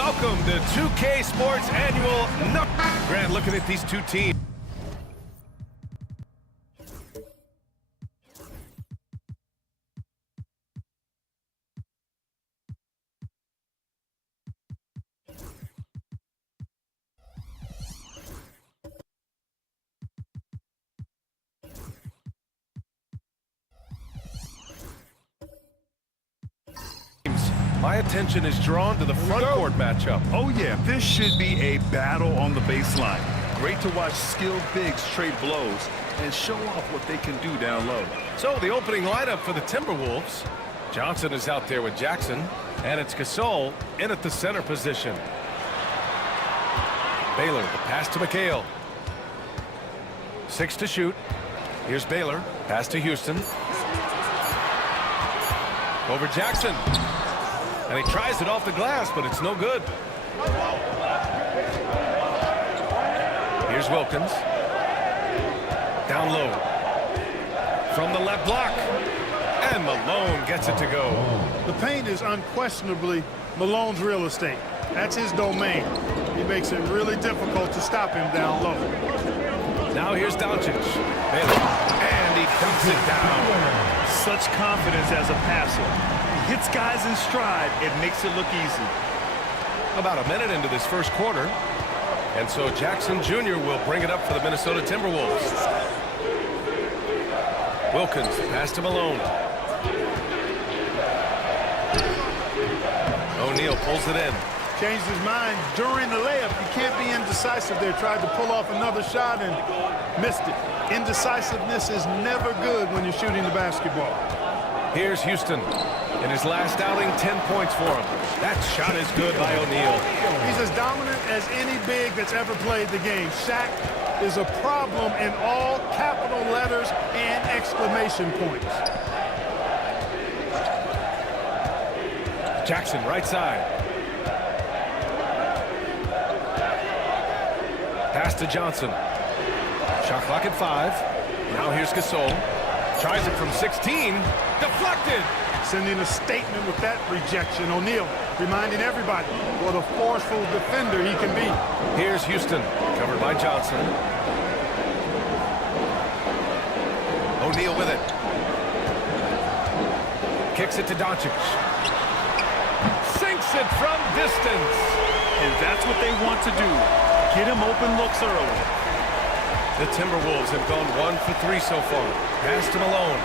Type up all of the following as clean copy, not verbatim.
welcome to 2K Sports Annual. Grant, looking at these two teams. My attention is drawn to the front court matchup. Oh yeah, this should be a battle on the baseline. Great to watch skilled bigs trade blows and show off what they can do down low. So the opening lineup for the Timberwolves. Johnson is out there with Jackson, and it's Gasol in at the center position. Baylor, the pass to McHale. 6 to shoot. Here's Baylor, pass to Houston. Over Jackson. And he tries it off the glass, but it's no good. Here's Wilkins. Down low. From the left block. And Malone gets it to go. The paint is unquestionably Malone's real estate. That's his domain. He makes it really difficult to stop him down low. Now here's Doncic. Baylor. And he dumps it down. Such confidence as a passer. Hits guys in stride, it makes it look easy. About a minute into this first quarter. And so Jackson Jr. will bring it up for the Minnesota Timberwolves. Wilkins, pass to Malone. O'Neal pulls it in. Changed his mind during the layup. You can't be indecisive there. Tried to pull off another shot and missed it. Indecisiveness is never good when you're shooting the basketball. Here's Houston. In his last outing, 10 points for him. That shot is good by O'Neal. He's as dominant as any big that's ever played the game. Shaq is a problem in all capital letters and exclamation points. Jackson, right side. Pass to Johnson. Shot clock at 5. Now here's Gasol. Tries it from 16. Deflected. Sending a statement with that rejection. O'Neal reminding everybody what a forceful defender he can be. Here's Houston, covered by Johnson. O'Neal with it. Kicks it to Doncic. Sinks it from distance. And that's what they want to do. Get him open looks early. The Timberwolves have gone 1 for 3 so far. Pass to Malone.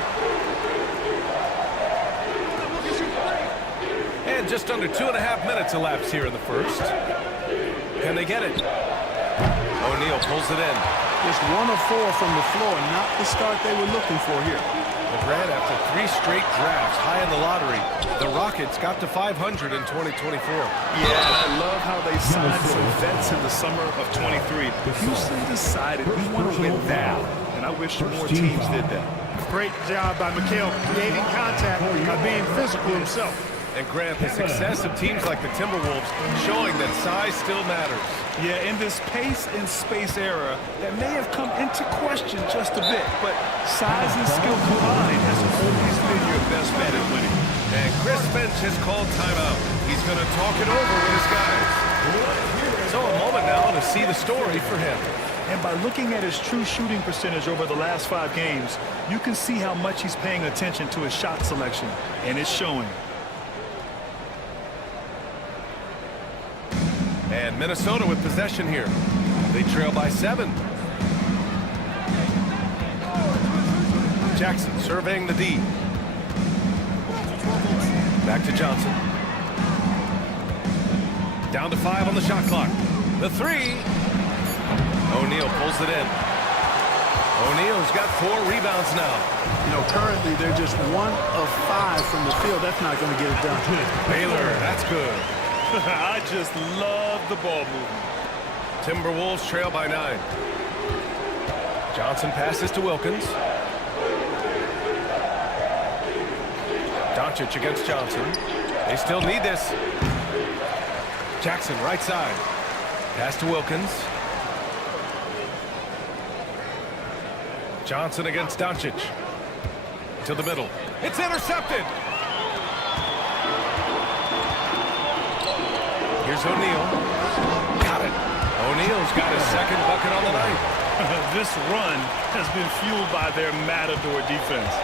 And just under 2.5 minutes elapsed here in the first. Can they get it? O'Neal pulls it in. Just 1 of 4 from the floor, not the start they were looking for here. LeBron, after 3 straight drafts high in the lottery, the Rockets got to 500 in 2024. Yeah, and I love how they signed some vets in the summer of 23. Houston decided we want to win now, and I wish more teams did that. Great job by McHale creating contact by being physical himself. And Grant, the success of teams like the Timberwolves showing that size still matters. Yeah, in this pace and space era, that may have come into question just a bit, but size and skill combined has always been your best bet at winning. And Chris Finch has called timeout. He's going to talk it over with his guys. So a moment now to see the story for him. And by looking at his true shooting percentage over the last 5 games, you can see how much he's paying attention to his shot selection, and it's showing. And Minnesota with possession here. They trail by 7. Jackson surveying the D. Back to Johnson. Down to 5 on the shot clock. The 3. O'Neal pulls it in. O'Neal's got 4 rebounds now. You know, currently they're just 1 of 5 from the field. That's not going to get it done. Baylor, that's good. I just love the ball movement. Timberwolves trail by 9. Johnson passes to Wilkins. Doncic against Johnson. They still need this. Jackson, right side. Pass to Wilkins. Johnson against Doncic. To the middle. It's intercepted. Here's O'Neal. Got it. O'Neal's got his second bucket on the night. This run has been fueled by their Matador defense.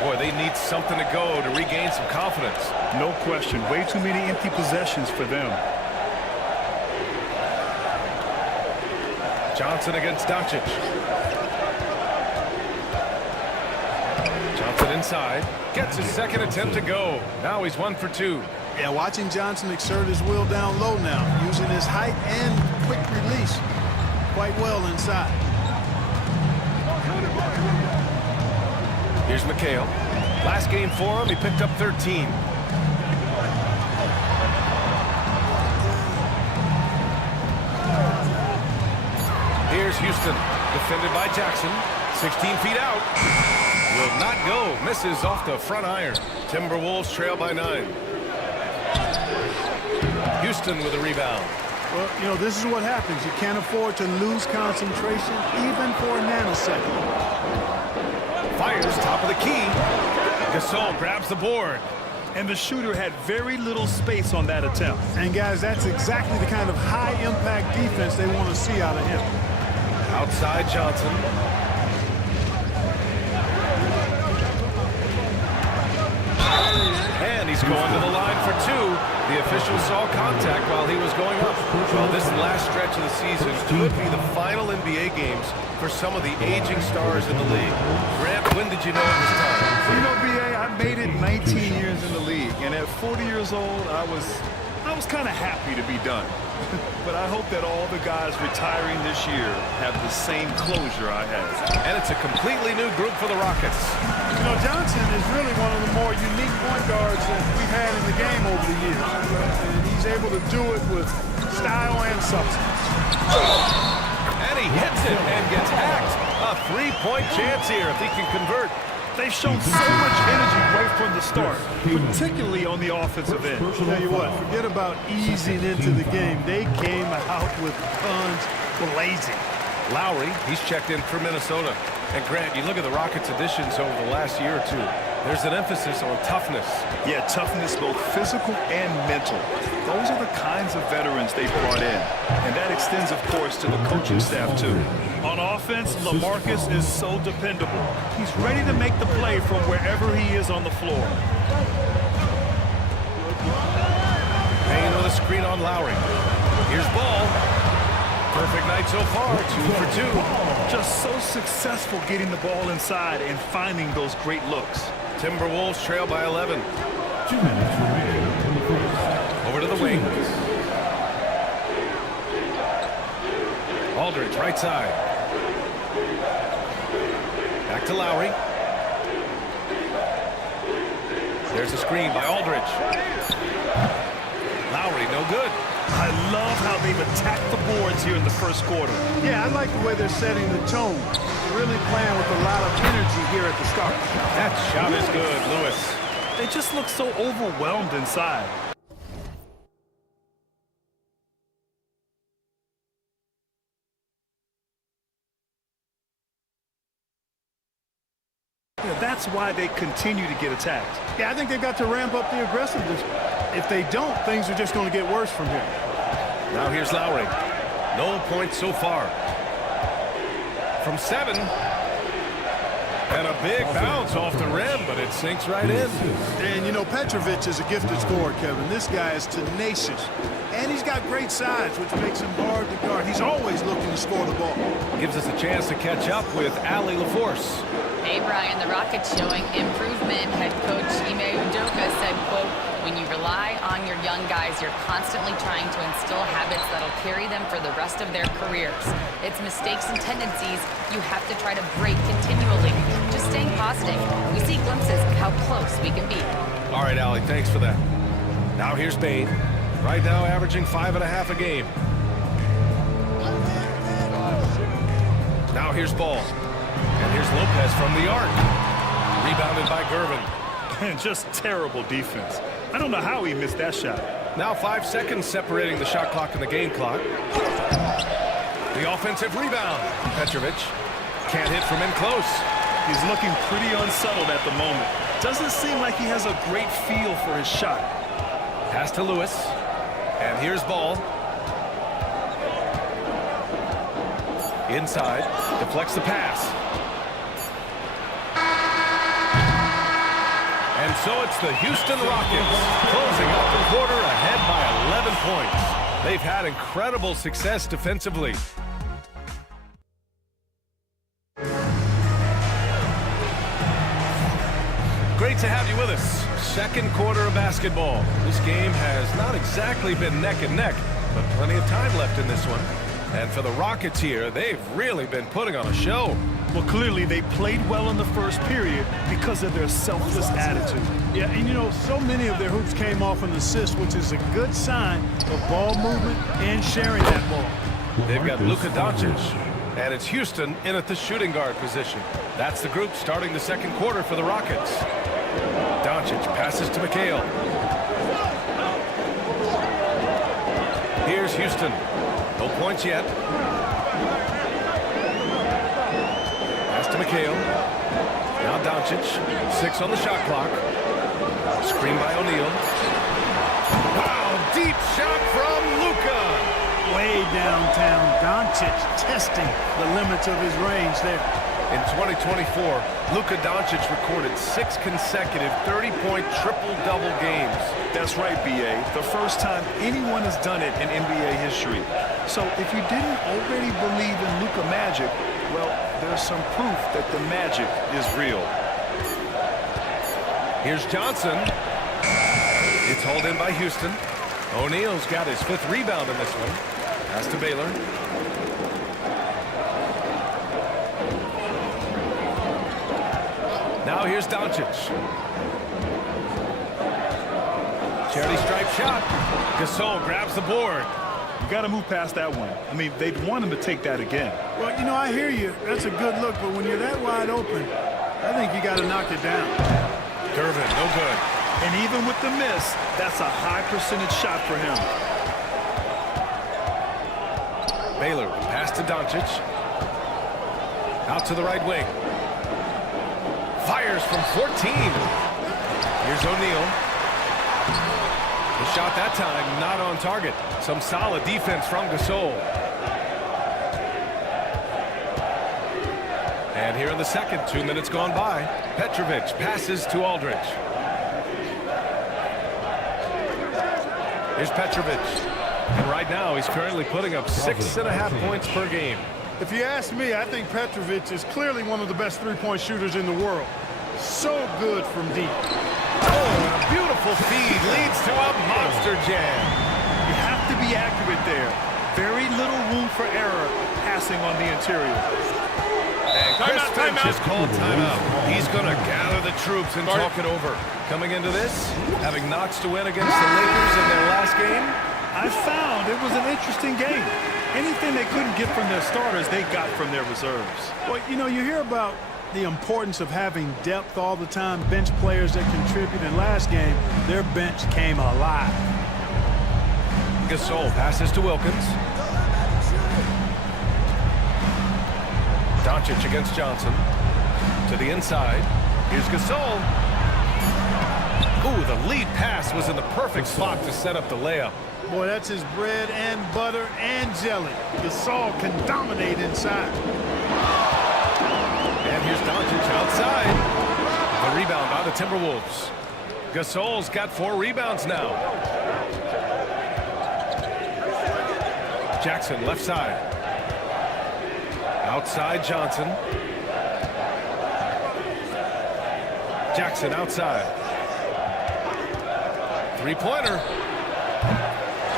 Boy, they need something to go to regain some confidence. No question. Way too many empty possessions for them. Johnson against Doncic. Johnson inside. Gets his second attempt to go. Now he's 1 for 2. Yeah, watching Johnson exert his will down low now, using his height and quick release quite well inside. Here's McHale. Last game for him, he picked up 13. Here's Houston, defended by Jackson. 16 feet out. Will not go. Misses off the front iron. Timberwolves trail by 9. Houston with a rebound. Well, you know, this is what happens. You can't afford to lose concentration even for a nanosecond. Fires top of the key. Gasol grabs the board. And the shooter had very little space on that attempt. And, guys, that's exactly the kind of high-impact defense they want to see out of him. Outside Johnson. And he's going to the line for 2. The official saw contact while he was going up. Well, this last stretch of the season could be the final NBA games for some of the aging stars in the league. Grant, when did you know it was time? You know, B.A., I made it 19 years in the league, and at 40 years old, I was kind of happy to be done. But I hope that all the guys retiring this year have the same closure I had. And it's a completely new group for the Rockets. You know, Johnson is really one of the more unique point guards that we've had in the game over the years. And he's able to do it with style and substance. And he hits it and gets hacked. A three-point chance here if he can convert. They've shown so much energy right from the start, particularly on the offensive end. I'll tell you what, forget about easing into the game. They came out with guns blazing. Lowry, he's checked in for Minnesota. And Grant, you look at the Rockets' additions over the last year or two. There's an emphasis on toughness. Yeah, toughness, both physical and mental. Those are the kinds of veterans they've brought in. And that extends, of course, to the coaching staff, too. On offense, LaMarcus is so dependable. He's ready to make the play from wherever he is on the floor. Payne with a screen on Lowry. Here's Ball. Perfect night so far, 2 for 2. Just so successful getting the ball inside and finding those great looks. Timberwolves trail by 11. 2 minutes remaining. Over to the wing. Aldridge, right side. Back to Lowry. There's a screen by Aldridge. Lowry, no good. I love how they've attacked the boards here in the first quarter. Yeah, I like the way they're setting the tone. Really playing with a lot of energy here at the start. That shot is good, Lewis. They just look so overwhelmed inside. Yeah, that's why they continue to get attacked. Yeah, I think they've got to ramp up the aggressiveness. If they don't, things are just going to get worse from here. Now here's Lowry. No points so far. From 7. And a big bounce off the rim, but it sinks right in. And, you know, Petrovic is a gifted scorer, Kevin. This guy is tenacious. And he's got great size, which makes him hard to guard. He's always looking to score the ball. Gives us a chance to catch up with Allie LaForce. Hey, Brian, the Rockets showing improvement. Head coach Ime Udoka said, quote, when you rely on your young guys, you're constantly trying to instill habits that'll carry them for the rest of their careers. It's mistakes and tendencies you have to try to break continually. Just staying positive. We see glimpses of how close we can be. All right, Allie, thanks for that. Now here's Bane. Right now averaging 5.5 a game. Now here's Ball. And here's Lopez from the arc. Rebounded by Gervin. Just terrible defense. I don't know how he missed that shot. Now 5 seconds separating the shot clock and the game clock. The offensive rebound. Petrovic can't hit from in close. He's looking pretty unsettled at the moment. Doesn't seem like he has a great feel for his shot. Pass to Lewis. And here's ball. Inside, deflects the pass. And so it's the Houston Rockets closing out the quarter ahead by 11 points. They've had incredible success defensively. Great to have you with us. Second quarter of basketball. This game has not exactly been neck and neck, but plenty of time left in this one. And for the Rockets here, they've really been putting on a show. Well, clearly they played well in the first period because of their selfless attitude. Yeah, and you know, so many of their hoops came off an assist, which is a good sign of ball movement and sharing that ball. They've got Luka Doncic, and it's Houston in at the shooting guard position. That's the group starting the second quarter for the Rockets. Doncic passes to McHale. Here's Houston. No points yet. Pass to McHale. Now Doncic. 6 on the shot clock. Screen by O'Neal. Wow, deep shot from Luka. Way downtown, Doncic testing the limits of his range there. In 2024, Luka Doncic recorded 6 consecutive 30-point triple-double games. That's right, B.A. The first time anyone has done it in NBA history. So if you didn't already believe in Luka Magic, well, there's some proof that the magic is real. Here's Johnson. It's hauled in by Houston. O'Neal's got his 5th rebound in this one. Pass to Baylor. Now here's Doncic. Charity stripe shot. Gasol grabs the board. You got to move past that one. I mean, they'd want him to take that again. Well, you know, I hear you. That's a good look, but when you're that wide open, I think you got to knock it down. Durbin, no good. And even with the miss, that's a high percentage shot for him. Baylor, pass to Doncic. Out to the right wing. Fires from 14. Here's O'Neal. The shot that time not on target. Some solid defense from Gasol. And here in the second, 2 minutes gone by. Petrovic passes to Aldridge. Here's Petrovic. And right now he's currently putting up 6.5 points per game. If you ask me, I think Petrovic is clearly one of the best three-point shooters in the world. So good from deep. Oh, and a beautiful feed leads to a monster jam. You have to be accurate there. Very little room for error passing on the interior. And Chris Finch has called timeout. He's going to gather the troops and talk it over. Coming into this, having knocks to win against the Lakers in their last game. I found it was an interesting game. Anything they couldn't get from their starters, they got from their reserves. Well, you know, you hear about the importance of having depth all the time, bench players that contribute. In last game, their bench came alive. Gasol passes to Wilkins. Doncic against Johnson. To the inside. Here's Gasol. Ooh, the lead pass was in the perfect spot to set up the layup. Boy, that's his bread and butter and jelly. Gasol can dominate inside. And here's Doncic outside. The rebound by the Timberwolves. Gasol's got 4 rebounds now. Jackson left side. Outside Johnson. Jackson outside. Three-pointer.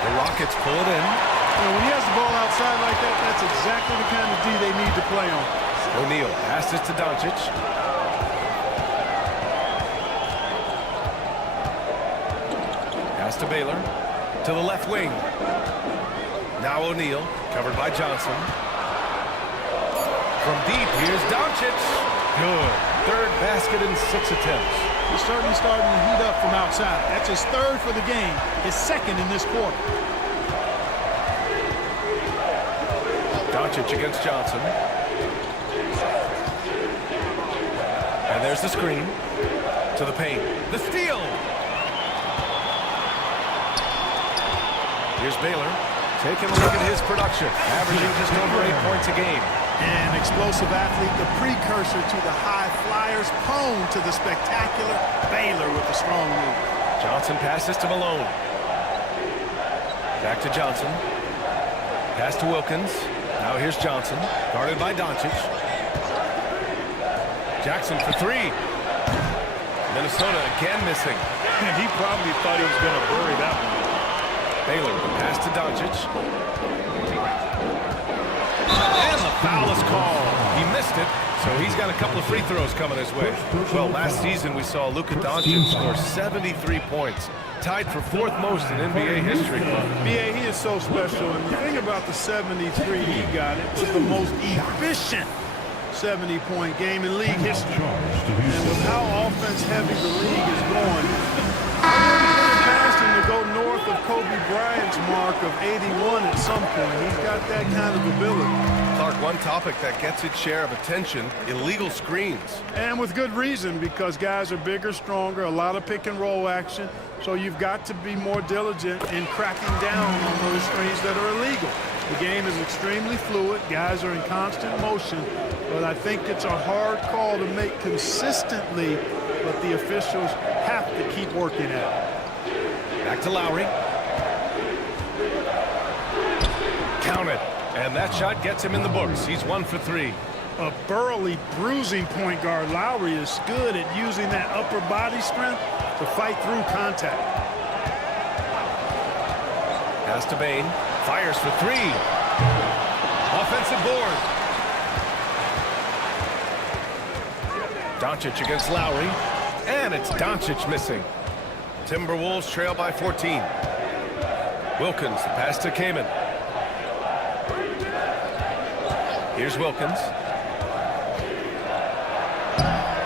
The Rockets pull it in. You know, when he has the ball outside like that, that's exactly the kind of D they need to play on. O'Neal passes to Doncic. Pass to Baylor. To the left wing. Now O'Neal, covered by Johnson. From deep, here's Doncic. Good. 3rd basket in 6 attempts. He's starting to heat up from outside. That's his 3rd for the game, his 2nd in this quarter. Doncic against Johnson. And there's the screen. To the paint. The steal. Here's Baylor. Taking a look at his production. Averaging just over 8 points a game. An explosive athlete, the precursor to the high flyers, prone to the spectacular. Baylor with a strong move. Johnson passes to Malone. Back to Johnson. Pass to Wilkins. Now here's Johnson. Guarded by Doncic. Jackson for three. Minnesota again missing. And he probably thought he was going to bury that one. Baylor, pass to Doncic. And the foul is called. He missed it, so he's got a couple of free throws coming his way. Well, last season we saw Luka Doncic score 73 points. Tied for fourth most in NBA history. BA, he is so special. And the thing about the 73 he got, it was the most efficient 70-point game in league history. And with how offense-heavy the league is going, past him to go north of Kobe Bryant's mark of 81 at some point. He's got that kind of ability. Clark, one topic that gets its share of attention, illegal screens. And with good reason, because guys are bigger, stronger, a lot of pick-and-roll action. So you've got to be more diligent in cracking down on those screens that are illegal. The game is extremely fluid. Guys are in constant motion. But I think it's a hard call to make consistently, but the officials have to keep working at it. Back to Lowry. Count it. And that shot gets him in the books. He's 1 for 3. A burly, bruising point guard. Lowry is good at using that upper body strength to fight through contact. Pass to Bane. Fires for 3. Offensive board. Doncic against Lowry. And it's Doncic missing. Timberwolves trail by 14. Wilkins, the pass to Kaman. Here's Wilkins.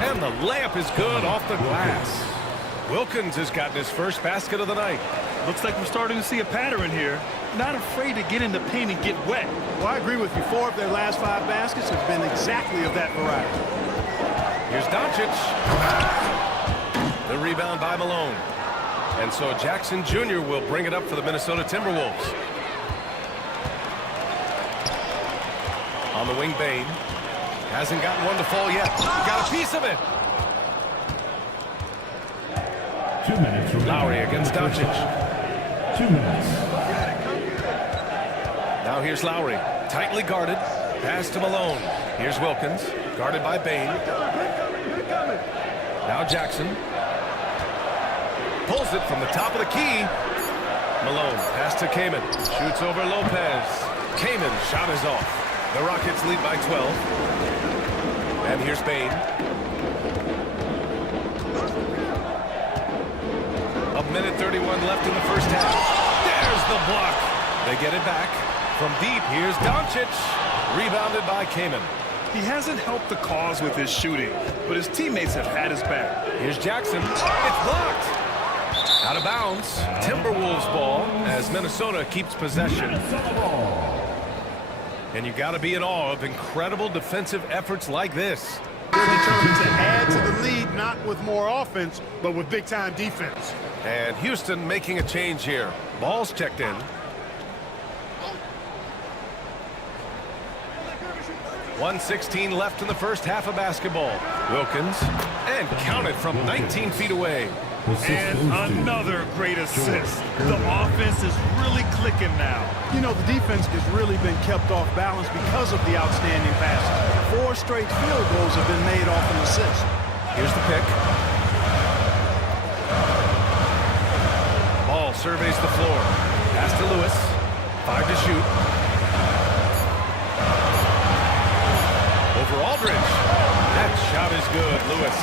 And the layup is good off the glass. Wilkins has gotten his first basket of the night. Looks like we're starting to see a pattern here. Not afraid to get in the paint and get wet. Well, I agree with you. 4 of their last 5 baskets have been exactly of that variety. Here's Doncic. The rebound by Malone. And so Jackson Jr. will bring it up for the Minnesota Timberwolves. On the wing, Bane. Hasn't gotten one to fall yet. Got a piece of it. 2 minutes. Lowry against Doncic. 2 minutes. Now here's Lowry. Tightly guarded. Pass to Malone. Here's Wilkins. Guarded by Bane. Now Jackson. Pulls it from the top of the key. Malone. Pass to Kaman. Shoots over Lopez. Kaman. Shot is off. The Rockets lead by 12. And here's Bane. A minute 31 left in the first half. There's the block. They get it back. From deep, here's Doncic. Rebounded by Kaman. He hasn't helped the cause with his shooting, but his teammates have had his back. Here's Jackson. It's blocked. Out of bounds. Timberwolves ball as Minnesota keeps possession. And you got to be in awe of incredible defensive efforts like this. They're determined to add to the lead, not with more offense, but with big-time defense. And Houston making a change here. Ball's checked in. 1:16 left in the first half of basketball. Wilkins, and counted from 19 feet away. And another great assist. The offense is really clicking now. You know, the defense has really been kept off balance because of the outstanding passes. 4 straight field goals have been made off an assist. Here's the pick. Ball surveys the floor. Pass to Lewis. 5 to shoot. Over Aldridge. That shot is good, Lewis.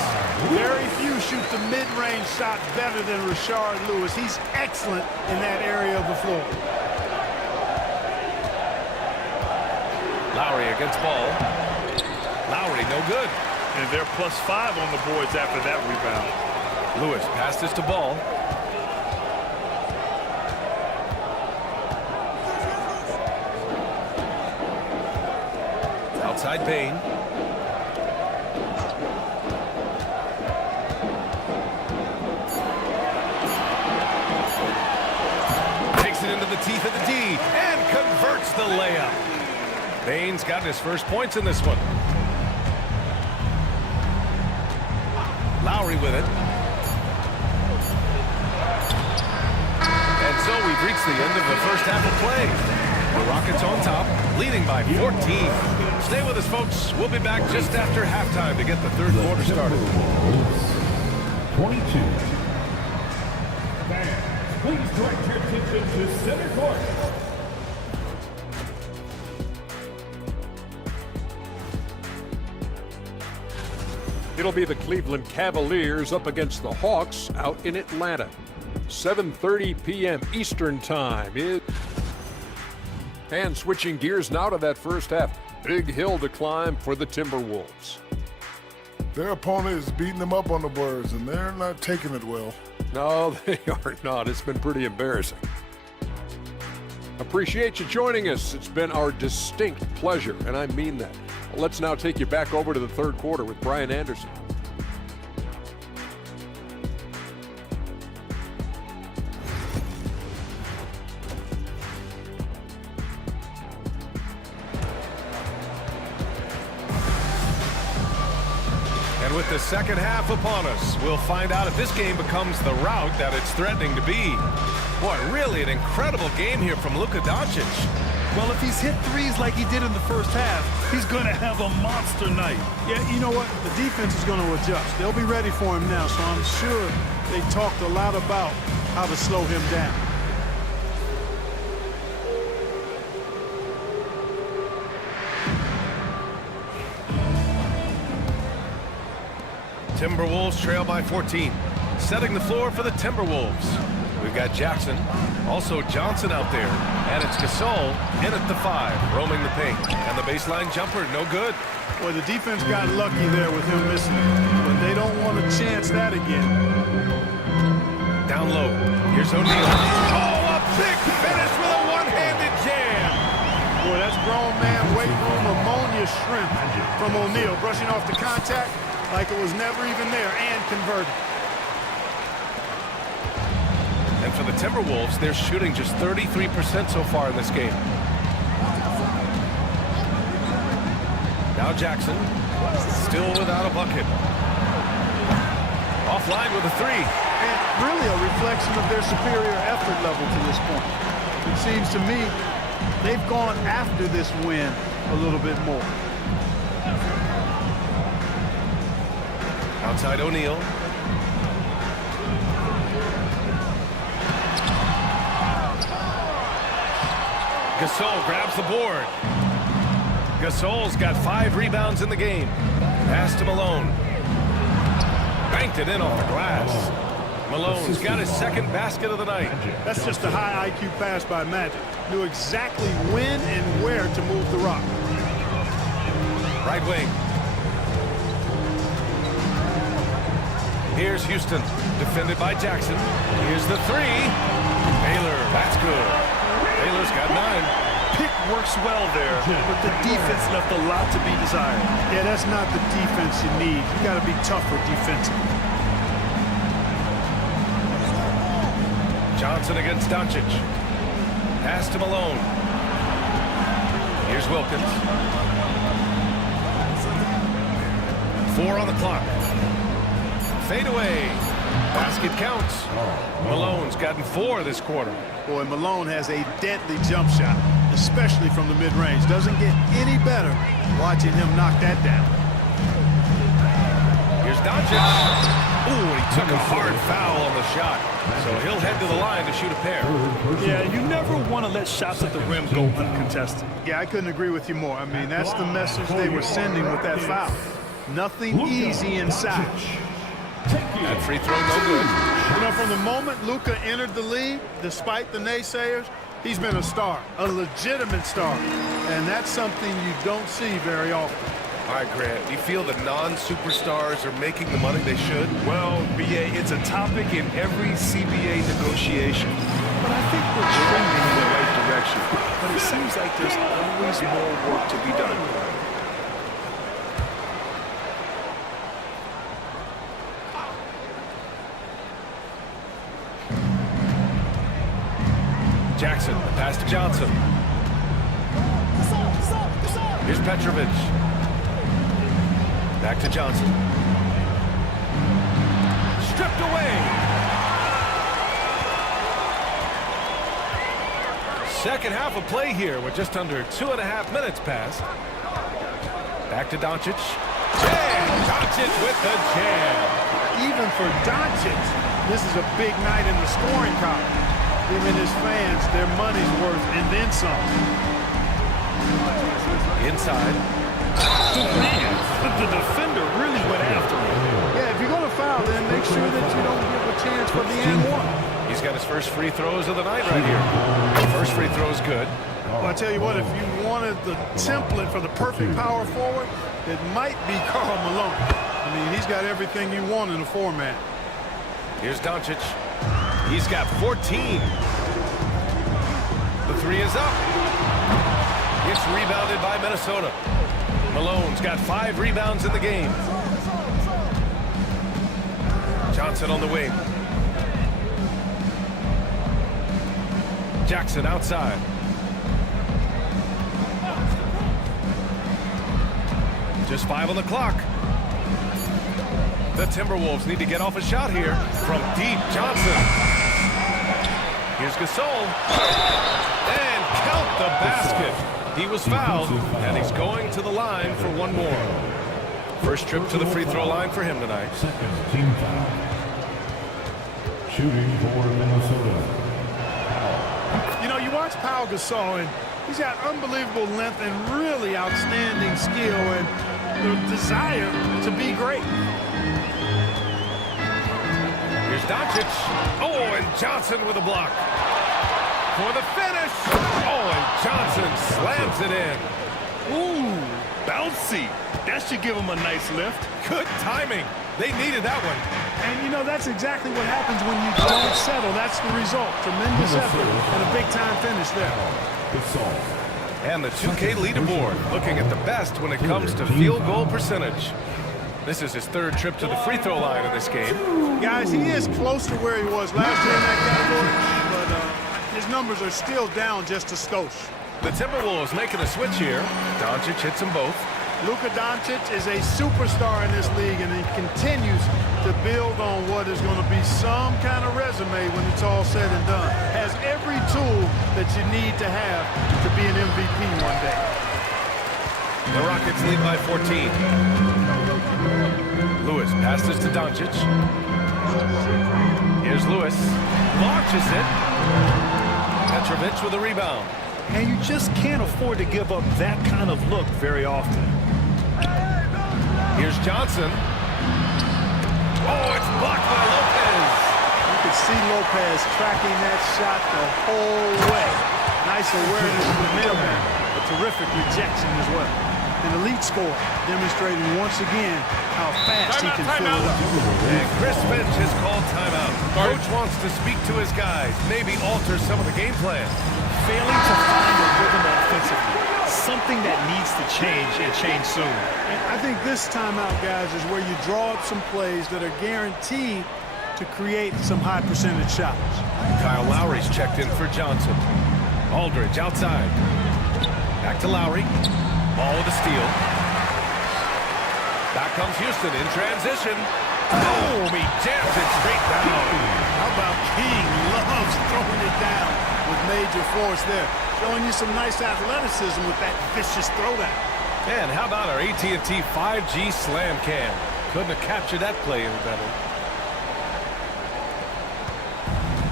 Very few shoot the mid-range shot better than Rashard Lewis. He's excellent in that area of the floor. Lowry against Ball. Lowry, no good. And they're +5 on the boards after that rebound. Lewis passes to Ball. Outside Bane. Takes it into the the teeth of the D and converts the layup. Baines got his first points in this one. Lowry with it. And so we've reached the end of the first half of play. The Rockets on top, leading by 14. Stay with us, folks. We'll be back just after halftime to get the third quarter started. 22. Fans, please direct your attention to center court. It'll be the Cleveland Cavaliers up against the Hawks out in Atlanta. 7:30 p.m. Eastern Time. And switching gears now to that first half. Big hill to climb for the Timberwolves. Their opponent is beating them up on the boards, and they're not taking it well. No, they are not. It's been pretty embarrassing. Appreciate you joining us. It's been our distinct pleasure, and I mean that. Let's now take you back over to the third quarter with Brian Anderson. And with the second half upon us, we'll find out if this game becomes the rout that it's threatening to be. Boy, really an incredible game here from Luka Doncic. Well, if he's hit threes like he did in the first half, he's going to have a monster night. Yeah, you know what? The defense is going to adjust. They'll be ready for him now, so I'm sure they talked a lot about how to slow him down. Timberwolves trail by 14. Setting the floor for the Timberwolves. We've got Jackson, also Johnson out there, and it's Gasol in at the 5, roaming the paint. And the baseline jumper, no good. Well, the defense got lucky there with him missing it, but they don't want to chance that again. Down low, here's O'Neal. Oh, a big finish with a one-handed jam. Boy, that's grown man weight room ammonia shrimp from O'Neal, brushing off the contact like it was never even there and converted. And for the Timberwolves, they're shooting just 33% so far in this game. Now Jackson, still without a bucket. Offline with a 3. And really a reflection of their superior effort level to this point. It seems to me they've gone after this win a little bit more. Outside O'Neal. Gasol grabs the board. Gasol's got 5 rebounds in the game. Pass to Malone. Banked it in off the glass. Malone's got his second basket of the night. That's just a high IQ pass by Magic. Knew exactly when and where to move the rock. Right wing. Here's Houston, defended by Jackson. Here's the 3. Baylor, that's good. Baylor's got 9. Pick works well there, but the defense left a lot to be desired. Yeah, that's not the defense you need. You got to be tougher defensively. Johnson against Doncic. Pass to Malone. Here's Wilkins. 4 on the clock. Fade away. Basket counts. Malone's gotten 4 this quarter. Boy, Malone has a deadly jump shot, especially from the mid-range. Doesn't get any better watching him knock that down. Here's Doncic. Ooh, and he took a hard foul on the shot. So he'll head to the line to shoot a pair. Yeah, you never want to let shots at the rim go uncontested. Yeah, I couldn't agree with you more. I mean, that's the message they were sending with that foul. Nothing easy inside. That free throw, no good. You know, from the moment Luka entered the league, despite the naysayers, he's been a star, a legitimate star. And that's something you don't see very often. All right, Grant, do you feel the non-superstars are making the money they should? Well, BA, it's a topic in every CBA negotiation. But I think we're trending in the right direction. But it seems like there's always more work to be done. Jackson, the pass to Johnson. Here's Petrovic. Back to Johnson. Stripped away. Second half of play here with just under 2.5 minutes passed. Back to Doncic. And Doncic with the jam. Even for Doncic, this is a big night in the scoring column. Giving his fans their money's worth and then some. Inside. Man, the defender really went after him. Yeah, if you're going to foul, then make sure that you don't give a chance for the and one. He's got his first free throws of the night right here. First free throw is good. Well, I tell you what, if you wanted the template for the perfect power forward, it might be Karl Malone. I mean, he's got everything you want in a format. Here's Doncic. He's got 14. The three is up. It's rebounded by Minnesota. Malone's got 5 rebounds in the game. Johnson on the wing. Jackson outside. Just 5 on the clock. The Timberwolves need to get off a shot here from deep. Johnson. Here's Gasol. And count the basket. He was fouled, and he's going to the line for one more. First trip to the free throw line for him tonight. Second team foul. Shooting for Minnesota. You know, you watch Pau Gasol, and he's got unbelievable length and really outstanding skill and the desire to be great. Here's Doncic. Oh, and Johnson with a block. For the finish. Oh, and Johnson slams it in. Ooh, bouncy. That should give him a nice lift. Good timing. They needed that one. And, you know, that's exactly what happens when you don't settle. That's the result. Tremendous effort and a big-time finish there. And the 2K leaderboard looking at the best when it comes to field goal percentage. This is his third trip to the free throw line in this game. Guys, he is close to where he was last year in that category, but his numbers are still down just a skosh. The Timberwolves making a switch here. Doncic hits them both. Luka Doncic is a superstar in this league, and he continues to build on what is going to be some kind of resume when it's all said and done. Has every tool that you need to have to be an MVP one day. The Rockets lead by 14. Lewis passes to Doncic. Here's Lewis. Launches it. Petrovic with a rebound. And you just can't afford to give up that kind of look very often. Here's Johnson. Oh, it's blocked by Lopez. You could see Lopez tracking that shot the whole way. Nice awareness from the middleman, a terrific rejection as well. An elite scorer, demonstrating once again how fast he can fill it up. And Chris Finch has called timeout. Coach wants to speak to his guys, maybe alter some of the game plan. Failing to find a rhythm offensively. Something that needs to change and change soon. And I think this timeout, guys, is where you draw up some plays that are guaranteed to create some high percentage shots. Kyle Lowry's checked in for Johnson. Aldridge outside. Back to Lowry. Ball with a steal. Back comes Houston in transition. Oh, he jams it straight down. How about King loves throwing it down with major force there. Showing you some nice athleticism with that vicious throwdown. And how about our AT&T 5G slam cam? Couldn't have captured that play any better.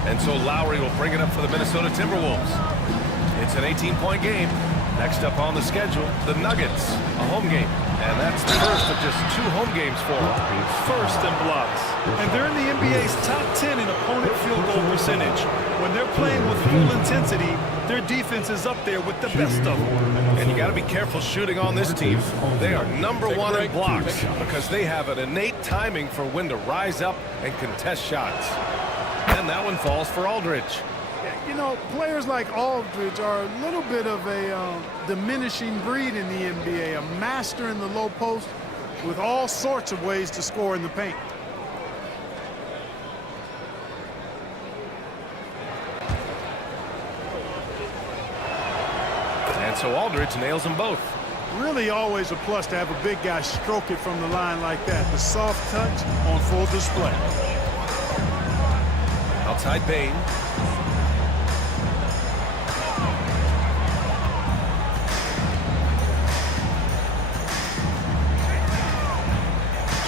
And so Lowry will bring it up for the Minnesota Timberwolves. It's an 18-point game. Next up on the schedule, the Nuggets, a home game. And that's the first of just 2 home games for them. First in blocks. And they're in the NBA's top 10 in opponent field goal percentage. When they're playing with full intensity, their defense is up there with the best of them. And you got to be careful shooting on this team. They are #1 in blocks because they have an innate timing for when to rise up and contest shots. And that one falls for Aldridge. You know, players like Aldridge are a little bit of a diminishing breed in the NBA, a master in the low post with all sorts of ways to score in the paint. And so Aldridge nails them both. Really always a plus to have a big guy stroke it from the line like that. The soft touch on full display. Outside Bane.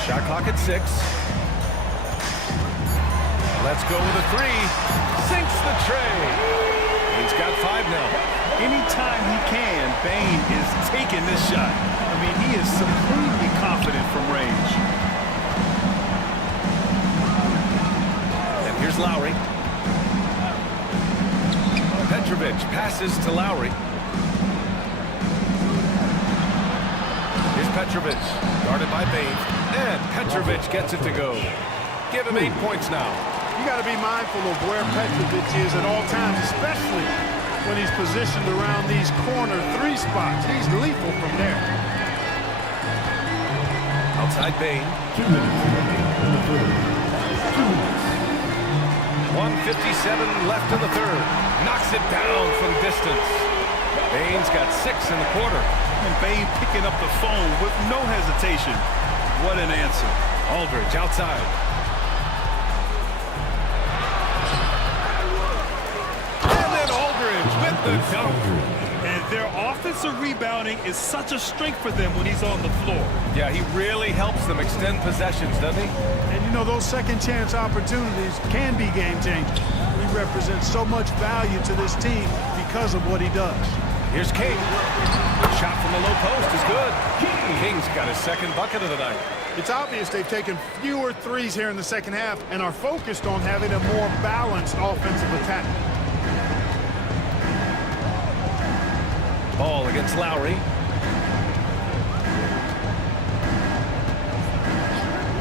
Shot clock at 6. Let's go with a 3. Sinks the tray. He's got 5 now. Anytime he can, Bane is taking this shot. I mean, he is supremely confident from range. And here's Lowry. Petrovic passes to Lowry. Here's Petrovic, guarded by Bane. And Petrovic gets it to go. Give him 8 points now. You got to be mindful of where Petrovic is at all times, especially when he's positioned around these corner 3 spots. He's lethal from there. Outside Bane. 2 minutes remaining in the third. 2 minutes. 1:57 left in the third. Knocks it down from distance. Bane's got 6 in the quarter. And Bane picking up the phone with no hesitation. What an answer. Aldridge outside. And then Aldridge with the dunk. And their offensive rebounding is such a strength for them when he's on the floor. Yeah, he really helps them extend possessions, doesn't he? And you know, those second chance opportunities can be game changers. He represents so much value to this team because of what he does. Here's King. Shot from the low post is good. King's got his second bucket of the night. It's obvious they've taken fewer threes here in the second half and are focused on having a more balanced offensive attack. Ball against Lowry.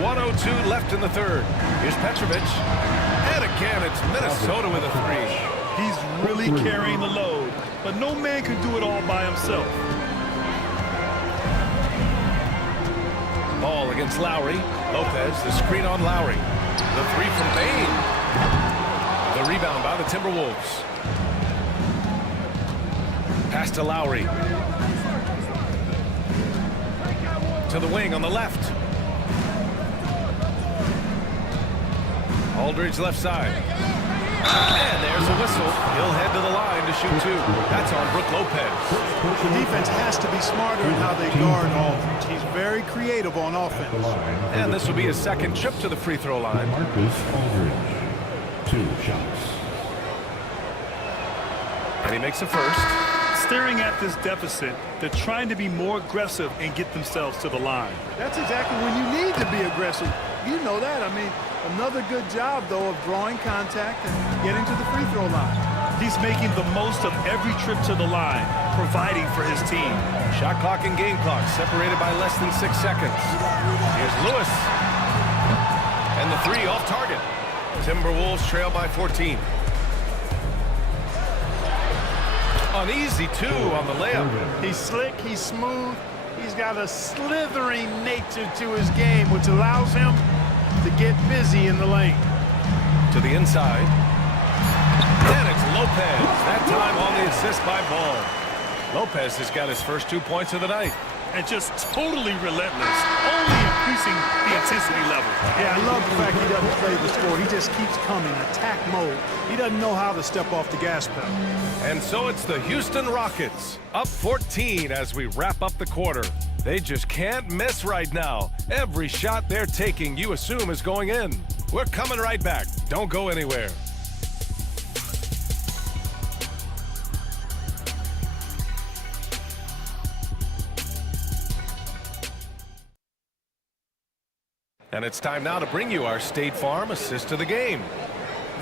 1:02 left in the third. Here's Petrovic. And again, it's Minnesota with a 3. He's really carrying the load, but no man can do it all by himself. Ball against Lowry. Lopez, the screen on Lowry. The 3 from Bane. The rebound by the Timberwolves. Pass to Lowry. To the wing on the left. Aldridge left side. And there's a whistle. He'll head to the line to shoot 2. That's on Brook Lopez. The defense has to be smarter in how they guard Aldridge. He's very creative on offense. And this will be his second trip to the free throw line. Marcus Aldridge. 2 shots. And he makes a first. Staring at this deficit, they're trying to be more aggressive and get themselves to the line. That's exactly when you need to be aggressive. You know that. I mean, another good job, though, of drawing contact and getting to the free throw line. He's making the most of every trip to the line, providing for his team. Shot clock and game clock separated by less than 6 seconds. Here's Lewis. And the 3 off target. Timberwolves trail by 14. An easy 2 on the layup. He's slick, he's smooth, he's got a slithering nature to his game, which allows him to get busy in the lane. To the inside. And it's Lopez. That time on the assist by Ball. Lopez has got his first 2 points of the night. And just totally relentless, only increasing the intensity level. Yeah, I love the fact he doesn't play the score. He just keeps coming, attack mode. He doesn't know how to step off the gas pedal. And so it's the Houston Rockets, up 14 as we wrap up the quarter. They just can't miss right now. Every shot they're taking, you assume, is going in. We're coming right back. Don't go anywhere. And it's time now to bring you our State Farm assist of the game.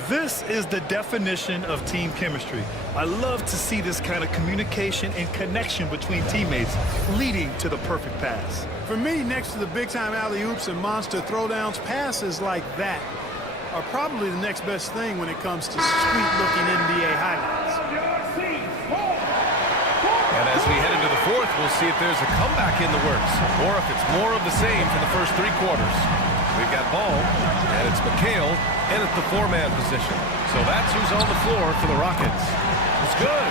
This is the definition of team chemistry. I love to see this kind of communication and connection between teammates leading to the perfect pass. For me, next to the big-time alley-oops and monster throwdowns, passes like that are probably the next best thing when it comes to sweet-looking NBA highlights. And as we head into the fourth, we'll see if there's a comeback in the works or if it's more of the same for the first 3 quarters. We've got ball, and it's McHale in at the four-man position. So that's who's on the floor for the Rockets. It's good.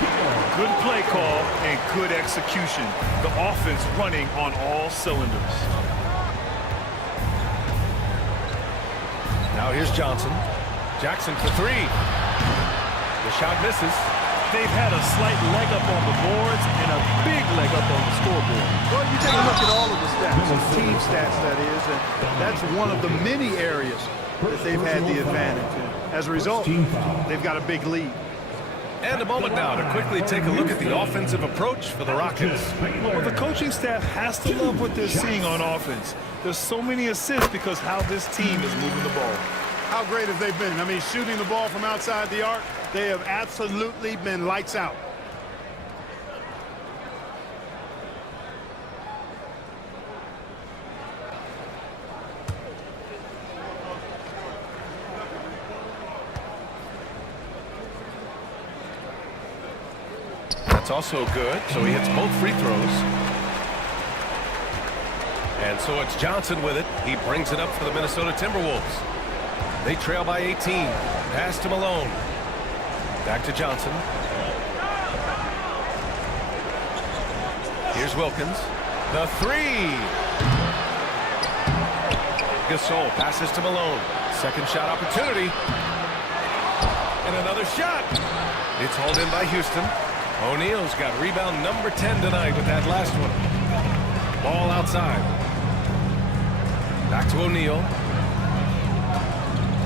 Good play call and good execution. The offense running on all cylinders. Now here's Johnson. Jackson for three. The shot misses. They've had a slight leg up on the boards and a big leg up on the scoreboard. Well, you take a look at all of the stats, the team stats that is, and that's one of the many areas that they've had the advantage in. As a result, they've got a big lead. And a moment now to quickly take a look at the offensive approach for the Rockets. Well, the coaching staff has to love what they're seeing on offense. There's so many assists because how this team is moving the ball. How great have they been? I mean, shooting the ball from outside the arc, they have absolutely been lights out. That's also good, so he hits both free throws. And so it's Johnson with it. He brings it up for the Minnesota Timberwolves. They trail by 18. Pass to Malone. Back to Johnson. Here's Wilkins. The three. Gasol passes to Malone. Second shot opportunity. And another shot. It's hauled in by Houston. O'Neal's got rebound number 10 tonight with that last one. Ball outside. Back to O'Neal.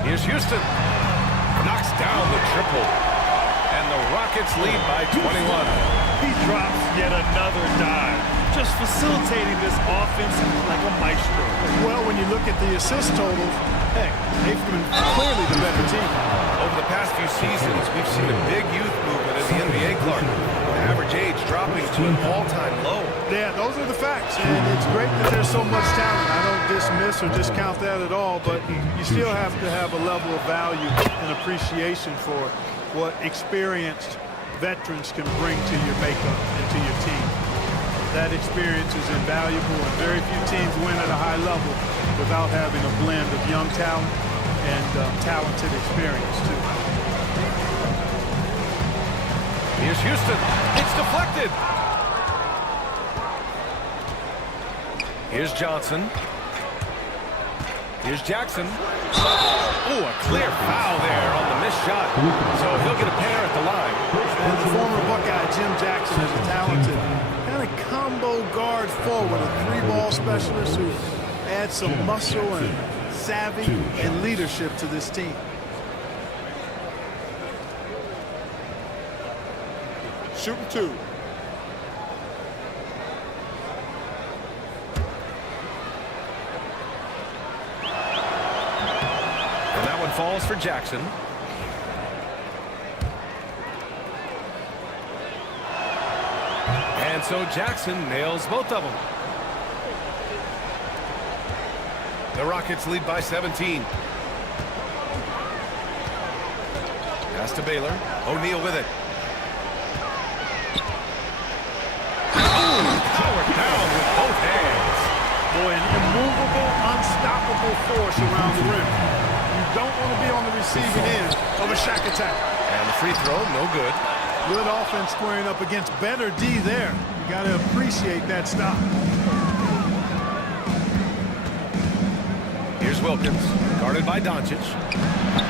Here's Houston. Knocks down the triple. And the Rockets lead by 21. He drops yet another dive, just facilitating this offense like a maestro. Well, when you look at the assist totals, heck, they've been clearly the better team. Over the past few seasons, we've seen a big youth movement in the NBA, Clark. The average age dropping to an all-time low. Yeah, those are the facts, and it's great that there's so much talent. I don't dismiss or discount that at all, but you still have to have a level of value and appreciation for what experienced veterans can bring to your makeup and to your team. That experience is invaluable, and very few teams win at a high level without having a blend of young talent and talented experience, too. Here's Houston. It's deflected. Here's Johnson. Here's Jackson. Oh, a clear foul there on the missed shot. So he'll get a pair at the line. And the former Buckeye Jim Jackson is a talented kind of combo guard forward, a three-ball specialist who adds some muscle and savvy and leadership to this team. Shooting two. And that one falls for Jackson. And so Jackson nails both of them. The Rockets lead by 17. Pass to Baylor. O'Neal with it. Powered down with both hands. Boy, an immovable, unstoppable force around the rim. You don't want to be on the receiving end of a Shaq attack. And the free throw, no good. Good offense squaring up against better D there. You got to appreciate that stop. Here's Wilkins, guarded by Doncic.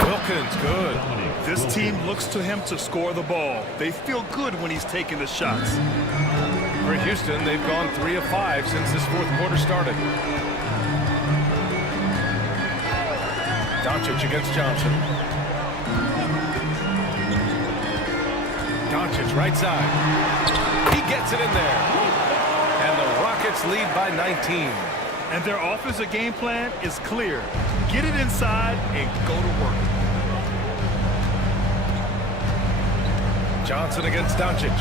Wilkins, good. This team looks to him to score the ball. They feel good when he's taking the shots. For Houston, they've gone 3 of 5 since this fourth quarter started. Doncic against Johnson. Doncic right side. He gets it in there. And the Rockets lead by 19. And their offensive game plan is clear. Get it inside and go to work. Johnson against Doncic.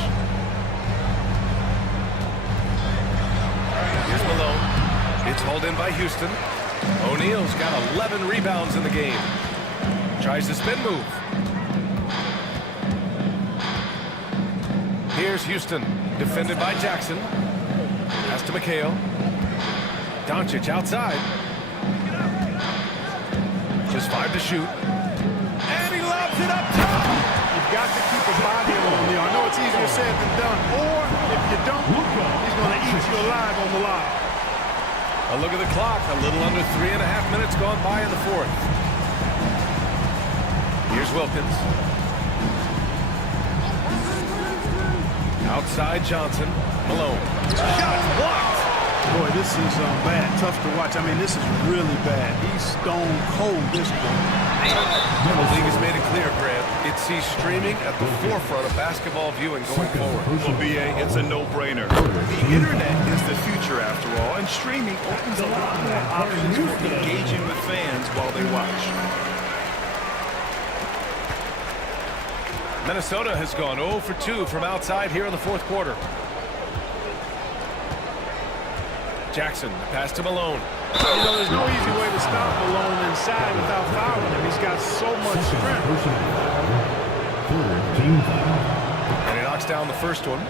Here's Malone. It's hauled in by Houston. O'Neal's got 11 rebounds in the game. Tries the spin move. Here's Houston, defended by Jackson. Pass to McHale. Doncic outside. Just 5 to shoot. And he lobs it up top. You've got to keep a body on O'Neal. I know it's easier said than done. Or if you don't, he's going to eat you alive on the line. A look at the clock. A little under 3.5 minutes gone by in the fourth. Here's Wilkins. Outside Johnson. Malone. Shot blocked. Boy, this is bad. Tough to watch. I mean, this is really bad. He's stone cold this one. The league has made it clear, Grant. It sees streaming at the forefront of basketball viewing going forward. Well, BA, it's a no-brainer. The internet is the future, after all, and streaming opens a lot more options for engaging with fans while they watch. Minnesota has gone 0 for 2 from outside here in the fourth quarter. Jackson, the pass to Malone. You know, there's no easy way to stop Malone inside without fouling him. He's got so much strength. And he knocks down the first one.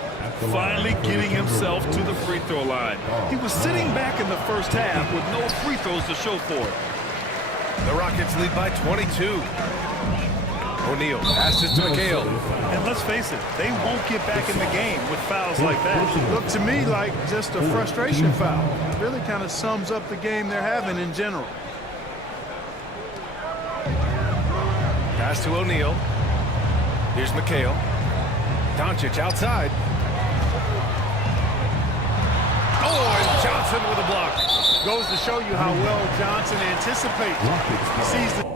Finally getting himself to the free throw line. He was sitting back in the first half with no free throws to show for it. The Rockets lead by 22. O'Neal passes to McHale. And let's face it, they won't get back in the game with fouls like that. Looked to me like just a frustration foul. It really kind of sums up the game they're having in general. Pass to O'Neal. Here's McHale. Doncic outside. Oh, and Johnson with a block. Goes to show you how well Johnson anticipates. He sees the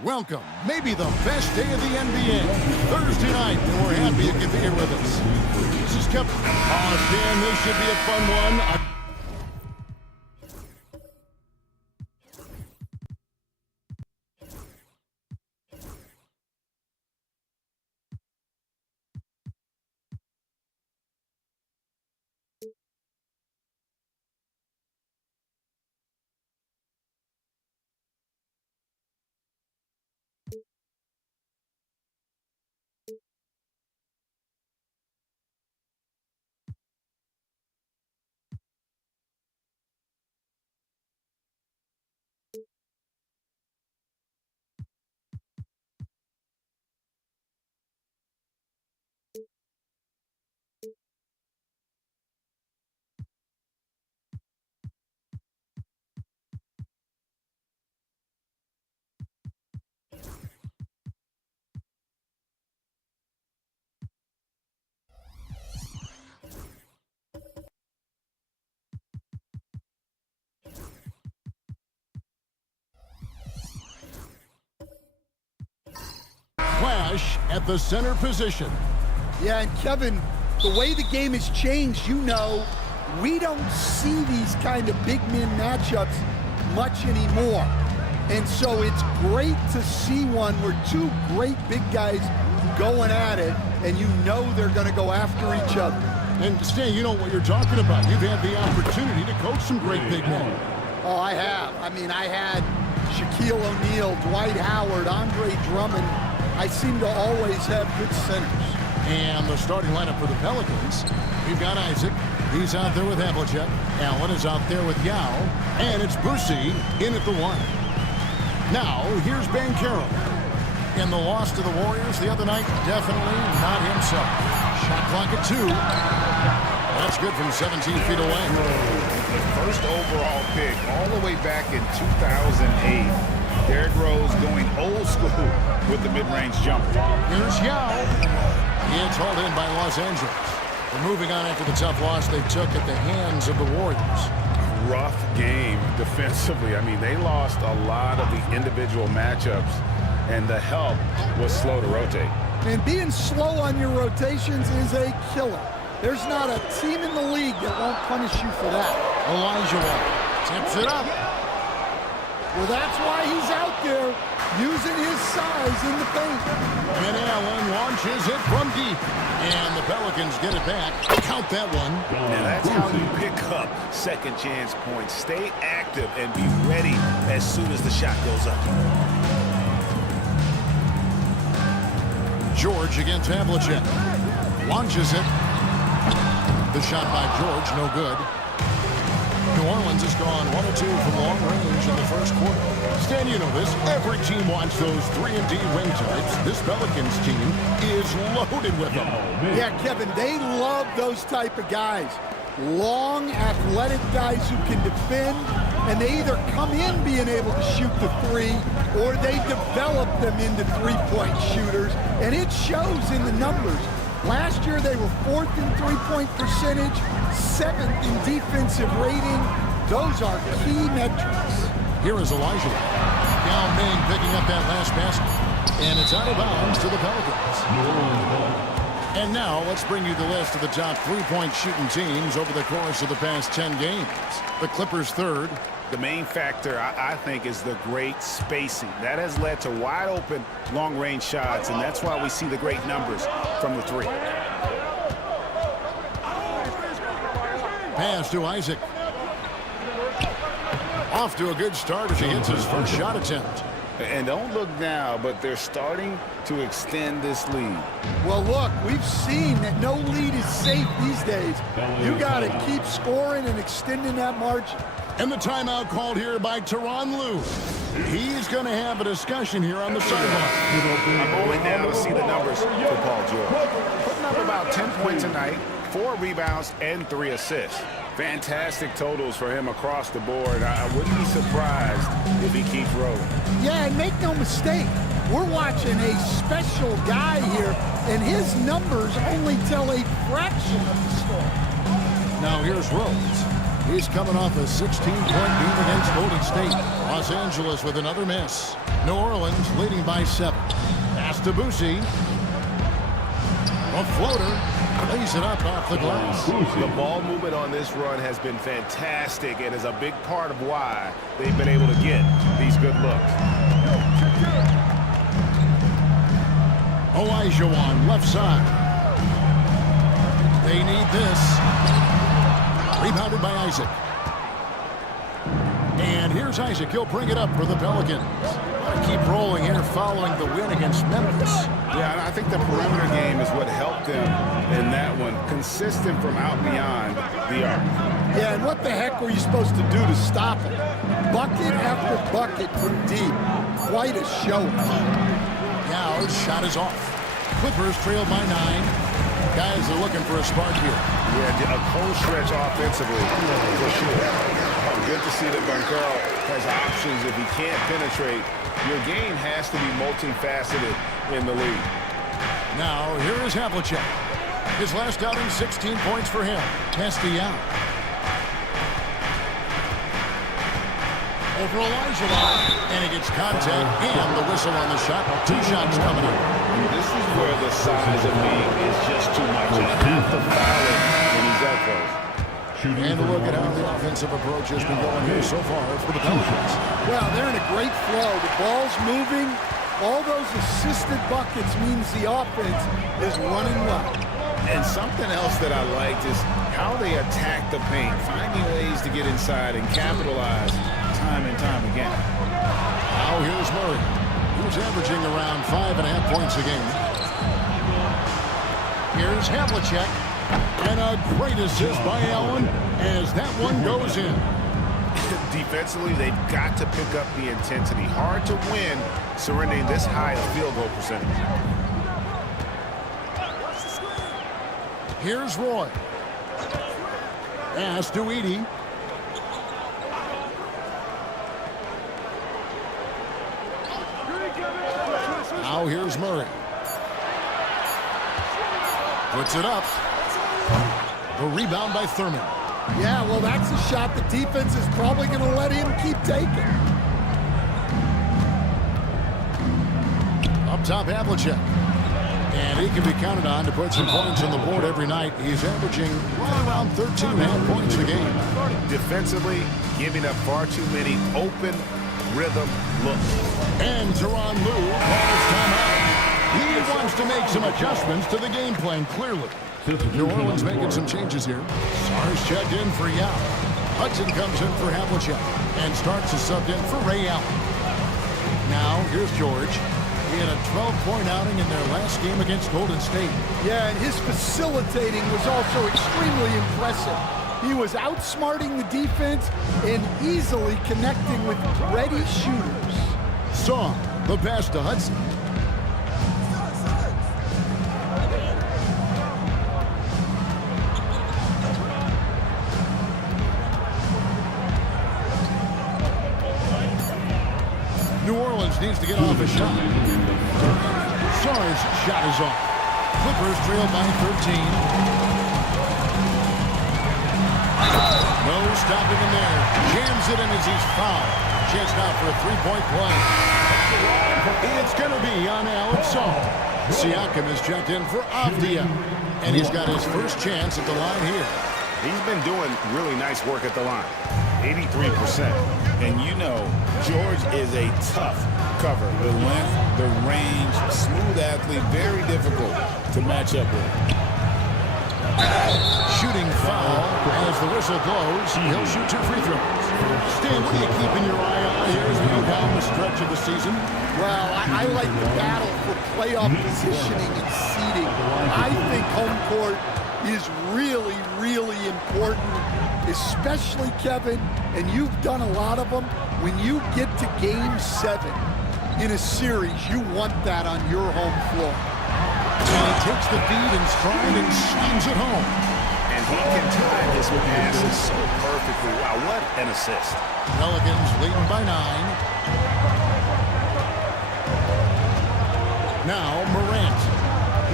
Welcome, maybe the best day of the NBA. Thursday night, and we're happy you can be here with us. This is Kevin. Oh, Dan, this should be a fun one. Flash at the center position. Yeah, and Kevin, the way the game has changed, we don't see these kind of big men matchups much anymore. And so it's great to see one where two great big guys going at it, and they're going to go after each other. And Stan, you know what you're talking about. You've had the opportunity to coach some great big men. Oh, I have. I had Shaquille O'Neal, Dwight Howard, Andre Drummond. I seem to always have good centers. And the starting lineup for the Pelicans, we've got Isaac. He's out there with Havlicek. Allen is out there with Yao. And it's Boussy in at the 1. Now, here's Banchero. In the loss to the Warriors the other night, definitely not himself. Shot clock at 2. That's good from 17 feet away. The first overall pick all the way back in 2008. Derrick Rose going old school with the mid-range jumper. Here's Yao. It's hauled in by Los Angeles. We're moving on after the tough loss they took at the hands of the Warriors. Rough game defensively. They lost a lot of the individual matchups, and the help was slow to rotate. And being slow on your rotations is a killer. There's not a team in the league that won't punish you for that. Elijah tips it up. Well, that's why he's out there using his size in the paint. And Allen launches it from deep. And the Pelicans get it back. Count that one. Now that's how you pick up second chance points. Stay active and be ready as soon as the shot goes up. George against Havlicek. Launches it. The shot by George, no good. New Orleans has gone 1 of 2 from long range in the first quarter. Stan, you know this. Every team wants those 3-and-D wing types. This Pelicans team is loaded with them. Yeah, Kevin, they love those type of guys. Long, athletic guys who can defend, and they either come in being able to shoot the 3, or they develop them into three-point shooters, and it shows in the numbers. Last year, they were 4th in three-point percentage, 7th in defensive rating. Those are key metrics. Here is Elijah. Yao Ming picking up that last basket. And it's out of bounds to the Pelicans. And now, let's bring you the list of the top three-point shooting teams over the course of the past 10 games. The Clippers 3rd. The main factor, I think, is the great spacing. That has led to wide-open, long-range shots, and that's why we see the great numbers from the 3. Pass to Isaac. Off to a good start as he hits his first shot attempt. And don't look now, but they're starting to extend this lead. Well, look, we've seen that no lead is safe these days. You got to keep scoring and extending that margin. And the timeout called here by Tyronn Lue. He's going to have a discussion here on the sideline. I'm going now to see the numbers for Paul George. Putting up about 10 points a night, 4 rebounds, and 3 assists. Fantastic totals for him across the board. I wouldn't be surprised if he keeps rolling. Yeah, and make no mistake, we're watching a special guy here, and his numbers only tell a fraction of the story. Now here's Rose. He's coming off a 16-point game against Golden State. Los Angeles with another miss. New Orleans leading by 7. Pass to Boosie. A floater. Lays it up off the glass. The ball movement on this run has been fantastic and is a big part of why they've been able to get these good looks. Olajuwon left side. They need this. Rebounded by Isaac. And here's Isaac. He'll bring it up for the Pelicans. Keep rolling here following the win against Memphis. Yeah, and I think the perimeter game is what helped them in that one. Consistent from out beyond the arc. Yeah, and what the heck were you supposed to do to stop him? Bucket after bucket from deep. Quite a show. Yow's shot is off. Clippers trail by 9. Guys are looking for a spark here. Yeah, a cold stretch offensively, for sure. Good to see that Banchero has options if he can't penetrate. Your game has to be multifaceted in the league. Now, here is Havlicek. His last outing, 16 points for him. Castellano. Over Olajuwon. And he gets contact and the whistle on the shot. 2 shots coming up. This is where the size of me is just too much. You have to foul it when he's that close. And a look at how the offensive approach has been going here so far for the Pelicans. Well, they're in a great flow. The ball's moving. All those assisted buckets means the offense is running well. And something else that I liked is how they attack the paint, finding ways to get inside and capitalize time and time again. Now here's Murray, who's averaging around 5.5 points a game. Here's Havlicek. And a great assist by Allen as that one goes in. Defensively, they've got to pick up the intensity. Hard to win surrendering this high a field goal percentage. Here's Roy. Pass to Edey. Now here's Murray. Puts it up. The rebound by Thurman. Yeah, well, that's a shot the defense is probably going to let him keep taking. Up top, Havlicek. And he can be counted on to put some points on the board every night. He's averaging right around 13.5 points a game. Defensively, giving up far too many open rhythm looks. And Tyronn Lue calls timeout. He wants to make some adjustments to the game plan, clearly. New Orleans making some changes here. Sarge checked in for Yao. Hudson comes in for Havlicek and starts to sub in for Ray Allen. Now, here's George. He had a 12-point outing in their last game against Golden State. Yeah, and his facilitating was also extremely impressive. He was outsmarting the defense and easily connecting with ready shooters. Song, the pass to Hudson. New Orleans needs to get off a shot. Sarge's shot is off. Clippers trail by 13. No stopping him there. Jams it in as he's fouled. Chance now for a three-point play. It's going to be on Alex Song. Siakam is checked in for Avdia. And he's got his first chance at the line here. He's been doing really nice work at the line. 83%. And you know, George is a tough cover. The length, the range, smooth athlete, very difficult to match up with. Shooting foul as the whistle blows. He'll shoot 2 free throws. Stan, what are you keeping your eye on here as we go down the stretch of the season? Well, I like the battle for playoff positioning and seeding. I think home court is really, really important, especially, Kevin, and you've done a lot of them. When you get to Game 7 in a series, you want that on your home floor. And he takes the feed in stride and slams it home. And he can time his passes so perfectly. Wow, what an assist. Pelicans leading by 9. Now Morant.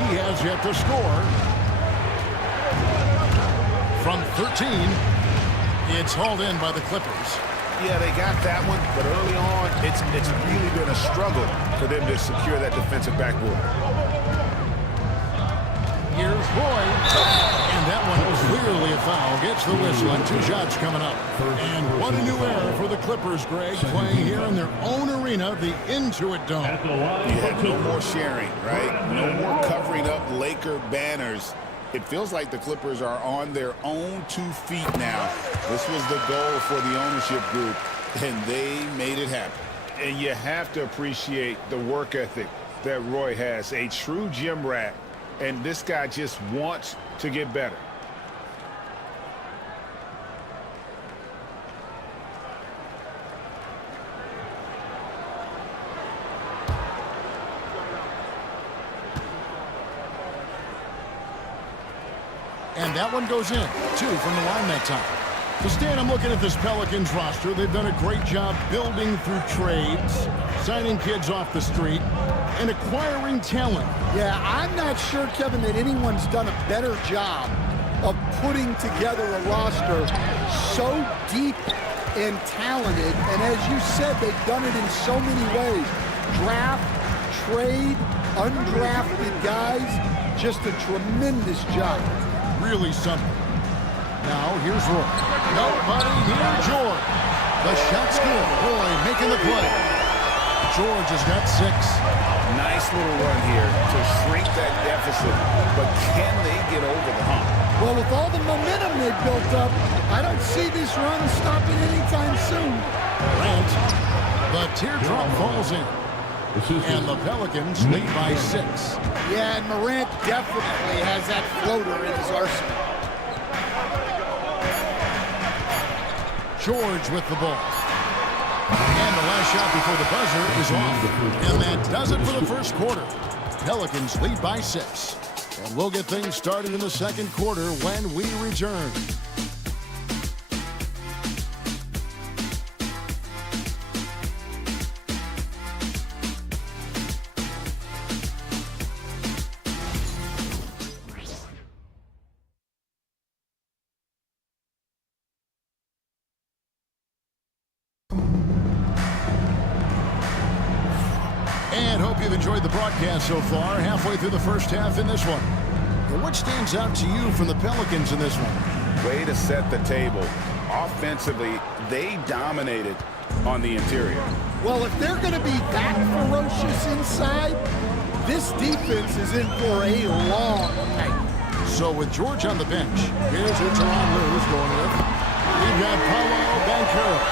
He has yet to score. From 13, It's hauled in by the Clippers. Yeah, they got that one, but early on, it's really been a struggle for them to secure that defensive backboard. Here's Roy. And that one clearly a foul. Gets the whistle and 2 shots coming up. And what a new era for the Clippers, Greg, playing here in their own arena, the Intuit Dome. Yeah, no more sharing, right? No more covering up Laker banners. It feels like the Clippers are on their own 2 feet now. This was the goal for the ownership group, and they made it happen. And you have to appreciate the work ethic that Roy has, a true gym rat. And this guy just wants to get better. And that one goes in. 2 from the line that time. So Stan, I'm looking at this Pelicans roster. They've done a great job building through trades, signing kids off the street, and acquiring talent. Yeah, I'm not sure, Kevin, that anyone's done a better job of putting together a roster so deep and talented. And as you said, they've done it in so many ways. Draft, trade, undrafted guys. Just a tremendous job. Really something. Now, here's Roy. Nobody near George. The shot's good. Roy making the play. George has got 6. Nice little run here to shrink that deficit, but can they get over the hump? Well, with all the momentum they've built up, I don't see this run stopping anytime soon. Grant. The teardrop falls in. And the Pelicans lead by 6. Yeah, and Morant definitely has that floater in his arsenal. George with the ball. And the last shot before the buzzer is off. And that does it for the first quarter. Pelicans lead by 6. And we'll get things started in the second quarter when we return. And hope you've enjoyed the broadcast so far. Halfway through the first half in this one. And what stands out to you from the Pelicans in this one? Way to set the table. Offensively, they dominated on the interior. Well, if they're going to be that ferocious inside, this defense is in for a long night. So with George on the bench, here's who Tyronn Lue is going with. We've got Paolo Banchero.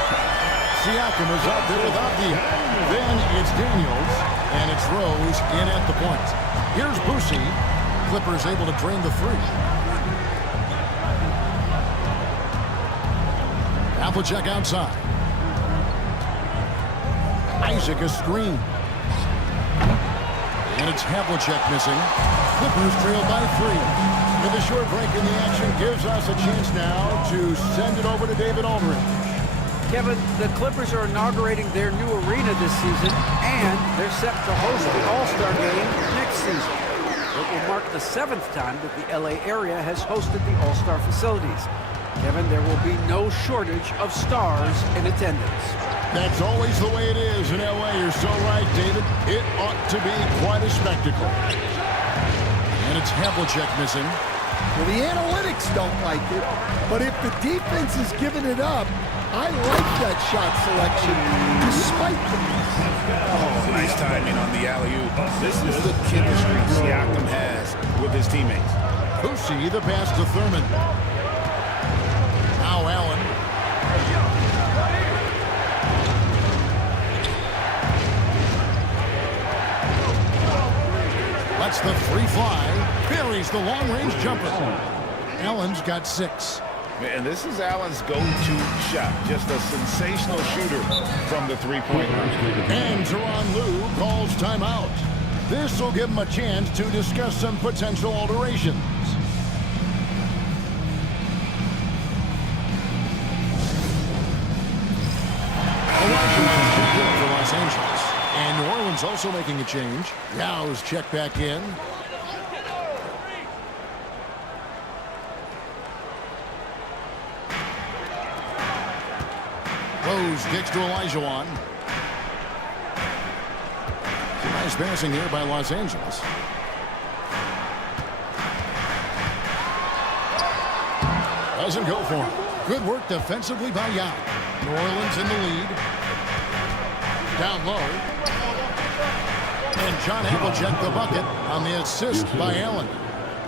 Siakam is out there with Avdija. Then it's Daniels, and it's Rose in at the point. Here's Boosie. Clippers able to drain the 3. Havlicek outside. Isaac a screen. And it's Havlicek missing. Clippers trailed by 3. And the short break in the action gives us a chance now to send it over to David Aldridge. Kevin, the Clippers are inaugurating their new arena this season, and they're set to host the All-Star Game next season. It will mark the 7th time that the LA area has hosted the All-Star facilities. Kevin, there will be no shortage of stars in attendance. That's always the way it is in LA. You're so right, David. It ought to be quite a spectacle. And it's Havlicek missing. Well, the analytics don't like it, but if the defense is giving it up, I like that shot selection despite the miss. Oh, nice timing on the alley-oop. This is the chemistry Siakam has with his teammates. Boosie, the pass to Thurman. Now Allen. Lets the 3 fly. Buries the long-range jumper. Allen's got 6. And this is Allen's go-to shot. Just a sensational shooter from the 3-point line. And Tyronn Lue calls timeout. This will give him a chance to discuss some potential alterations. Olajuwon's checked in for Los Angeles. And New Orleans also making a change. Yow's checked back in. Rose kicks to Olajuwon. Nice passing here by Los Angeles. Doesn't go for him. Good work defensively by Yao. New Orleans in the lead. Down low. And John Havlicek the bucket on the assist by Allen.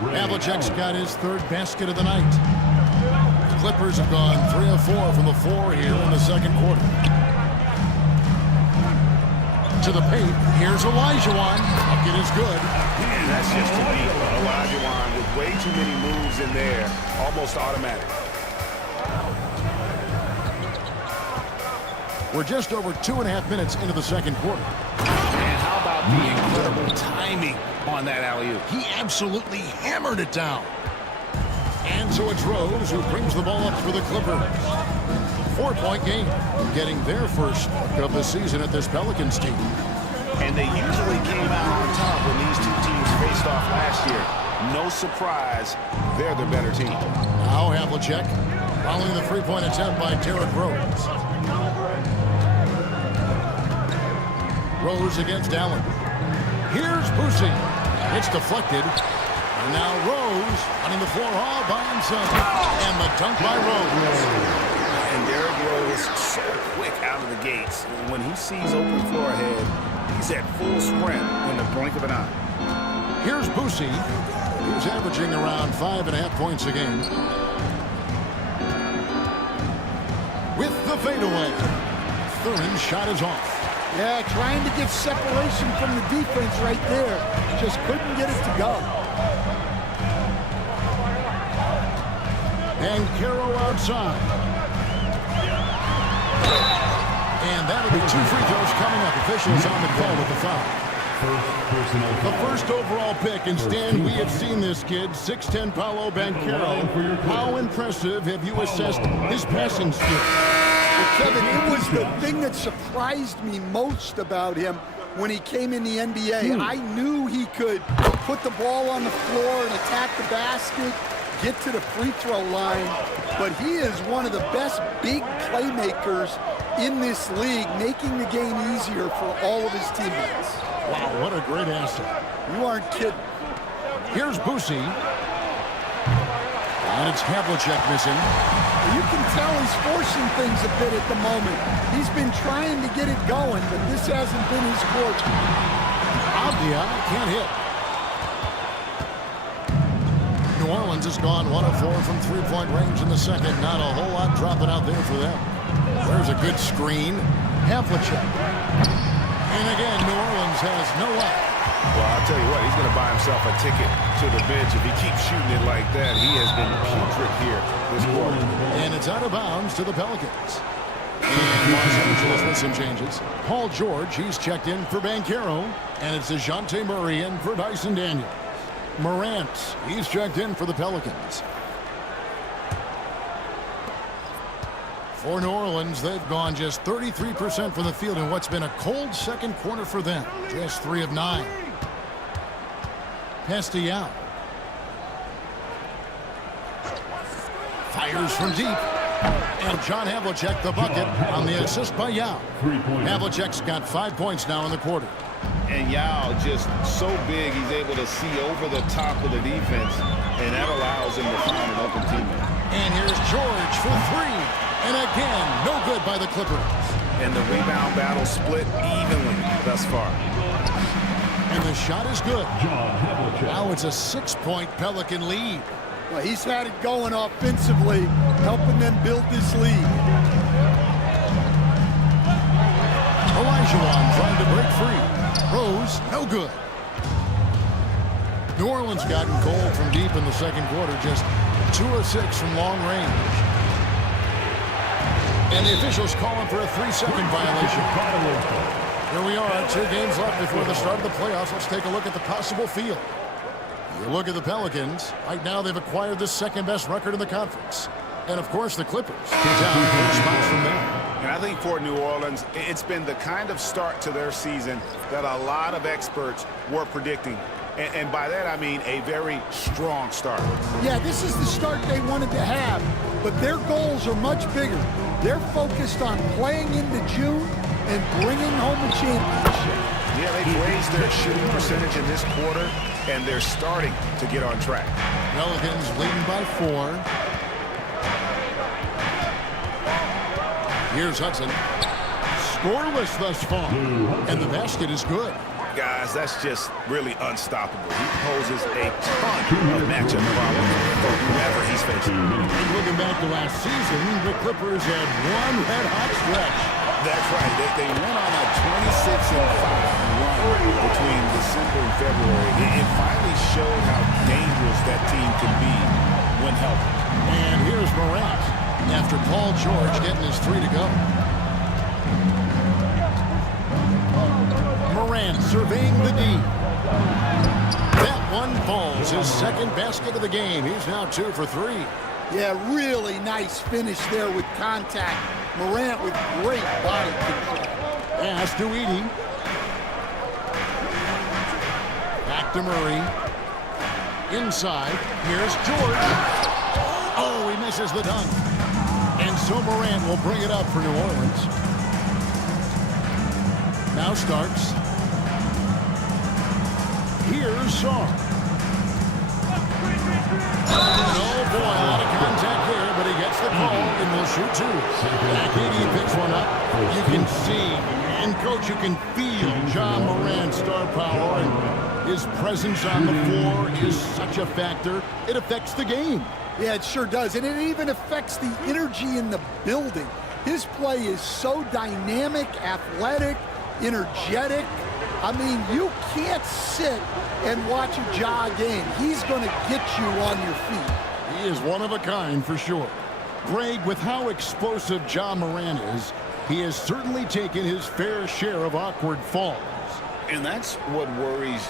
Havlicek's got his third basket of the night. The Clippers have gone 3 of 4 from the floor here in the second quarter. To the paint. Here's Olajuwon. Bucket is good. Man, that's just too deep. Olajuwon with way too many moves in there. Almost automatic. We're just over 2.5 minutes into the second quarter. And how about the incredible timing on that alley-oop? He absolutely hammered it down. And so it's Rose who brings the ball up for the Clippers. 4-point game, getting their first look of the season at this Pelicans team. And they usually came out on top when these two teams faced off last year. No surprise, they're the better team. Now Havlicek following the three-point attempt by Derrick Rose. Rose against Allen. Here's Boosie. It's deflected. And now Rose running the floor all by himself. And the dunk by Rose. And Derrick Rose so quick out of the gates. When he sees open floor ahead, he's at full sprint in the blink of an eye. Here's Boosie. He's averaging around 5.5 points a game. With the fadeaway. Thurin's shot is off. Yeah, trying to get separation from the defense right there. Just couldn't get it to go. And Caro outside. And that'll be 2 free throws coming up. Officials on the call with the foul. The first overall pick, and Stan, we have seen this kid, 6'10" Paolo Banchero. How impressive have you assessed his passing skill? Well, Kevin, it was the thing that surprised me most about him when he came in the NBA. I knew he could put the ball on the floor and attack the basket, get to the free throw line, but he is one of the best big playmakers in this league, making the game easier for all of his teammates. Wow, what a great asset. You aren't kidding. Here's Boosie. And it's Havlicek missing. You can tell he's forcing things a bit at the moment. He's been trying to get it going, but this hasn't been his court. Avdia can't hit. New Orleans has gone 1 of 4 from three-point range in the second. Not a whole lot dropping out there for them. There's a good screen. Havlicek. And again, New Orleans has no up. Well, I'll tell you what, he's going to buy himself a ticket to the bench. If he keeps shooting it like that, he has been putrid here this quarter. And it's out of bounds to the Pelicans. And Los Angeles with some changes. Paul George, he's checked in for Banchero. And it's DeJounte Murray in for Dyson Daniels. Morant, he's checked in for the Pelicans. For New Orleans, they've gone just 33% from the field in what's been a cold second quarter for them. Just 3 of 9. Pass to Yao. Fires from deep. And John Havlicek the bucket on the assist by Yao. Havlicek's got 5 points now in the quarter. And Yao just so big, he's able to see over the top of the defense, and that allows him to find an open teammate. And here's George for 3. And again, no good by the Clippers. And the rebound battle split evenly thus far. And the shot is good. Now it's a 6-point Pelican lead. Well, he's had it going offensively, helping them build this lead. Olajuwon trying to break free. Rose, no good. New Orleans gotten cold from deep in the second quarter, just 2 of 6 from long range. And the officials calling for a 3-second violation. Here we are, 2 games left before the start of the playoffs. Let's take a look at the possible field. You look at the Pelicans. Right now, they've acquired the second-best record in the conference. And, of course, the Clippers get down 4 spots from there. And I think for New Orleans, it's been the kind of start to their season that a lot of experts were predicting. And by that, I mean a very strong start. Yeah, this is the start they wanted to have, but their goals are much bigger. They're focused on playing into June and bringing home a championship. Yeah, they've raised their shooting percentage in this quarter, and they're starting to get on track. Pelicans leading by 4. Here's Hudson. Scoreless thus far, and the basket is good. Guys, that's just really unstoppable. He poses a ton of matchup problems for whoever he's facing. And looking back to last season, the Clippers had one red-hot stretch. That's right. They went on a 26-5 run between December and February. It finally showed how dangerous that team can be when healthy. And here's Morant after Paul George getting his 3 to go. Morant surveying the D. That one falls, his second basket of the game. He's now 2 for 3. Yeah, really nice finish there with contact. Morant with great body control. Pass to Edey. Back to Murray. Inside. Here's George. Oh, he misses the dunk. And so Morant will bring it up for New Orleans. Now Starks. Here's Shaw. Oh boy, a lot of contact there, but he gets the call and will shoot 2. Back Edey picks one up. You can see, and coach, you can feel Ja Morant's star power, and his presence on the floor is such a factor. It affects the game. Yeah, it sure does, and it even affects the energy in the building. His play is so dynamic, athletic, energetic. I mean, you can't sit and watch a Ja game. He's going to get you on your feet. He is one of a kind for sure. Greg, with how explosive Ja Morant is, he has certainly taken his fair share of awkward falls. And that's what worries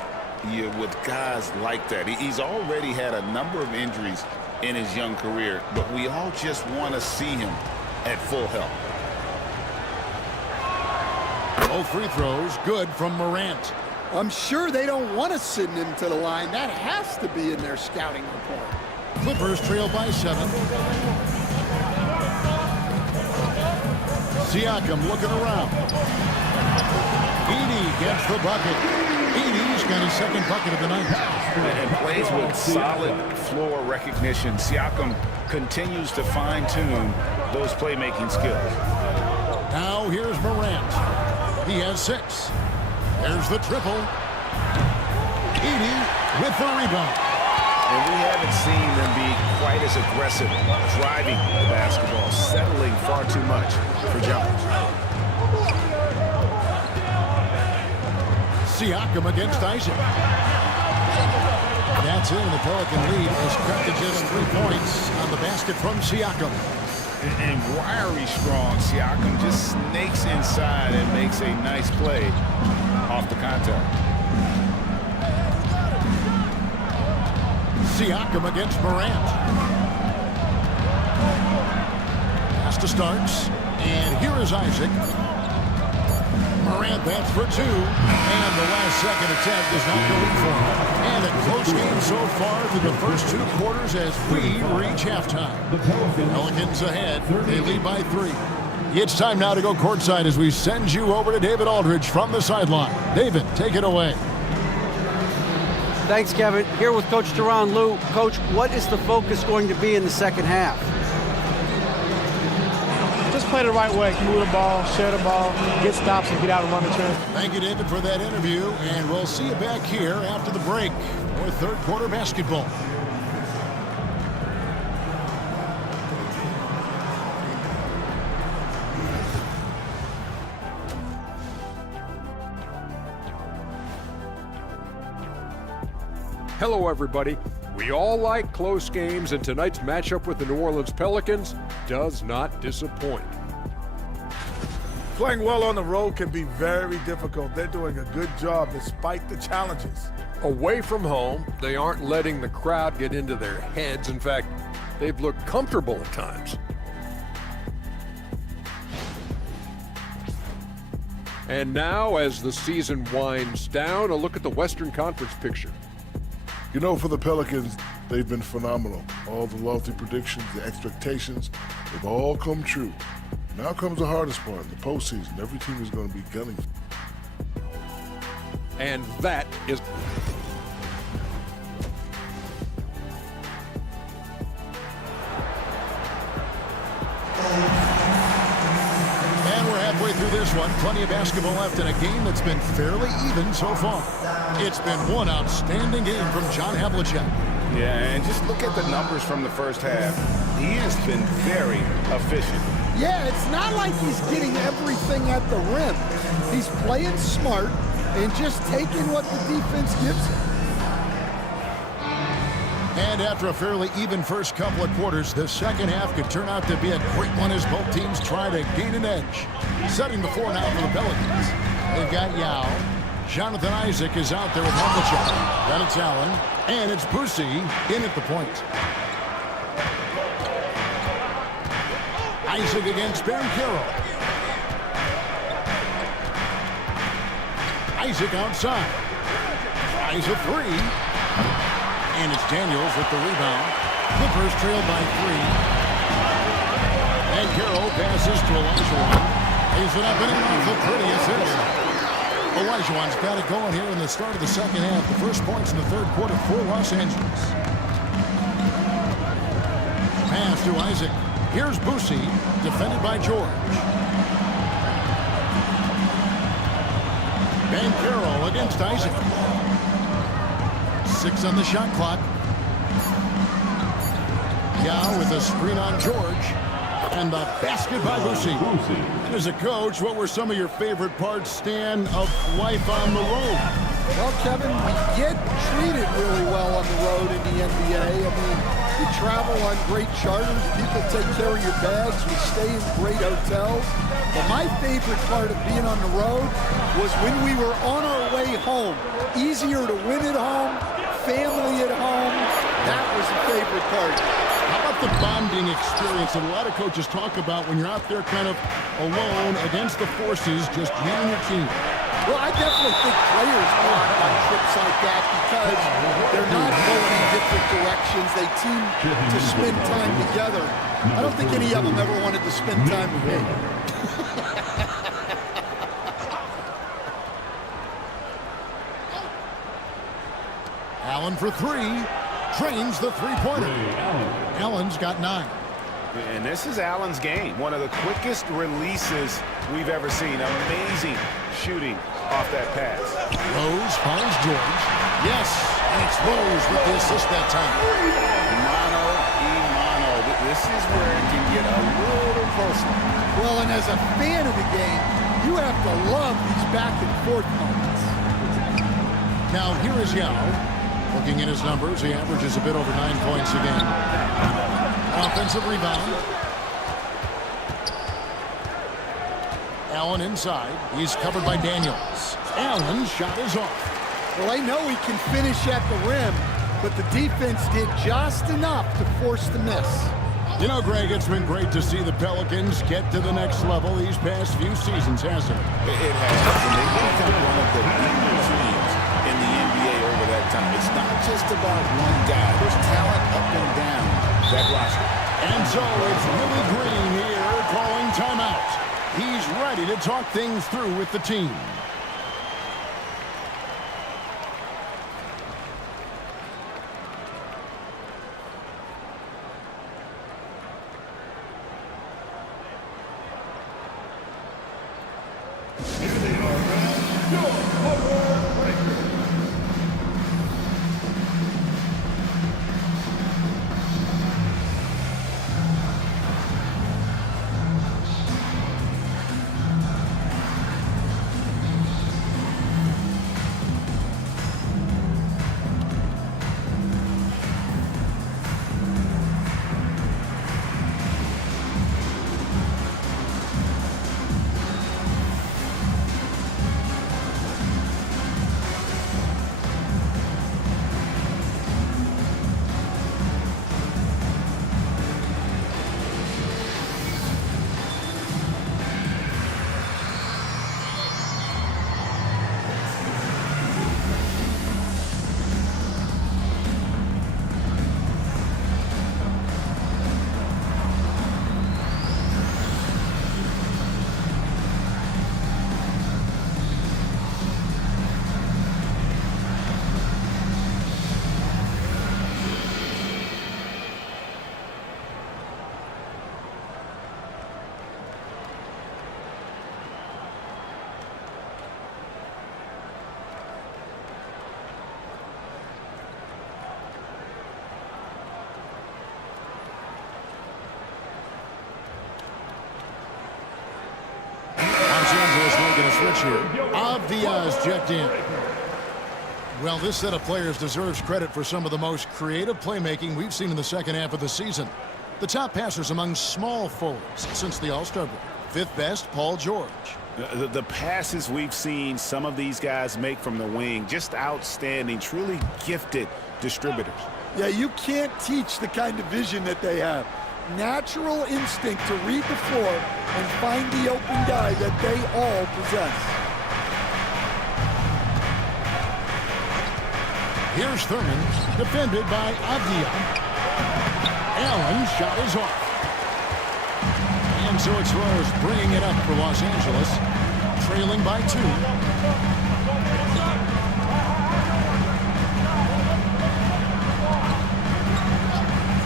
you with guys like that. He's already had a number of injuries in his young career, but we all just want to see him at full health. Both free throws good from Morant. I'm sure they don't want to send him to the line. That has to be in their scouting report. Clippers trail by 7. Siakam looking around. Edey gets the bucket. Edey's got his second bucket of the night. And plays with solid floor recognition. Siakam continues to fine-tune those playmaking skills. Now here's Morant. He has 6. There's the triple. Edey with the rebound. And we haven't seen them be quite as aggressive driving the basketball, settling far too much for jumpers. Siakam against Isaac. That's it. The Pelican lead is cut to just 3 points on the basket from Siakam. And wiry strong, Siakam just snakes inside and makes a nice play off the contact. Siakam against Morant. Pass to Starks. And here is Isaac. Morant bats for 2. And the last second attempt does not go in for him. And a close game so far through the first 2 quarters as we reach halftime. Pelicans ahead. They lead by 3. It's time now to go courtside as we send you over to David Aldridge from the sideline. David, take it away. Thanks, Kevin. Here with Coach Tyronn Lue. Coach, what is the focus going to be in the second half? Just play the right way. Move the ball, share the ball, get stops, and get out and run the train. Thank you, David, for that interview. And we'll see you back here after the break for third quarter basketball. Hello, everybody. We all like close games, and tonight's matchup with the New Orleans Pelicans does not disappoint. Playing well on the road can be very difficult. They're doing a good job despite the challenges. Away from home, they aren't letting the crowd get into their heads. In fact, they've looked comfortable at times. And now, as the season winds down, a look at the Western Conference picture. You know, for the Pelicans, they've been phenomenal. All the lofty predictions, the expectations, they've all come true. Now comes the hardest part, the postseason. Every team is going to be gunning. And that is... And we're halfway through this one. Plenty of basketball left in a game that's been fairly even so far. It's been one outstanding game from John Havlicek. Yeah, and just look at the numbers from the first half. He has been very efficient. Yeah, it's not like he's getting everything at the rim. He's playing smart and just taking what the defense gives him. And after a fairly even first couple of quarters, the second half could turn out to be a great one as both teams try to gain an edge. Setting the floor now for the Pelicans. They've got Yao. Jonathan Isaac is out there with Havlicek. Then it's Allen. And it's Boosie in at the point. Isaac against Banchero. Isaac outside. Tries a three. And it's Daniels with the rebound. Clippers trail by 3. Banchero passes to Olajuwon. Lays it up and in off the prettiest hit. Olajuwon's got it going here in the start of the second half. The first points in the third quarter for Los Angeles. Pass to Isaac. Here's Boosie, defended by George. Banchero against Isaac. 6 on the shot clock. Yao with a screen on George. And the basket by Boosie. And as a coach, what were some of your favorite parts, Stan, of life on the road? Well, Kevin, we get treated really well on the road in the NBA. I mean, you travel on great charters. People take care of your bags. We stay in great hotels. But my favorite part of being on the road was when we were on our way home. Easier to win at home, family at home. That was the favorite part. How about the bonding experience that a lot of coaches talk about when you're out there kind of alone against the forces, just you and your team? Well, I definitely think players bond on trips like that because they're not going in different directions. They team to spend time together. I don't think any of them ever wanted to spend time with me. Allen for 3. Trains the three-pointer. Allen's got 9. And this is Allen's game. One of the quickest releases we've ever seen. Amazing shooting off that pass. Rose finds George. Yes, and it's Rose with the assist that time. Mano y mano. This is where it can get a little personal. Well, and as a fan of the game, you have to love these back-and-forth moments. Now, here is Yao. Looking at his numbers, he averages a bit over 9 points a game. Offensive rebound. Allen inside. He's covered by Daniels. Allen's shot is off. Well, I know he can finish at the rim, but the defense did just enough to force the miss. You know, Greg, it's been great to see the Pelicans get to the next level these past few seasons, hasn't it? It has, and they've become one of the leading teams in the NBA over that time. It's not just about one guy. There's talent up and down that roster. And so it's Willie Green here calling timeout. He's ready to talk things through with the team. making a switch here. Avdia is checked in. Well, this set of players deserves credit for some of the most creative playmaking we've seen in the second half of the season. The top passers among small forwards since the All-Star break. Fifth best, Paul George. The passes we've seen some of these guys make from the wing, just outstanding, truly gifted distributors. Yeah, you can't teach the kind of vision that they have. Natural instinct to read the floor and find the open guy that they all possess. Here's Thurman, defended by Avdia. Allen shot is off. And so it's Rose bringing it up for Los Angeles, trailing by 2.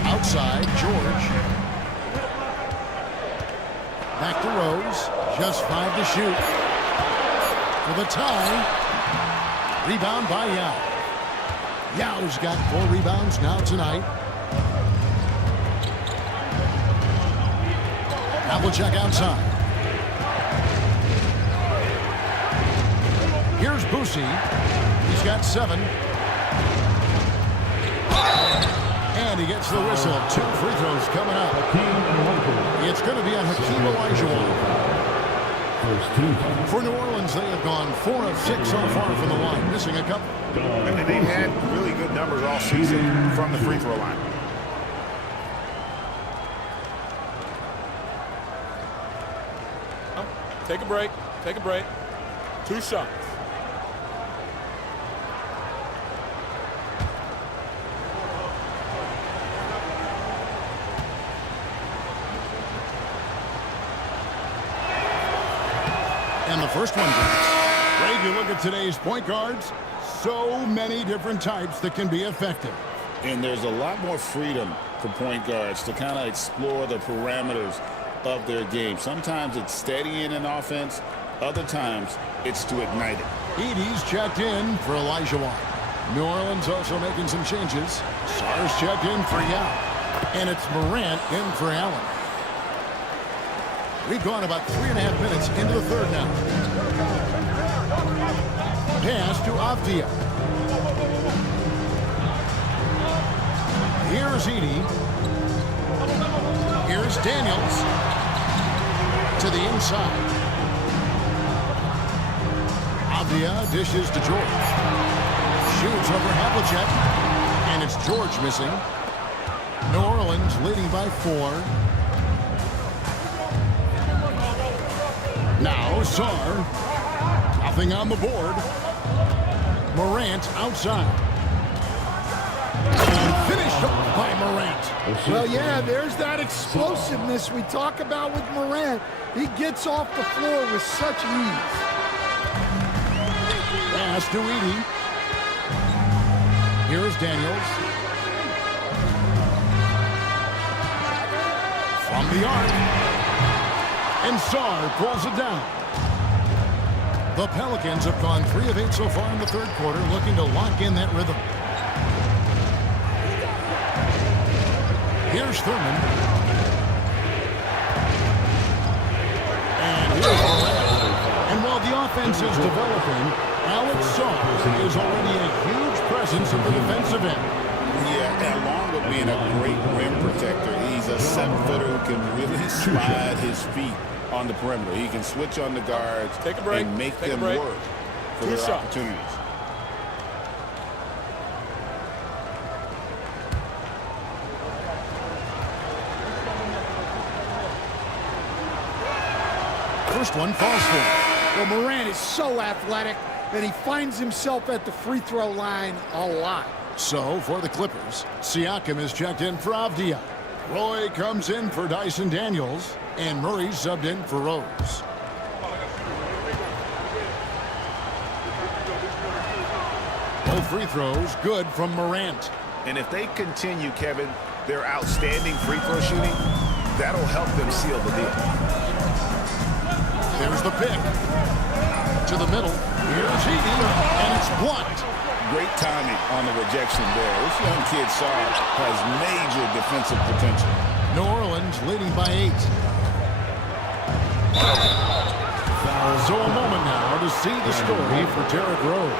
Outside, George. Back to Rose, just 5 to shoot. For the tie, rebound by Yao. Yao's got 4 rebounds now tonight. Havlicek outside. Here's Boosie. He's got 7. And he gets the whistle. 2 free throws coming up. It's going to be on Hakeem Olajuwon. For New Orleans, they have gone 4 of 6 so far from the line, missing a couple. And they've had really good numbers all season from the free throw line. Take a break. Take a break. 2 shots. And the first one goes. Greg, you look at today's point guards, so many different types that can be effective. And there's a lot more freedom for point guards to kind of explore the parameters of their game. Sometimes it's steadying an offense. Other times it's to ignite it. Edey's checked in for Olajuwon. New Orleans also making some changes. Sarr's checked in for Yao. And it's Morant in for Allen. We've gone about 3.5 minutes into the third now. Pass to Avdia. Here's Edey. Here's Daniels. To the inside. Avdia dishes to George. Shoots over Havlicek. And it's George missing. New Orleans leading by 4. Now Sarr. Nothing on the board. Morant outside. And finished up by Morant. Well, yeah, there's that explosiveness we talk about with Morant. He gets off the floor with such ease. Pass to Edey. Here's Daniels. From the arc. And Sarr pulls it down. The Pelicans have gone 3 of 8 so far in the third quarter, looking to lock in that rhythm. Here's Thurman. And here's Morant. And while the offense is developing, Alex Sarr is already a huge presence at the defensive end. Yeah, and along with being a great rim protector, he's a 7-footer who can really slide his feet on the perimeter. He can switch on the guards and make them work for their opportunities. First one falls for him. Well, Morant is so athletic, and he finds himself at the free throw line a lot. So, for the Clippers, Siakam is checked in for Avdia. Roy comes in for Dyson Daniels, and Murray's subbed in for Rose. Both free throws good from Morant. And if they continue, Kevin, their outstanding free throw shooting, that'll help them seal the deal. There's the pick. To the middle. Here's Edey, and it's blocked. Great timing on the rejection there. This young kid, Sarr, has major defensive potential. New Orleans leading by 8. So a moment see the story for Derrick Rose.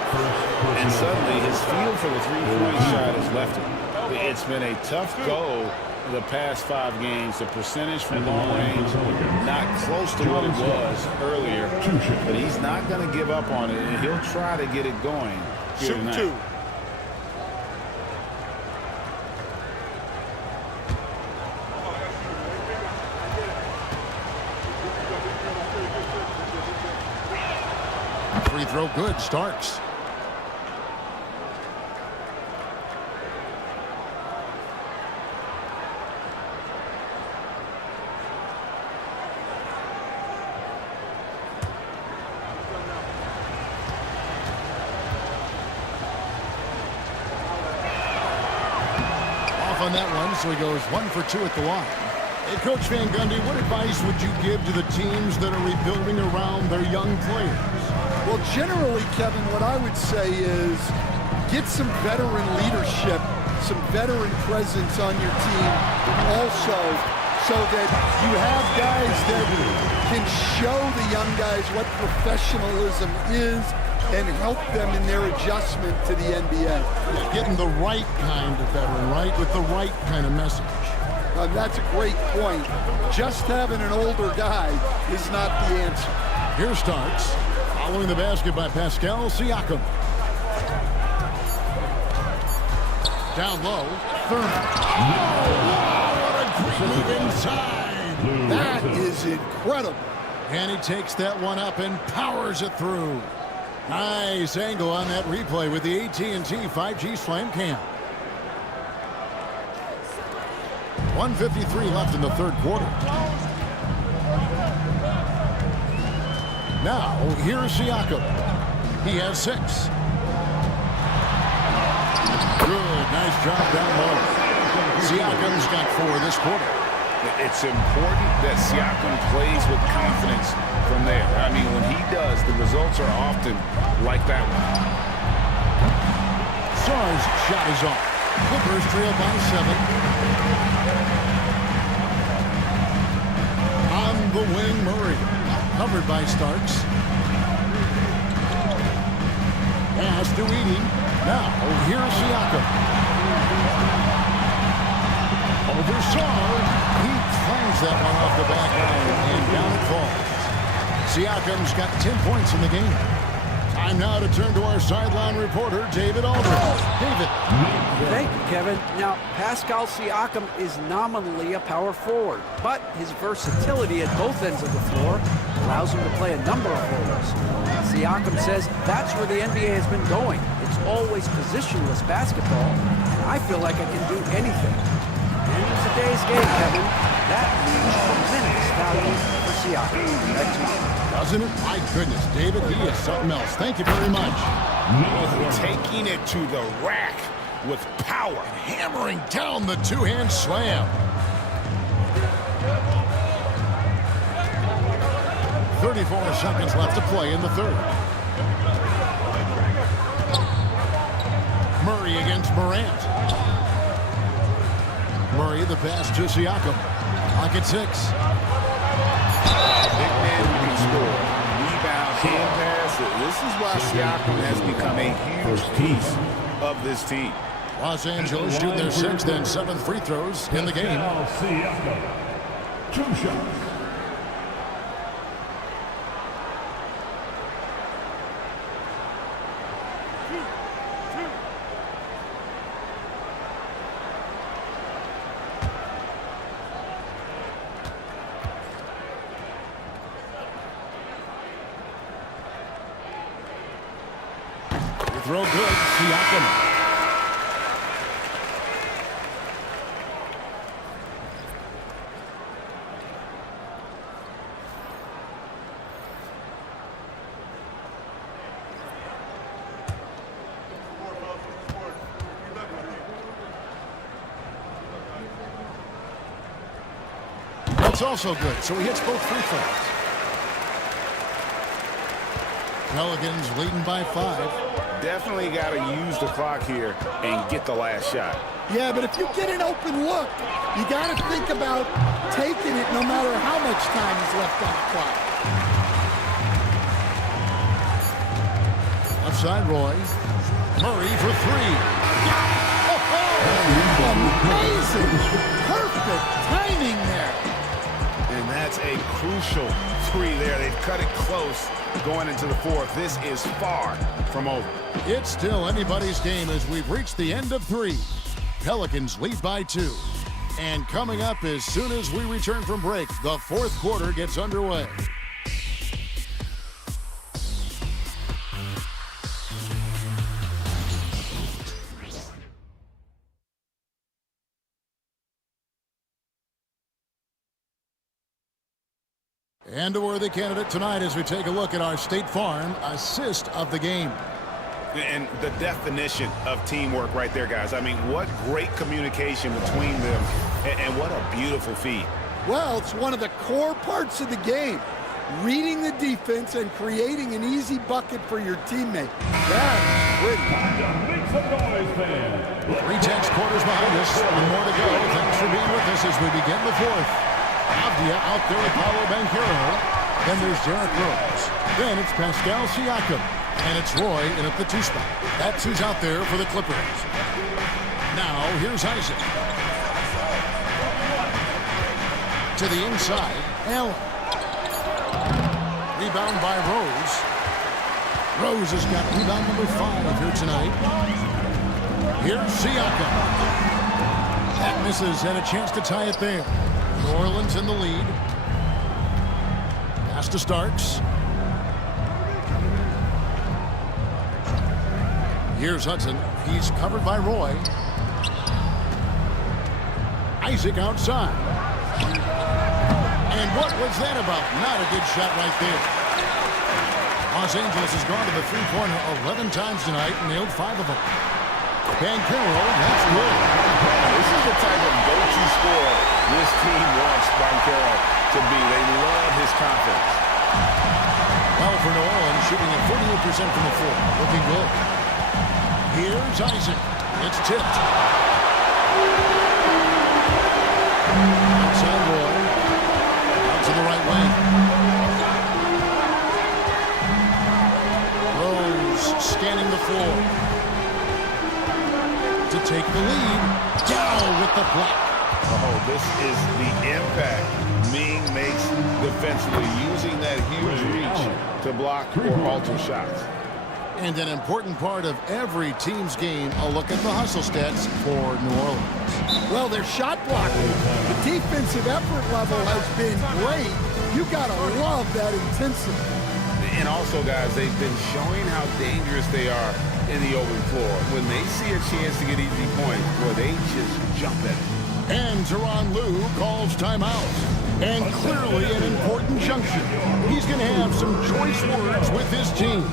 And suddenly his feel for the three-point shot has left him. It's been a tough go the past 5 games. The percentage from long range, not close to what it was earlier. But he's not going to give up on it, and he'll try to get it going here tonight. Shoot 2. Free throw good. Starks. Off on that one, so he goes 1 for 2 at the line. Hey, Coach Van Gundy, what advice would you give to the teams that are rebuilding around their young players? Well, generally, Kevin, what I would say is get some veteran leadership, some veteran presence on your team also, so that you have guys that can show the young guys what professionalism is and help them in their adjustment to the NBA. Getting the right kind of veteran, right, with the right kind of message. That's a great point. Just having an older guy is not the answer. Here Starks. Following the basket by Pascal Siakam. Down low. Thurman. Oh, what a great move inside. That is incredible. And he takes that one up and powers it through. Nice angle on that replay with the AT&T 5G Slam Cam. 1:53 left in the third quarter. Now, here's Siakam. He has 6. Good, nice job down low. Siakam's got 4 this quarter. It's important that Siakam plays with confidence from there. I mean, when he does, the results are often like that one. Sarr's shot is off. Clippers trail by 7. On the wing, Murray. Covered by Starks. Pass to Edey. Now, here's Siakam. Over Sarr. He clangs that one off the back line, and down it falls. Siakam's got 10 points in the game. Time now to turn to our sideline reporter, David Aldridge. David. Thank you, Kevin. Now, Pascal Siakam is nominally a power forward, but his versatility at both ends of the floor allows him to play a number of roles. Siakam says that's where the NBA has been going. It's always positionless basketball, and I feel like I can do anything. And in today's game, Kevin, that means tremendous value for Siakam. Back to you. Doesn't it? My goodness, David, he is something else. Thank you very much. Taking it to the rack with power. Hammering down the two-hand slam. 34 seconds left to play in the third. Murray against Morant. Murray, the pass to Siakam. Clock at 6. Big man who can score. Rebound, hand pass. This is why Siakam has become a huge piece of this team. Los Angeles shoot their 6th and 7th free throws in the game. Siakam. 2 shots. Throw good, Siakam. That's also good, so he hits both free throws. Pelicans leading by 5. Definitely got to use the clock here and get the last shot. Yeah, but if you get an open look, you got to think about taking it no matter how much time is left on the clock. outside Roy. Murray for three. Amazing. Perfect timing there. And that's a crucial three there. They've cut it close going into the fourth. This is far from over. It's still anybody's game as we've reached the end of three. Pelicans lead by 2. And coming up as soon as we return from break, the fourth quarter gets underway. And a worthy candidate tonight as we take a look at our State Farm assist of the game. And the definition of teamwork right there, guys. I mean, what great communication between them, and what a beautiful feed. Well, it's one of the core parts of the game. Reading the defense and creating an easy bucket for your teammate. That's pretty. 3 quarters behind us, and more to go. Thanks for being with us as we begin the fourth. Avdia out there with Paolo Banchero. Then there's Derrick Rose. Then it's Pascal Siakam. And it's Roy in at the 2 spot. That's who's out there for the Clippers. Now, here's Isaac. To the inside, Allen. Rebound by Rose. Rose has got rebound number 5 here tonight. Here's Siakam. That misses, and a chance to tie it there. New Orleans in the lead. Pass to Starks. Here's Hudson. He's covered by Roy. Isaac outside. And what was that about? Not a good shot right there. Los Angeles has gone to the three-pointer 11 times tonight and nailed 5 of them. Banchero, that's good. This is the type of go-to scorer this team wants Banchero to be. They love his confidence. Well, for New Orleans, shooting at 48% from the floor. Looking good. Here's Isaac. It's tipped. Outside Roy. Out to the right wing. Rose scanning the floor. To take the lead. Down with the block. Oh, this is the impact Ming makes defensively, using that huge reach to block or alter shots. And an important part of every team's game, a look at the hustle stats for New Orleans. Well, their shot blocking, the defensive effort level has been great. You got to love that intensity. And also, guys, they've been showing how dangerous they are in the open floor. When they see a chance to get easy points, boy, they just jump at it. And Tyronn Lue calls timeout. And clearly an important junction. He's going to have some choice words with his team.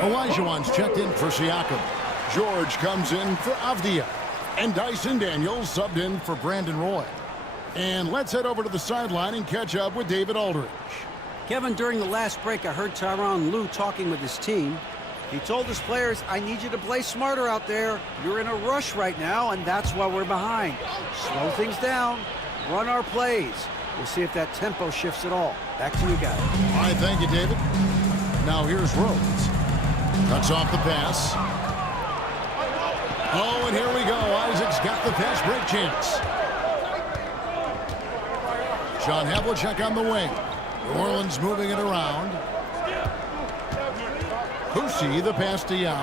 Olajuwon's checked in for Siakam. George comes in for Avdia. And Dyson Daniels subbed in for Brandon Roy. And let's head over to the sideline and catch up with David Aldridge. Kevin, during the last break, I heard Tyronn Lue talking with his team. He told his players, I need you to play smarter out there. You're in a rush right now, and that's why we're behind. Slow things down, run our plays. We'll see if that tempo shifts at all. Back to you guys. All right, thank you, David. Now here's Rhodes. Cuts off the pass. Oh, and here we go. Isaac's got the fast break chance. John Havlicek on the wing. New Orleans moving it around. Pussy, the pass to Yao.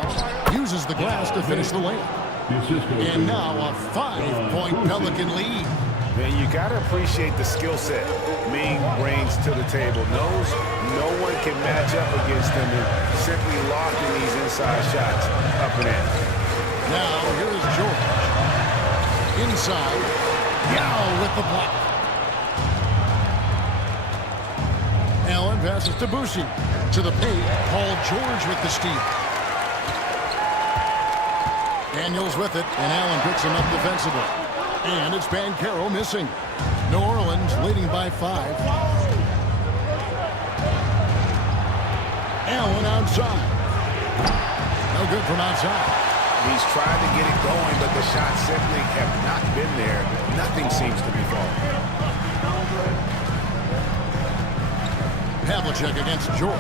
Uses the glass to finish the layup. And now a 5-point Pelican lead. Man, you got to appreciate the skill set Ming brings to the table. Knows no one can match up against him and simply locking these inside shots up and in. Now here is George. Inside. Yao with the block. Allen passes to Boucher. To the paint, Paul George with the steal. Daniels with it, and Allen picks him up defensively. And it's Banchero missing. New Orleans leading by 5. Allen outside. No good from outside. He's tried to get it going, but the shots simply have not been there. Nothing seems to be falling. Havlicek against George.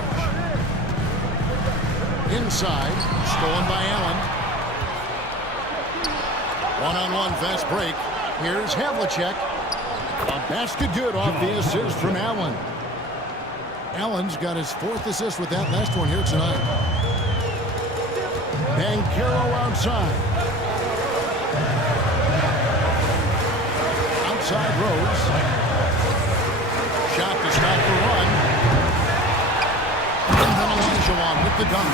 Inside, stolen by Allen. One-on-one fast break. Here's Havlicek. A basket good off the assist from Allen. Allen's got his 4th assist with that last one here tonight. Banchero outside. Outside Rose. Shot to stop the run. And then Olajuwon with the dunk.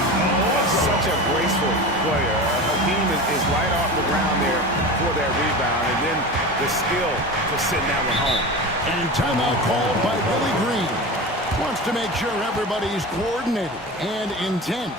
Such a graceful player. Hakeem is right off the ground there for that rebound, and then the skill for sitting that one home. And timeout called by Willie Green. Wants to make sure everybody's coordinated and intent.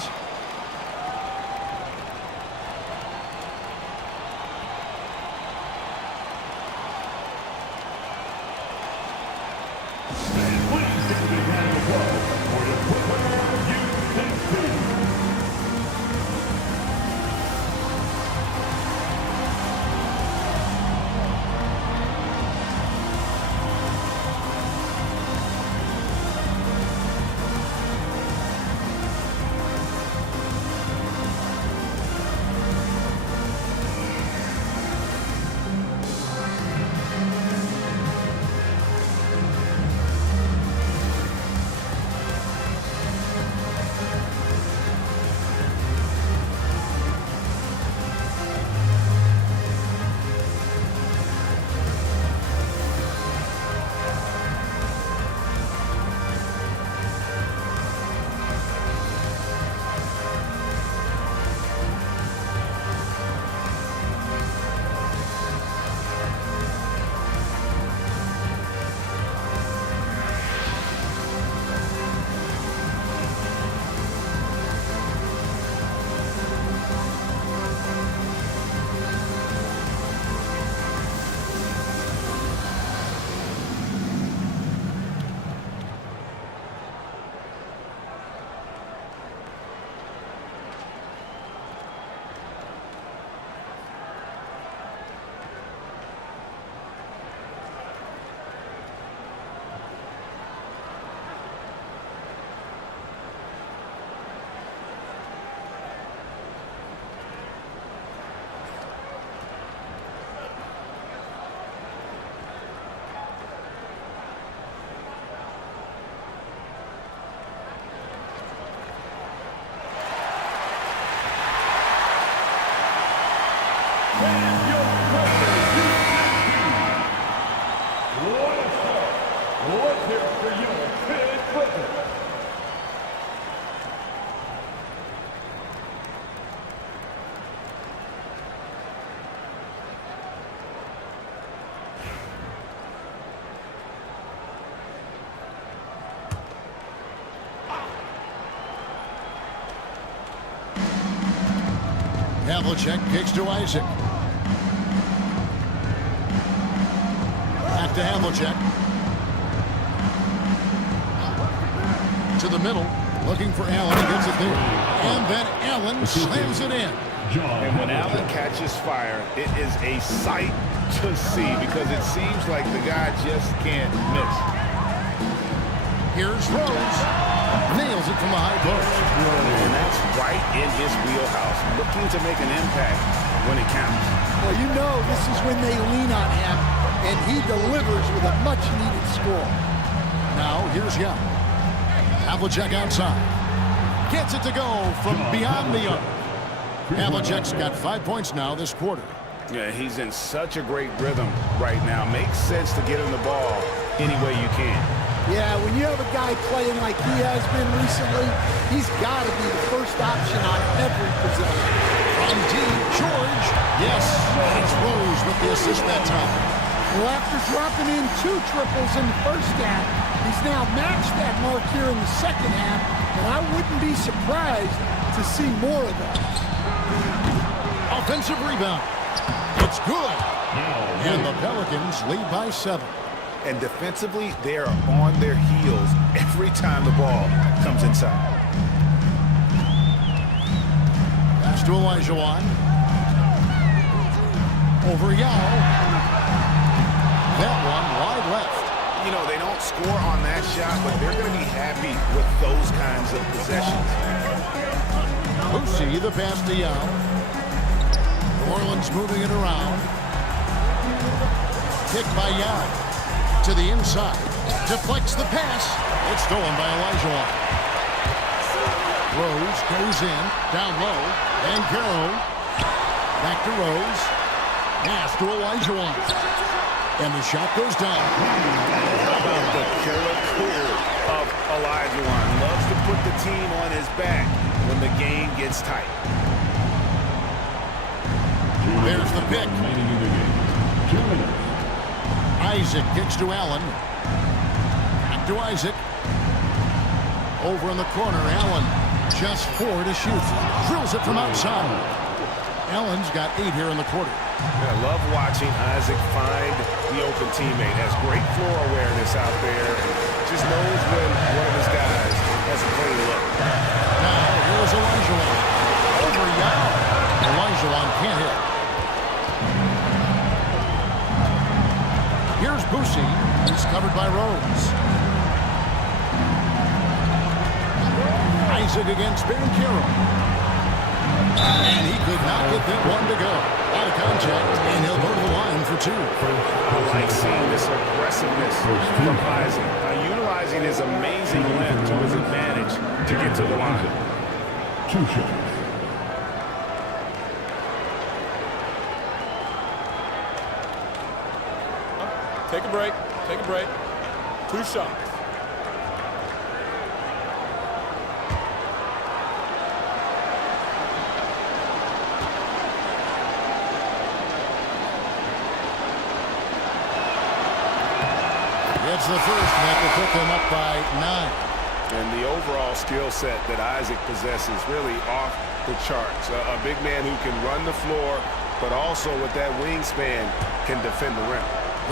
Havlicek kicks to Isaac. Back to Havlicek. to the middle, looking for Allen. He gets it there. And then Allen slams it in. And when Allen catches fire, it is a sight to see because it seems like the guy just can't miss. Here's Rose. Nails it from the high post. And that's right in his wheelhouse, looking to make an impact when it counts. Well, you know this is when they lean on him, and he delivers with a much-needed score. Now, here's Young. Havlicek outside. Gets it to go from beyond the arc. Havlicek's got 5 points now this quarter. Yeah, he's in such a great rhythm right now. Makes sense to get him the ball any way you can. Yeah, when you have a guy playing like he has been recently, he's got to be the first option on every possession. From deep, George. Yes, it's Rose with the assist that time. Well, after dropping in 2 triples in the first half, he's now matched that mark here in the second half, and I wouldn't be surprised to see more of that. Offensive rebound. It's good. And the Pelicans lead by 7. And defensively, they are on their heels every time the ball comes inside. Pass to Olajuwon. Over Yao. That one wide left. You know, they don't score on that shot, but they're going to be happy with those kinds of possessions. Boosie, the pass to Yao. New Orleans moving it around. Kick by Yao. To the inside. Deflects the pass. It's stolen by Olajuwon. Rose goes in. Down low. And Carroll. Back to Rose. Pass to Olajuwon. And the shot goes down. How about the killer cool of Olajuwon? Loves to put the team on his back when the game gets tight. There's the pick. Isaac kicks to Allen. Back to Isaac. Over in the corner, Allen. Just 4 to shoot. Drills it from outside. Allen's got 8 here in the quarter. I love watching Isaac find the open teammate. Has great floor awareness out there. Just knows when one of his guys has a clean look. Now, here's Olajuwon. Over Yao. Olajuwon can't hit. Here's Boosie. He's covered by Rose. Isaac against Banchero. And he could not get that one to go. Out of contact, and he'll go to the line for 2. I like seeing this aggressiveness from Isaac. Utilizing his amazing length to his advantage to get to the line. 2 shots. Take a break. Take a break. 2 shots. It's the first, and that will put them up by 9. And the overall skill set that Isaac possesses really off the charts. A big man who can run the floor, but also with that wingspan can defend the rim.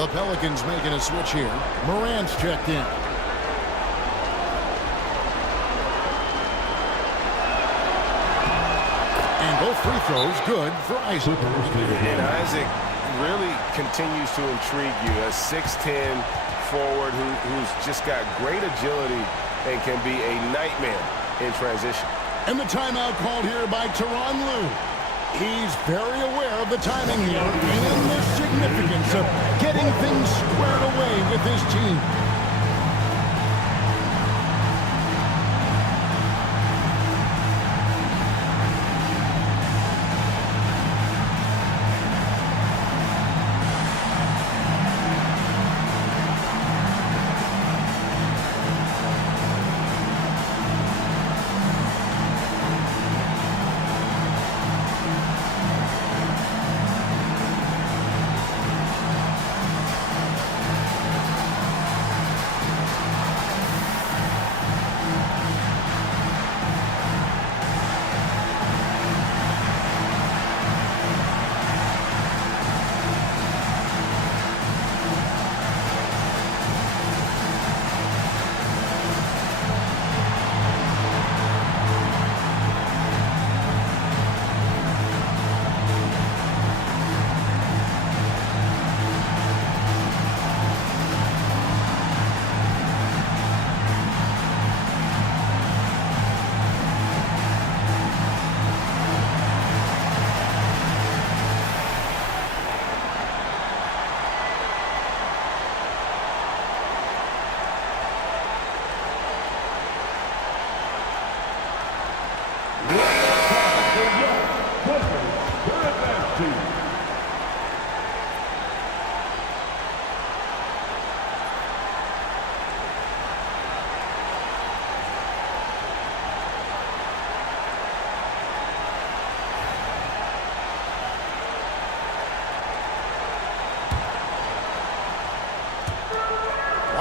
The Pelicans making a switch here. Morant's checked in. And both free throws good for Isaac. And Isaac really continues to intrigue you. A 6'10" forward who's just got great agility and can be a nightmare in transition. And the timeout called here by Tyronn Lue. He's very aware of the timing here and the significance of getting things squared away with his team.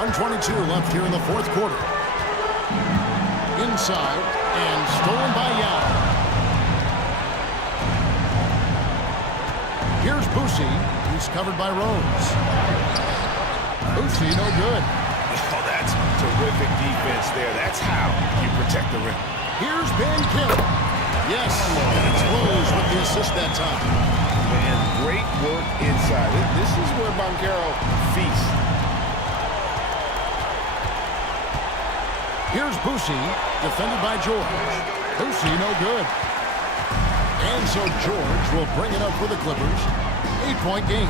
1:22 left here in the fourth quarter. Inside and stolen by Yao. Here's Boosie. He's covered by Rose. Boosie, no good. Oh, that's terrific defense there. That's how you protect the rim. Here's Banchero. Yes, and it's Rose with the assist that time. And great work inside. This is where Banchero feasts. Here's Boosie, defended by George. Boosie, no good. And so George will bring it up for the Clippers. 8-point game.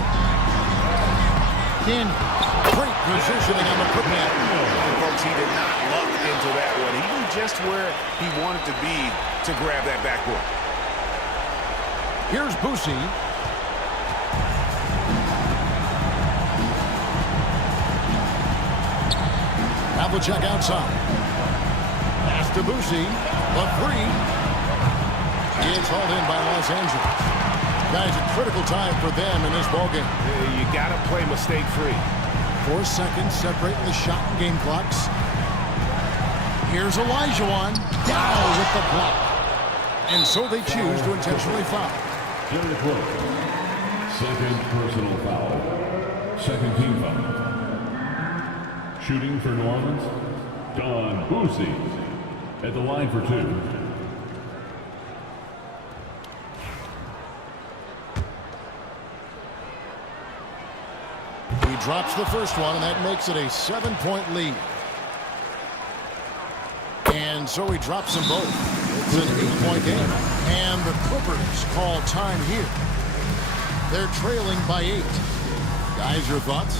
Canyon, great positioning on the putback. And folks, he did not luck into that one. He knew just where he wanted to be to grab that backboard. Here's Boosie. Havlicek outside. Pass to Boosie. A three. It's hauled in by Los Angeles. Guys, a critical time for them in this ballgame. You got to play mistake-free. 4 seconds separating the shot and game clocks. Here's Olajuwon. Down with the block. And so they choose to intentionally foul. Derrick Rose. Second personal foul. Second team foul. Shooting for New Orleans, Don Boosie at the line for two. He drops the first one, and that makes it a 7-point lead. And so he drops them both. It's an 8-point game. And the Clippers call time here. They're trailing by 8. Guys, your thoughts?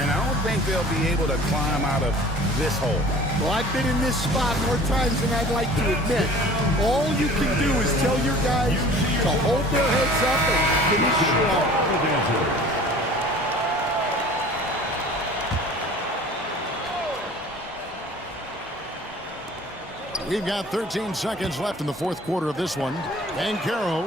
And I don't think they'll be able to climb out of this hole. Well, I've been in this spot more times than I'd like to admit. All you can do is tell your guys to hold their heads up and finish strong. We've got 13 seconds left in the fourth quarter of this one. Banchero.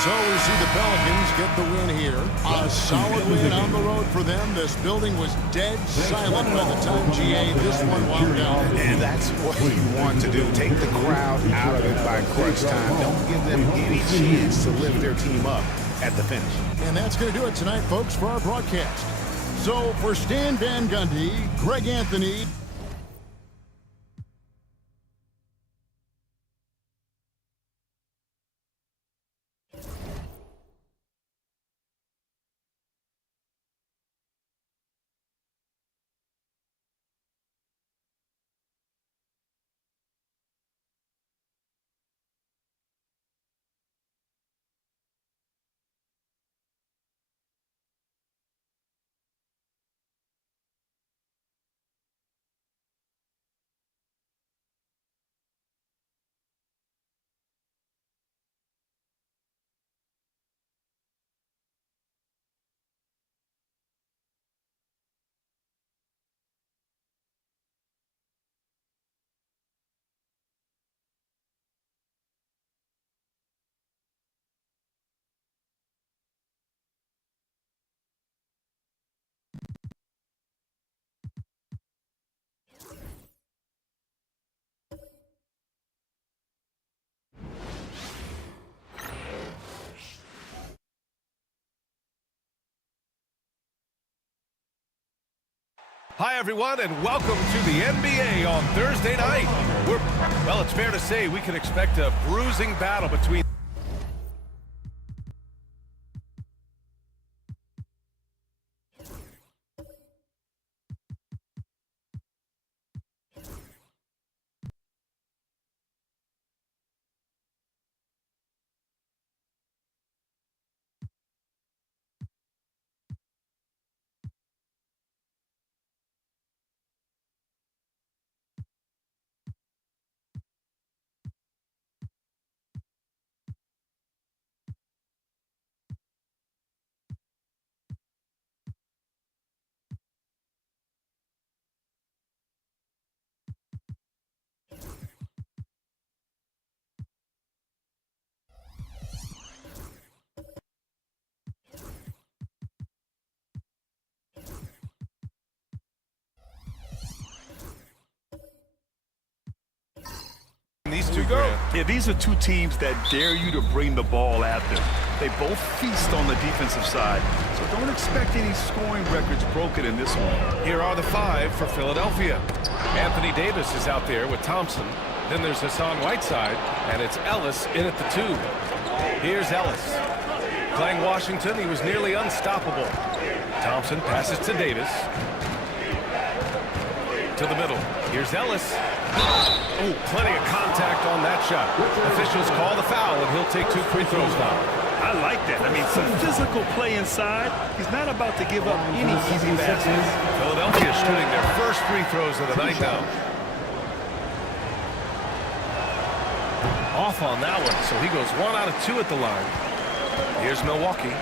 So we see the Pelicans get the win here. A solid win on the road for them. This building was dead silent by the time GA this one wound down. And that's what you want to do. Take the crowd out of it by crunch time. Don't give them any chance to lift their team up at the finish. And that's going to do it tonight, folks, for our broadcast. So for Stan Van Gundy, Greg Anthony, Hi, everyone, and welcome to the NBA on Thursday night. Well, it's fair to say we can expect a bruising battle between Grant. Yeah, these are two teams that dare you to bring the ball at them. They both feast on the defensive side, so don't expect any scoring records broken in this one. Here are the 5 for Philadelphia. Anthony Davis is out there with Thompson. Then there's Hassan Whiteside, and it's Ellis in at the 2. Here's Ellis. Playing Washington, he was nearly unstoppable. Thompson passes to Davis. To the middle. Here's Ellis. Oh, plenty of contact on that shot. Officials call the foul, and he'll take 2 free throws now. I like that. I mean, some physical play inside. He's not about to give up any easy passes. Philadelphia shooting their first free throws of the night now. Off on that one, so he goes 1 out of 2 at the line. Here's Milwaukee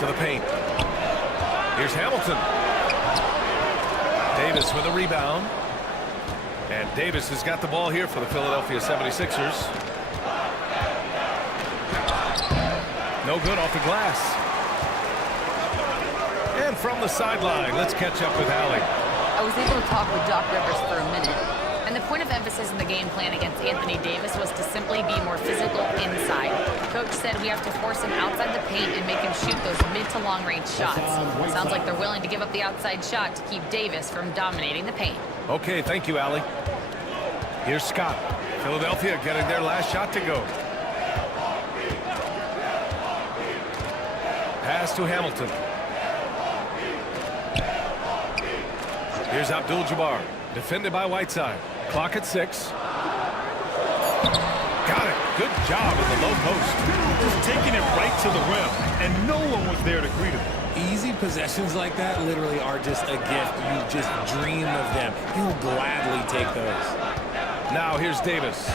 to the paint. Here's Hamilton. Davis with a rebound. And Davis has got the ball here for the Philadelphia 76ers. No good off the glass. And from the sideline, let's catch up with Allie. I was able to talk with Doc Rivers for a minute. And the point of emphasis in the game plan against Anthony Davis was to simply be more physical inside. Coach said we have to force him outside the paint and make him shoot those mid to long range shots. Sounds like they're willing to give up the outside shot to keep Davis from dominating the paint. Okay, thank you, Allie. Here's Scott. Philadelphia getting their last shot to go. Pass to Hamilton. Here's Abdul-Jabbar. Defended by Whiteside. Clock at 6. Got it. Good job in the low post. Just taking it right to the rim, and no one was there to greet him. Easy possessions like that literally are just a gift. You just dream of them. He'll gladly take those. Now here's Davis.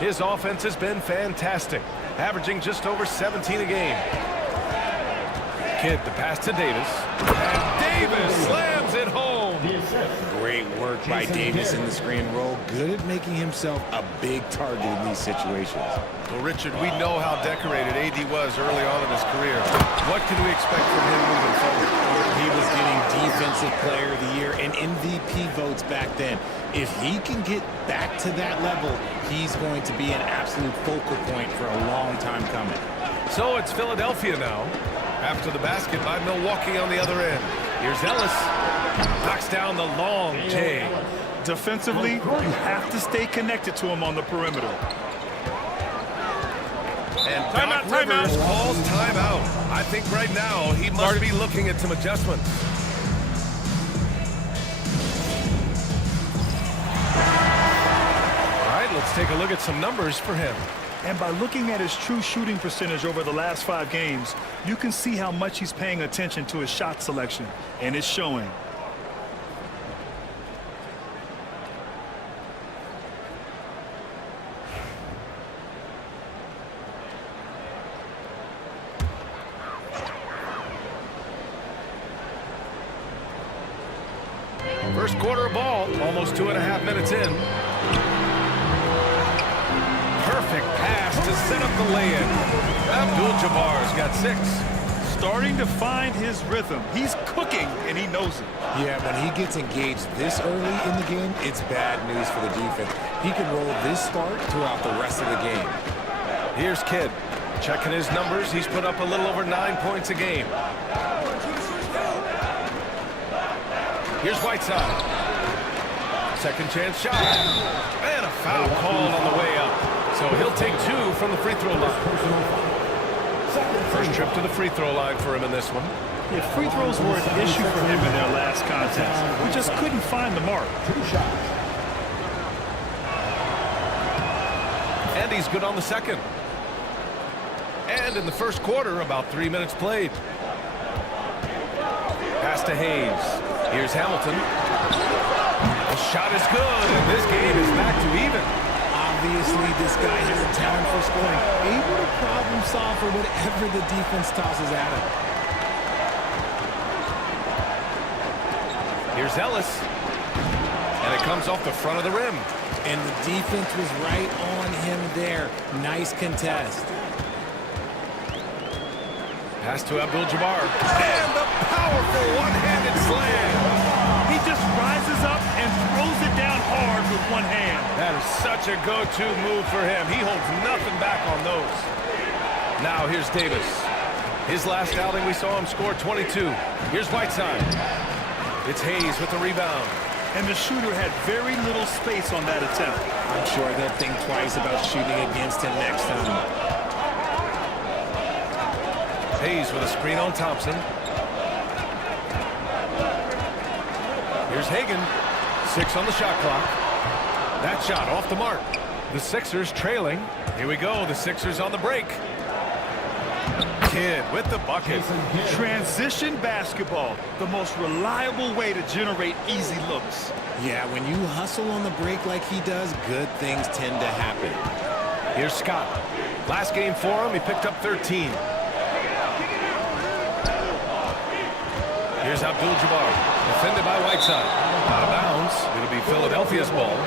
His offense has been fantastic, averaging just over 17 a game. Kidd, the pass to Davis. And Davis slams it home. Great work by Davis in the screen roll. Good at making himself a big target in these situations. Well, Richard, we know how decorated AD was early on in his career. What can we expect from him moving forward? He was getting Defensive Player of the Year and MVP votes back then. If he can get back to that level, he's going to be an absolute focal point for a long time coming. So it's Philadelphia now. After the basket by Milwaukee on the other end. Here's Ellis. Knocks down the long J. Defensively, you have to stay connected to him on the perimeter. And Doc Rivers calls timeout. I think right now he must be looking at some adjustments. All right, let's take a look at some numbers for him. And by looking at his true shooting percentage over the last 5 games, you can see how much he's paying attention to his shot selection, and it's showing. First quarter of ball, almost 2.5 minutes in. Perfect pass to set up the lay-in. Abdul-Jabbar's got 6. Starting to find his rhythm. He's cooking, and he knows it. Yeah, when he gets engaged this early in the game, it's bad news for the defense. He can roll this start throughout the rest of the game. Here's Kidd. Checking his numbers. He's put up a little over 9 points a game. Here's Whiteside. Second chance shot. And a foul called on the way up. So he'll take 2 from the free throw line. First trip to the free throw line for him in this one. Yeah, free throws were an issue for him in their last contest. We just couldn't find the mark. And he's good on the second. And in the first quarter, about 3 minutes played. Pass to Hayes. Here's Hamilton. The shot is good, and this game is back to even. Obviously, this guy has a talent for scoring. Able to problem solve for whatever the defense tosses at him. Here's Ellis. And it comes off the front of the rim. And the defense was right on him there. Nice contest. Pass to Abdul-Jabbar. And the powerful one-handed slam. He just rises up and throws it down hard with one hand. That is such a go-to move for him. He holds nothing back on those. Now here's Davis. His last outing, we saw him score 22. Here's Whiteside. It's Hayes with the rebound. And the shooter had very little space on that attempt. I'm sure they'll think twice about shooting against him next time. Hayes with a screen on Thompson. Here's Hagan. 6 on the shot clock. That shot off the mark. The Sixers trailing. Here we go. The Sixers on the break. Kidd with the bucket. Transition basketball, the most reliable way to generate easy looks. Yeah, when you hustle on the break like he does, good things tend to happen. Here's Scott. Last game for him, he picked up 13. Here's Abdul-Jabbar, defended by Whiteside. Out of bounds. It'll be Philadelphia's ball.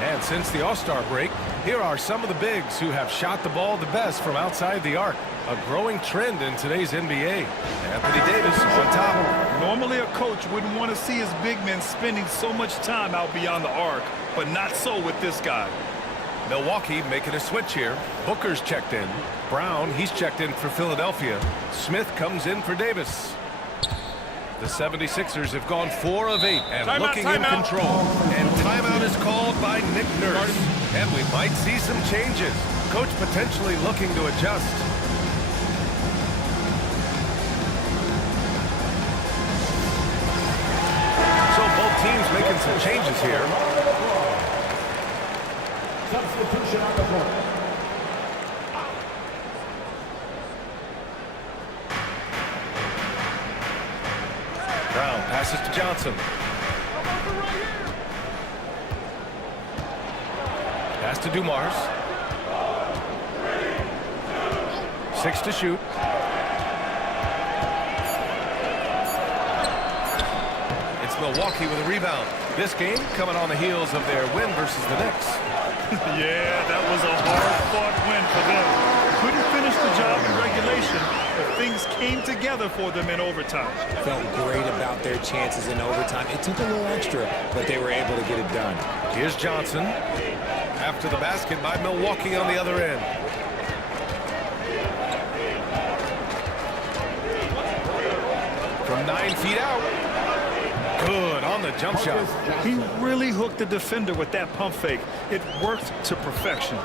And since the All-Star break, here are some of the bigs who have shot the ball the best from outside the arc. A growing trend in today's NBA. Anthony Davis on top. Normally a coach wouldn't want to see his big men spending so much time out beyond the arc, but not so with this guy. Milwaukee making a switch here. Booker's checked in. Brown, he's checked in for Philadelphia. Smith comes in for Davis. The 76ers have gone 4 of 8 and looking in control. And timeout is called by Nick Nurse. And we might see some changes. Coach potentially looking to adjust. So both teams making some changes here. Substitution on the floor. Brown passes to Johnson. Pass to Dumars. 6 to shoot. It's Milwaukee with a rebound. This game coming on the heels of their win versus the Knicks. Yeah, that was a hard-fought win for them. Couldn't finish the job in regulation, but things came together for them in overtime. Felt great about their chances in overtime. It took a little extra, but they were able to get it done. Here's Johnson. After the basket by Milwaukee on the other end. From 9 feet out. Good on the jump shot. He really hooked the defender with that pump fake. It worked to perfection.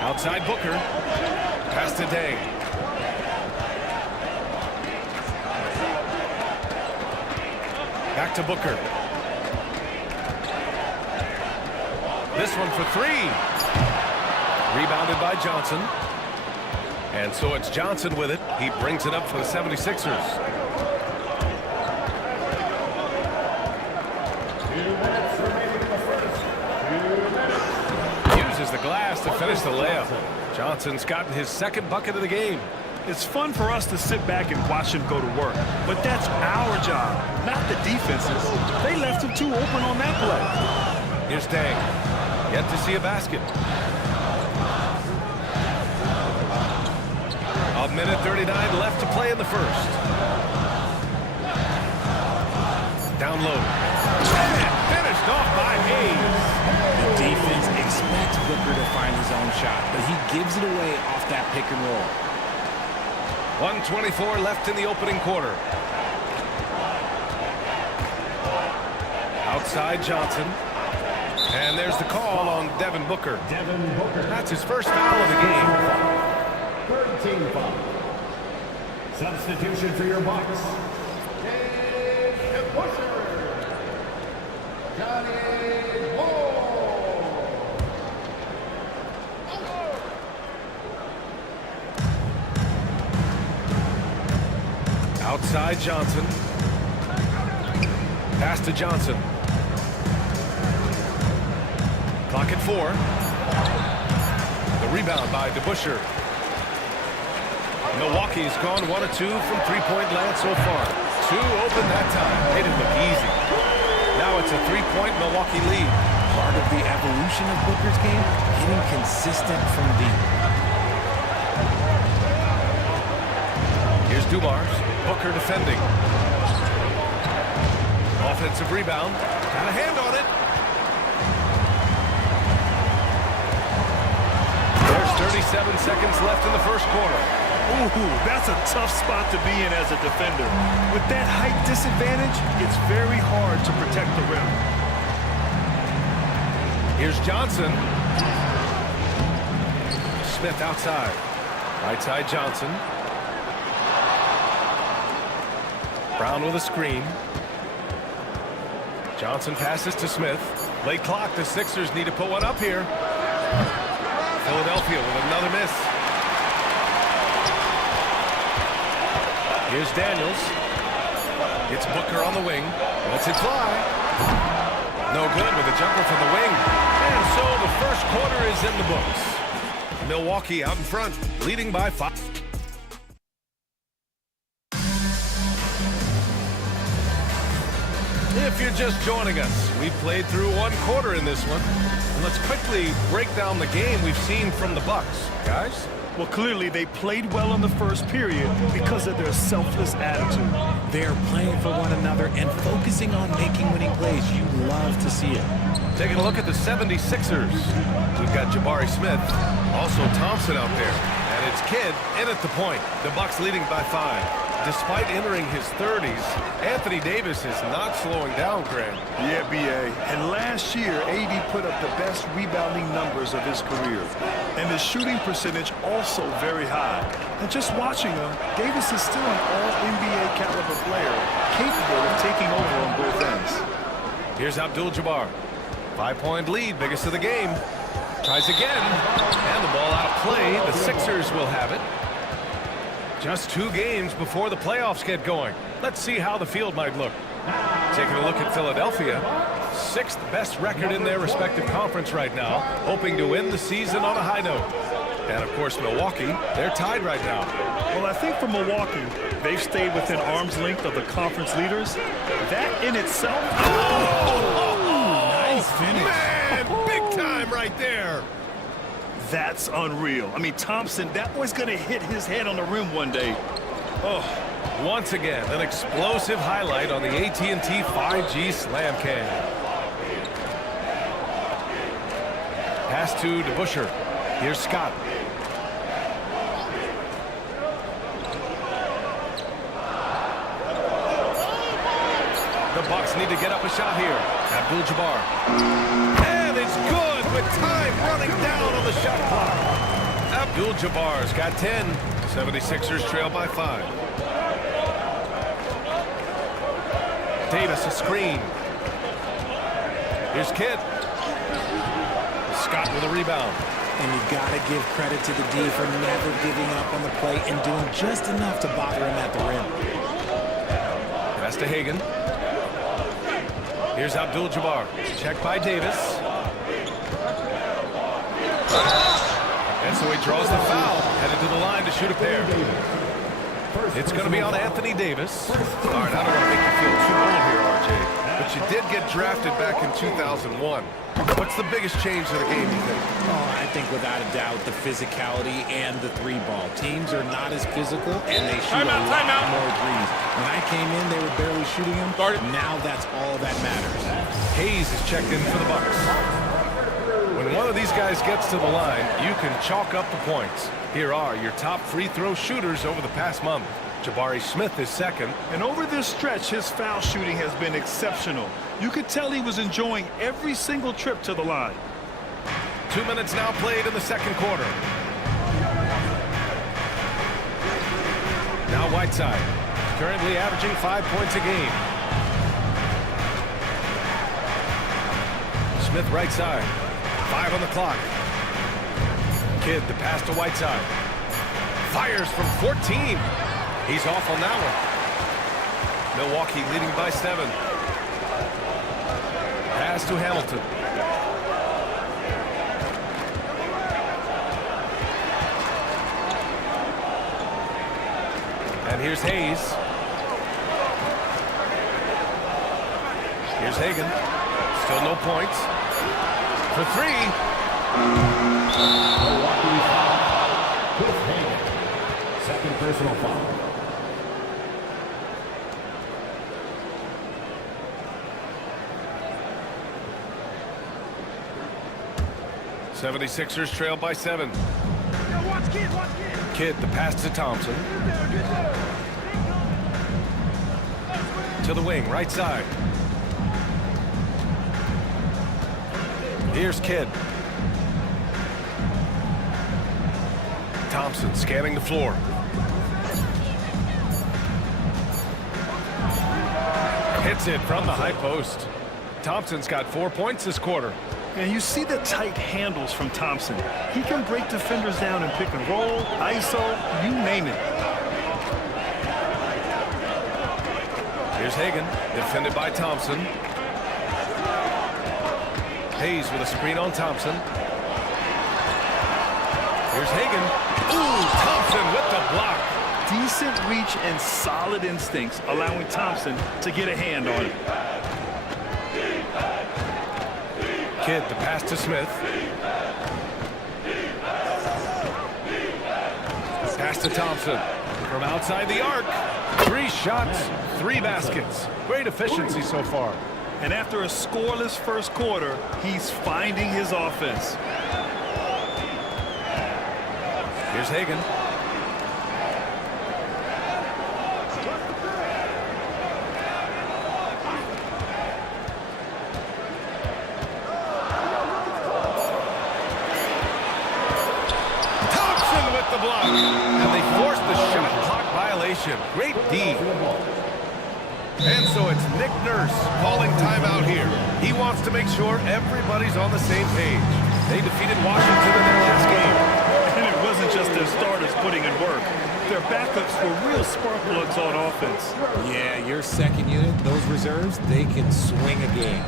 Outside Booker. Pass to Day. Back to Booker. This one for 3. Rebounded by Johnson. And so it's Johnson with it. He brings it up for the 76ers. Uses the glass to finish the layup. Johnson's gotten his second bucket of the game. It's fun for us to sit back and watch him go to work, but that's our job, not the defense's. They left him too open on that play. Here's Day. Yet to see a basket. A minute 39 left to play in the first. Down low. Finished off by Hayes. The defense expects Booker to find his own shot, but he gives it away off that pick and roll. 1:24 left in the opening quarter. Outside Johnson. And there's the call on Devin Booker. That's his first foul of the game. Third team foul. Substitution for your Bucks. Dave Booker. Johnny Moore. Outside Johnson. Pass to Johnson. Clock at 4. The rebound by DeBusschere. Milwaukee's gone 1 of 2 from three-point land so far. 2 open that time. Made it look easy. Now it's a 3-point Milwaukee lead. Part of the evolution of Booker's game, getting consistent from deep. Here's Dumars. Booker defending. Offensive rebound. Got a hand on it. There's 37 seconds left in the first quarter. Ooh, that's a tough spot to be in as a defender. With that height disadvantage, it's very hard to protect the rim. Here's Johnson. Smith outside. Right side Johnson. Brown with a screen. Johnson passes to Smith. Late clock. The Sixers need to put one up here. Philadelphia with another miss. Here's Daniels. It's Booker on the wing. Lets it fly. No good with a jumper from the wing. And so the first quarter is in the books. Milwaukee out in front, leading by 5. If you're just joining us, we've played through one quarter in this one. And let's quickly break down the game we've seen from the Bucks. Guys? Well, clearly they played well in the first period because of their selfless attitude. They're playing for one another and focusing on making winning plays. You love to see it. Taking a look at the 76ers. We've got Jabari Smith, also Thompson out there. And it's Kidd in at the point. The Bucks leading by 5. Despite entering his 30s, Anthony Davis is not slowing down, Grant. Yeah, B.A. And last year, AD put up the best rebounding numbers of his career. And his shooting percentage also very high. And just watching him, Davis is still an all-NBA caliber player, capable of taking over on both ends. Here's Abdul-Jabbar. 5-point lead, biggest of the game. Tries again, and the ball out of play. The Sixers will have it. Just 2 games before the playoffs get going. Let's see how the field might look. Taking a look at Philadelphia. 6th best record in their respective conference right now, hoping to end the season on a high note. And of course, Milwaukee, they're tied right now. Well, I think for Milwaukee, they've stayed within arm's length of the conference leaders. That in itself... Nice finish. Man, big time right there. That's unreal. I mean, Thompson, that boy's going to hit his head on the rim one day. Oh, once again, an explosive highlight on the AT&T 5G Slam Cam. Pass to DeBusschere. Here's Scott. The Bucks need to get up a shot here. Abdul-Jabbar. And it's good with time running down on the shot clock. Abdul-Jabbar's got 10. 76ers trail by 5. Davis a screen. Here's Kidd. Scott with a rebound. And you got to give credit to the D for never giving up on the play and doing just enough to bother him at the rim. Pass to Hagan. Here's Abdul-Jabbar. Checked by Davis. And so he draws the foul. Headed to the line to shoot a pair. It's going to be on Anthony Davis. All right, I don't want to make you feel too old here, RJ, but you did get drafted back in 2001. What's the biggest change to the game, you think? Oh, I think without a doubt the physicality and the 3-ball. Teams are not as physical, and they shoot a lot more threes. When I came in, they were barely shooting them. Now that's all that matters. Hayes is checked in for the Bucks. When one of these guys gets to the line, you can chalk up the points. Here are your top free throw shooters over the past month. Jabari Smith is second. And over this stretch, his foul shooting has been exceptional. You could tell he was enjoying every single trip to the line. 2 minutes now played in the second quarter. Now Whiteside, currently averaging 5 points a game. Smith right side. 5 on the clock. Kidd the pass to Whiteside. Fires from 14. He's off on that one. Milwaukee leading by 7. Pass to Hamilton. And here's Hayes. Here's Hagan. Still no points. For 3. Milwaukee foul. Chris Hagan. Second personal foul. 76ers trail by 7. Kidd, the pass to Thompson. To the wing, right side. Here's Kidd. Thompson scanning the floor. Hits it from the high post. Thompson's got 4 points this quarter. And you see the tight handles from Thompson. He can break defenders down in pick and roll, ISO, you name it. Here's Hagan, defended by Thompson. Hayes with a screen on Thompson. Here's Hagan. Ooh, Thompson with the block. Decent reach and solid instincts, allowing Thompson to get a hand on it. Kidd, the pass to Smith. Pass to Thompson. From outside the arc. 3 shots, 3 baskets. Great efficiency so far. And after a scoreless first quarter, he's finding his offense. Here's Hagan. Thompson with the block. And they forced the shot clock violation. Great D. And so it's Nick Nurse calling timeout here. He wants to make sure everybody's on the same page. They defeated Washington in their last game. And it wasn't just their starters putting in work. Their backups were real spark plugs on offense. Yeah, your second unit, those reserves, they can swing a game.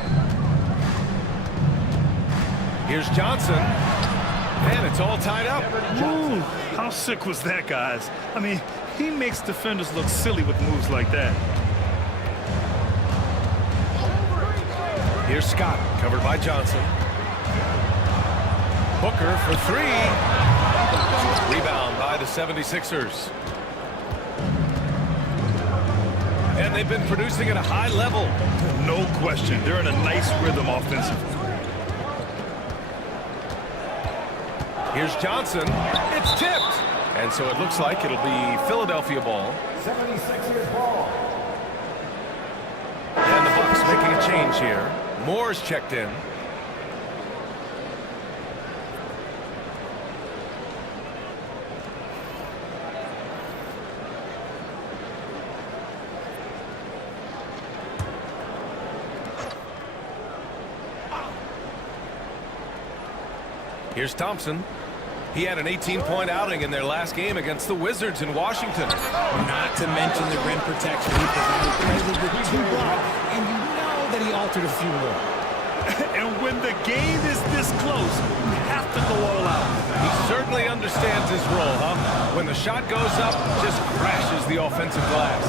Here's Johnson. And it's all tied up. Ooh, how sick was that, guys? I mean, he makes defenders look silly with moves like that. Here's Scott, covered by Johnson. Booker for 3. Rebound by the 76ers. And they've been producing at a high level. No question. They're in a nice rhythm offensively. Here's Johnson. It's tipped. And so it looks like it'll be Philadelphia ball. 76ers ball. And the Bucks making a change here. Moore's checked in. Here's Thompson. He had an 18-point outing in their last game against the Wizards in Washington. Not to mention the rim protection he provided Presley with 2 blocks, and you know that he altered a few more. And when the game is this close, you have to go all out. He certainly understands his role, huh? When the shot goes up, just crashes the offensive glass.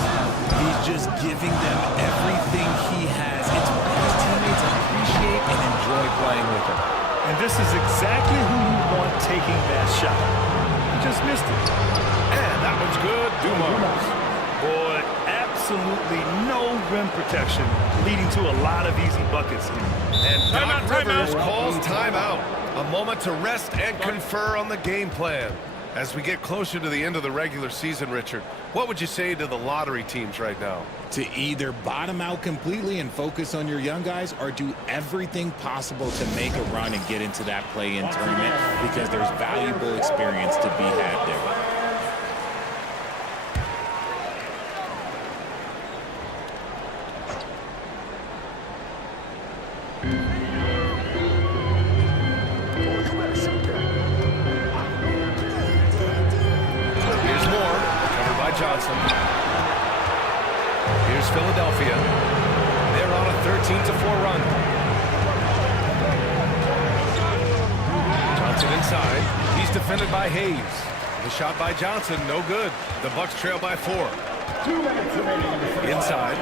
He's just giving them everything he has. It's what his teammates appreciate and enjoy playing with him. And this is exactly who you want taking that shot. He just missed it. And that one's good. Dumars. Boy, absolutely no rim protection, leading to a lot of easy buckets here. And Doc Rivers calls timeout. A moment to rest and confer on the game plan. As we get closer to the end of the regular season, Richard, what would you say to the lottery teams right now? To either bottom out completely and focus on your young guys, or do everything possible to make a run and get into that play-in tournament, because there's valuable experience to be had there. Here's Moore, covered by Johnson. Here's Philadelphia. They're on a 13-4 run. Johnson inside. He's defended by Hayes. The shot by Johnson, no good. The Bucks trail by 4. 2 minutes remaining in the first. Inside.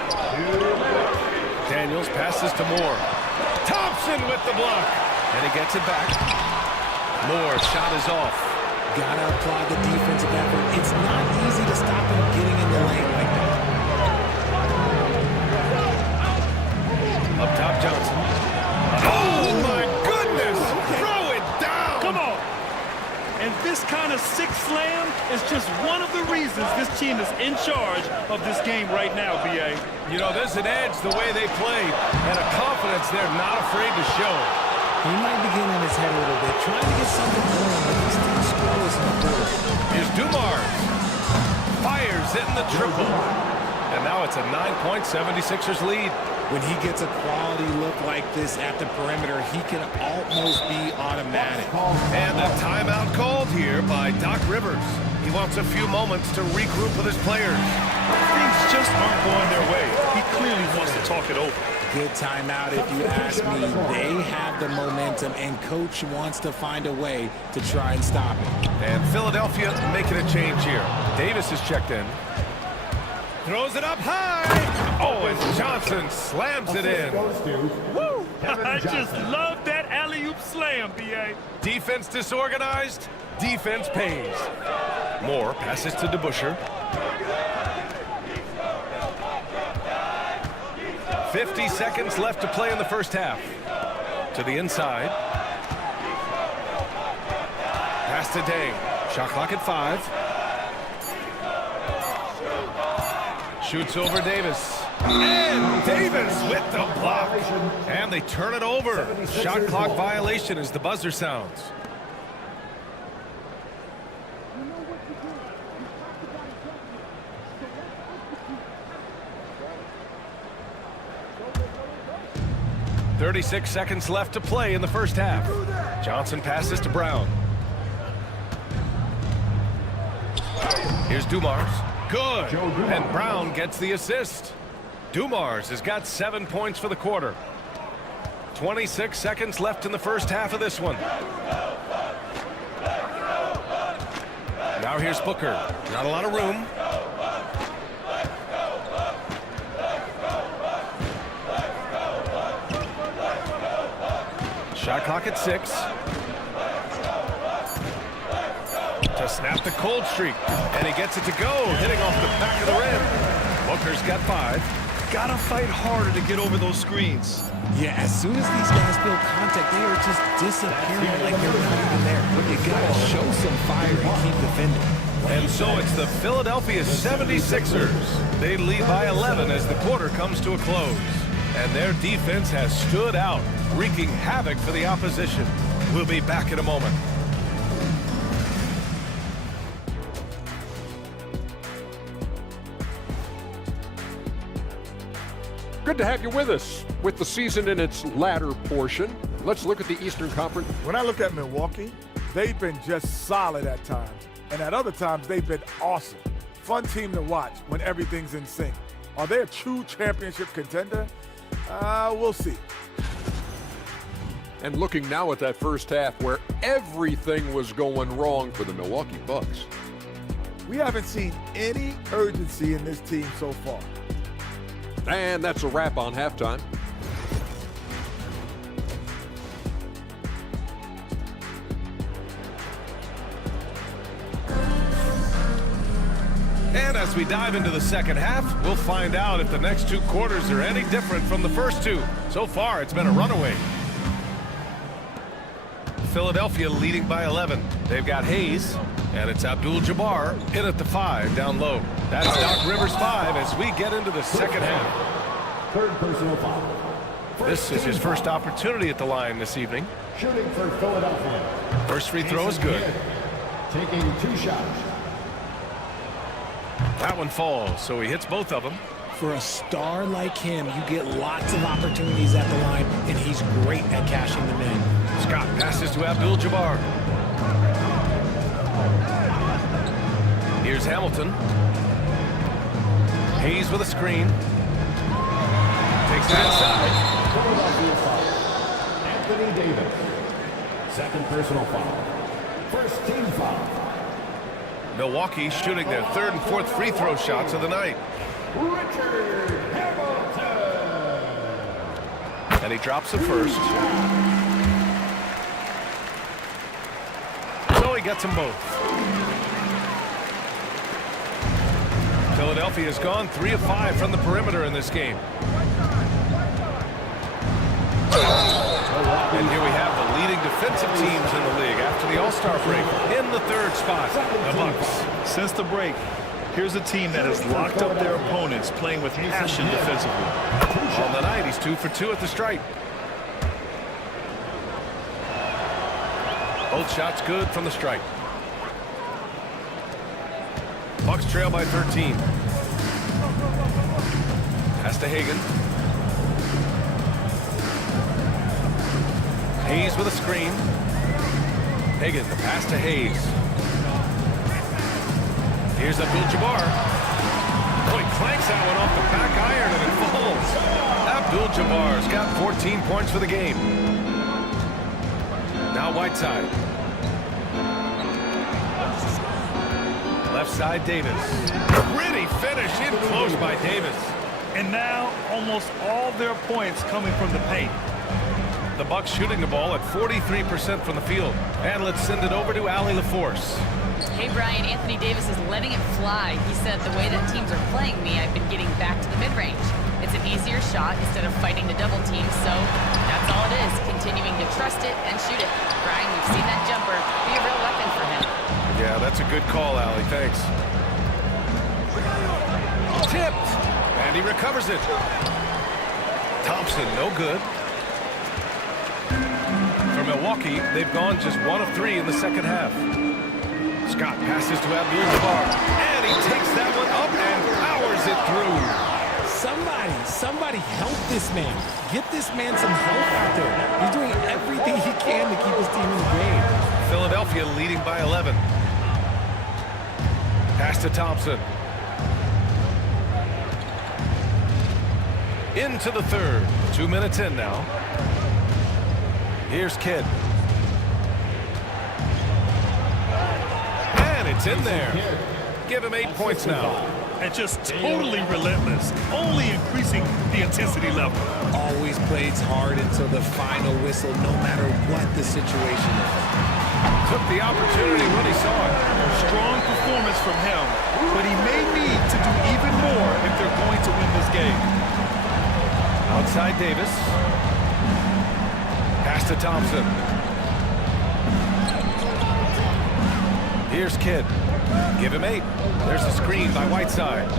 Daniels passes to Moore. Thompson with the block. And he gets it back. Moore's shot is off. Gotta apply the defensive effort. It's not easy to stop him getting in the lane like that. Up top, Johnson. Oh, my goodness! Throw it down! And this kind of sick slam is just one of the reasons this team is in charge of this game right now, B.A. You know, there's an edge the way they play and a confidence they're not afraid to show. He might be getting in his head a little bit, trying to get something going, but he's still scoreless on the board. Here's Dumars. Fires in the triple. And now it's a 9-point 76ers lead. When he gets a quality look like this at the perimeter, he can almost be automatic. And a timeout called here by Doc Rivers. He wants a few moments to regroup with his players. Things just aren't going their way. He clearly wants to talk it over. Good timeout if you ask me. They have the momentum, and Coach wants to find a way to try and stop it. And Philadelphia making a change here. Davis is checked in. Throws it up high. Oh, and Johnson slams it in. Woo! I just love that alley-oop slam, B.A. Defense disorganized. Defense pays. Moore passes to DeBusschere. 50 seconds left to play in the first half. To the inside. Pass to Deng. Shot clock at 5. Shoots over Davis. And Davis with the block. And they turn it over. Shot clock violation as the buzzer sounds. .36 seconds left to play in the first half. Johnson passes to Brown. Here's Dumars. Good. And Brown gets the assist. Dumars has got 7 points for the quarter. 26 seconds left in the first half of this one. Now here's Booker. Not a lot of room. Shot clock at 6. To snap the cold streak. And he gets it to go, hitting off the back of the rim. Booker's got 5. Gotta fight harder to get over those screens. Yeah, as soon as these guys feel contact, they are just disappearing like they're not even there. But you gotta show some fire and keep defending. And so it's the Philadelphia 76ers. They lead by 11 as the quarter comes to a close. And their defense has stood out, wreaking havoc for the opposition. We'll be back in a moment. Good to have you with us. With the season in its latter portion, let's look at the Eastern Conference. When I look at Milwaukee, they've been just solid at times. And at other times, they've been awesome. Fun team to watch when everything's in sync. Are they a true championship contender? We'll see. And looking now at that first half where everything was going wrong for the Milwaukee Bucks. We haven't seen any urgency in this team so far. And that's a wrap on halftime. And as we dive into the second half, we'll find out if the next 2 quarters are any different from the first 2. So far, it's been a runaway. Philadelphia leading by 11. They've got Hayes, and it's Abdul-Jabbar in at the 5 down low. That's Doc Rivers 5 as we get into the second half. Third personal foul. This is his first opportunity at the line this evening. Shooting for Philadelphia. First free throw is good. Taking 2 shots. That one falls, so he hits both of them. For a star like him, you get lots of opportunities at the line, and he's great at cashing them in. Scott passes to Abdul-Jabbar. Here's Hamilton. Hayes with a screen. Takes it inside. Philadelphia foul. Anthony Davis. Second personal foul. First team foul. Milwaukee shooting their 3rd and 4th free throw shots of the night. Richard Hamilton. And he drops it first. So he gets them both. Philadelphia has gone 3 of 5 from the perimeter in this game. And here we have the leading defensive teams in the league after the All-Star All-Star break in the third spot, the Bucks. Since the break, here's a team that has locked up their opponents, playing with passion defensively. On the night, he's 2 for 2 at the stripe. Both shots good from the stripe. Bucks trail by 13. Pass to Hagan. Hayes with a screen. Hagan, the pass to Hayes. Here's Abdul-Jabbar. Oh, he clanks that one off the back iron and it falls. Abdul-Jabbar's got 14 points for the game. Now Whiteside. Left side, Davis. Pretty finish in close by Davis. And now almost all their points coming from the paint. The Bucks shooting the ball at 43% from the field. And let's send it over to Allie LaForce. Hey, Brian, Anthony Davis is letting it fly. He said, the way that teams are playing me, I've been getting back to the mid-range. It's an easier shot instead of fighting the double team, so that's all it is, continuing to trust it and shoot it. Brian, we've seen that jumper be a real weapon for him. Yeah, that's a good call, Allie. Thanks. Tipped. And he recovers it. Thompson, no good. For Milwaukee, they've gone just 1 of 3 in the second half. Scott passes to Abdul-Jabbar. And he takes that one up and powers it through. Somebody help this man. Get this man some help out there. He's doing everything he can to keep his team in the game. Philadelphia leading by 11. Pass to Thompson. Into the third. 2 minutes in now. Here's Kidd. And it's in there. Give him 8 points now. And just totally relentless, only increasing the intensity level. Always plays hard until the final whistle, no matter what the situation is. Took the opportunity when he saw it. Strong performance from him, but he may need to do even more if they're going to win this game. Outside Davis. Pass to Thompson. Here's Kidd. Give him 8. There's a screen by Whiteside.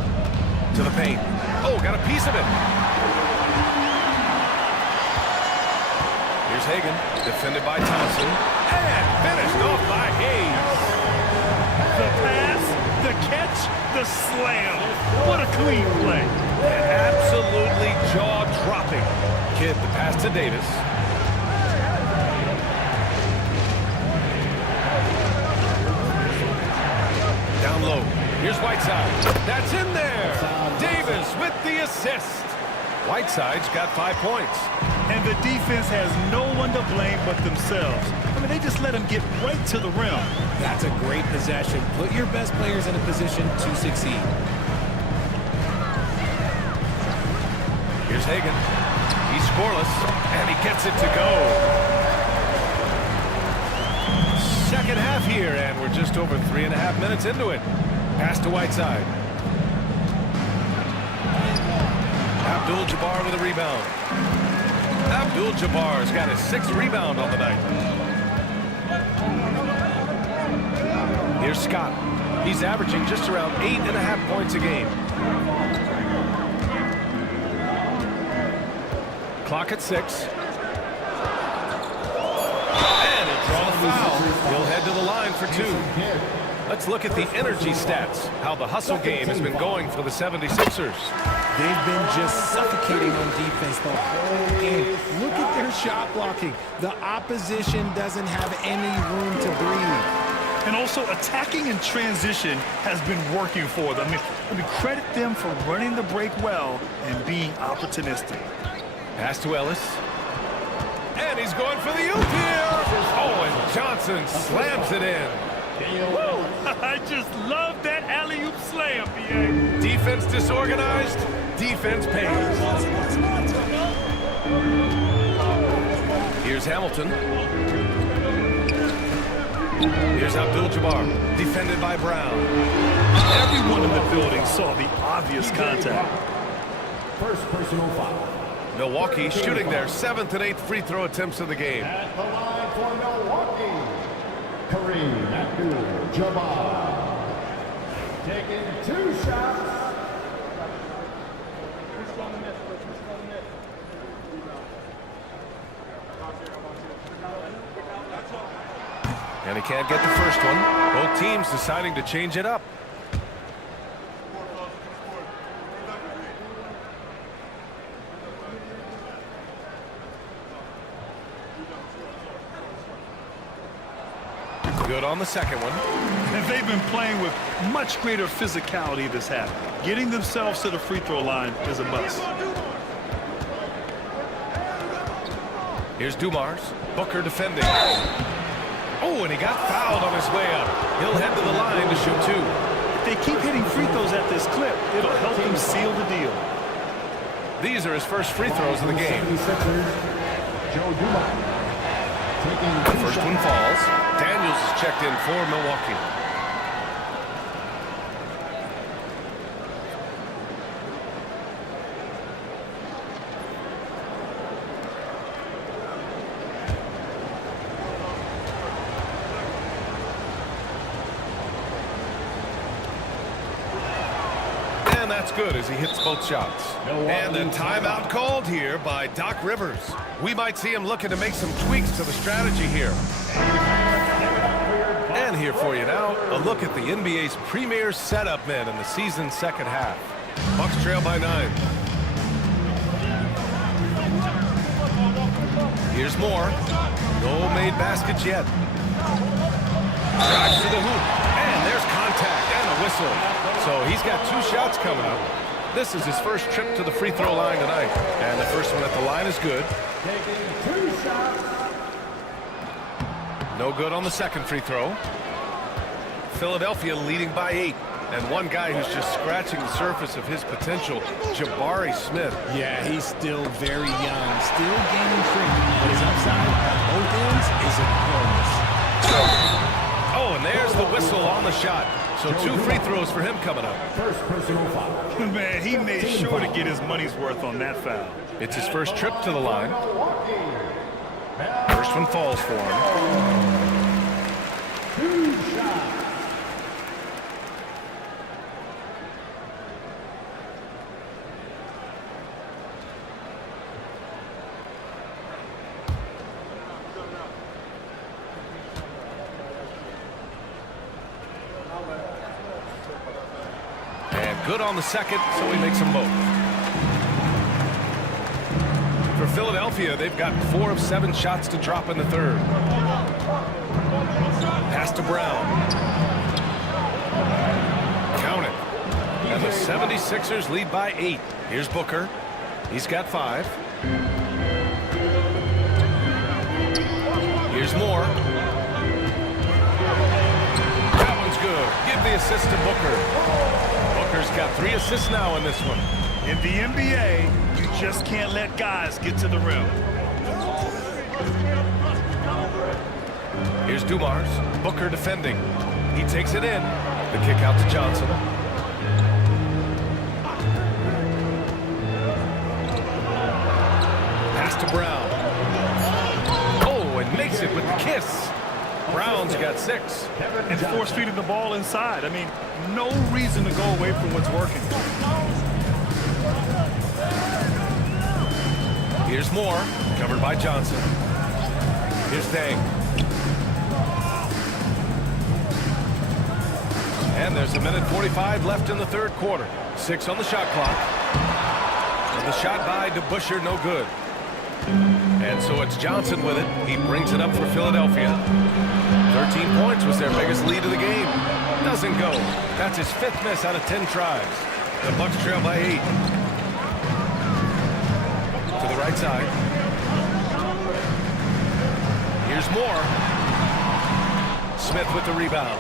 To the paint. Oh, got a piece of it. Here's Hagan. Defended by Thompson. And finished off by Hayes. The pass, the catch, the slam. What a clean play. Absolutely jaw-dropping. Kidd, the pass to Davis. Down low. Here's Whiteside. That's in there. Davis with the assist. Whiteside's got 5 points. And the defense has no one to blame but themselves. I mean, they just let him get right to the rim. That's a great possession. Put your best players in a position to succeed. Here's Hagan. He's scoreless, and he gets it to go. Second half here, and we're just over 3.5 minutes into it. Pass to Whiteside. Abdul-Jabbar with a rebound. Abdul-Jabbar's got his 6th rebound on the night. Here's Scott. He's averaging just around 8.5 points a game. Clock at 6. And a draw foul. He'll head to the line for 2. Let's look at the energy stats. How the hustle game has been going for the 76ers. They've been just suffocating on defense the whole game. Look at their shot blocking. The opposition doesn't have any room to breathe. And also attacking in transition has been working for them. I mean, credit them for running the break well and being opportunistic. Pass to Ellis. And he's going for the oop here. Oh, and Johnson slams it in. Woo! I just love that alley-oop slam, B.A. Defense disorganized. Defense pays. Here's Hamilton. Here's Abdul-Jabbar. Defended by Brown. Everyone in the building saw the obvious contact. First personal foul. Milwaukee shooting their 7th and 8th free throw attempts of the game. At the line for Milwaukee, Kareem Abdul-Jabbar. Taking 2 shots. And he can't get the first one. Both teams deciding to change it up. Good on the second one. And they've been playing with much greater physicality this half. Getting themselves to the free throw line is a must. Here's Dumars. Booker defending. Oh, and he got fouled on his way up. He'll head to the line to shoot 2. If they keep hitting free throws at this clip, it'll help them seal the deal. These are his first free throws of the game. Joe Dumars. The first one falls. Daniels is checked in for Milwaukee. And that's good as he hits both shots. And a timeout called here by Doc Rivers. We might see him looking to make some tweaks to the strategy here. And here for you now, a look at the NBA's premier setup men in the season's second half. Bucks trail by 9. Here's Moore. No made baskets yet. Drives to the hoop. And there's contact and a whistle. So he's got 2 shots coming up. This is his first trip to the free throw line tonight. And the first one at the line is good. Taking 2 shots. No good on the second free throw. Philadelphia leading by 8. And one guy who's just scratching the surface of his potential, Jabari Smith. Yeah, he's still very young, still gaining strength, but his upside on both ends is enormous. Oh, and there's the whistle on the shot. So 2 free throws for him coming up. First personal foul. Man, he made sure to get his money's worth on that foul. It's his first trip to the line. First one falls for him. 2 shots. And good on the second, so he makes them both. For Philadelphia, they've got 4 of 7 shots to drop in the third. Pass to Brown. Count it. And the 76ers lead by 8. Here's Booker. He's got 5. Here's Moore. That one's good. Give the assist to Booker. Booker's got 3 assists now in this one. In the NBA, you just can't let guys get to the rim. Here's Dumars. Booker defending. He takes it in. The kick out to Johnson. Pass to Brown. Oh, and makes it with the kiss. Brown's got 6. And force feeding the ball inside. I mean, no reason to go away from what's working. Here's Moore, covered by Johnson. Here's Dang. And there's 1:45 left in the third quarter. 6 on the shot clock. And the shot by DeBusschere, no good. And so it's Johnson with it. He brings it up for Philadelphia. 13 points was their biggest lead of the game. Doesn't go. That's his 5th miss out of 10 tries. The Bucks trail by 8. To the right side. Here's Moore. Smith with the rebound.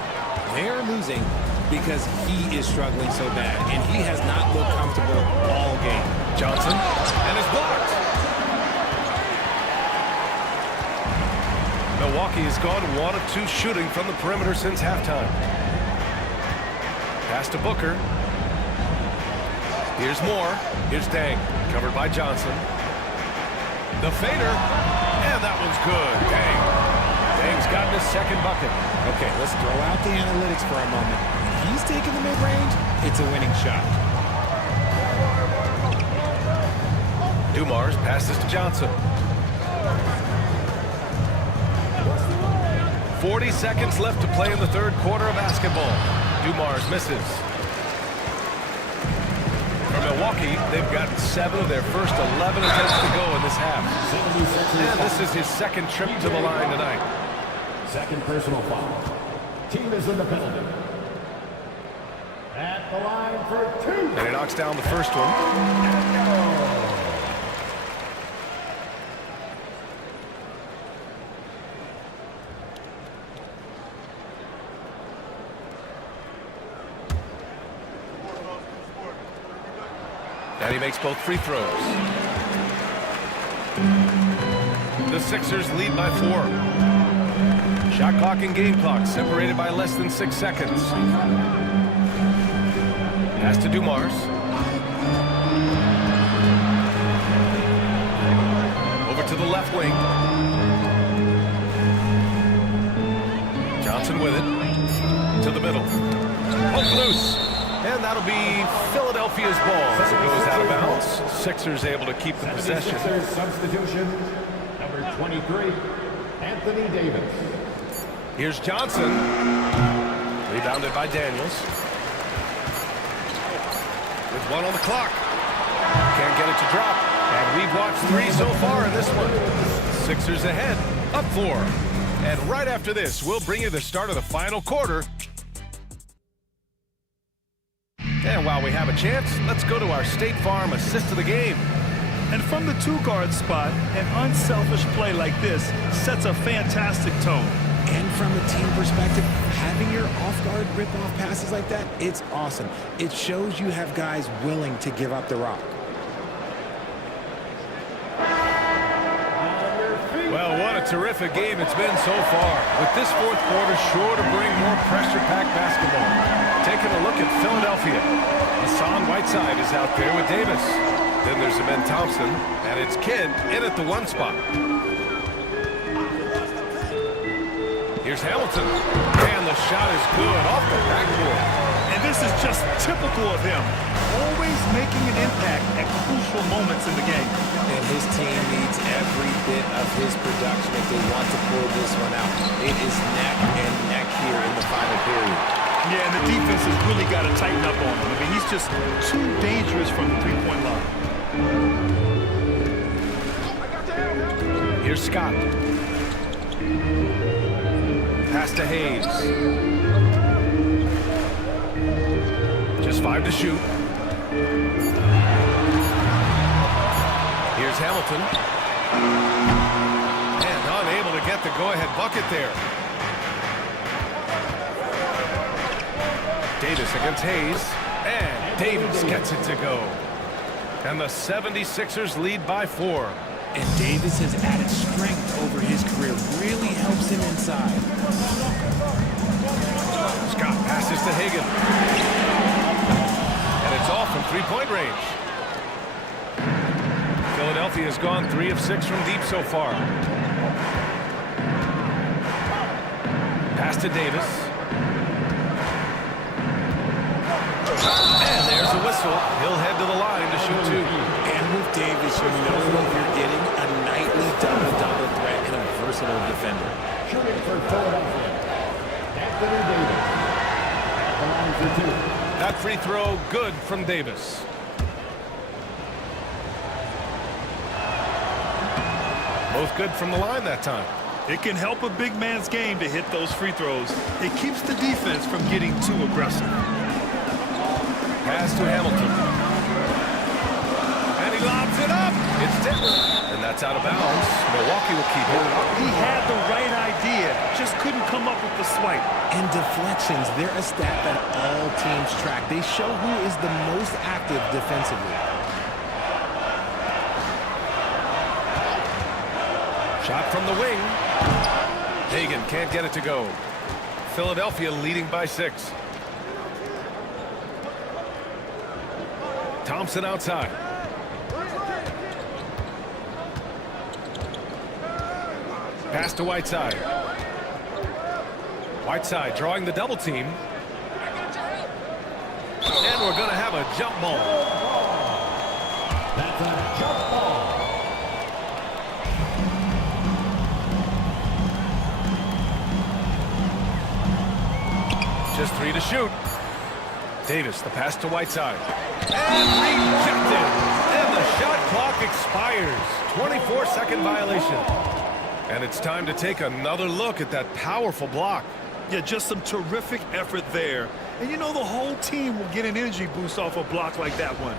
They're losing because he is struggling so bad, and he has not looked comfortable all game. Johnson, and is blocked. Milwaukee has gone 1 of 2 shooting from the perimeter since halftime. Pass to Booker. Here's Moore. Here's Dang, covered by Johnson. The fader, and that one's good. Dang. Dang's gotten his second bucket. Okay, let's throw out the analytics for a moment. When he's taking the mid-range, it's a winning shot. Dumars passes to Johnson. 40 seconds left to play in the third quarter of basketball. Dumars misses. For Milwaukee, they've gotten 7 of their first 11 attempts to go in this half. And this is his second trip to the line tonight. Second personal foul. Team is in the penalty. At the line for 2. And he knocks down the first one. And he makes both free throws. The Sixers lead by 4. Shot clock and game clock separated by less than 6 seconds. Pass to Dumars. Over to the left wing. Johnson with it. To the middle. Hook loose. And that'll be Philadelphia's ball as it goes out of bounds. Sixers able to keep the possession. Sixers substitution, number 23, Anthony Davis. Here's Johnson. Rebounded by Daniels. With 1 on the clock. Can't get it to drop. And we've watched 3 so far in this one. Sixers ahead, up 4. And right after this, we'll bring you the start of the final quarter. And while we have a chance, let's go to our State Farm assist of the game. And from the 2-guard spot, an unselfish play like this sets a fantastic tone. And from a team perspective, having your off-guard rip-off passes like that, it's awesome. It shows you have guys willing to give up the rock. Well, what a terrific game it's been so far. With this fourth quarter sure to bring more pressure-packed basketball. Taking a look at Philadelphia. Hassan Whiteside is out there with Davis. Then there's Amen Thompson, and it's Kidd in at the 1 spot. Here's Hamilton, and the shot is good off the backboard. And this is just typical of him. Always making an impact at crucial moments in the game. And his team needs every bit of his production if they want to pull this one out. It is neck and neck here in the final period. Yeah, and the defense has really got to tighten up on him. I mean, he's just too dangerous from the three-point line. Here's Scott. Pass to Hayes. Just 5 to shoot. Here's Hamilton. And unable to get the go-ahead bucket there. Davis against Hayes. And Davis gets it to go. And the 76ers lead by 4. And Davis has added strength over his career. Really helps him inside. Scott passes to Hagan. And it's off from three-point range. Philadelphia has gone 3 of 6 from deep so far. Pass to Davis. And there's a whistle. He'll head to the line to shoot 2. And with Davis, you know you're getting a nightly double-double threat and a versatile defender. Shooting for Philadelphia, Anthony Davis. At the line for 2. That free throw good from Davis. Both good from the line that time. It can help a big man's game to hit those free throws. It keeps the defense from getting too aggressive. Pass to Hamilton. And he lobs it up. It's different. And that's out of bounds. Milwaukee will keep it. He had the right idea, just couldn't come up with the swipe. And deflections, they're a stat that all teams track. They show who is the most active defensively. Shot from the wing. Hagan can't get it to go. Philadelphia leading by 6. Thompson outside. Pass to Whiteside. Whiteside drawing the double team. And we're going to have a jump ball. That's a jump ball. Just 3 to shoot. Davis, the pass to Whiteside. And rejected. And the shot clock expires. 24-second violation. And it's time to take another look at that powerful block. Yeah, just some terrific effort there. And you know the whole team will get an energy boost off a block like that one.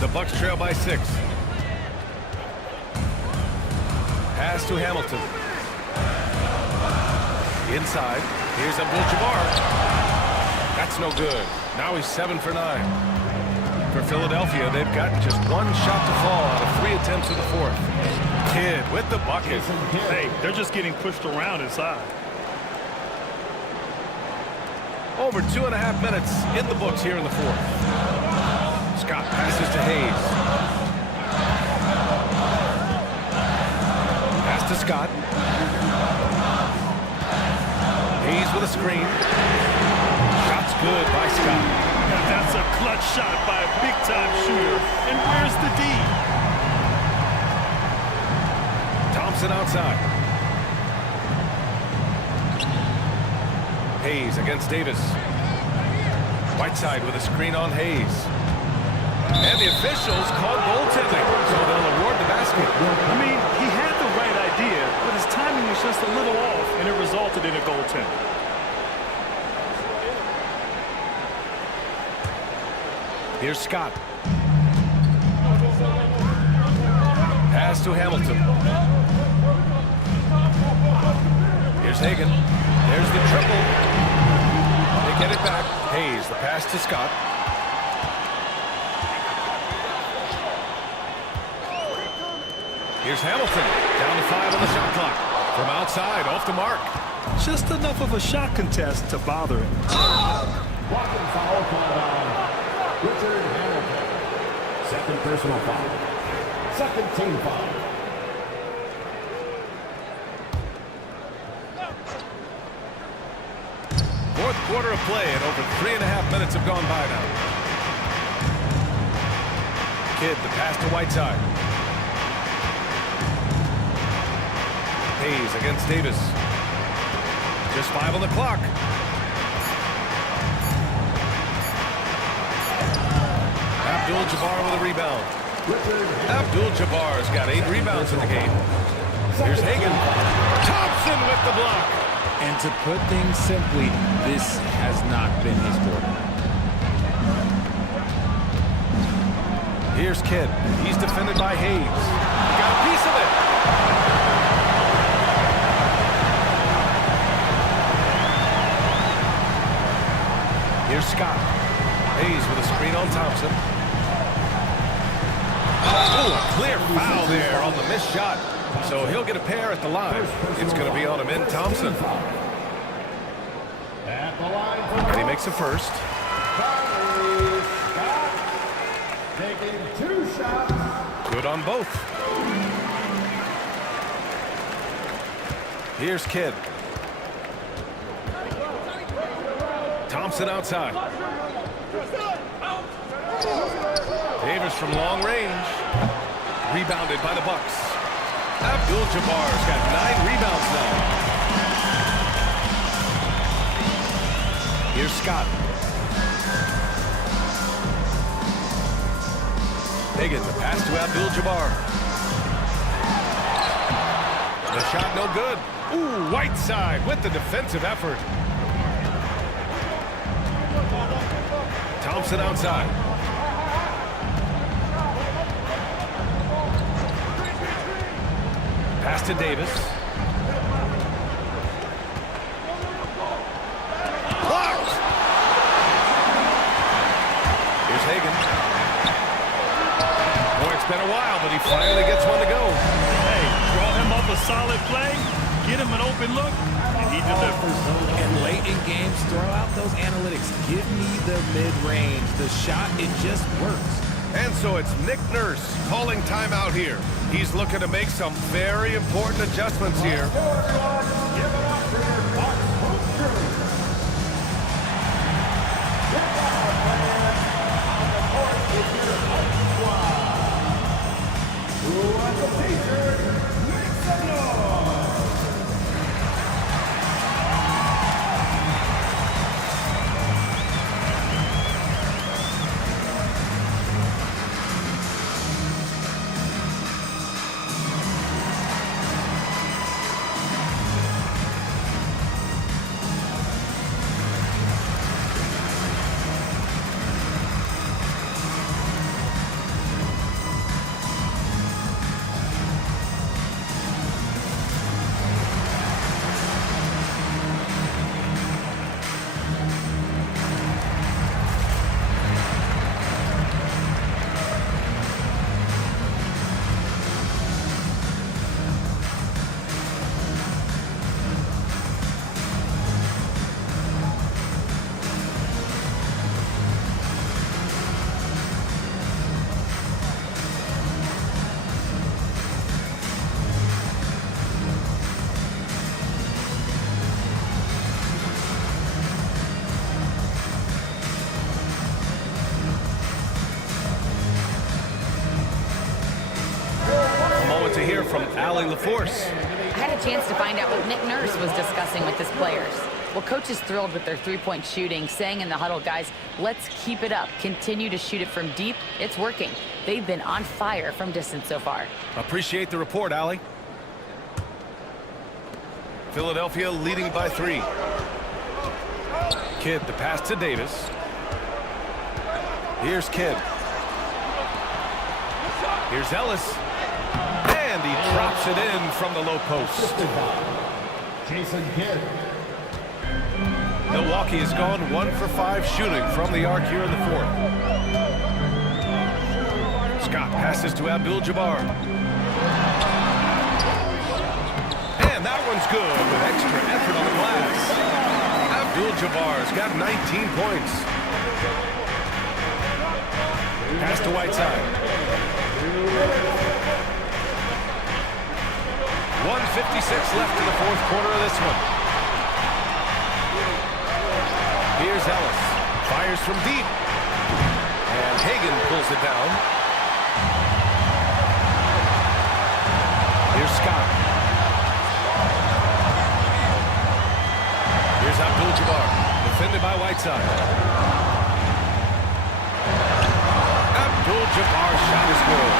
The Bucks trail by 6. Pass to Hamilton. Inside. Here's Abdul-Jabbar. That's no good. Now he's 7 for 9. For Philadelphia, they've got just one shot to fall out of 3 attempts in the fourth. Kidd with the bucket. Hey, they're just getting pushed around inside. Over 2.5 minutes in the books here in the fourth. Scott passes to Hayes. Pass to Scott. Hayes with a screen. Shot's good by Scott. And that's a clutch shot by a big-time shooter. And where's the D? Thompson outside. Hayes against Davis. Whiteside with a screen on Hayes. And the officials called goaltending, so they'll award the basket. I mean, he had the right idea, but his timing was just a little off, and it resulted in a goaltending. Here's Scott. Pass to Hamilton. Here's Hagan. There's the triple. They get it back. Hayes, the pass to Scott. Here's Hamilton. Down to 5 on the shot clock. From outside, off the mark. Just enough of a shot contest to bother him. Blocking foul called on Richard Hamilton. Second personal foul. Second team foul. Fourth quarter of play, and over 3.5 minutes have gone by now. Kidd, the pass to Whiteside. Hayes against Davis. Just 5 on the clock. Abdul-Jabbar with a rebound. Abdul-Jabbar's got 8 rebounds in the game. Here's Hagan. Thompson with the block. And to put things simply, this has not been his quarter. Here's Kidd. He's defended by Hayes. Got a piece of it. Here's Scott. Hayes with a screen on Thompson. Oh, a clear foul there on the missed shot. So he'll get a pair at the line. It's going to be on him in Thompson. And he makes a first. Taking 2 shots. Good on both. Here's Kidd. Thompson outside. Davis from long range. Rebounded by the Bucks. Abdul-Jabbar's got 9 rebounds now. Here's Scott. Hagan, the pass to Abdul-Jabbar. The shot no good. Ooh, Whiteside with the defensive effort. Thompson outside. Pass to Davis. Blocked! Here's Hagan. Boy, it's been a while, but he finally gets one to go. Hey, draw him up a solid play, get him an open look, and he delivers. And late in games, throw out those analytics. Give me the mid-range. The shot, it just works. And so it's Nick Nurse calling timeout here. He's looking to make some very important adjustments here. To hear from Allie LaForce. I had a chance to find out what Nick Nurse was discussing with his players. Well, coach is thrilled with their three-point shooting, saying in the huddle, guys, let's keep it up. Continue to shoot it from deep. It's working. They've been on fire from distance so far. Appreciate the report, Allie. Philadelphia leading by 3. Kidd, the pass to Davis. Here's Kidd. Here's Ellis. And he drops it in from the low post. Jason Kidd. Milwaukee has gone 1 for 5 shooting from the arc here in the 4th. Scott passes to Abdul-Jabbar. And that one's good with extra effort on the glass. Abdul-Jabbar's got 19 points. Pass to Whiteside. 1:56 left in the 4th quarter of this one. Here's Ellis. Fires from deep. And Hagan pulls it down. Here's Scott. Here's Abdul-Jabbar. Defended by Whiteside. Abdul-Jabbar's shot is good.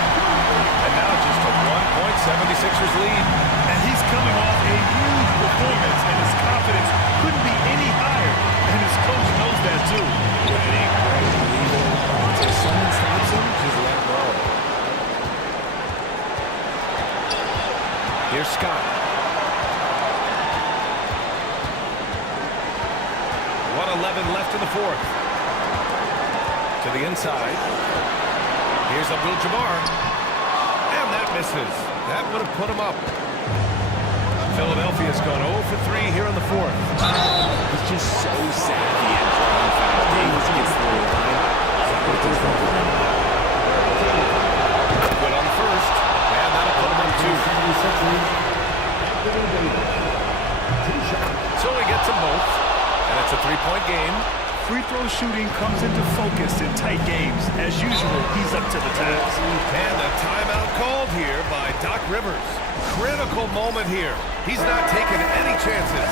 And now just a 1-point 76ers lead. And he's coming off a huge performance, and his confidence couldn't be any higher. And his coach knows that, too. Winning great leader. Until someone stops him, just let him roll. Here's Scott. 1:11 left in the 4th. To the inside. Here's Abdul-Jabbar. And that misses. That would have put him up. Philadelphia's gone 0 for 3 here in the 4th. He's just so savvy at drawing fouls. Davis gets through the line. Good on the first. And that'll put him up 2. So he gets them both. And it's a 3-point game. Free throw shooting comes into focus in tight games. As usual, he's up to the task. And a timeout called here by Doc Rivers. Critical moment here. He's not taking any chances.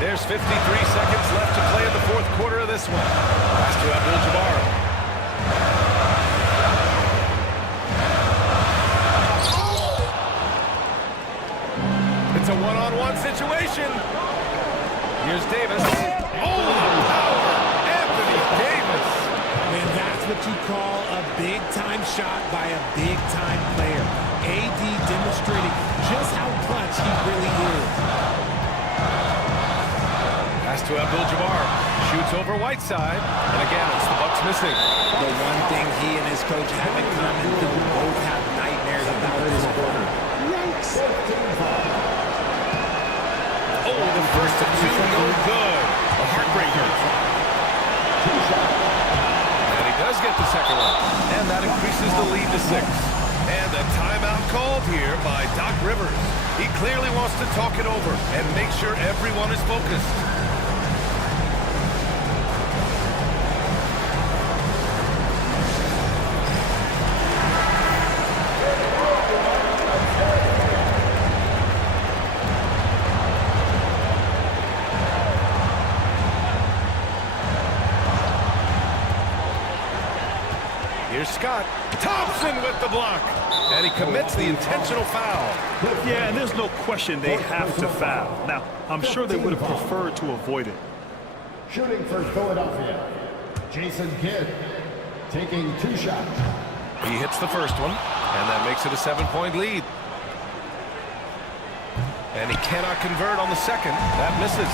There's 53 seconds left to play in the 4th quarter of this one. Pass to Abdul-Jabbar. It's a one-on-one situation. Here's Davis. Oh, the power! Anthony Davis. And that's what you call a big-time shot by a big-time player. AD demonstrating just how clutch he really is. Pass to Abdul-Jabbar. Shoots over Whiteside. And again, it's the Bucks missing. The one thing he and his coach have in common, they both have nightmares about this quarter. Yikes. get the second one. And that increases the lead to 6. And a timeout called here by Doc Rivers. He clearly wants to talk it over and make sure everyone is focused. Here's Scott. Thompson with the block. And he commits the intentional foul. Yeah, and there's no question they have to foul. Now, I'm sure they would have preferred to avoid it. Shooting for Philadelphia, Jason Kidd taking 2 shots. He hits the first one, and that makes it a 7-point lead. And he cannot convert on the second. That misses.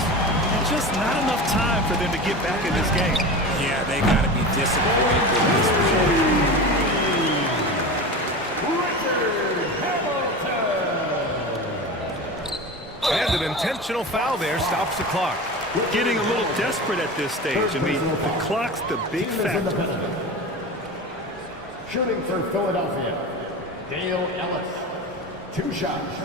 Just not enough time for them to get back in this game. Yeah, they got to be disappointed with this result. And an intentional foul there stops the clock. Getting a little desperate at this stage. I mean, the clock's the big factor. Shooting for Philadelphia, Dale Ellis, 2 shots.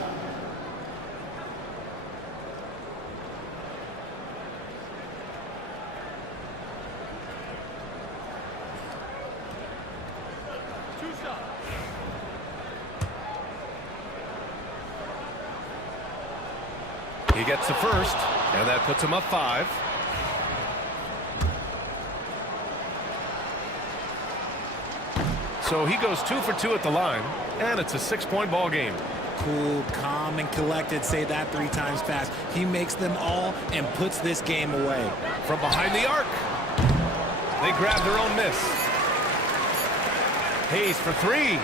He gets the first, and that puts him up 5. So he goes 2 for 2 at the line, and it's a 6-point ball game. Cool, calm, and collected. Say that 3 times fast. He makes them all and puts this game away. From behind the arc, they grab their own miss. Hayes for 3.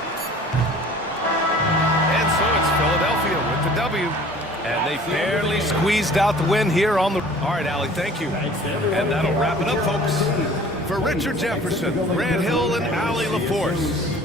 And so it's Philadelphia with the W. And they barely squeezed out the win here on the... All right, Allie, thank you. And that'll wrap it up, folks. For Richard Jefferson, Grant Hill, and Allie LaForce.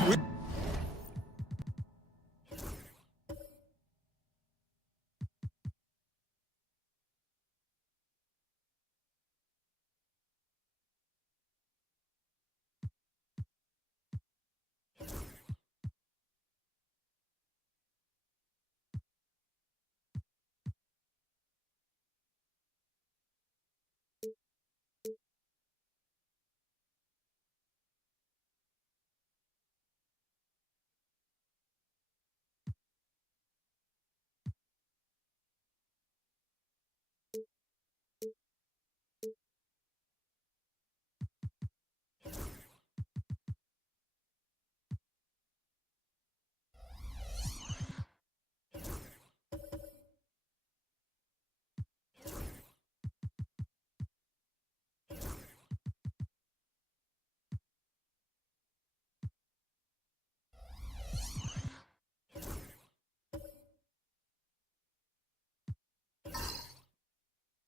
break.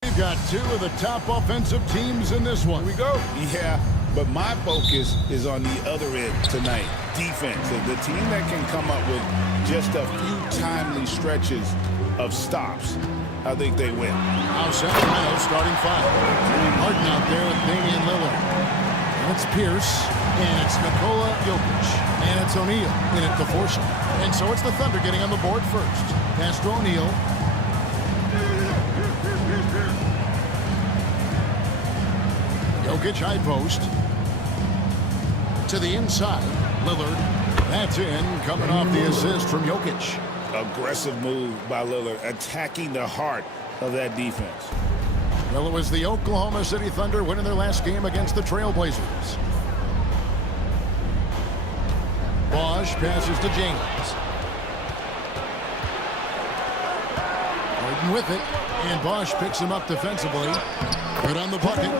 We've got two of the top offensive teams in this one. Here we go. Yeah, but my focus is on the other end tonight. Defense. The team that can come up with just a few timely stretches of stops, I think they win. Now Sacramento starting five. Harden out there with Damian Lillard. And it's Pierce. And it's Nikola Jokic. And it's O'Neal in at the force. And so it's the Thunder getting on the board first. Pass to O'Neal. Jokic high post. To the inside. Lillard. That's in. Coming off the assist from Jokic. Aggressive move by Lillard, attacking the heart of that defense. Well, it was the Oklahoma City Thunder winning their last game against the Trailblazers. Bosch passes to James. Harden with it. And Bosch picks him up defensively. Good on the bucket.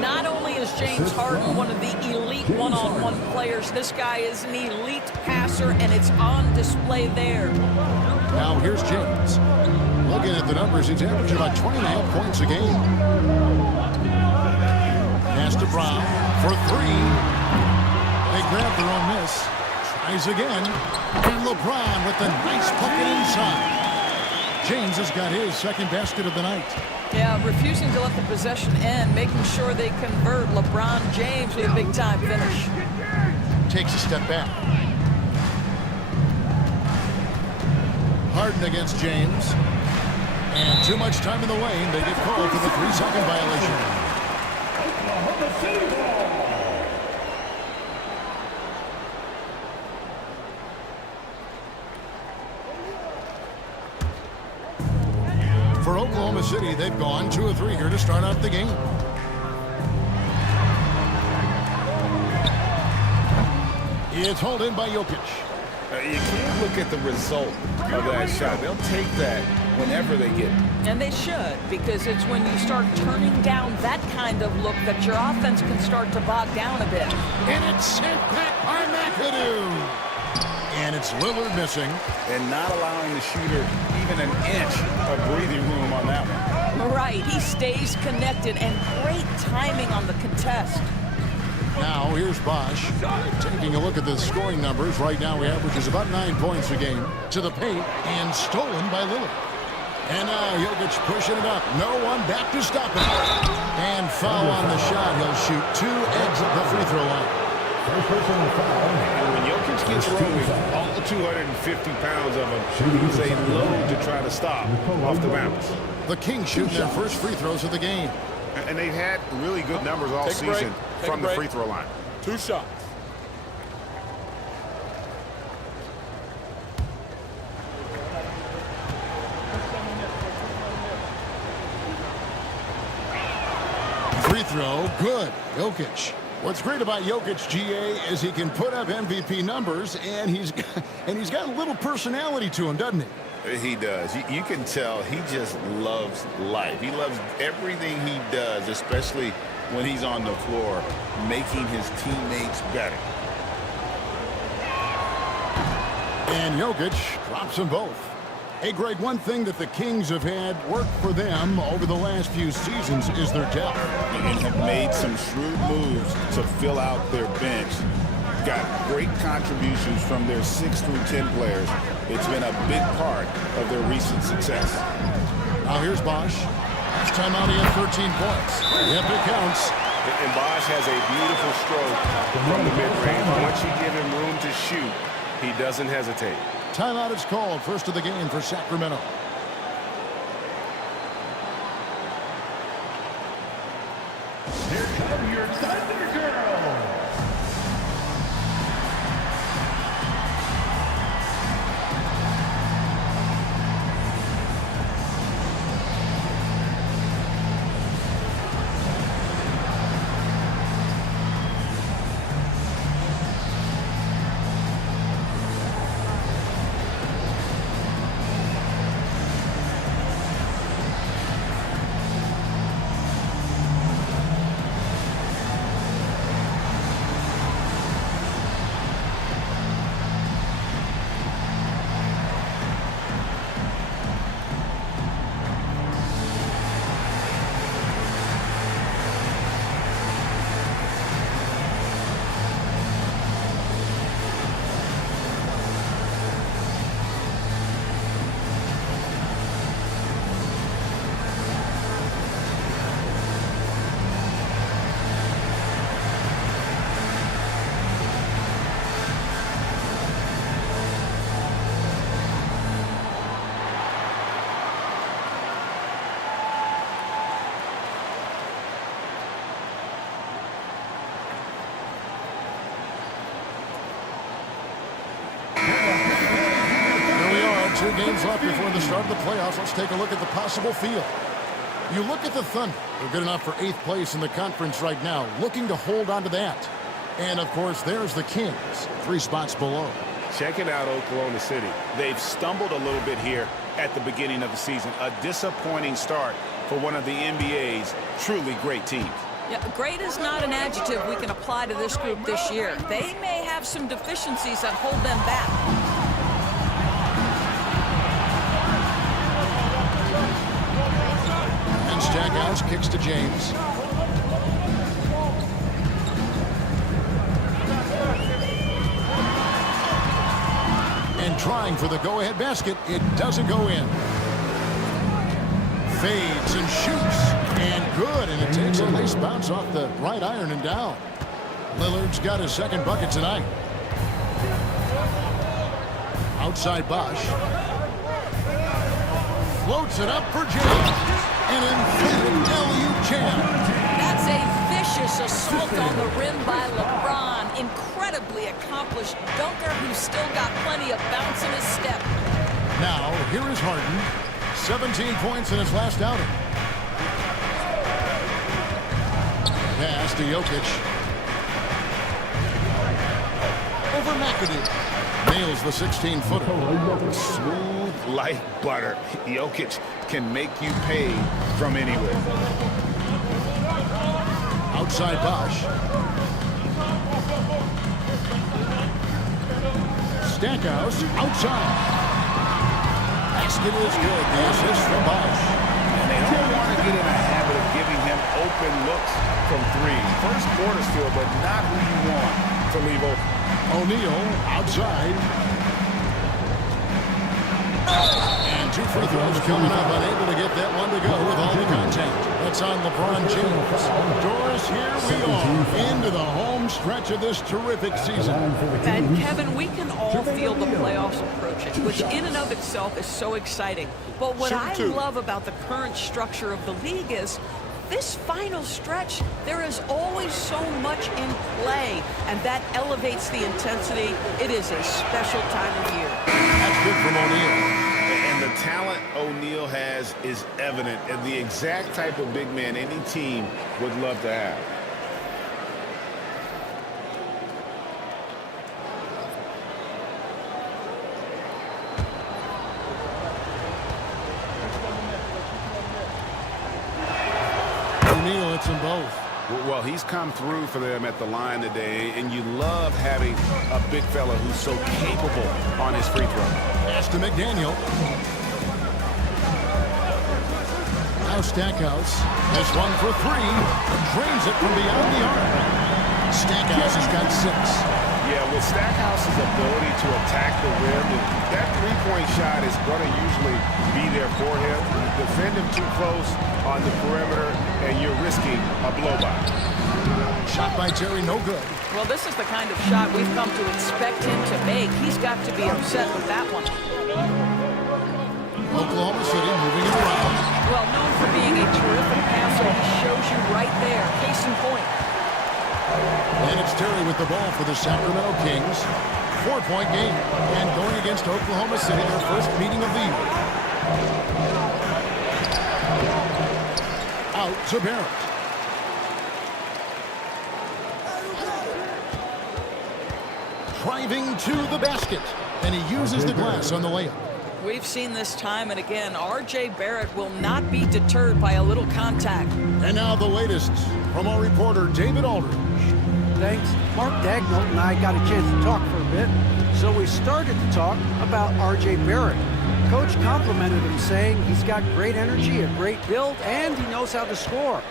Not only is James Harden one of the elite one-on-one players, this guy is an elite passer, and it's on display there. Now here's James. Looking at the numbers, he's averaging about 20.5 points a game. Pass to Brown for three. They grab their own miss. Tries again. And LeBron with the nice bucket inside. James has got his second basket of the night. Yeah, refusing to let the possession end, making sure they convert. LeBron James with a big-time finish. Takes a step back. Harden against James. And too much time in the lane. They get called for the 3-second violation. Oklahoma City ball. For Oklahoma City, they've gone 2 of 3 here to start out the game. It's hauled in by Jokic. You can't look at the result of that shot. They'll take that whenever they get it. And they should, because it's when you start turning down that kind of look that your offense can start to bog down a bit. And it's sent back by McAdoo. And it's Lillard missing. And not allowing the shooter even an inch of breathing room on that one. Right, he stays connected, and great timing on the contest. Now here's Bosch. Taking a look at the scoring numbers. Right now he averages about 9 points a game. To the paint, and stolen by Lillard. And now Jokic pushing it up. No one back to stop him. And foul on the shot. He'll shoot 2 exit the free throw line. And when Jokic gets rolling, all 250 pounds of him is a load to try to stop off the bounce. The Kings shooting their first free throws of the game. And they've had really good numbers all season from the free throw line. 2 shots. Free throw, good. Jokic. What's great about Jokic, GA, is he can put up MVP numbers, and he's got a little personality to him, doesn't he? He does. You can tell he just loves life. He loves everything he does, especially when he's on the floor, making his teammates better. And Jokic drops them both. Hey, Greg, one thing that the Kings have had work for them over the last few seasons is their depth. And have made some shrewd moves to fill out their bench. got great contributions from their 6 through 10 players. It's been a big part of their recent success. Now here's Bosch. Last time out, he had 13 points. Yep, it counts. And Bosch has a beautiful stroke from the mid-range. Once you give him room to shoot, he doesn't hesitate. Timeout is called. First of the game for Sacramento. Here come your Thunder Girls. Two games left before the start of the playoffs. Let's take a look at the possible field. You look at the Thunder. They're good enough for 8th place in the conference right now, looking to hold on to that. And, of course, there's the Kings, 3 spots below. Checking out Oklahoma City. They've stumbled a little bit here at the beginning of the season. A disappointing start for one of the NBA's truly great teams. Yeah, great is not an adjective we can apply to this group this year. They may have some deficiencies that hold them back. Stackhouse kicks to James. And trying for the go-ahead basket, it doesn't go in. Fades and shoots, and good, and it takes a nice bounce off the right iron and down. Lillard's got his second bucket tonight. Outside Bosch. Floats it up for James. An emphatic alley-oop jam. That's a vicious assault on the rim by LeBron. Incredibly accomplished dunker who's still got plenty of bounce in his step. Now, here is Harden. 17 points in his last outing. Pass to Jokic. Over McAdoo. Nails the 16-footer. Smooth like butter. Jokic can make you pay from anywhere. Outside Bosch. Stackhouse outside. Basket is good. The assist from Bosch. And they don't want to get in a habit of giving him open looks from 3. First quarter still, but not who you want to leave open. O'Neal outside. And 2 free throws coming up. Unable to get that one to go with all the contact. That's on LeBron James. Doris, here we are into the home stretch of this terrific season. And Kevin, we can all feel the playoffs approaching, which in and of itself is so exciting. But what I love about the current structure of the league is this final stretch, there is always so much in play, and that elevates the intensity. It is a special time of year. That's good from O'Neal. And the talent O'Neal has is evident, and the exact type of big man any team would love to have. O'Neal hits them both. Well, he's come through for them at the line today, and you love having a big fella who's so capable on his free throw. Pass to McDaniel. Now Stackhouse has one for 3. Drains it from beyond the arc. Stackhouse has got 6. Yeah, with Stackhouse's ability to attack the rim, that three-point shot is going to usually be there for him. Defend him too close on the perimeter, and you're risking a blow-by. Shot by Terry, no good. Well, this is the kind of shot we've come to expect him to make. He's got to be upset with that one. Oklahoma City moving it around. Well, known for being a terrific passer, he shows you right there. Case in point. And it's Terry with the ball for the Sacramento Kings. 4-point game. And going against Oklahoma City, their first meeting of the year. Out to Barrett. Driving to the basket. And he uses the glass on the layup. We've seen this time and again. R.J. Barrett will not be deterred by a little contact. And now the latest from our reporter, David Aldridge. Thanks. Mark Dagnall and I got a chance to talk for a bit, so we started to talk about R.J. Barrett. Coach complimented him, saying he's got great energy, a great build, and he knows how to score.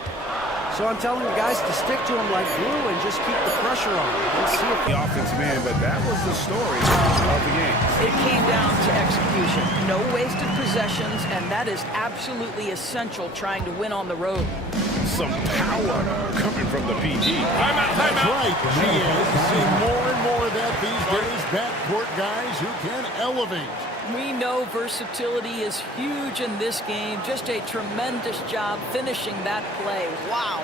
So I'm telling the guys to stick to him like glue and just keep the pressure on. Let's see if the offensive man, but that was the story of the game. It came down to execution. No wasted possessions, and that is absolutely essential trying to win on the road. Some power coming from the PG. That's right, she is. Seeing more and more of that these days. Backcourt guys who can elevate. We know versatility is huge in this game. Just a tremendous job finishing that play. Wow.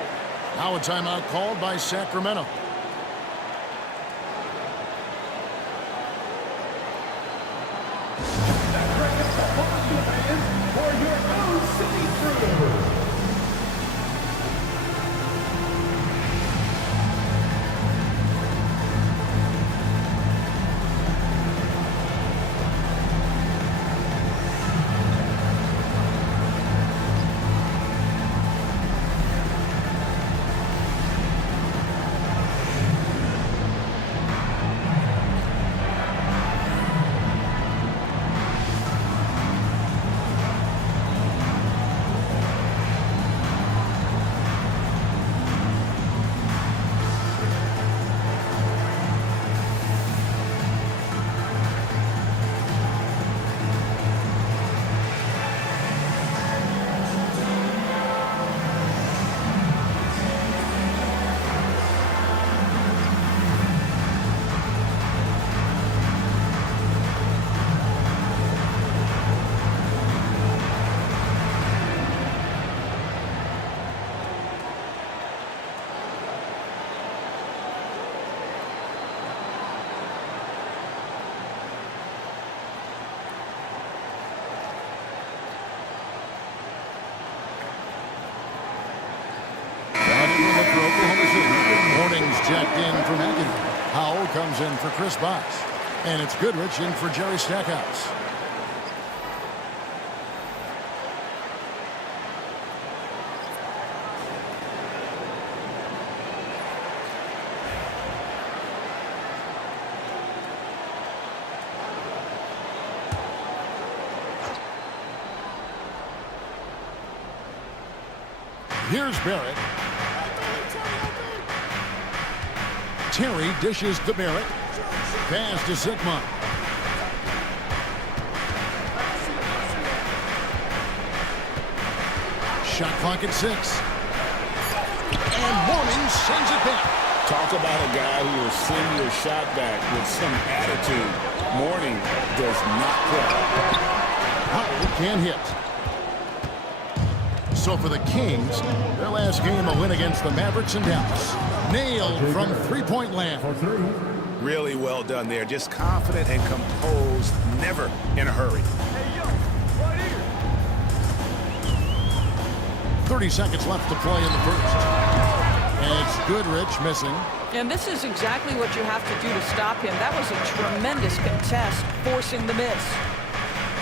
Now a timeout called by Sacramento. For your own city turnover. Checked in for McAdoo. Howell comes in for Chris Bosh. And it's Goodrich in for Jerry Stackhouse. Here's Barrett. Terry dishes to Barrett. Pass to Sigma. Shot clock at 6. And Mourning sends it back. Talk about a guy who will send your shot back with some attitude. Mourning does not play. Howard can't hit. So for the Kings, their last game a win against the Mavericks in Dallas. Nailed from three-point land. Really well done there. Just confident and composed, never in a hurry. 30 seconds left to play in the first. And it's Goodrich missing. And this is exactly what you have to do to stop him. That was a tremendous contest, forcing the miss.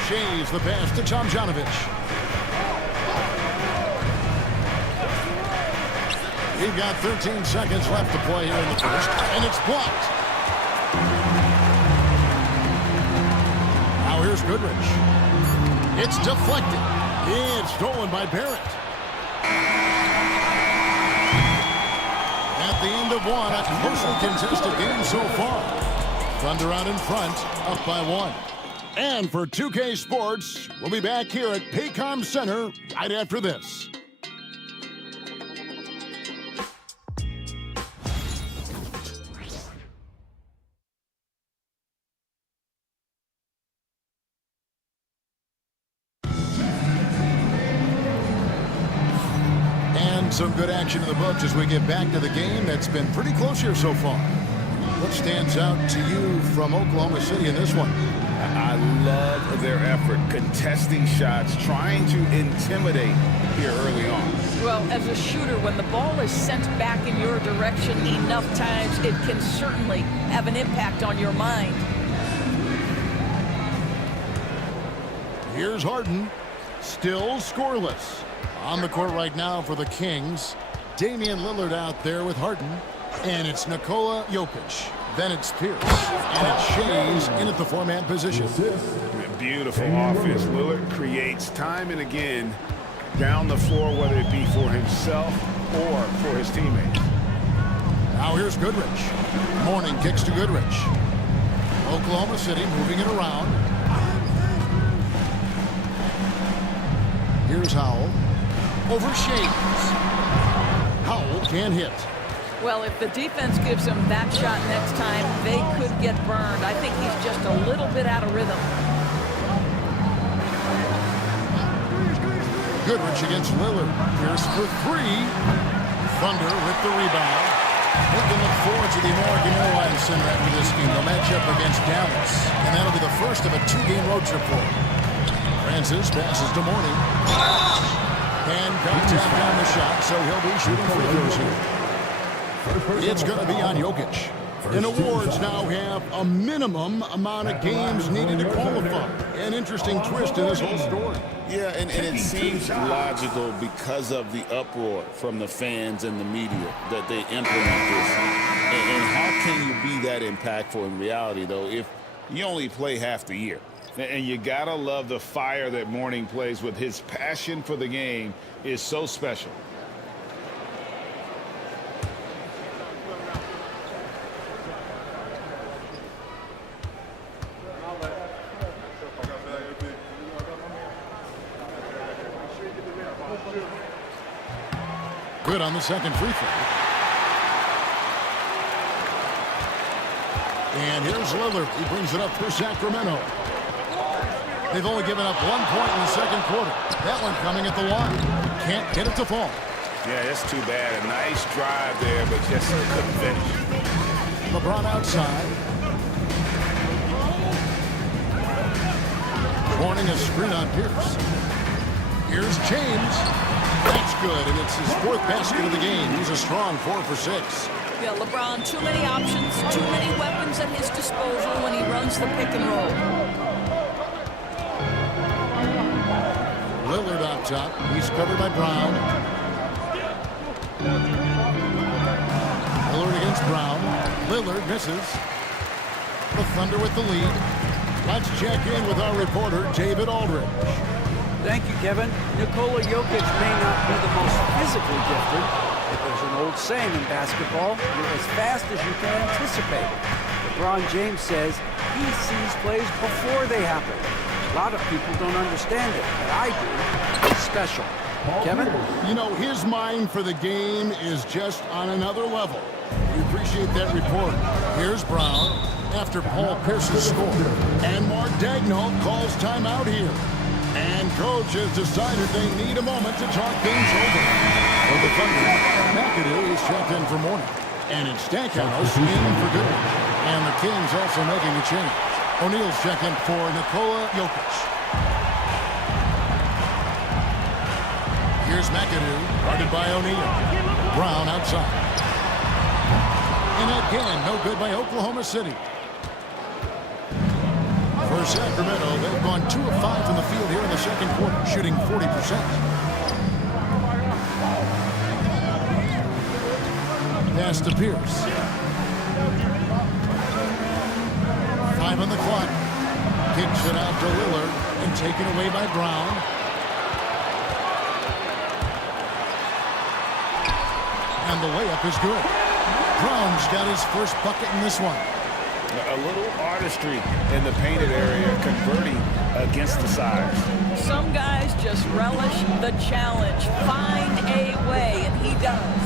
Shays the pass to Tomjanovich. We've got 13 seconds left to play here in the first, and it's blocked. Now here's Goodrich. It's deflected. It's stolen by Barrett. At the end of one, a closely contested game so far. Thunder out in front, up by 1. And for 2K Sports, we'll be back here at Paycom Center right after this. And some good action in the books as we get back to the game that's been pretty close here so far. What stands out to you from Oklahoma City in this one? I love their effort, contesting shots, trying to intimidate here early on. Well, as a shooter, when the ball is sent back in your direction enough times, it can certainly have an impact on your mind. Here's Harden, still scoreless. On the court right now for the Kings, Damian Lillard out there with Harden, and it's Nikola Jokic. Then it's Pierce, and it's Shays in at the 4-man position. Beautiful offense. Lillard creates time and again down the floor, whether it be for himself or for his teammates. Now here's Goodrich. Mourning kicks to Goodrich. Oklahoma City moving it around. Here's Howell. Over Shays. Howell can't hit. Well, if the defense gives him that shot next time, they could get burned. I think he's just a little bit out of rhythm. Goodrich against Lillard. Pierce for 3. Thunder with the rebound. They can look forward to the American Airlines Center after this game. They'll match up against Dallas, and that'll be the first of a 2-game road trip for them. Francis passes to Mourning. And contact on the shot, so he'll be shooting free throws here. It's going to be on Jokic. And awards now have a minimum amount of games needed to qualify. An interesting twist in this whole story. Yeah, and it seems logical because of the uproar from the fans and the media that they implement this. And how can you be that impactful in reality, though, if you only play half the year? And you got to love the fire that Mourning plays with. His passion for the game is so special. Good on the second free throw. And here's Lillard. He brings it up for Sacramento. They've only given up 1 point in the second quarter. That one coming at the line. Can't get it to fall. Yeah, that's too bad. A nice drive there, but just couldn't finish. LeBron outside. Warning a screen on Pierce. Here's James. That's good, and it's his 4th basket of the game. He's a strong 4 for 6. Yeah, LeBron, too many options, too many weapons at his disposal when he runs the pick and roll. Lillard on top. He's covered by Brown. Lillard against Brown. Lillard misses. The Thunder with the lead. Let's check in with our reporter, David Aldridge. Thank you, Kevin. Nikola Jokic may not be the most physically gifted, but there's an old saying in basketball, you're as fast as you can anticipate. LeBron James says he sees plays before they happen. A lot of people don't understand it, but I do. It's special. Kevin? You know, his mind for the game is just on another level. We appreciate that report. Here's Brown after Paul Pierce's score. And Mark Daigneault calls timeout here. And coach has decided they need a moment to talk things over. For the Thunder, McAdoo is checked in for Mourning. And it's Stackhouse in for Goodrich. And the Kings also making a change. O'Neal's checking for Nikola Jokic. Here's McAdoo, guarded by O'Neal. Brown outside. And again, no good by Oklahoma City. For Sacramento, they've gone 2 of 5 from the field here in the second quarter, shooting 40%. Pass to Pierce. 5 on the clock. Kicks it out to Lillard and taken away by Brown. And the layup is good. Brown's got his first bucket in this one. A little artistry in the painted area, converting against the size. Some guys just relish the challenge. Find a way, and he does.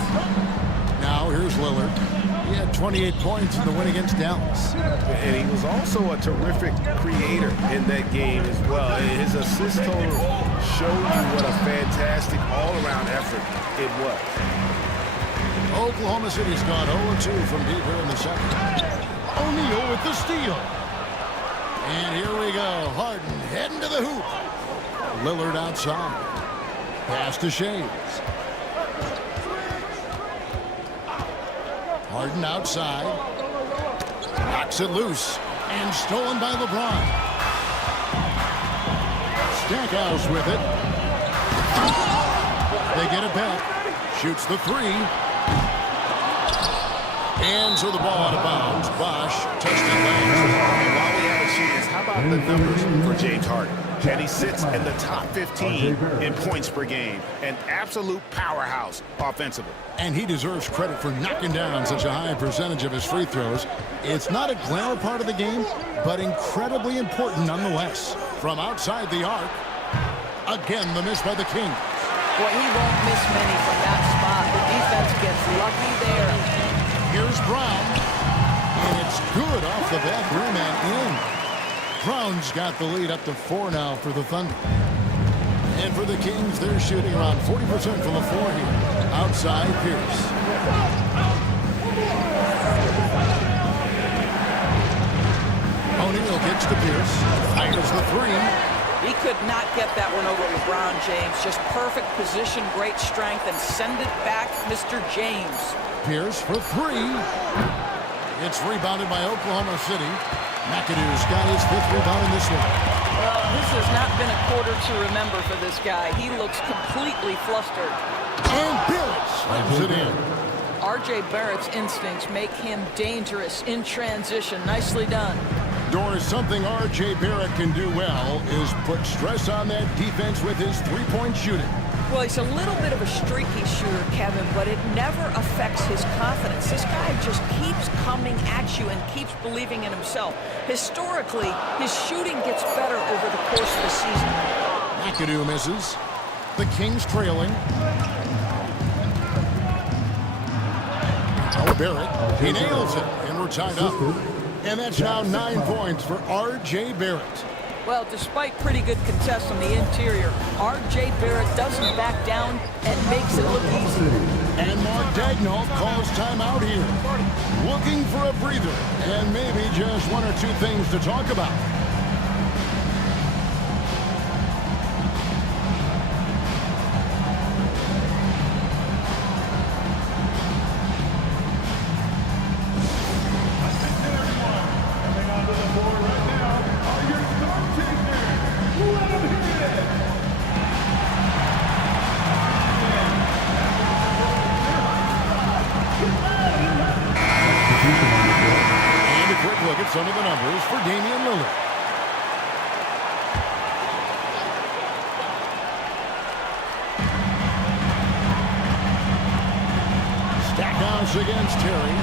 Now here's Lillard. He had 28 points in the win against Dallas. And he was also a terrific creator in that game as well. His assist total showed you what a fantastic all-around effort it was. Oklahoma City's gone 0-2 from deep here in the second. O'Neal with the steal. And here we go. Harden heading to the hoop. Lillard outside. Pass to Shades. Harden outside. Knocks it loose. And stolen by LeBron. Stackhouse with it. They get it back. Shoots the three. And so the ball out of bounds. Bosh touched it last. And while we have a chance, how about the numbers for James Harden? And he sits in the top 15 in points per game. An absolute powerhouse offensively. And he deserves credit for knocking down such a high percentage of his free throws. It's not a glamour part of the game, but incredibly important nonetheless. From outside the arc, again the miss by the King. Well, he won't miss many from that spot. The defense gets lucky there. Here's Brown, and it's good off the back rim and in. Brown's got the lead up to 4 now for the Thunder. And for the Kings, they're shooting around 40% from the floor here. Outside, Pierce. O'Neal gets to Pierce. Fires the three. He could not get that one over LeBron James. Just perfect position, great strength, and send it back, Mr. James. Pierce for three. It's rebounded by Oklahoma City. McAdoo's got his 5th rebound in this one. Well, this has not been a quarter to remember for this guy. He looks completely flustered. And Barrett slams it in. R.J. Barrett's instincts make him dangerous in transition. Nicely done. Doris, something R.J. Barrett can do well is put stress on that defense with his three-point shooting. Well, he's a little bit of a streaky shooter, Kevin, but it never affects his confidence. This guy just keeps coming at you and keeps believing in himself. Historically, his shooting gets better over the course of the season. McAdoo misses. The Kings trailing. Oh, Barrett, he nails it, and we're tied up. And that's now 9 points for R.J. Barrett. Well, despite pretty good contests on the interior, R.J. Barrett doesn't back down and makes it look easy. And Mark Daigneault calls timeout here. Looking for a breather and maybe just 1 or 2 things to talk about. Some of the numbers for Damian Lillard. Stackhouse against Terry.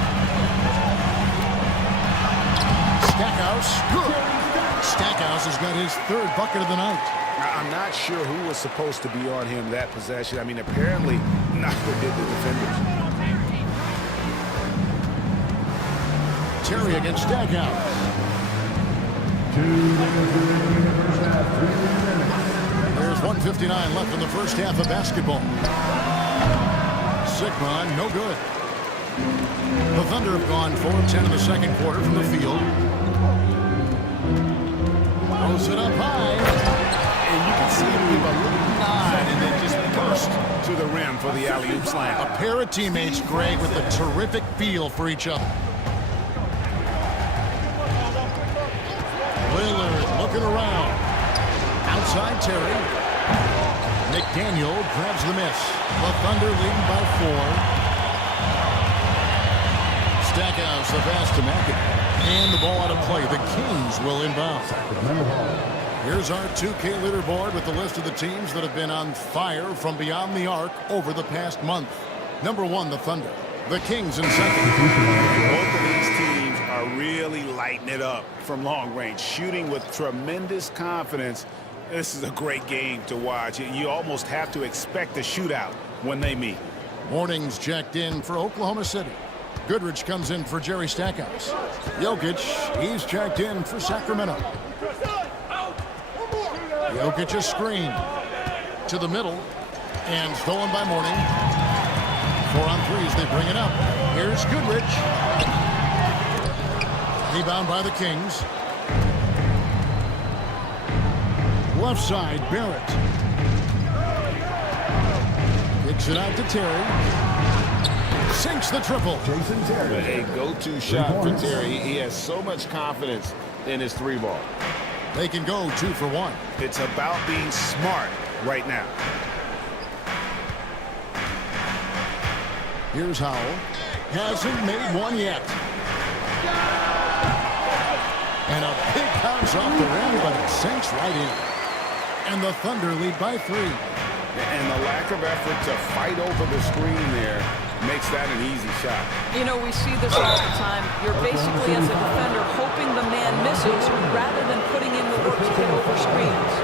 Stackhouse, good. Stackhouse has got his 3rd bucket of the night. I'm not sure who was supposed to be on him that possession. I mean, apparently, neither did the defenders. Terry against Stackhouse. There's 1:59 left in the first half of basketball. Sigma, no good. The Thunder have gone 4 of 10 in the second quarter from the field. Throws it up high. And you can see him give a little nod and then just burst to the rim for the alley-oop slam. A pair of teammates, Greg, with a terrific feel for each other. Lillard looking around. Outside Terry. McDaniel grabs the miss. The Thunder leading by 4. Stackhouse the pass to McAdoo. And the ball out of play. The Kings will inbound. Here's our 2K leaderboard with the list of the teams that have been on fire from beyond the arc over the past month. Number 1, the Thunder. The Kings in second. Both of these teams are are really lighting it up from long range, shooting with tremendous confidence. This is a great game to watch. You almost have to expect a shootout when they meet. Warnings checked in for Oklahoma City. Goodrich comes in for Jerry Stackhouse. Jokic, he's checked in for Sacramento. Jokic a screen to the middle and stolen by Mourning. 4 on 3s, they bring it up. Here's Goodrich. Rebound by the Kings. Left side, Barrett. Kicks it out to Terry. Sinks the triple. Jason Terry. A go-to shot for Terry. He has so much confidence in his 3-ball. They can go 2 for 1. It's about being smart right now. Here's Howell. Hasn't made one yet. And a big bounce off the rim, but it sinks right in. And the Thunder lead by 3. And the lack of effort to fight over the screen there makes that an easy shot. You know, we see this all the time. You're basically, as a defender, hoping the man misses rather than putting in the work to get over screens.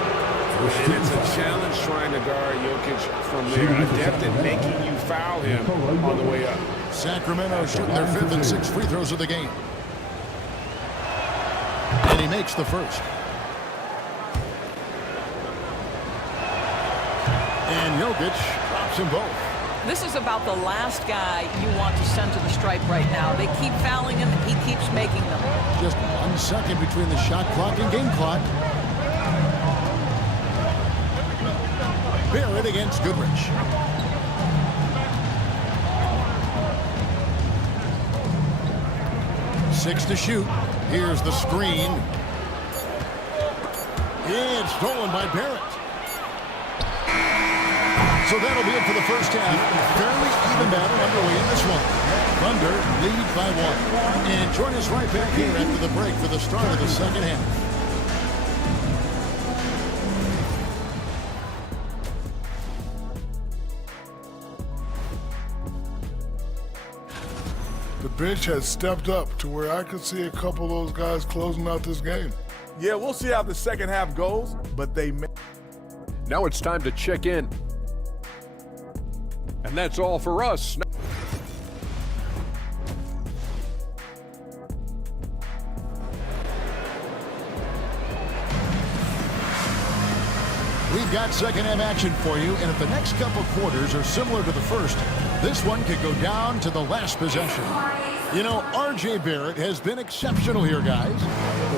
And it's a challenge trying to guard Jokic from there. Adept at making you foul him on the way up. Sacramento shooting their 5th and 6th free throws of the game. And he makes the first. And Jokic drops them both. This is about the last guy you want to send to the stripe right now. They keep fouling him, and he keeps making them. Just 1 second between the shot clock and game clock. Barrett against Goodrich. Six to shoot. Here's the screen. It's stolen by Barrett. So that'll be it for the first half. Fairly even battle underway in this one. Thunder lead by 1. And join us right back here after the break for the start of the second half. The bench has stepped up to where I could see a couple of those guys closing out this game. Yeah, we'll see how the second half goes, but they may. Now it's time to check in. And that's all for us. We've got second half action for you, and if the next couple quarters are similar to the first, this one could go down to the last possession. You know, R.J. Barrett has been exceptional here, guys.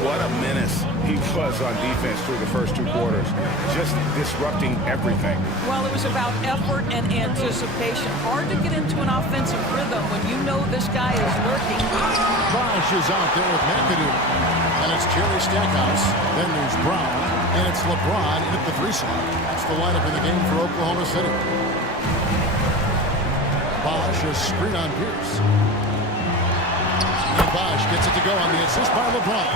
What a menace he was on defense through the first 2 quarters, just disrupting everything. Well, it was about effort and anticipation. Hard to get into an offensive rhythm when you know this guy is lurking. Bosh is out there with McAdoo. And it's Jerry Stackhouse. Then there's Brown. And it's LeBron in at the 3 slot. That's the lineup in the game for Oklahoma City. Bosh, a screen on Pierce. And Bosh gets it to go on the assist by LeBron.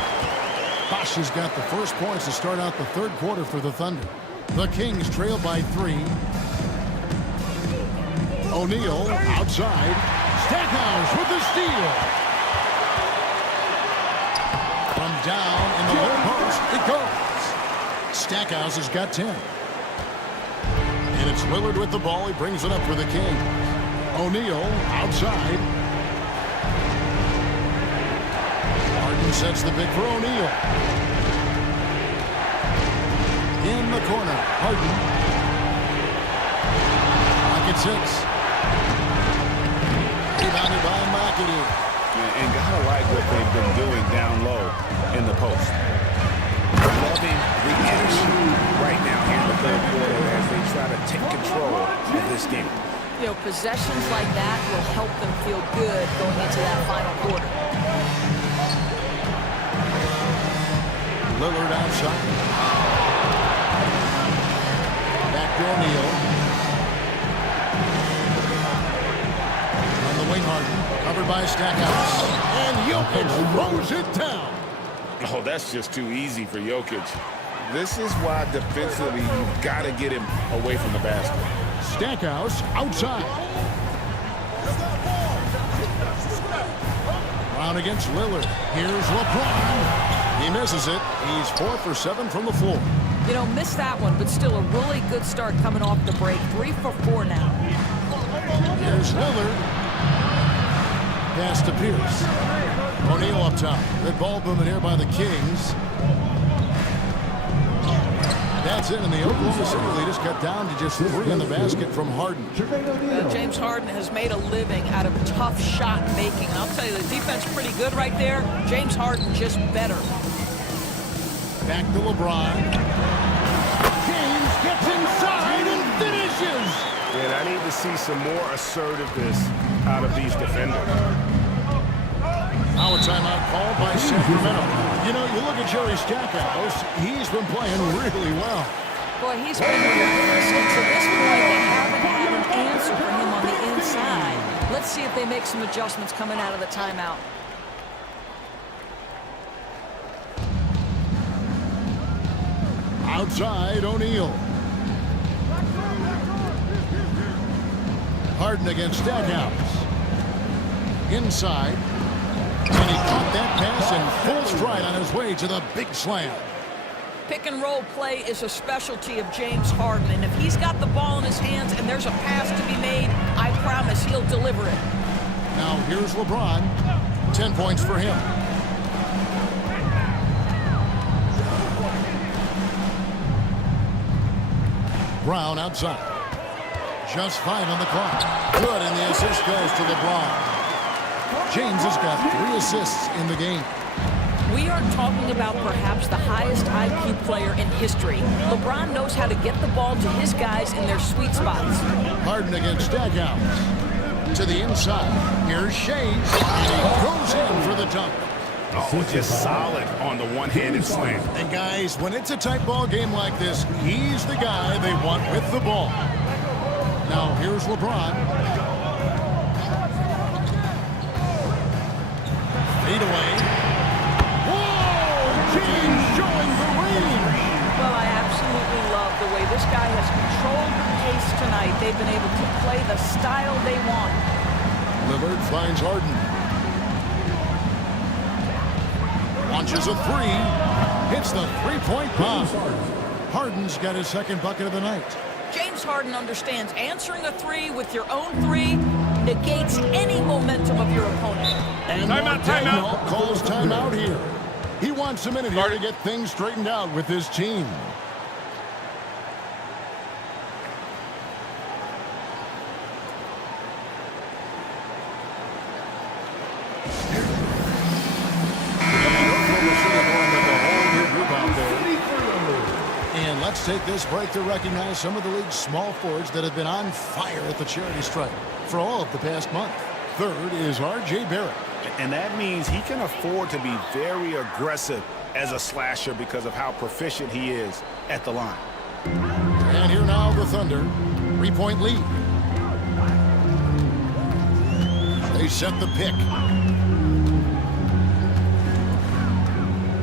Bosh has got the first points to start out the 3rd quarter for the Thunder. The Kings trail by 3. O'Neal outside. Stackhouse with the steal. From down in the low post, it goes. Stackhouse has got 10. And it's Lillard with the ball. He brings it up for the Kings. O'Neal outside. Harden sets the pick for O'Neal. In the corner, Harden. Pocket 6. Rebounded by McAdoo. And gotta like what they've been doing down low in the post. Loving the energy right now here in the 3rd quarter as they try to take control of this game. You know, possessions like that will help them feel good going into that final quarter. Lillard outside. Back to O'Neal. On the wing, Harden. Covered by Stackhouse. And Jokic throws it down. Oh, that's just too easy for Jokic. This is why defensively you've got to get him away from the basket. Stackhouse outside. Brown against Lillard. Here's LeBron. He misses it. He's 4 for 7 from the floor. You know, missed that one, but still a really good start coming off the break. 3 for 4 now. Here's Lillard. Pass to Pierce. O'Neal up top. Good ball movement here by the Kings. That's it, and the Oklahoma City leaders cut down to just 3 in the basket from Harden. James Harden has made a living out of tough shot making. And I'll tell you, the defense pretty good right there. James Harden just better. Back to LeBron. James gets inside and finishes. And I need to see some more assertiveness out of these defenders. Now a timeout called by Sacramento. You know, you look at Jerry Stackhouse, he's been playing really well. Boy, he's been consistent to this point. They haven't had an answer for him on the inside. Let's see if they make some adjustments coming out of the timeout. Outside, O'Neal. Harden against Stackhouse. Inside. And he caught that pass in full stride on his way to the big slam. Pick and roll play is a specialty of James Harden, and if he's got the ball in his hands and there's a pass to be made, I promise he'll deliver it. Now here's LeBron. 10 points for him. Brown outside. Just 5 on the clock. Good, and the assist goes to LeBron. James has got 3 assists in the game. We are talking about perhaps the highest IQ player in history. LeBron knows how to get the ball to his guys in their sweet spots. Harden against Stackhouse. To the inside. Here's Shades. And he goes in for the dunk. Oh, just solid on the one-handed slam. And guys, when it's a tight ball game like this, he's the guy they want with the ball. Now here's LeBron. Fade away. Whoa! James showing the range. Well, I absolutely love the way this guy has controlled the pace tonight. They've been able to play the style they want. Lillard finds Harden. Launches a 3. Hits the three-point bomb. Harden's got his second bucket of the night. James Harden understands answering a 3 with your own 3 negates any momentum of your opponent. And timeout. Calls timeout here. He wants a minute here to get things straightened out with his team. And let's take this break to recognize some of the league's small forwards that have been on fire at the charity stripe for all of the past month. Third is R.J. Barrett. And that means he can afford to be very aggressive as a slasher because of how proficient he is at the line. And here now the Thunder. 3-point lead. They set the pick.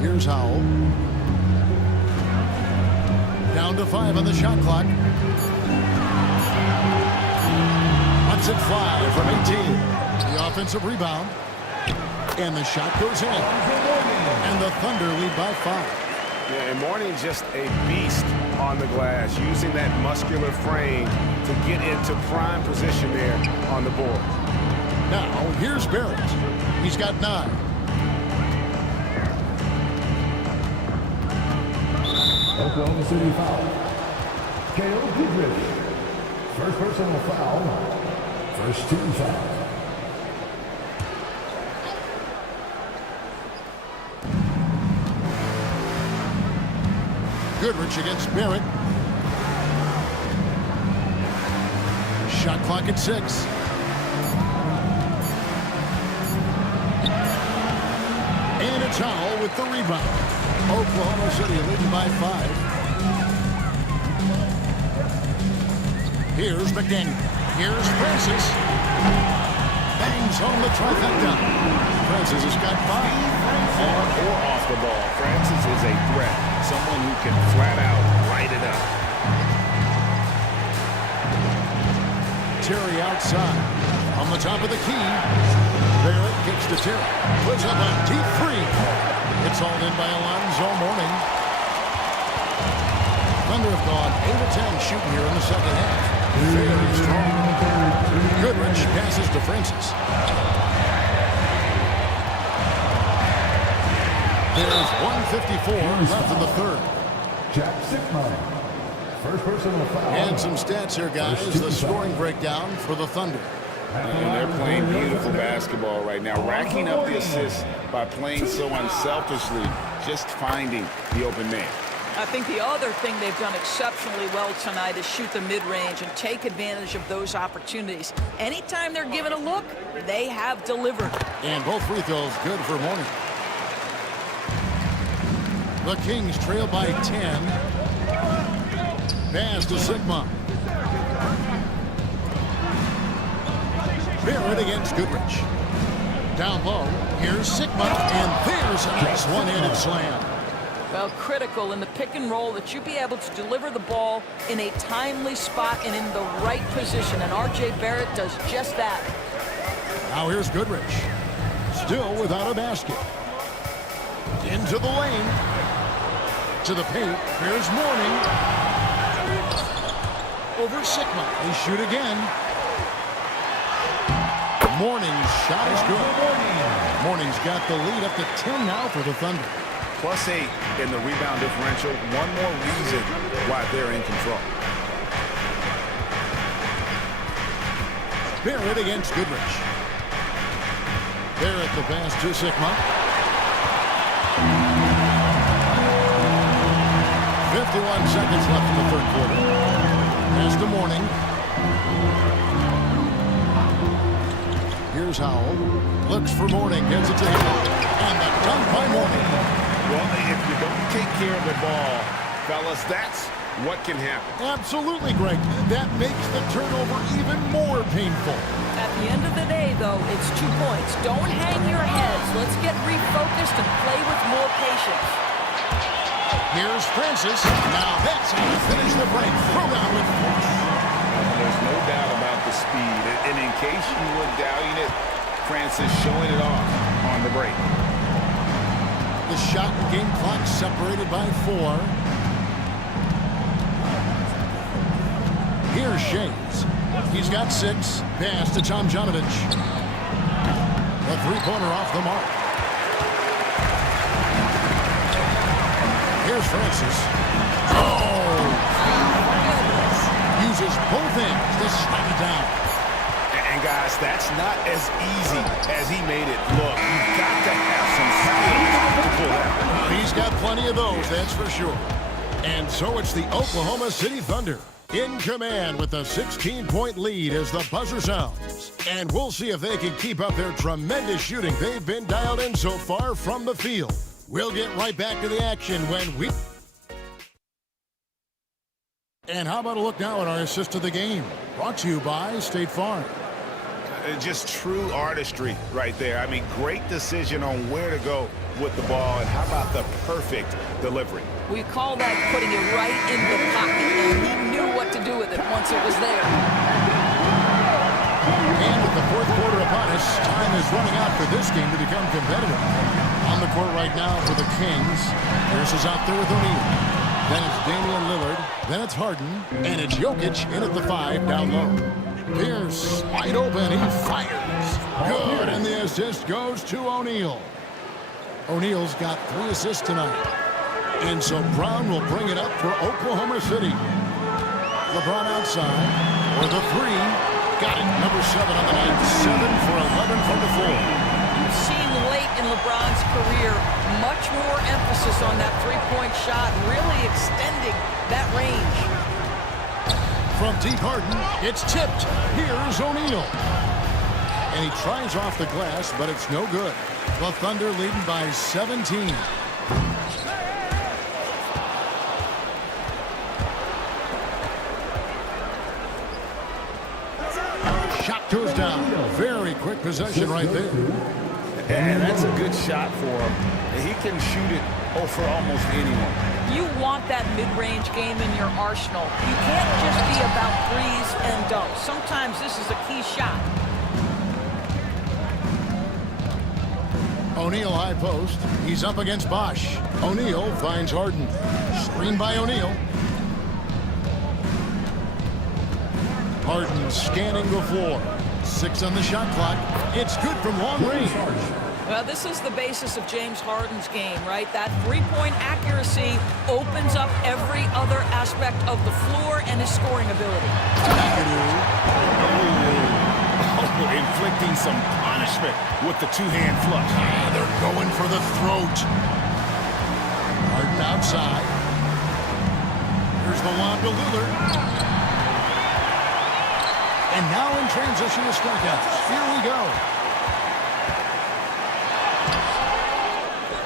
Here's Howell. Down to 5 on the shot clock. Lets it fly from 18. The offensive rebound. And the shot goes in. And the Thunder lead by 5. Yeah, and Mourning's just a beast on the glass, using that muscular frame to get into prime position there on the board. Now, here's Barrett. He's got 9. Oklahoma City foul. Kale Goodrich. First personal foul. First team foul. Goodrich against Barrett. Shot clock at 6. And it's Howell with the rebound. Oklahoma City leading by 5. Here's McDaniel. Here's Francis. Bangs home the trifecta. Francis has got 5. On or off the ball, Francis is a threat. Someone who can flat out light it up. Terry outside. On the top of the key. Barrett Kicks to Terry. Puts up a deep three. It's all in by Alonzo Mourning. Thunder have gone 8 of 10 shooting here in the second half. Very strong. Goodrich passes to Francis. There's 1:54 left in the third. Jack Sikma. First personal foul. And some stats here, guys. The scoring breakdown for the Thunder. And they're playing beautiful basketball right now, racking up the assists by playing so unselfishly, just finding the open man. I think the other thing they've done exceptionally well tonight is shoot the mid-range and take advantage of those opportunities. Anytime they're given a look, they have delivered. And both free throws good for Mourning. The Kings trail by 10. Pass to Sigma. Barrett against Goodrich. Down low, here's Sigma, and there's a nice one-handed slam. Well, critical in the pick and roll that you be able to deliver the ball in a timely spot and in the right position, and R.J. Barrett does just that. Now here's Goodrich. Still without a basket. Into the lane. To the paint. Here's Mourning. Over Sigma. They shoot again. Mourning's shot is good. Mourning's got the lead up to 10 now for the Thunder. +8 in the rebound differential. One more reason why they're in control. Barrett against Goodrich. Barrett the pass to Sigma. 51 seconds left in the third quarter. Pass to Mourning. Here's Howell. Looks for Mourning. Gets it to him. And the dunk by Mourning. Well, if you don't take care of the ball, fellas, that's what can happen. Absolutely, Greg. That makes the turnover even more painful. At the end of the day, though, it's 2 points. Don't hang your heads. Let's get refocused and play with more patience. Here's Francis. Now that's how you finish the break. Throw down with force. There's no doubt about the speed. And in case you were doubting it, Francis showing it off on the break. The shot and game clock separated by 4. Here's Shays. He's got 6. Pass to Tomjanovich. A three-pointer off the mark. Here's Francis. Oh! Uses both ends to slam it down. And guys, that's not as easy as he made it look. You've got to have some skills to pull that. He's got plenty of those, that's for sure. And so it's the Oklahoma City Thunder in command with a 16-point lead as the buzzer sounds. And we'll see if they can keep up their tremendous shooting they've been dialed in so far from the field. We'll get right back to the action when we... And how about a look now at our assist of the game? Brought to you by State Farm. Just true artistry right there. I mean, great decision on where to go with the ball, and how about the perfect delivery? We call that putting it right in the pocket, and he knew what to do with it once it was there. And with the fourth quarter upon us, time is running out for this game to become competitive. On the court right now for the Kings. Pierce is out there with O'Neal. Then it's Damian Lillard. Then it's Harden. And it's Jokic in at the 5 down low. Pierce wide open. He fires. Good. And the assist goes to O'Neal. O'Neal's got 3 assists tonight. And so Brown will bring it up for Oklahoma City. LeBron outside for the 3. Got it. Number 7 on the night. 7 for 11 from the floor. You've seen late in LeBron's career much more emphasis on that three-point shot, really extending that range. From deep Harden, it's tipped. Here's O'Neal. And he tries off the glass, but it's no good. The Thunder leading by 17. Shot goes down. Very quick possession right there. And that's a good shot for him. He can shoot it for almost anyone. You want that mid-range game in your arsenal. You can't just be about threes and dunks. Sometimes this is a key shot. O'Neal high post. He's up against Bosch. O'Neal finds Harden. Screen by O'Neal. Harden scanning the floor. 6 on the shot clock. It's good from long range. Well, this is the basis of James Harden's game, right? That three-point accuracy opens up every other aspect of the floor and his scoring ability. Inflicting some punishment with the two-hand flush. Yeah, they're going for the throat. Harden outside. Here's the lob to Lillard. And now in transition to strikeouts. Here we go.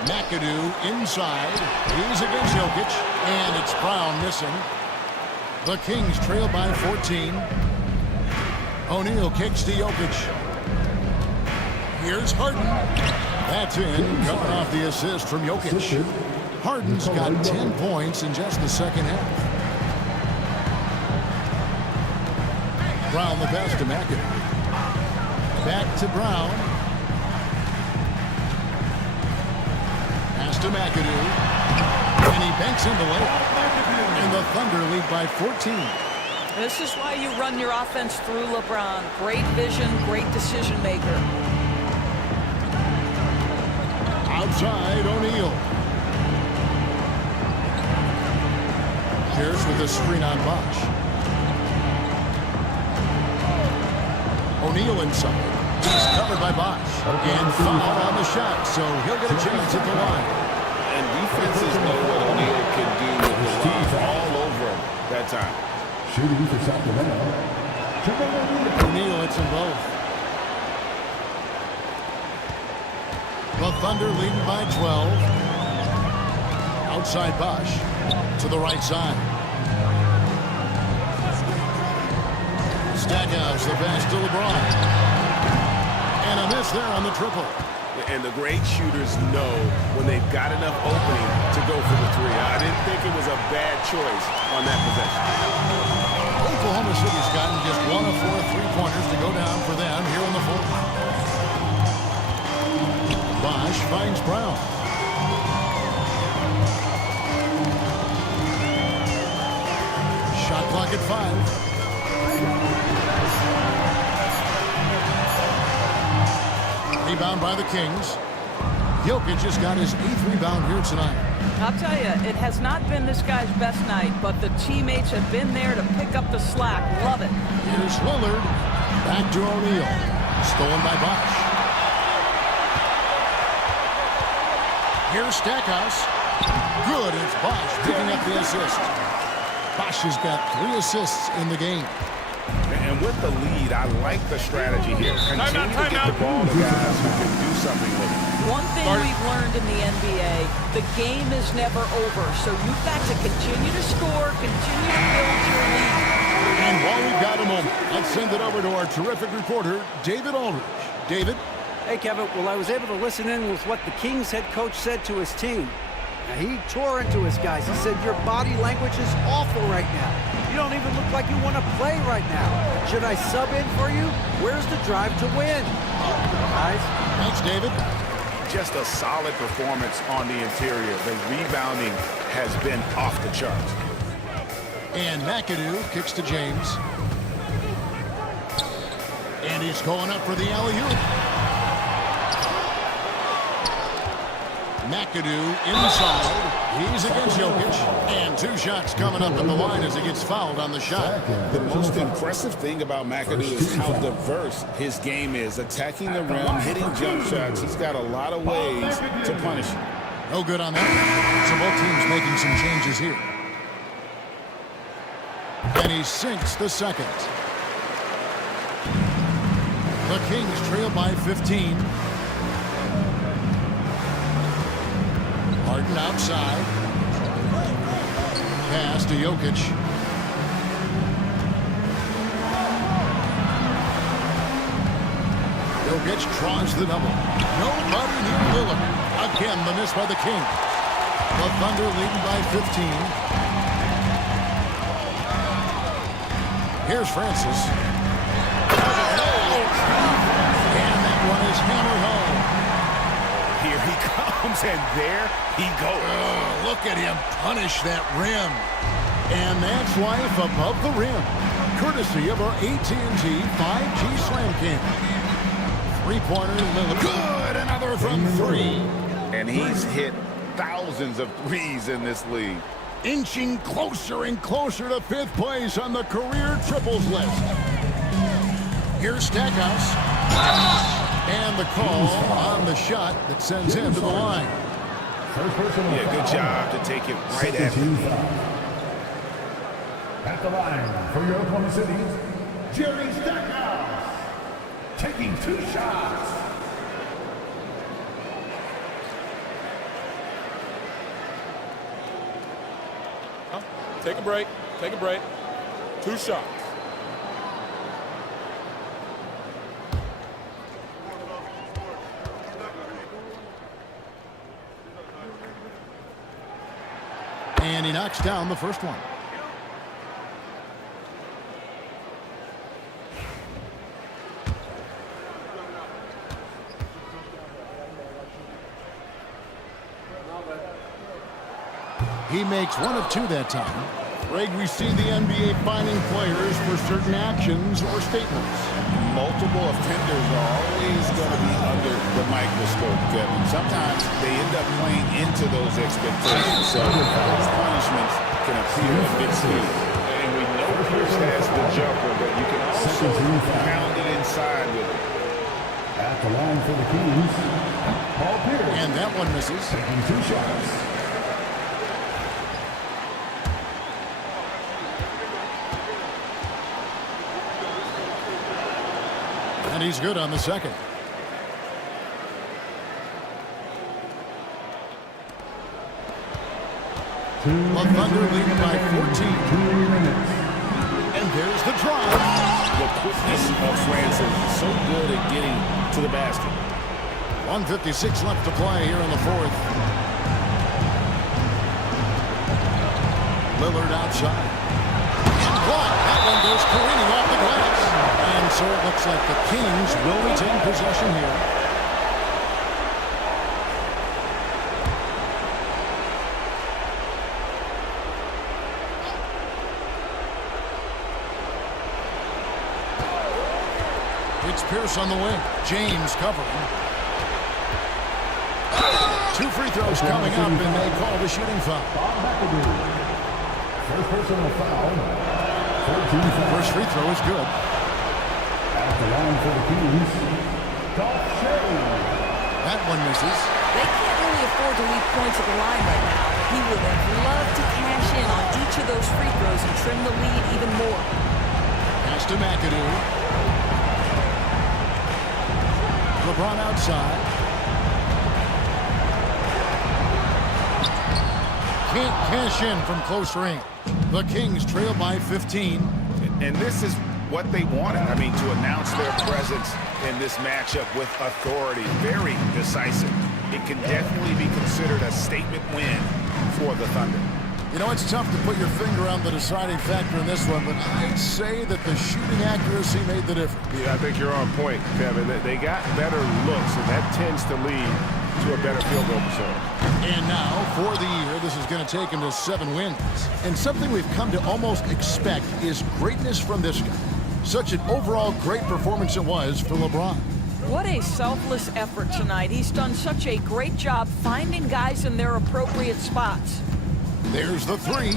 McAdoo inside. He's against Jokic. And it's Brown missing. The Kings trail by 14. O'Neal kicks to Jokic. Here's Harden. That's in. Coming off the assist from Jokic. Harden's got 10 points in just the second half. Brown the best to McAdoo. Back to Brown. Pass to McAdoo. And he banks in the layup. And the Thunder lead by 14. This is why you run your offense through LeBron. Great vision, great decision maker. Outside, O'Neal. Pierce with a screen on Bosch. O'Neal inside. He's covered by Bosch. And foul on the shot, so he'll get a chance at the line. And defenses know what O'Neal can do with the lob all over him that time. Shooting for Sacramento. O'Neal hits them both. The Thunder leading by 12. Outside Bosch to the right side. Stackhouse, the pass to LeBron. And a miss there on the triple. And the great shooters know when they've got enough opening to go for the three. I didn't think it was a bad choice on that possession. Oklahoma City's gotten just 1 of 4 three-pointers to go down for them here in the fourth. Bosch finds Brown. Shot clock at 5. Rebound by the Kings. Jokic just got his 8th rebound here tonight. I'll tell you, it has not been this guy's best night, but the teammates have been there to pick up the slack. Love it. Here's Lillard. Back to O'Neal. Stolen by Bosch. Here's Stackhouse. Good. It's Bosch picking up the assist. Bosch has got 3 assists in the game. And with the lead, I like the strategy here. Continue to get the ball to guys who can do something with it. One thing we've learned in the NBA, the game is never over. So you've got to continue to score, continue to build your lead. And while we've got a moment, let's send it over to our terrific reporter, David Aldridge. David? Hey, Kevin. Well, I was able to listen in with what the Kings head coach said to his team. Now, he tore into his guys. He said, your body language is awful right now. You don't even look like you want to play right now. Should I sub in for you? Where's the drive to win? Guys? Thanks, David. Just a solid performance on the interior. The rebounding has been off the charts. And McAdoo kicks to James. And he's going up for the alley-oop. McAdoo inside. He's against Jokic. And 2 shots coming up at the line as he gets fouled on the shot. The most impressive thing about McAdoo is how diverse his game is. Attacking the rim, hitting jump shots. He's got a lot of ways to punish you. No good on that. So both teams making some changes here. And he sinks the second. The Kings trail by 15. Harden outside. Pass to Jokic. Jokic tries the double. Nobody near Lillard. Again, the miss by the Kings. The Thunder leading by 15. Here's Francis. And that one is hammered home. He he comes, and there he goes. Oh, look at him punish that rim. And that's life above the rim, courtesy of our AT&T 5G Slam Cam. Three-pointer, Lillard. Good, another from three. And he's hit thousands of threes in this league. Inching closer and closer to fifth place on the career triples list. Here's Stackhouse. And the call on the shot that sends him to the line. Yeah, good job to take it right at him. At the line for your Oklahoma City, Jerry Stackhouse, taking 2 shots. Take a break. Take a break. 2 shots. And he knocks down the first one. He makes 1 of 2 that time. Greg, we see the NBA fining players for certain actions or statements. Multiple offenders are always going to be under the microscope, Kevin. Sometimes they end up playing into those expectations. So those punishments can appear a bit steep. And we know Pierce has the jumper, but you can also pound it inside with it. At the line for the Kings, Paul Pierce. And that one misses. Taking 2 shots. And he's good on the second. The Thunder lead by 14. And there's the drive. The quickness of Francis is so good at getting to the basket. 1:56 left to play here in the fourth. Lillard outside. And blocked. That one goes careening off the glass. And so it looks like the Kings will retain possession here. It's Pierce on the wing. James covering. 2 free throws coming up, and they call the shooting foul. First personal foul. First free throw is good. At the line for the Kings, Dolph Shea. That one misses. They can't really afford to leave points at the line right now. He would have loved to cash in on each of those free throws and trim the lead even more. Pass to McAdoo. LeBron outside. Can't cash in from close range. The Kings trail by 15. And this is what they wanted. I mean, to announce their presence in this matchup with authority. Very decisive. It can definitely be considered a statement win for the Thunder. You know, it's tough to put your finger on the deciding factor in this one, but I'd say that the shooting accuracy made the difference. Yeah, I think you're on point, Kevin. They got better looks, and that tends to lead to a better field goal percentage. And now, for the year, this is going to take him to 7 wins. And something we've come to almost expect is greatness from this guy. Such an overall great performance it was for LeBron. What a selfless effort tonight. He's done such a great job finding guys in their appropriate spots. There's the three.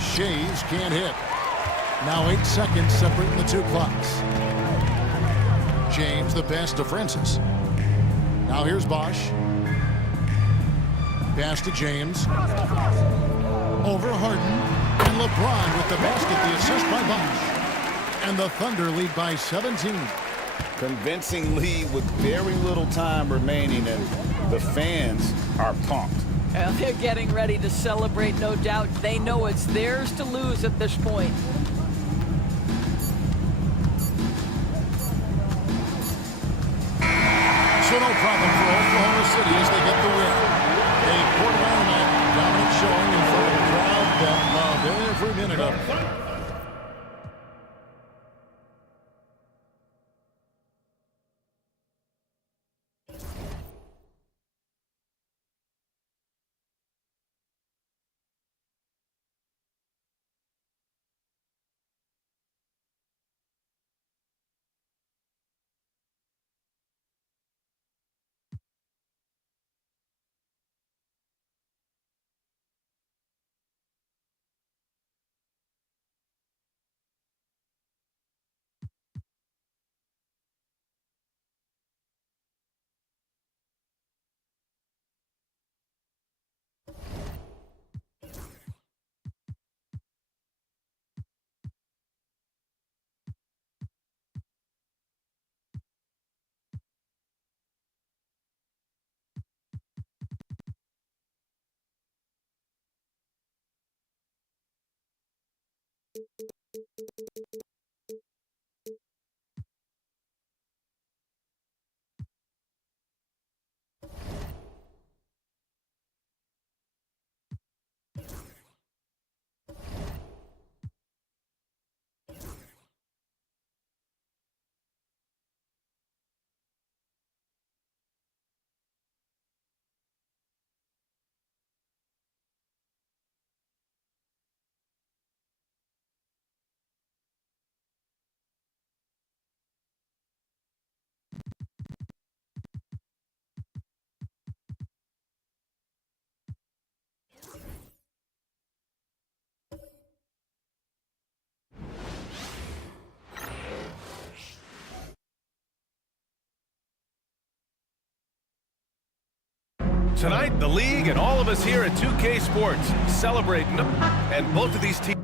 Shays can't hit. Now 8 seconds separating the 2 clocks. James the pass to Francis. Now here's Bosch. Pass to James. Over Harden. And LeBron with the basket, the assist by Bosch. And the Thunder lead by 17. Convincing lead with very little time remaining, and the fans are pumped. Well, they're getting ready to celebrate, no doubt. They know it's theirs to lose at this point. So no problem for Oklahoma City as they get the win. A quarter-mile night, dominant showing in front of a crowd that loved every minute of it. Tonight, the league and all of us here at 2K Sports celebrate, and both of these teams.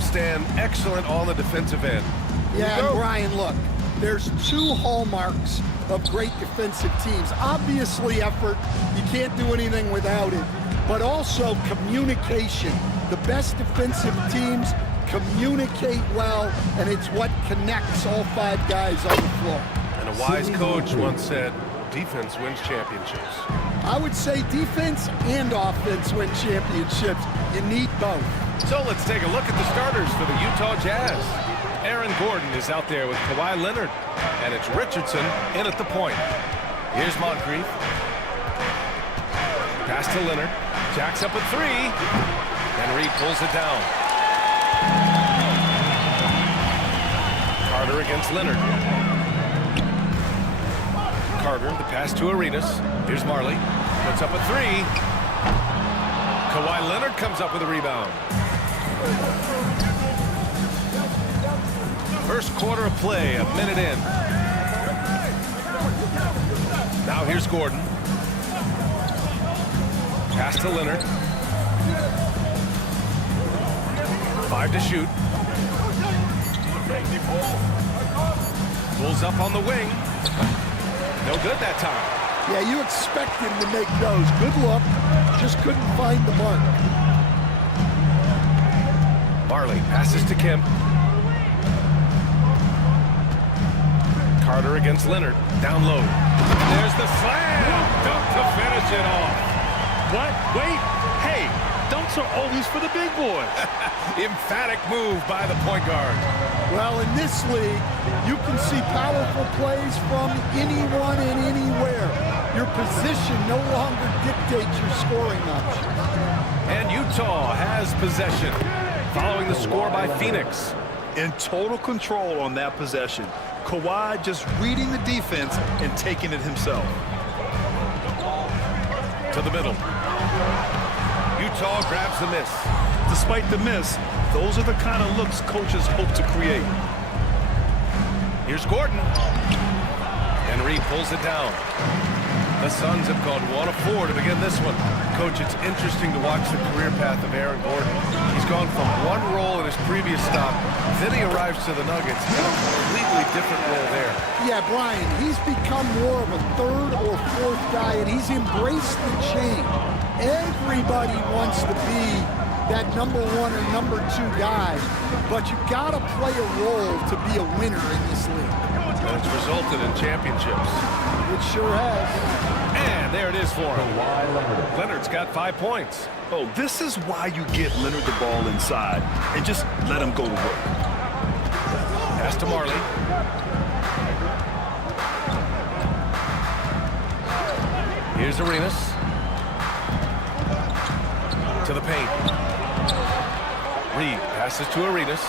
Stand excellent on the defensive end. Yeah, and Brian, look, there's two hallmarks of great defensive teams. Obviously, effort. You can't do anything without it. But also communication. The best defensive teams communicate well, and it's what connects all five guys on the floor. And a wise coach once said, defense wins championships. I would say defense and offense win championships. You need both. So let's take a look at the starters for the Utah Jazz. Aaron Gordon is out there with Kawhi Leonard, and it's Richardson in at the point. Here's Moncrief. Pass to Leonard. Jacks up a three, and Reed pulls it down. Carter against Leonard. Carter, the pass to Arenas. Here's Marley. Puts up a three. Kawhi Leonard comes up with a rebound. First quarter of play, a minute in. Now here's Gordon. Pass to Leonard. 5 to shoot. Pulls up on the wing. No good that time. Yeah, you expect him to make those. Good look. Just couldn't find the mark. Marley passes to Kemp. Carter against Leonard. Down low. There's the slam. Dunk to finish it off. What? Wait. Hey, dunks are always for the big boys. Emphatic move by the point guard. Well, in this league, you can see powerful plays from anyone and anywhere. Your position no longer dictates your scoring option. And Utah has possession, following the score by Phoenix. In total control on that possession. Kawhi just reading the defense and taking it himself. To the middle. Utah grabs the miss. Despite the miss, those are the kind of looks coaches hope to create. Here's Gordon. And Reed pulls it down. The Suns have gone 1 of 4 to begin this one. Coach, it's interesting to watch the career path of Aaron Gordon. He's gone from one role in his previous stop, then he arrives to the Nuggets in a completely different role there. Yeah, Brian, he's become more of a third or fourth guy, and he's embraced the change. Everybody wants to be that number 1 or number 2 guy, but you gotta play a role to be a winner in this league. And it's resulted in championships. It sure has. And there it is for him. Leonard's got 5 points. Oh, this is why you get Leonard the ball inside and just let him go to work. Pass to Marley. Here's Arenas. To the paint. Reed passes to Arenas.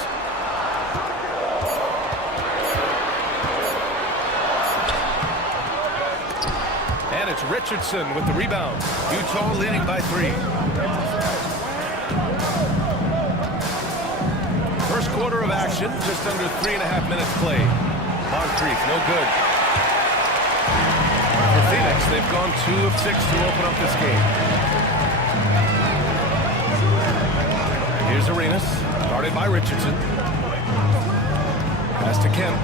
And it's Richardson with the rebound. Utah leading by 3. First quarter of action, just under 3.5 minutes played. Moncrief, no good. For Phoenix, they've gone 2 of 6 to open up this game. Here's Arenas, guarded by Richardson. Pass to Kemp.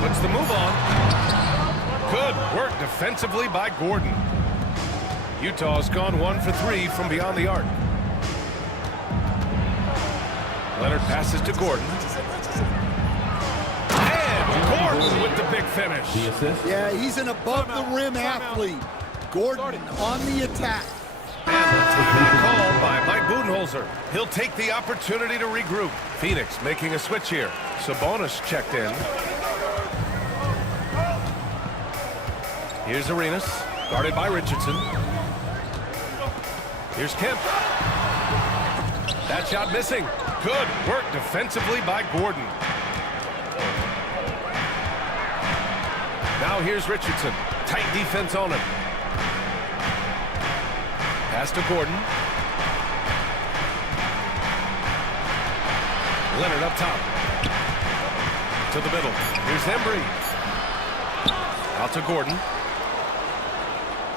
Puts the move on. Good work defensively by Gordon. Utah's gone 1 for 3 from beyond the arc. Leonard passes to Gordon. And Gordon with the big finish. Yeah, he's an above-the-rim athlete. Gordon on the attack. And the timeout called by Mike Budenholzer. He'll take the opportunity to regroup. Phoenix making a switch here. Sabonis checked in. Here's Arenas, guarded by Richardson. Here's Kemp. That shot missing. Good work defensively by Gordon. Now here's Richardson. Tight defense on him. Pass to Gordon. Leonard up top. To the middle. Here's Embry. Out to Gordon.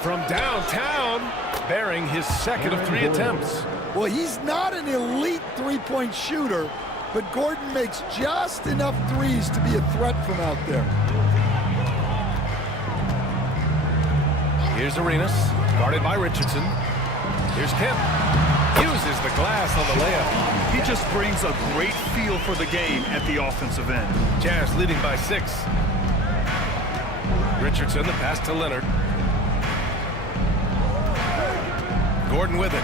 From downtown, bearing his second of 3 attempts. Well, he's not an elite three-point shooter, but Gordon makes just enough threes to be a threat from out there. Here's Arenas, guarded by Richardson. Here's Kemp. Uses the glass on the layup. He just brings a great feel for the game at the offensive end. Jazz leading by 6. Richardson, the pass to Leonard. Gordon with it.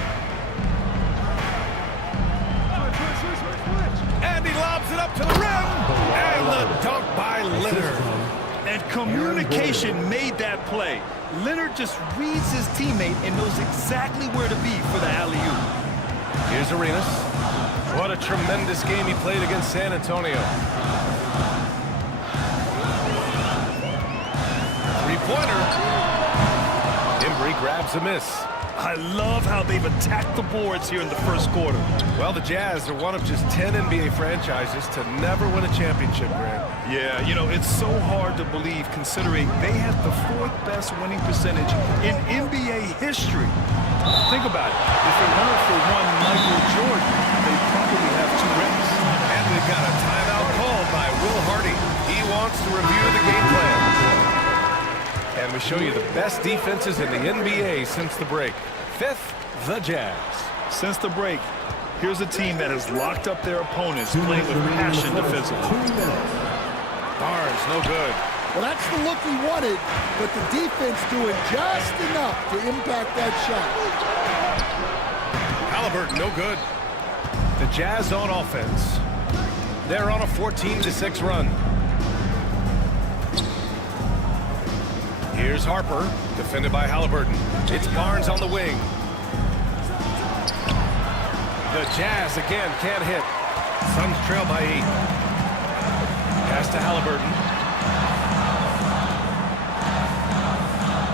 And he lobs it up to the rim. And the dunk by Leonard. And communication made that play. Leonard just reads his teammate and knows exactly where to be for the alley-oop. Here's Arenas. What a tremendous game he played against San Antonio. 3-pointer. Embry grabs a miss. I love how they've attacked the boards here in the first quarter. Well, the Jazz are one of just 10 NBA franchises to never win a championship, Grant. Yeah, you know, it's so hard to believe considering they have the 4th best winning percentage in NBA history. Think about it. If it weren't for one Michael Jordan, they probably have 2 rings. And we've got a timeout called by Will Hardy. He wants to review the game plan. And we show you the best defenses in the NBA since the break. 5th, the Jazz. Since the break, here's a team that has locked up their opponents, playing with passion defensively. Barnes, no good. Well, that's the look he wanted, but the defense doing just enough to impact that shot. Halliburton, no good. The Jazz on offense. They're on a 14-6 run. Here's Harper, defended by Halliburton. It's Barnes on the wing. The Jazz again can't hit. Suns trail by 8. Pass to Halliburton.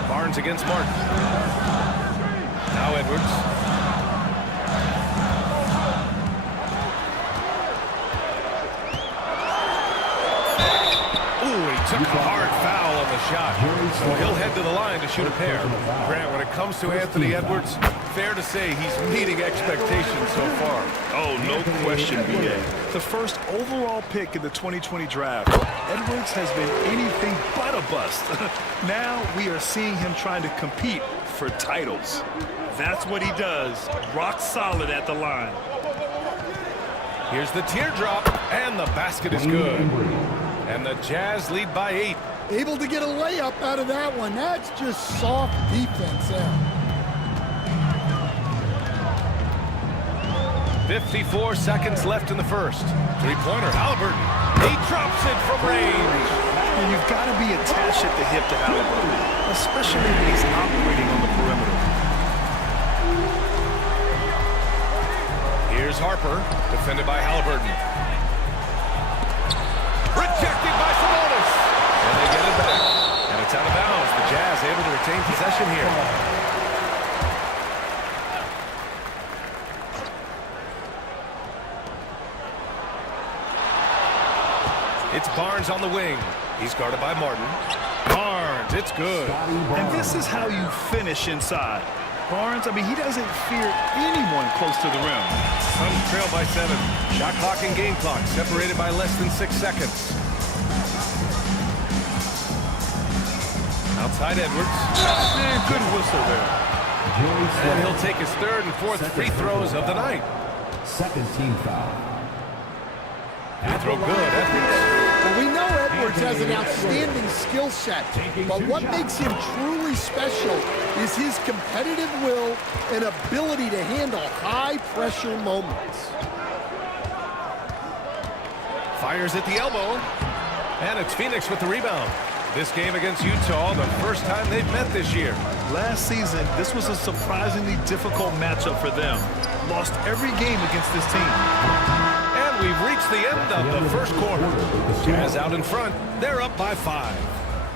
Barnes against Martin. Now Edwards. Took a hard foul on the shot. So he'll head to the line to shoot a pair. Grant, when it comes to Anthony Edwards, fair to say he's meeting expectations so far. Oh, no question, B.A. The first overall pick in the 2020 draft, Edwards has been anything but a bust. Now we are seeing him trying to compete for titles. That's what he does. Rock solid at the line. Here's the teardrop, and the basket is good. And the Jazz lead by 8. Able to get a layup out of that one. That's just soft defense there. 54 seconds left in the first. Three-pointer, Halliburton. He drops it from range. And you've got to be attached at the hip to Halliburton, especially when he's operating on the perimeter. Here's Harper, defended by Halliburton. Rejected by Sabonis. And they get it back. And it's out of bounds. The Jazz able to retain possession here. It's Barnes on the wing. He's guarded by Martin. Barnes, it's good. And this is how you finish inside. Barnes, I mean, he doesn't fear anyone close to the rim. Suns trail by 7. Shot clock and game clock separated by less than 6 seconds. Outside Edwards. Man, good whistle there. And he'll take his third and fourth free throws of the night. Second team foul. Free throw good, Edwards. Well, we know Edwards has an outstanding skill set, but what makes him truly special is his competitive will and ability to handle high-pressure moments. Fires at the elbow, and it's Phoenix with the rebound. This game against Utah, the first time they've met this year. Last season, this was a surprisingly difficult matchup for them. Lost every game against this team. And we've reached the end of the first quarter. Jazz out in front. They're up by 5.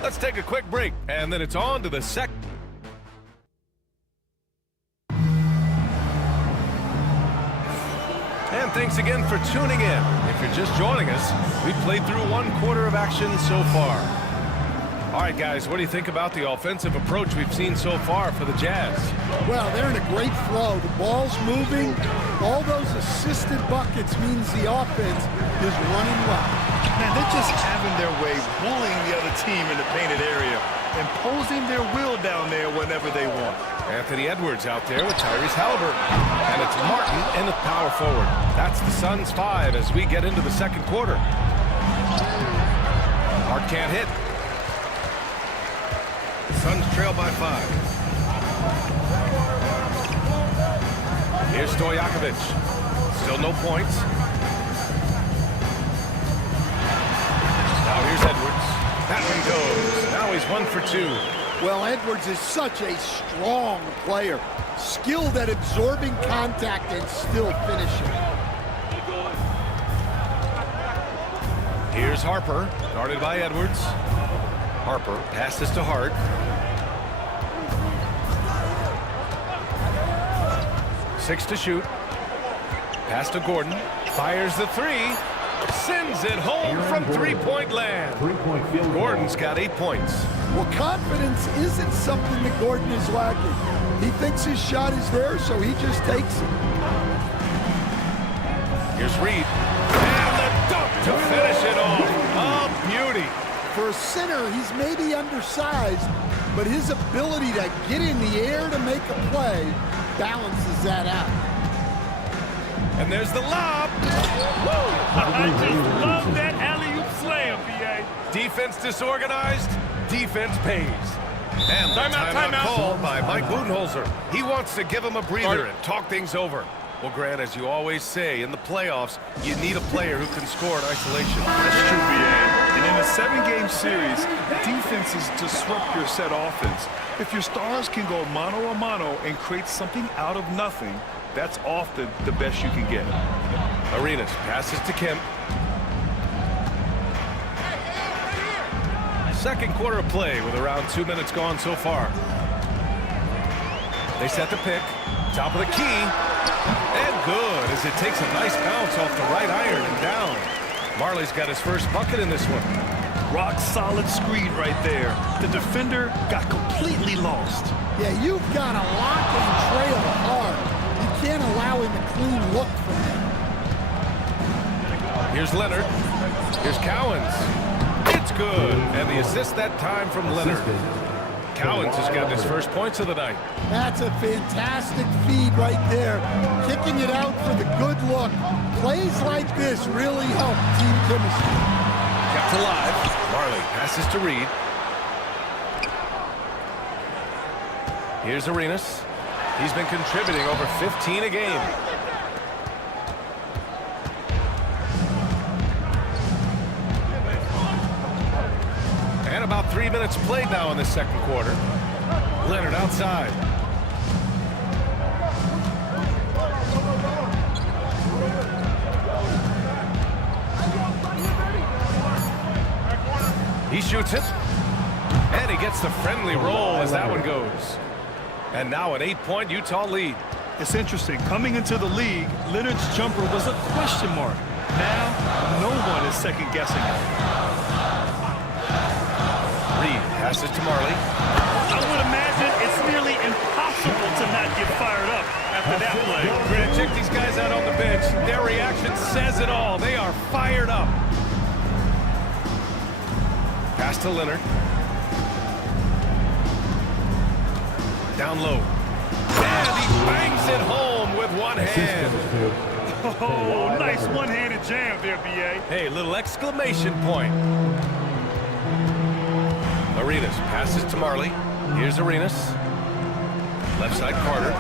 Let's take a quick break, and then it's on to the second. And thanks again for tuning in. If you're just joining us, we've played through 1 quarter of action so far. All right, guys, what do you think about the offensive approach we've seen so far for the Jazz? Well, they're in a great flow. The ball's moving. All those assisted buckets means the offense is running well. Man, they're just having their way, bullying the other team in the painted area, imposing their will down there whenever they want. Anthony Edwards out there with Tyrese Halliburton. And it's Martin in the power forward. That's the Suns' 5 as we get into the second quarter. Hart can't hit. Suns trail by 5. Here's Stojakovic. Still no points. Now here's Edwards. That one goes. Now he's 1 for 2. Well, Edwards is such a strong player. Skilled at absorbing contact and still finishing. Here's Harper, guarded by Edwards. Harper passes to Hart. Six to shoot. Pass to Gordon. Fires the 3. Sends it home from three-point land. Gordon's got 8 points. Well, confidence isn't something that Gordon is lacking. He thinks his shot is there, so he just takes it. Here's Reed. And the dunk to finish it off. A beauty. For a center, he's maybe undersized, but his ability to get in the air to make a play balances that out. And there's the lob. I just love that alley-oop slam, B.A. Defense disorganized, defense pays. And the timeout called by Mike Budenholzer. He wants to give him a breather and talk things over. Well, Grant, as you always say, in the playoffs, you need a player who can score in isolation. That's true, B.A. And in a 7-game series, defenses disrupt your set offense. If your stars can go mano-a-mano and create something out of nothing, that's often the best you can get. Arenas passes to Kemp. Second quarter of play with around 2 minutes gone so far. They set the pick. Top of the key. And good as it takes a nice bounce off the right iron and down. Marley's got his first bucket in this one. Rock solid screen right there. The defender got completely lost. Yeah, you've got to lock and trail hard. You can't allow him a clean look from him. Here's Leonard. Here's Cowens. It's good. And the assist that time from Leonard. Cowens has got his first points of the night. That's a fantastic feed right there. Kicking it out for the good look. Plays like this really help team chemistry. kept alive. Marley passes to Reed. Here's Arenas. He's been contributing over 15 a game. And about 3 minutes played now in the second quarter. Leonard outside. He shoots it. And he gets the friendly roll as that one goes. And now an 8-point Utah lead. It's interesting. Coming into the league, Leonard's jumper was a question mark. Now, no one is second-guessing it. Reed passes to Marley. I would imagine it's nearly impossible to not get fired up after that play. We're going to check these guys out on the bench. Their reaction says it all. They are fired up. Pass to Leonard. Down low. And he bangs it home with one hand. Oh, nice one-handed jam there, B.A. Hey, little exclamation point. Arenas passes to Marley. Here's Arenas. Left side Carter.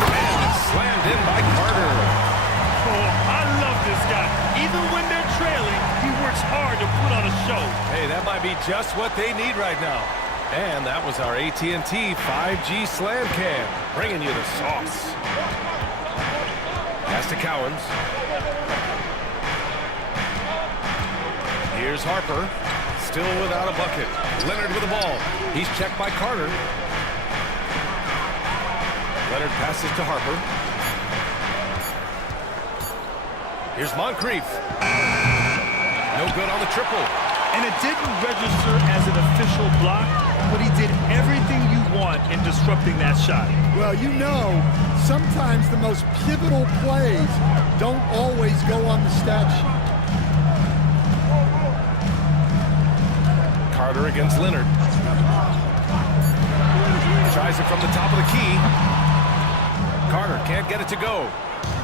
And it's slammed in by Carter. Oh, I love this guy. Even when they're trailing, he works hard to put on a show. Hey, that might be just what they need right now. And that was our AT&T 5G Slam Cam, bringing you the sauce. Pass to Cowens. Here's Harper, still without a bucket. Leonard with the ball. He's checked by Carter. Leonard passes to Harper. Here's Moncrief. No good on the triple. And it didn't register as an official block, but he did everything you want in disrupting that shot. Well, you know, sometimes the most pivotal plays don't always go on the stat sheet. Carter against Leonard. Tries it from the top of the key. Carter can't get it to go.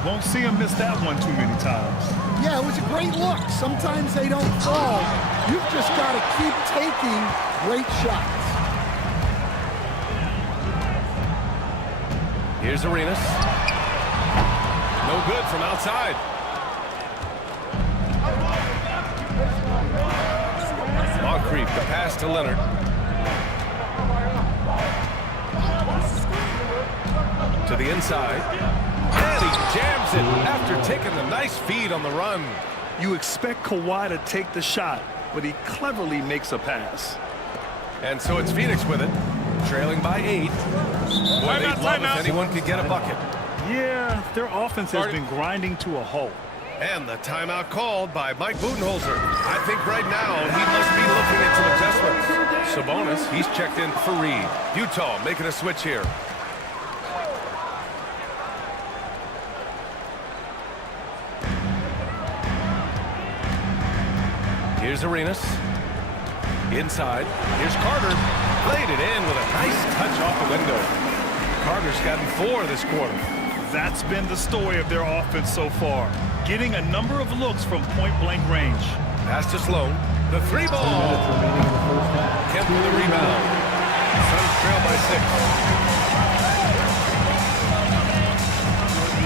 Won't see him miss that one too many times. Yeah, it was a great look. Sometimes they don't fall. You've just got to keep taking great shots. Here's Arenas. No good from outside. Moncrief, the pass to Leonard. To the inside. And he jams it after taking the nice feed on the run. You expect Kawhi to take the shot, but he cleverly makes a pass. And so it's Phoenix with it, trailing by 8. Boy, they'd love if anyone could get a bucket. Yeah, their offense has been grinding to a halt. And the timeout called by Mike Budenholzer. I think right now he must be looking at some adjustments. Sabonis, he's checked in for Reed. Utah making a switch here. Here's Arenas. Inside. Here's Carter. Played it in with a nice touch off the window. Carter's gotten 4 this quarter. That's been the story of their offense so far. Getting a number of looks from point-blank range. Pass to Sloan. The 3 ball. Kemp with the rebound. Suns trail by 6.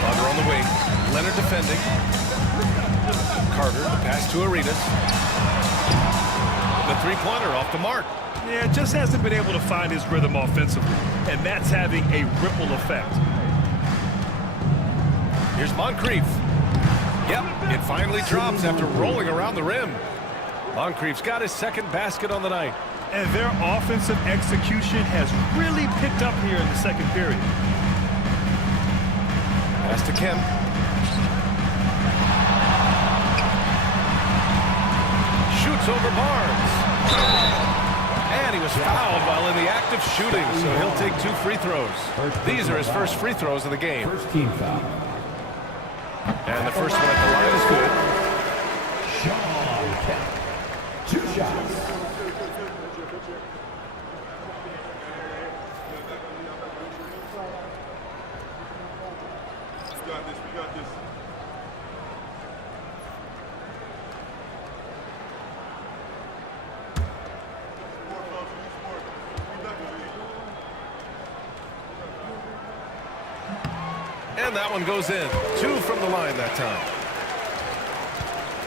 Carter on the wing. Leonard defending. Carter, the pass to Arenas. The 3-pointer off the mark. Yeah, just hasn't been able to find his rhythm offensively, and that's having a ripple effect. Here's Moncrief. Yep, it finally drops after rolling around the rim. Moncrief's got his second basket on the night. And their offensive execution has really picked up here in the second period. Pass to Kemp. Shoots over Barnes. And he was fouled while in the act of shooting, so he'll take 2 free throws. These are his first free throws of the game. First team foul. And the first one at the line is good. Shawn Kemp. 2 shots. We got this. And that one goes in. 2 from the line that time.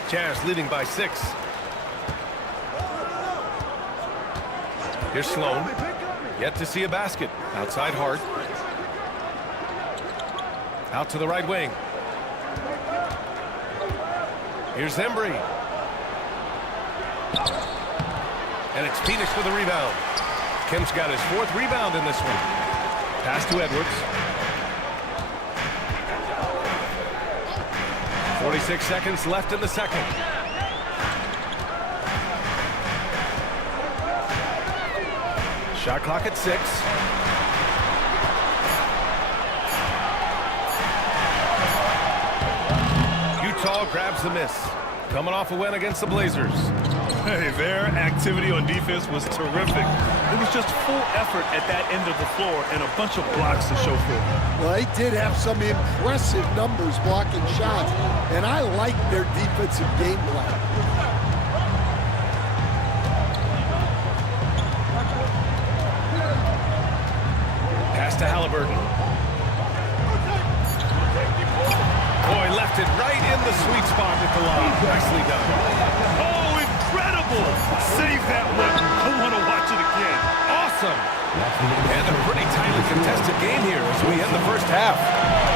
Jazz leading by 6. Here's Sloan. Yet to see a basket. Outside Hart. Out to the right wing. Here's Embry. And it's Phoenix with a rebound. Kemp's got his 4th rebound in this one. Pass to Edwards. 46 seconds left in the second. Shot clock at 6. Utah grabs the miss. Coming off a win against the Blazers. Hey, their activity on defense was terrific. It was just full effort at that end of the floor and a bunch of blocks to show for it. Well, they did have some impressive numbers blocking shots, and I like their defensive game plan. Pass to Halliburton. Boy, left it right in the sweet spot at the line. Nicely done. Oh, incredible! Save that one. I want to watch it again. Awesome. And a pretty tightly contested game here as we end the first half.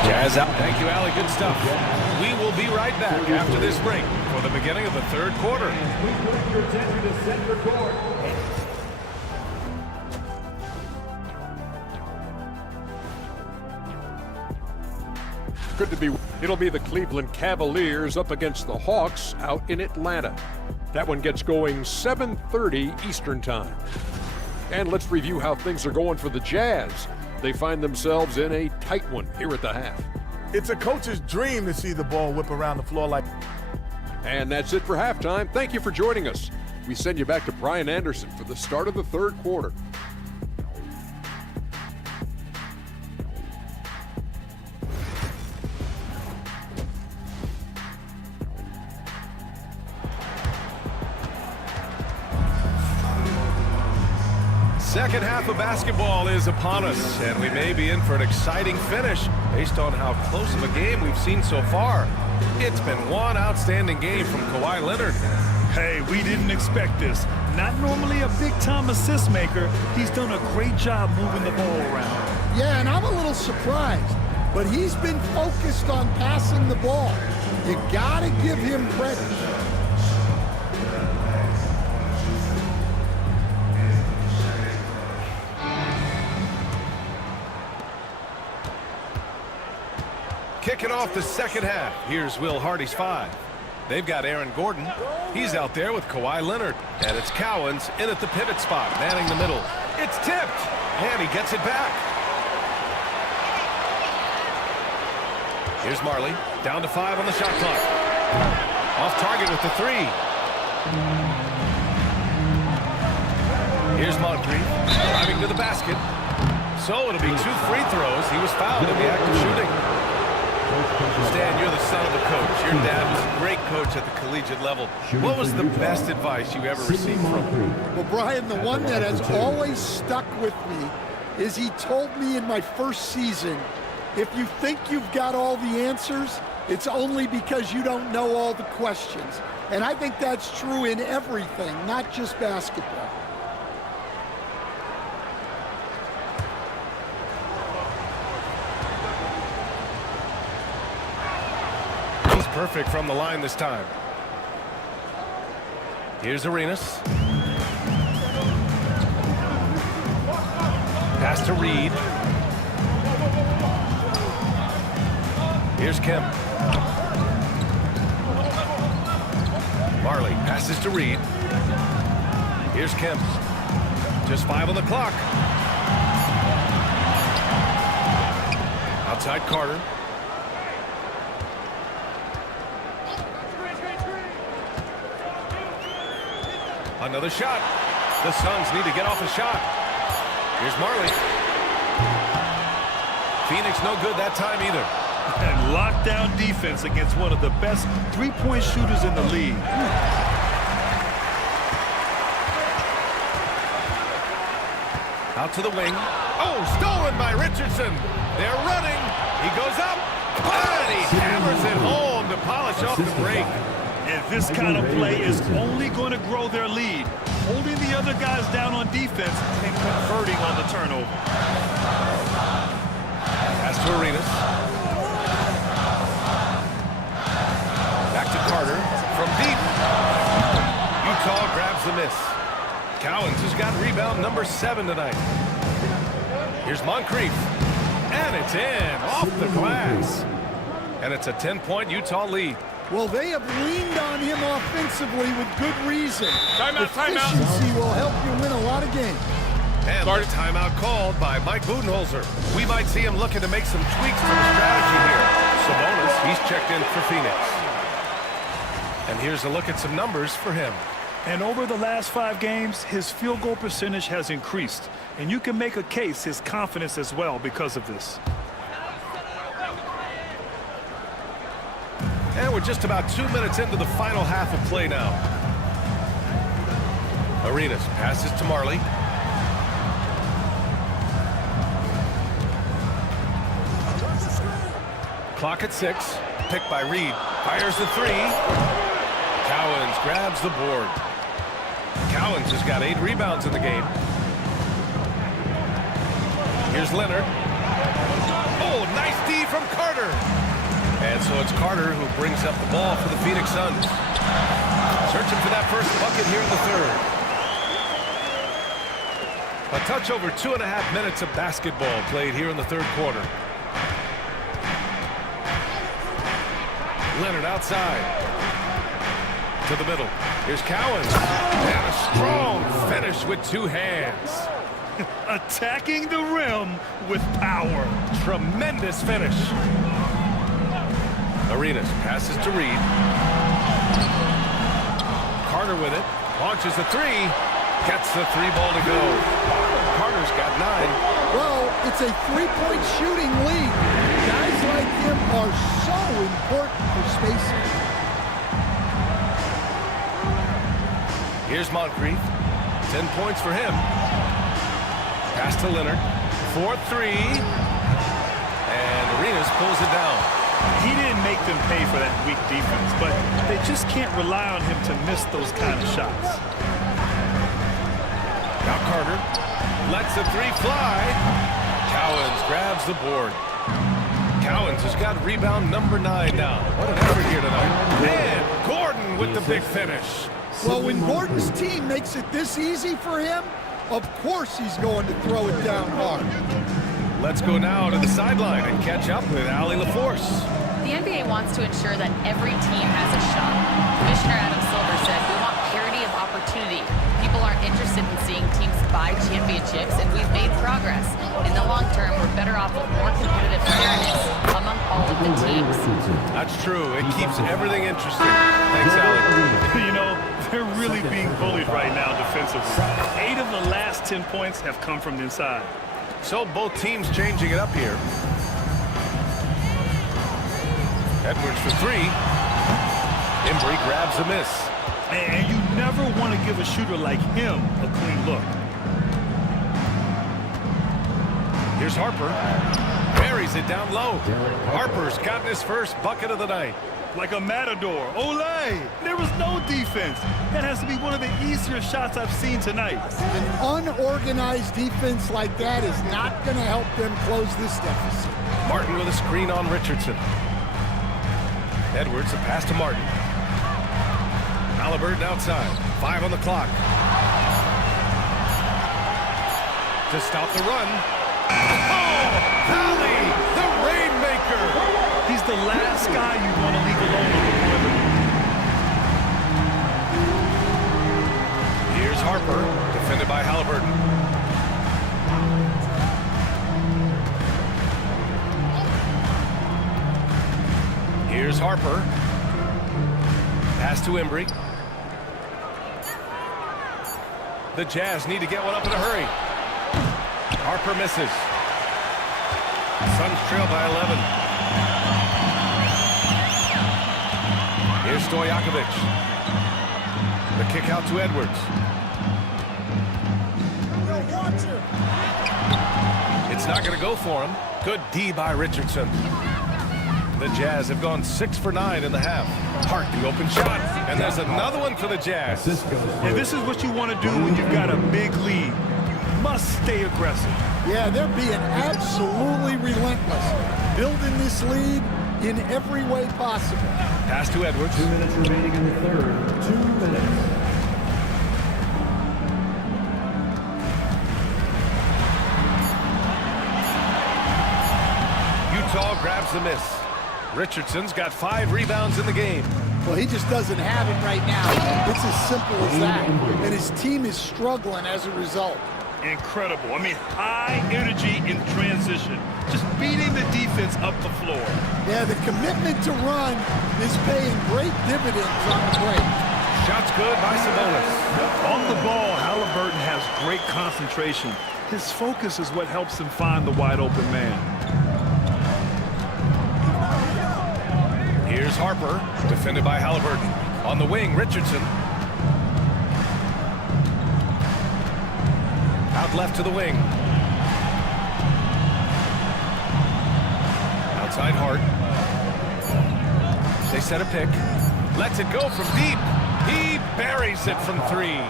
Jazz out. Thank you, Allie. Good stuff. We will be right back after this break for the beginning of the third quarter. Good to be. It'll be the Cleveland Cavaliers up against the Hawks out in Atlanta. That one gets going 7:30 Eastern Time. And let's review how things are going for the Jazz. They find themselves in a tight one here at the half. It's a coach's dream to see the ball whip around the floor like. And that's it for halftime. Thank you for joining us. We send you back to Brian Anderson for the start of the third quarter. Second half of basketball is upon us, and we may be in for an exciting finish based on how close of a game we've seen so far. It's been one outstanding game from Kawhi Leonard. Hey, we didn't expect this. Not normally a big-time assist maker. He's done a great job moving the ball around. Yeah, and I'm a little surprised, but he's been focused on passing the ball. You gotta give him credit. Kicking off the second half, here's Will Hardy's 5. They've got Aaron Gordon. He's out there with Kawhi Leonard. And it's Cowens in at the pivot spot, manning the middle. It's tipped, and he gets it back. Here's Marley, down to 5 on the shot clock. Off target with the 3. Here's Moncrief, driving to the basket. So it'll be 2 free throws. He was fouled in the act of shooting. Stan, you're the son of a coach. Your dad was a great coach at the collegiate level. What was the best advice you ever received from him? Well, Brian, the one that has always stuck with me is he told me in my first season, if you think you've got all the answers, it's only because you don't know all the questions. And I think that's true in everything, not just basketball. Perfect from the line this time. Here's Arenas. Pass to Reed. Here's Kemp. Marley passes to Reed. Here's Kemp. Just 5 on the clock. Outside Carter. Another shot. The Suns need to get off a shot. Here's Marley. Phoenix no good that time either. And lockdown defense against one of the best three-point shooters in the league. Out to the wing. Oh, stolen by Richardson. They're running. He goes up. And he hammers it home to polish off the break. And this kind of play is only going to grow their lead, holding the other guys down on defense and converting on the turnover. Pass to Arenas. Back to Carter from deep. Utah grabs the miss. Cowens has got rebound number 7 tonight. Here's Moncrief. And it's in, off the glass. And it's a 10-point Utah lead. Well, they have leaned on him offensively with good reason. Timeout, timeout. Efficiency will help you win a lot of games. And a timeout called by Mike Budenholzer. We might see him looking to make some tweaks to the strategy here. Sabonis, he's checked in for Phoenix. And here's a look at some numbers for him. And over the last 5 games, his field goal percentage has increased. And you can make a case his confidence as well because of this. And we're just about 2 minutes into the final half of play now. Arenas passes to Marley. Clock at 6. Picked by Reed. Fires the 3. Cowens grabs the board. Cowens has got 8 rebounds in the game. Here's Leonard. Oh, nice D from Carter. And so it's Carter who brings up the ball for the Phoenix Suns. Searching for that first bucket here in the third. A touch over 2.5 minutes of basketball played here in the third quarter. Leonard outside. To the middle. Here's Cowens. And a strong finish with 2 hands. Attacking the rim with power. Tremendous finish. Arenas passes to Reed. Carter with it. Launches a 3. Gets the 3-ball to go. Carter's got 9. Well, it's a 3-point shooting lead. Guys like him are so important for spacing. Here's Moncrief. 10 points for him. Pass to Leonard. 4-3. And Arenas pulls it down. He didn't make them pay for that weak defense, but they just can't rely on him to miss those kind of shots. Now Carter lets the 3 fly. Cowens grabs the board. Cowens has got rebound number 9 now. What an effort here tonight. And Gordon with the big finish. Well, when Gordon's team makes it this easy for him, of course he's going to throw it down hard. Let's go now to the sideline and catch up with Allie LaForce. The NBA wants to ensure that every team has a shot. Commissioner Adam Silver said, "We want parity of opportunity. People aren't interested in seeing teams buy championships, and we've made progress. In the long term, we're better off with more competitive fairness among all of the teams." That's true. It keeps everything interesting. Thanks, Allie. You know, they're really being bullied right now defensively. 8 of the last 10 points have come from the inside. So both teams changing it up here. Edwards for 3. Embry grabs a miss. And you never want to give a shooter like him a clean look. Here's Harper. Buries it down low. Harper's gotten his first bucket of the night. Like a matador. Olay! There was no defense. That has to be one of the easier shots I've seen tonight. An unorganized defense like that is not going to help them close this deficit. Martin with a screen on Richardson. Edwards, a pass to Martin. Halliburton outside. 5 on the clock. To stop the run. Oh! Hallie, the Rainmaker! He's the last guy you want to leave alone on the perimeter. Here's Harper, defended by Halliburton. Here's Harper. Pass to Embry. The Jazz need to get one up in a hurry. Harper misses. Suns trail by 11. Here's Stojakovic. The kick out to Edwards. It's not going to go for him. Good D by Richardson. The Jazz have gone 6 for 9 in the half. Hart, the open shot, and there's another one for the Jazz. And this is what you want to do when you've got a big lead. You must stay aggressive. Yeah, they're being absolutely relentless, building this lead in every way possible. Pass to Edwards. 2 minutes remaining in the third. 2 minutes. Utah grabs the miss. Richardson's got 5 rebounds in the game. Well, he just doesn't have it right now. It's as simple as that. And his team is struggling as a result. Incredible. I mean, high energy in transition. Just beating the defense up the floor. Yeah, the commitment to run is paying great dividends on the break. Shots good by Sabonis. On the ball, Halliburton has great concentration. His focus is what helps him find the wide open man. Here's Harper, defended by Halliburton. On the wing, Richardson. Out left to the wing. Outside Hart. They set a pick. Lets it go from deep. He buries it from 3.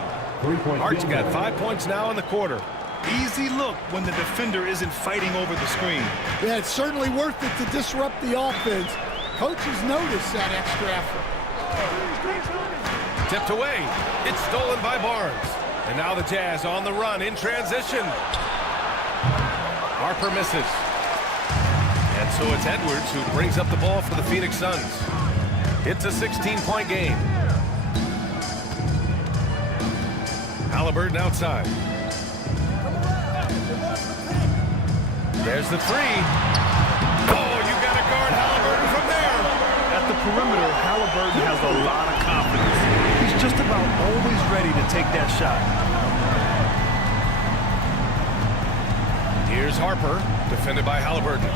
Hart's got 5 points now in the quarter. Easy look when the defender isn't fighting over the screen. Yeah, it's certainly worth it to disrupt the offense. Coaches notice that extra effort. Tipped away. It's stolen by Barnes. And now the Jazz on the run in transition. Harper misses. And so it's Edwards who brings up the ball for the Phoenix Suns. It's a 16-point game. Halliburton outside. There's the 3. Oh, you got to guard Halliburton from there. At the perimeter, Halliburton has a lot of confidence. He's just about always ready to take that shot. Here's Harper, defended by Halliburton.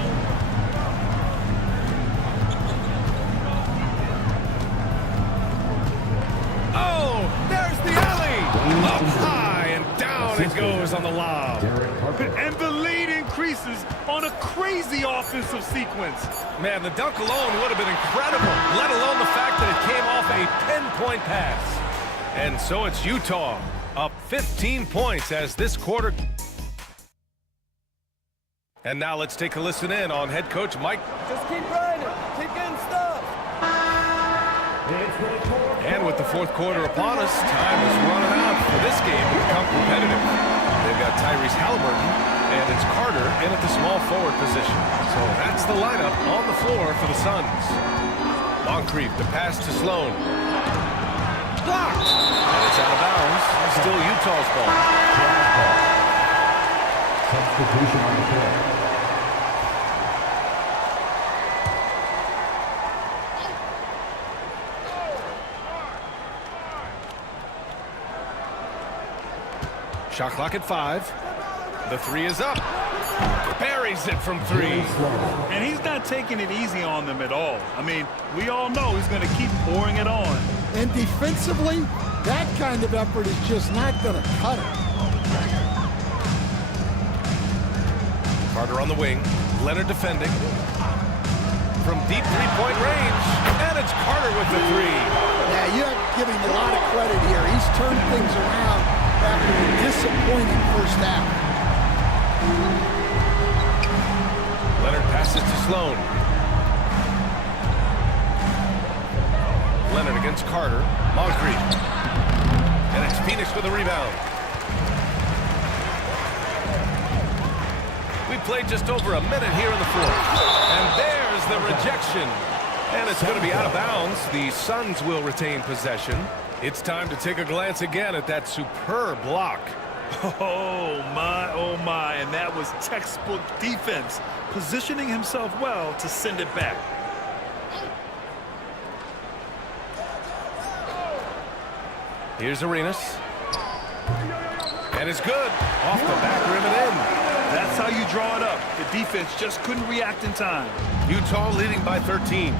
Oh, there's the alley. Up high and down it goes on the lob. And the lead increases on a crazy offensive sequence. Man, the dunk alone would have been incredible, let alone the fact that it came off a 10-point pass. And so it's Utah up 15 points as this quarter. And now let's take a listen in on head coach Mike. Just keep grinding. Keep getting stuff. And with the fourth quarter upon us, time is running out for this game to become competitive. They've got Tyrese Halliburton, and it's Carter in at the small forward position. So that's the lineup on the floor for the Suns. Moncrief, the pass to Sloan. Blocked! And it's out of bounds. Still Utah's ball. Substitution on the floor. Shot clock at 5. The 3 is up. Buries it from 3. And he's not taking it easy on them at all. I mean, we all know he's going to keep pouring it on. And defensively, that kind of effort is just not going to cut it. Carter on the wing. Leonard defending. From deep three-point range. And it's Carter with the 3. Yeah, you have to give him a lot of credit here. He's turned things around after a disappointing first half. Leonard passes to Sloan. Leonard against Carter. Moncrief. And it's Phoenix with a rebound. We played just over a minute here in the fourth. And there's the rejection. And it's going to be out of bounds. The Suns will retain possession. It's time to take a glance again at that superb block. Oh, my, and that was textbook defense, positioning himself well to send it back. Here's Arenas. And it's good. Off the back rim and in. That's how you draw it up. The defense just couldn't react in time. Utah leading by 13.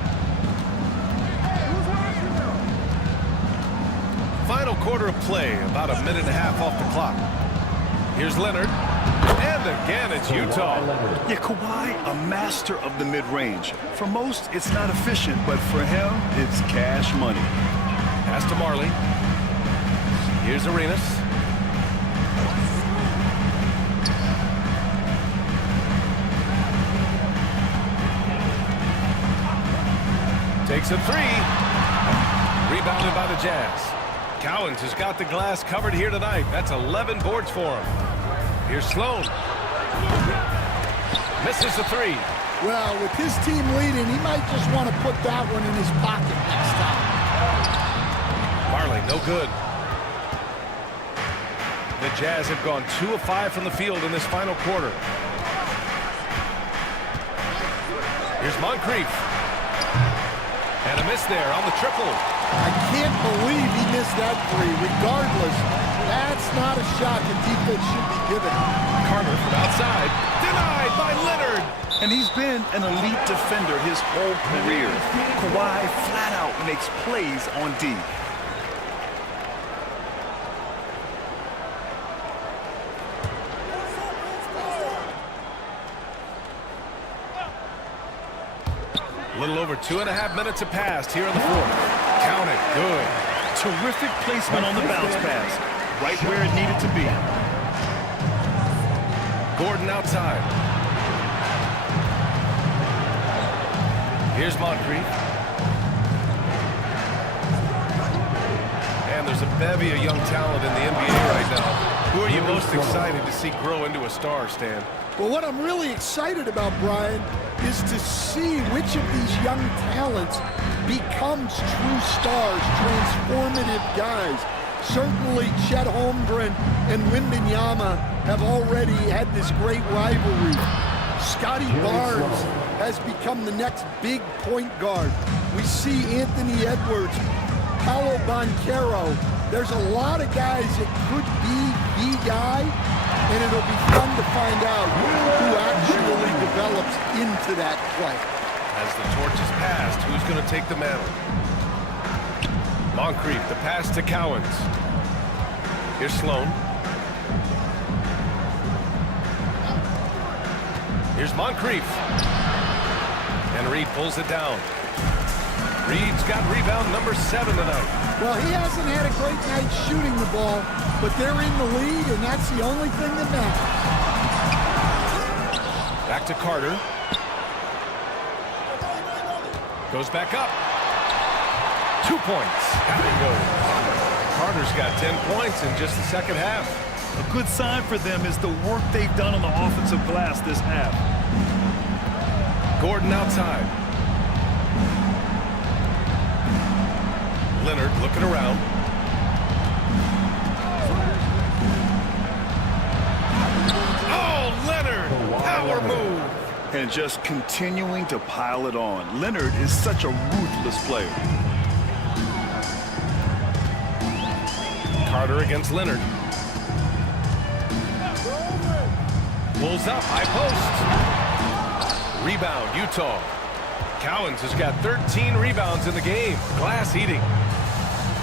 Final quarter of play, about a minute and a half off the clock. Here's Leonard, and again, it's Utah. Yeah, Kawhi, a master of the mid-range. For most, it's not efficient, but for him, it's cash money. Pass to Marley. Here's Arenas. Takes a three. Rebounded by the Jazz. Cowens has got the glass covered here tonight. That's 11 boards for him. Here's Sloan. Misses the three. Well, with his team leading, he might just want to put that one in his pocket next time. Marley, no good. The Jazz have gone 2 of 5 from the field in this final quarter. Here's Moncrief. And a miss there on the triple. I can't believe he missed that three. Regardless, that's not a shot the defense should be given. Carter from outside. Denied by Leonard. And he's been an elite defender his whole career. Kawhi flat out makes plays on D. A little over 2.5 minutes have passed here in the fourth. Count it. Good. Terrific placement on the bounce pass. Right where it needed to be. Gordon outside. Here's Moncrief. And there's a bevy of young talent in the NBA right now. Who are you most excited to see grow into a star, Stan? Well, what I'm really excited about, Brian, is to see which of these young talents becomes true stars, transformative guys. Certainly, Chet Holmgren and Wembanyama have already had this great rivalry. Scotty Barnes has become the next big point guard. We see Anthony Edwards, Paolo Banchero. There's a lot of guys that could be the guy, and it'll be fun to find out who actually develops into that play. As the torch is passed, who's going to take the mantle? Moncrief, the pass to Cowens. Here's Sloan. Here's Moncrief. And Reed pulls it down. Reed's got rebound number 7 tonight. Well, he hasn't had a great night shooting the ball, but they're in the lead, and that's the only thing that matters. Back to Carter. Goes back up. 2 points. How he goes. Carter's got 10 points in just the second half. A good sign for them is the work they've done on the offensive glass this half. Gordon outside. Leonard looking around. Oh, Leonard! Power move! And just continuing to pile it on. Leonard is such a ruthless player. Carter against Leonard. Pulls up, high post. Rebound, Utah. Cowens has got 13 rebounds in the game. Glass eating.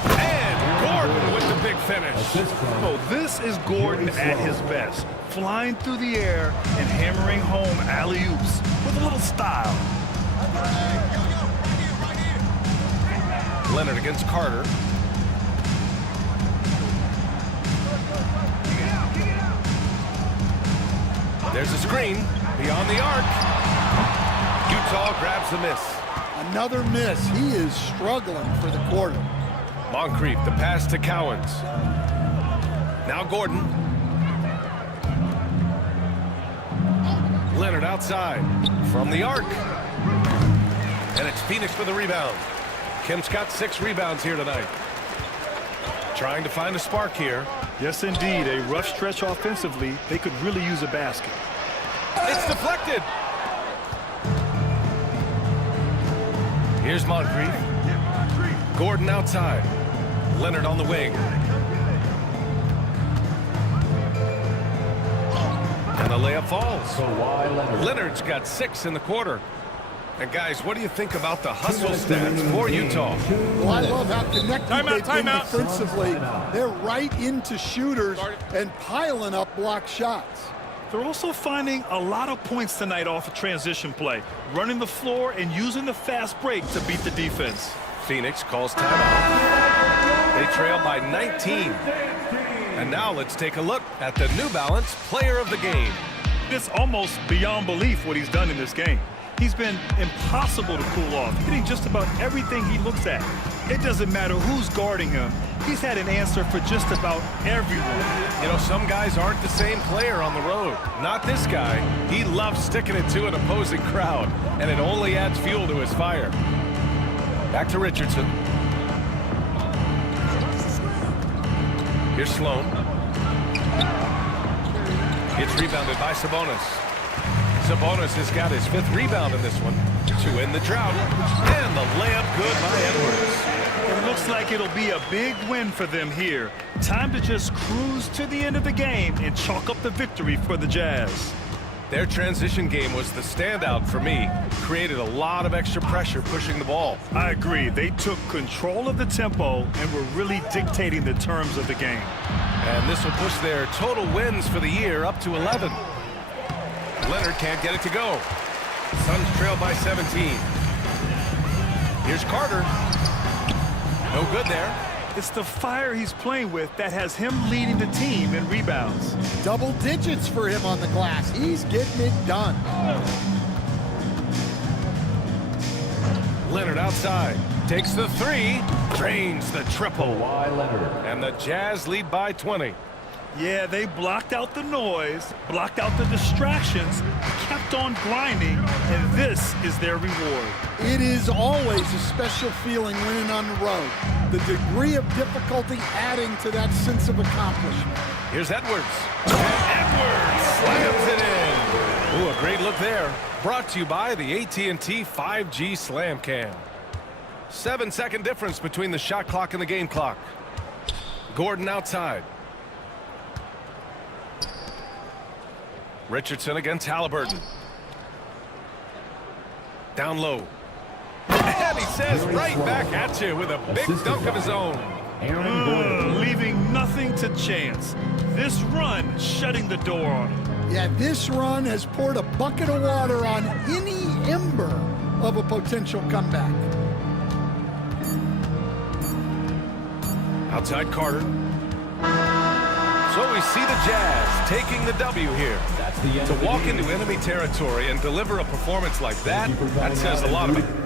And Gordon with the big finish. Oh, this is Gordon at his best. Flying through the air and hammering home alley-oops with a little style. Leonard against Carter. There's a screen beyond the arc. Utah grabs the miss. Another miss. He is struggling for the quarter. Moncrief, the pass to Cowens. Now Gordon. Leonard outside from the arc. And it's Phoenix for the rebound. Kim's got 6 rebounds here tonight. Trying to find a spark here. Yes, indeed. A rough stretch offensively. They could really use a basket. It's deflected. Here's Moncrief. Gordon outside. Leonard on the wing. And the layup falls. Leonard's got 6 in the quarter. And guys, what do you think about the hustle stats for Utah? Well, I love how connected they've been defensively. They're right into shooters and piling up block shots. They're also finding a lot of points tonight off of transition play, running the floor and using the fast break to beat the defense. Phoenix calls timeout. They trail by 19. And now let's take a look at the New Balance Player of the Game. It's almost beyond belief what he's done in this game. He's been impossible to cool off, hitting just about everything he looks at. It doesn't matter who's guarding him. He's had an answer for just about everyone. You know, some guys aren't the same player on the road. Not this guy. He loves sticking it to an opposing crowd, and it only adds fuel to his fire. Back to Richardson. Here's Sloan. It's rebounded by Sabonis. Sabonis has got his 5th rebound in this one to end the drought. And the layup good by Edwards. It looks like it'll be a big win for them here. Time to just cruise to the end of the game and chalk up the victory for the Jazz. Their transition game was the standout for me. Created a lot of extra pressure pushing the ball. I agree. They took control of the tempo and were really dictating the terms of the game. And this will push their total wins for the year up to 11. Leonard can't get it to go. Suns trail by 17. Here's Carter. No good there. It's the fire he's playing with that has him leading the team in rebounds. Double digits for him on the glass. He's getting it done. Leonard outside. Takes the 3. Drains the triple. And the Jazz lead by 20. Yeah, they blocked out the noise, blocked out the distractions, kept on grinding, and this is their reward. It is always a special feeling winning on the road. The degree of difficulty adding to that sense of accomplishment. Here's Edwards. And Edwards slams it in. Ooh, a great look there. Brought to you by the AT&T 5G Slam Cam. 7-second difference between the shot clock and the game clock. Gordon outside. Richardson against Halliburton. Down low. And he says right back at you with a big dunk of his own. Leaving nothing to chance. This run shutting the door on him. Yeah, this run has poured a bucket of water on any ember of a potential comeback. Outside Carter. So we see the Jazz taking the W here. To walk into enemy territory and deliver a performance like that, that says a lot about it.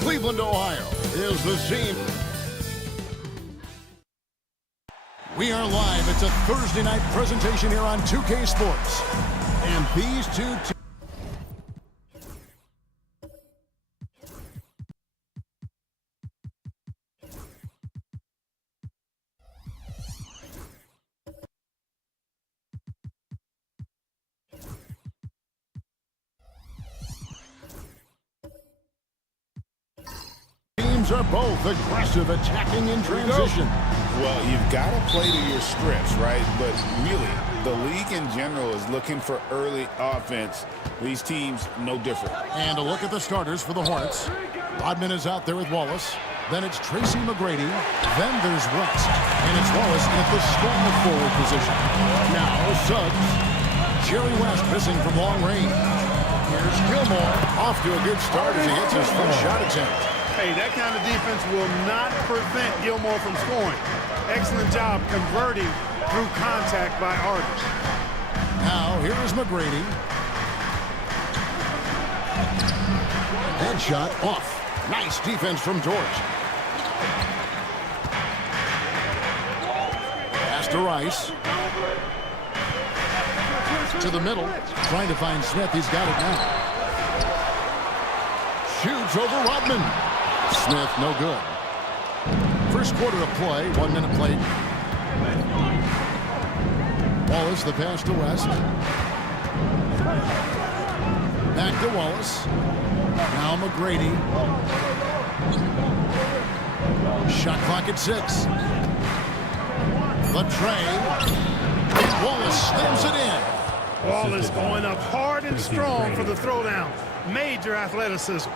Cleveland, Ohio is the scene. We are live. It's a Thursday night presentation here on 2K Sports. And these two teams teams are both aggressive, attacking in transition. Well, you've got to play to your strengths, right? But really, the league in general is looking for early offense. These teams, no different. And a look at the starters for the Hornets. Rodman is out there with Wallace. Then it's Tracy McGrady. Then there's West. And it's Wallace at the small forward position. Now Suggs. Jerry West missing from long range. Here's Gilmore. Off to a good start as he gets his first shot attempt. Hey, that kind of defense will not prevent Gilmore from scoring. Excellent job converting through contact by Artis. Now here's McGrady. Headshot off. Nice defense from George. Pass to Rice. To the middle. Trying to find Smith. He's got it now. Shoots over Rodman. Smith, no good. First quarter of play. 1 minute played. Wallace, the pass to West. Back to Wallace. Now McGrady. Shot clock at 6. Latray. Wallace slams it in. Wallace going up hard and strong for the throwdown. Major athleticism.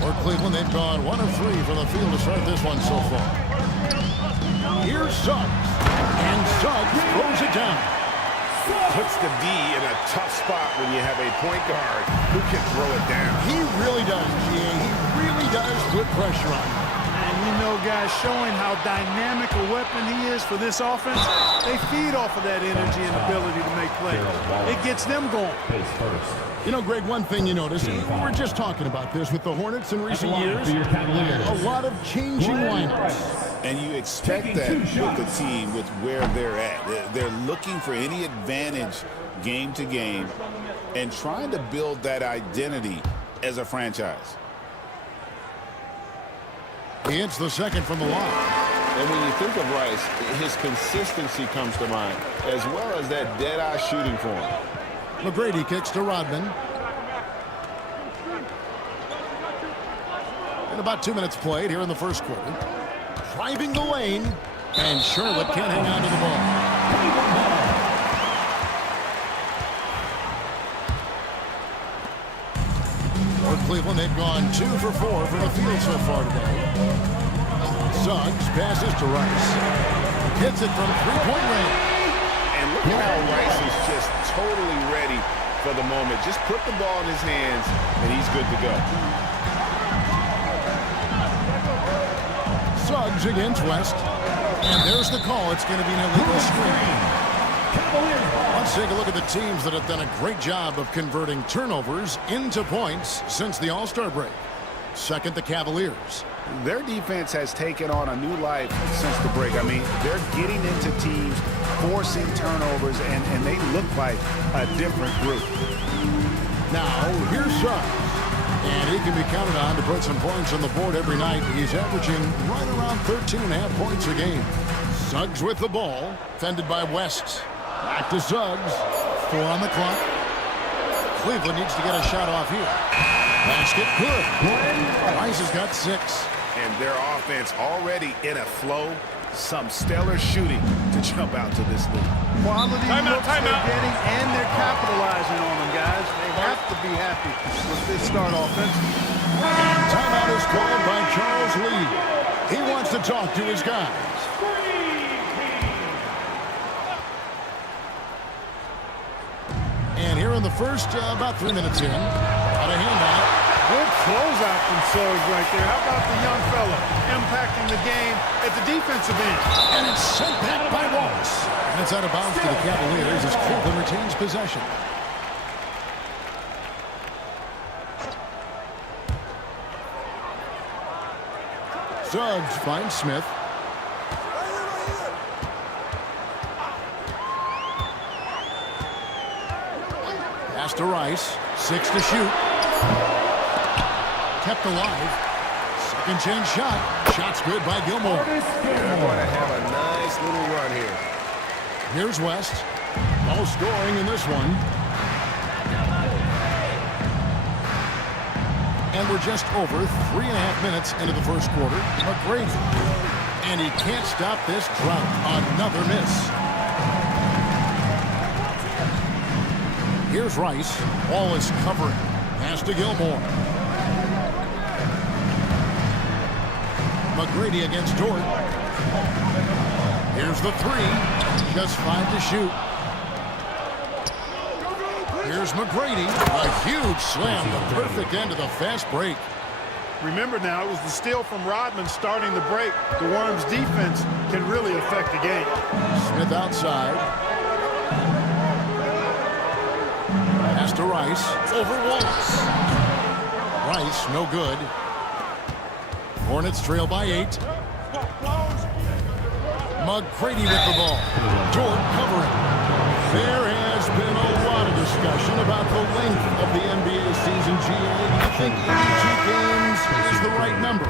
For Cleveland, they've gone 1 of 3 from the field to start this one so far. Here's Suggs. And Suggs throws it down. Puts the D in a tough spot when you have a point guard who can throw it down. He really does, GA. He really does put pressure on him. And you know, guys, showing how dynamic a weapon he is for this offense, they feed off of that energy and ability to make plays. It gets them going. You know, Greg, one thing you notice, we were just talking about this with the Hornets in recent years, a lot of changing lineups. And you expect that with the team, with where they're at. They're looking for any advantage game to game and trying to build that identity as a franchise. He hits the second from the line. And when you think of Rice, his consistency comes to mind, as well as that dead-eye shooting form. McGrady kicks to Rodman. And about 2 minutes played here in the first quarter. Driving the lane, and Charlotte can't hang on to the ball. For Cleveland, they've gone 2 for 4 from the field so far today. Suggs passes to Rice. Hits it from three-point range. And look at how Rice is just totally ready for the moment. Just put the ball in his hands, and he's good to go. Suggs against West. And there's the call. It's going to be an illegal screen. Let's take a look at the teams that have done a great job of converting turnovers into points since the All-Star break. Second, the Cavaliers. Their defense has taken on a new life since the break. I mean, they're getting into teams, forcing turnovers, and they look like a different group. Now, here's Suggs. And he can be counted on to put some points on the board every night. He's averaging right around 13.5 points a game. Suggs with the ball, fended by West. Back to Suggs. 4 on the clock. Cleveland needs to get a shot off here. Basket good. Rice has got 6. And their offense already in a flow. Some stellar shooting to jump out to this league. Quality looks they're getting, and they're capitalizing on them, guys. They have to be happy with this start offensively. And timeout is called by Charles Lee. He wants to talk to his guys. And here in the first, about 3 minutes in, got a handout. Good closeout from Suggs right there. How about the young fella impacting the game at the defensive end? And it's sent back by Wallace. And it's out of bounds to the Cavaliers as Cleveland retains possession. Suggs finds Smith. Pass to Rice. 6 to shoot. Kept alive. Second chance shot. Shot's good by Gilmore. They're going to have a nice little run here. Here's West. No scoring in this one. And we're just over 3.5 minutes into the first quarter. McGrady. And he can't stop this drought. Another miss. Here's Rice. Ball is covering. Pass to Gilmore. McGrady against Dort. Here's the three. Just 5 to shoot. Here's McGrady. A huge slam. The perfect end of the fast break. Remember now, it was the steal from Rodman starting the break. The Worms' defense can really affect the game. Smith outside. Pass to Rice. Over Wallace. Rice, no good. Hornets trail by 8. McGrady with the ball. Dort covering. There has been a lot of discussion about the length of the NBA season, GA. I think 82 games is the right number.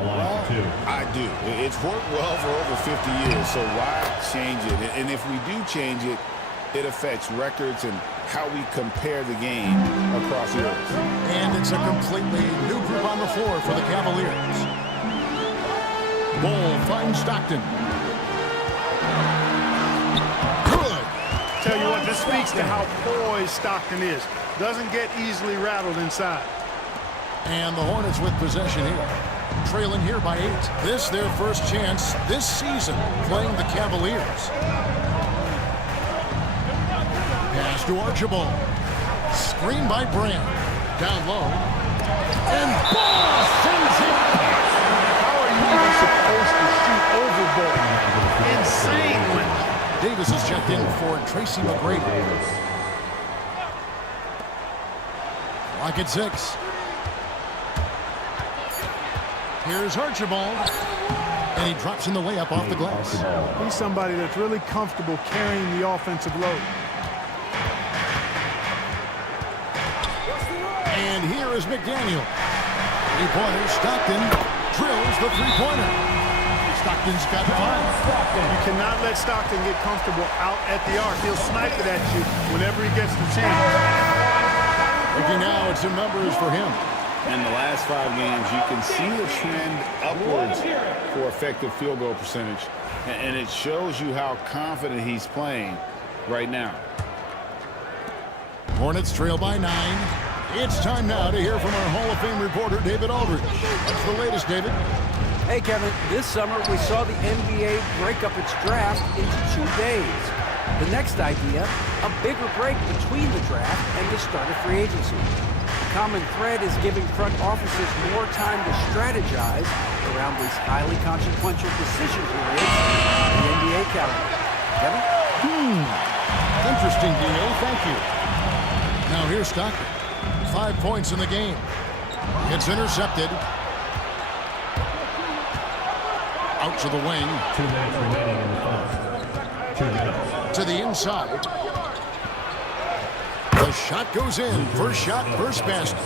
Well, I do. It's worked well for over 50 years, so why change it? And if we do change it, it affects records and how we compare the game across years. And it's a completely new group on the floor for the Cavaliers. Ball finds Stockton. Good. Tell you what, this speaks to how poised Stockton is. Doesn't get easily rattled inside. And the Hornets with possession here. Trailing here by 8. This their first chance this season playing the Cavaliers. Pass to Archibald. Screen by Brand. Down low. And ball sends it back. How are you even supposed to shoot over ball? Insane one. Davis is checked in for Tracy McGrady. Clock at 6. Here's Archibald. And he drops in the layup off the glass. He's somebody that's really comfortable carrying the offensive load. And here is McDaniel. Three-pointer. Stockton drills the three-pointer. Stockton's got 5. You cannot let Stockton get comfortable out at the arc. He'll snipe it at you whenever he gets the chance. Looking now at some numbers for him. In the last 5 games, you can see the trend upwards for effective field goal percentage. And it shows you how confident he's playing right now. Hornets trail by 9. It's time now to hear from our Hall of Fame reporter, David Aldridge. What's the latest, David? Hey, Kevin, this summer we saw the NBA break up its draft into 2 days. The next idea, a bigger break between the draft and the start of free agency. The common thread is giving front offices more time to strategize around these highly consequential decision periods in the NBA calendar. Kevin? Interesting, D.A. Thank you. Now here's Stockton. 5 points in the game. It's intercepted. Out to the wing. 2 minutes remaining in the first. 2 minutes. To the inside. The shot goes in. First shot, first basket.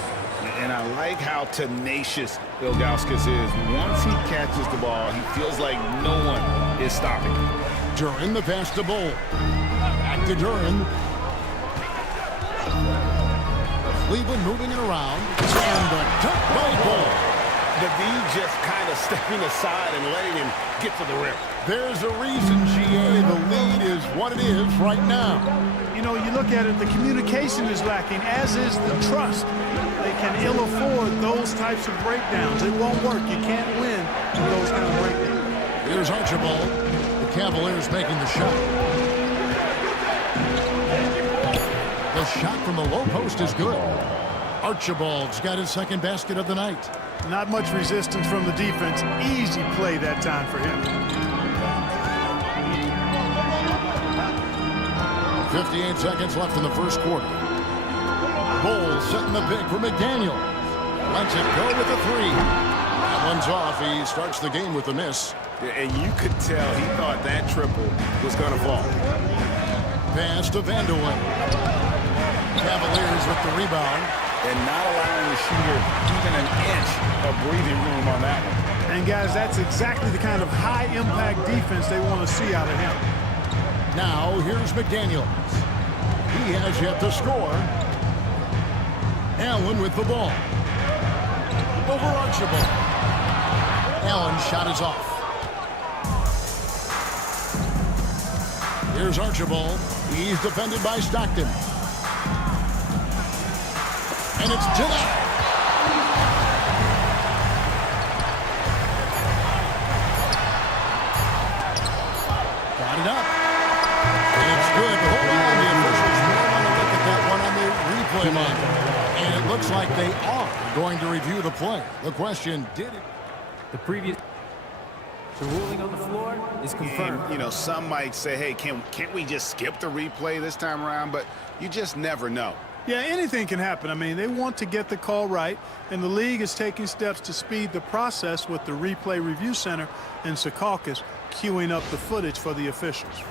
And I like how tenacious Ilgauskas is. Once he catches the ball, he feels like no one is stopping him. Duran, the pass to Bull. Back to Duran. Cleveland moving it around. And the dunk by Bull. The D just kind of stepping aside and letting him get to the rim. There's a reason, GA, the lead is what it is right now. You know, you look at it, the communication is lacking, as is the trust. They can ill afford those types of breakdowns. It won't work. You can't win with those kind of breakdowns. Here's Archibald. The Cavaliers making the shot. The shot from the low post is good. Archibald's got his second basket of the night. Not much resistance from the defense. Easy play that time for him. 58 seconds left in the first quarter. Bull setting the pick for McDaniel. Lets it go with the 3. That one's off. He starts the game with a miss. And you could tell he thought that triple was going to fall. Pass to Vanderway. Cavaliers with the rebound. And not allowing the shooter even an inch of breathing room on that one. And, guys, that's exactly the kind of high-impact defense they want to see out of him. Now, here's McDaniels. He has yet to score. Allen with the ball. over Archibald. Allen's shot is off. Here's Archibald. He's defended by Stockton. And it's denied. Got it up. And it's good. Hold on. The officials may want to look at that one on the replay monitor. And it looks like they are going to review the play. The question, did it? The ruling on the floor is confirmed. And, you know, some might say, hey, can't we just skip the replay this time around? But you just never know. Yeah, anything can happen. I mean, they want to get the call right, and the league is taking steps to speed the process with the Replay Review Center in Secaucus queuing up the footage for the officials.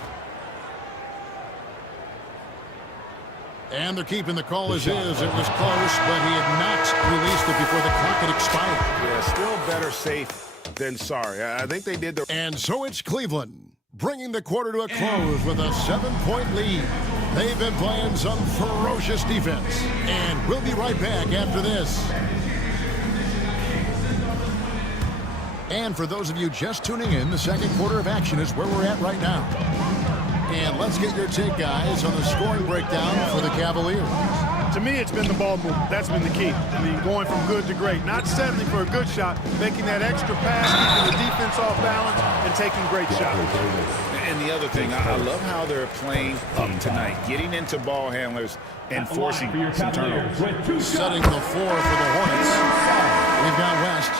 And they're keeping the call as is. It was close, but he had not released it before the clock had expired. Yeah, still better safe than sorry. I think they did the... And so it's Cleveland, bringing the quarter to a close with a 7-point lead. They've been playing some ferocious defense. And we'll be right back after this. And for those of you just tuning in, the second quarter of action is where we're at right now. And let's get your take, guys, on the scoring breakdown for the Cavaliers. To me, it's been the ball movement. That's been the key. I mean, going from good to great. Not settling for a good shot, making that extra pass, keeping the defense off balance, and taking great shots. And the other thing, I love how they're playing up tonight, getting into ball handlers and forcing some turnovers. Setting the floor for the Hornets. We've got West.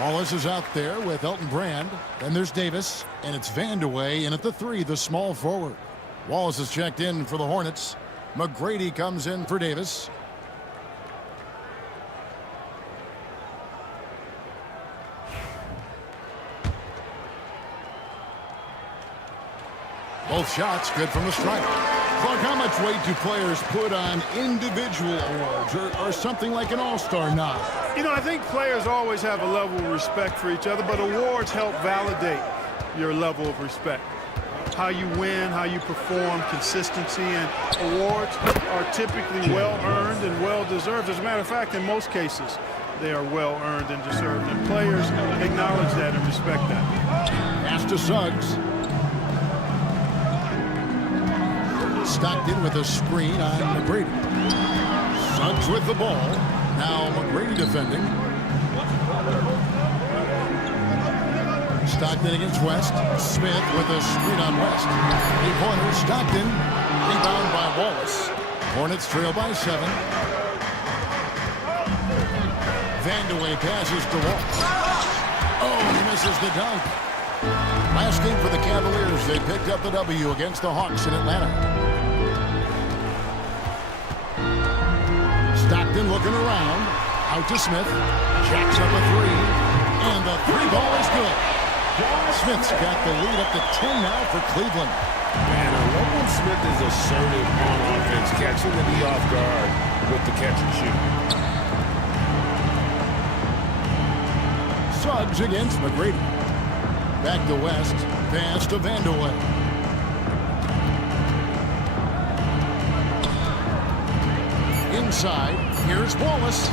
Wallace is out there with Elton Brand. Then there's Davis, and it's Vandeweghe in at the 3, the small forward. Wallace is checked in for the Hornets. McGrady comes in for Davis. Both shots good from the stripe. Clark, how much weight do players put on individual awards or something like an all-star nod? You know, I think players always have a level of respect for each other, but awards help validate your level of respect. How you win, how you perform, consistency, and awards are typically well-earned and well-deserved. As a matter of fact, in most cases, they are well-earned and deserved, and players acknowledge that and respect that. Pass to Suggs. Stockton with a screen on McGrady. Suggs with the ball. Now McGrady defending. Stockton against West. Smith with a screen on West. 3-pointer. Stockton. Rebound by Wallace. Hornets trail by 7. Vandeweghe passes to Wallace. Oh, he misses the dunk. Last game for the Cavaliers. They picked up the W against the Hawks in Atlanta. Stockton looking around. Out to Smith. Jacks up a 3. And the 3-ball is good. Smith's got the lead up to 10 now for Cleveland. Man, I love when Smith is assertive on offense, catching the knee off guard with the catch and shoot. Suggs against McGrady. Back to West. Pass to Vandeweghe. Inside. Here's Wallace.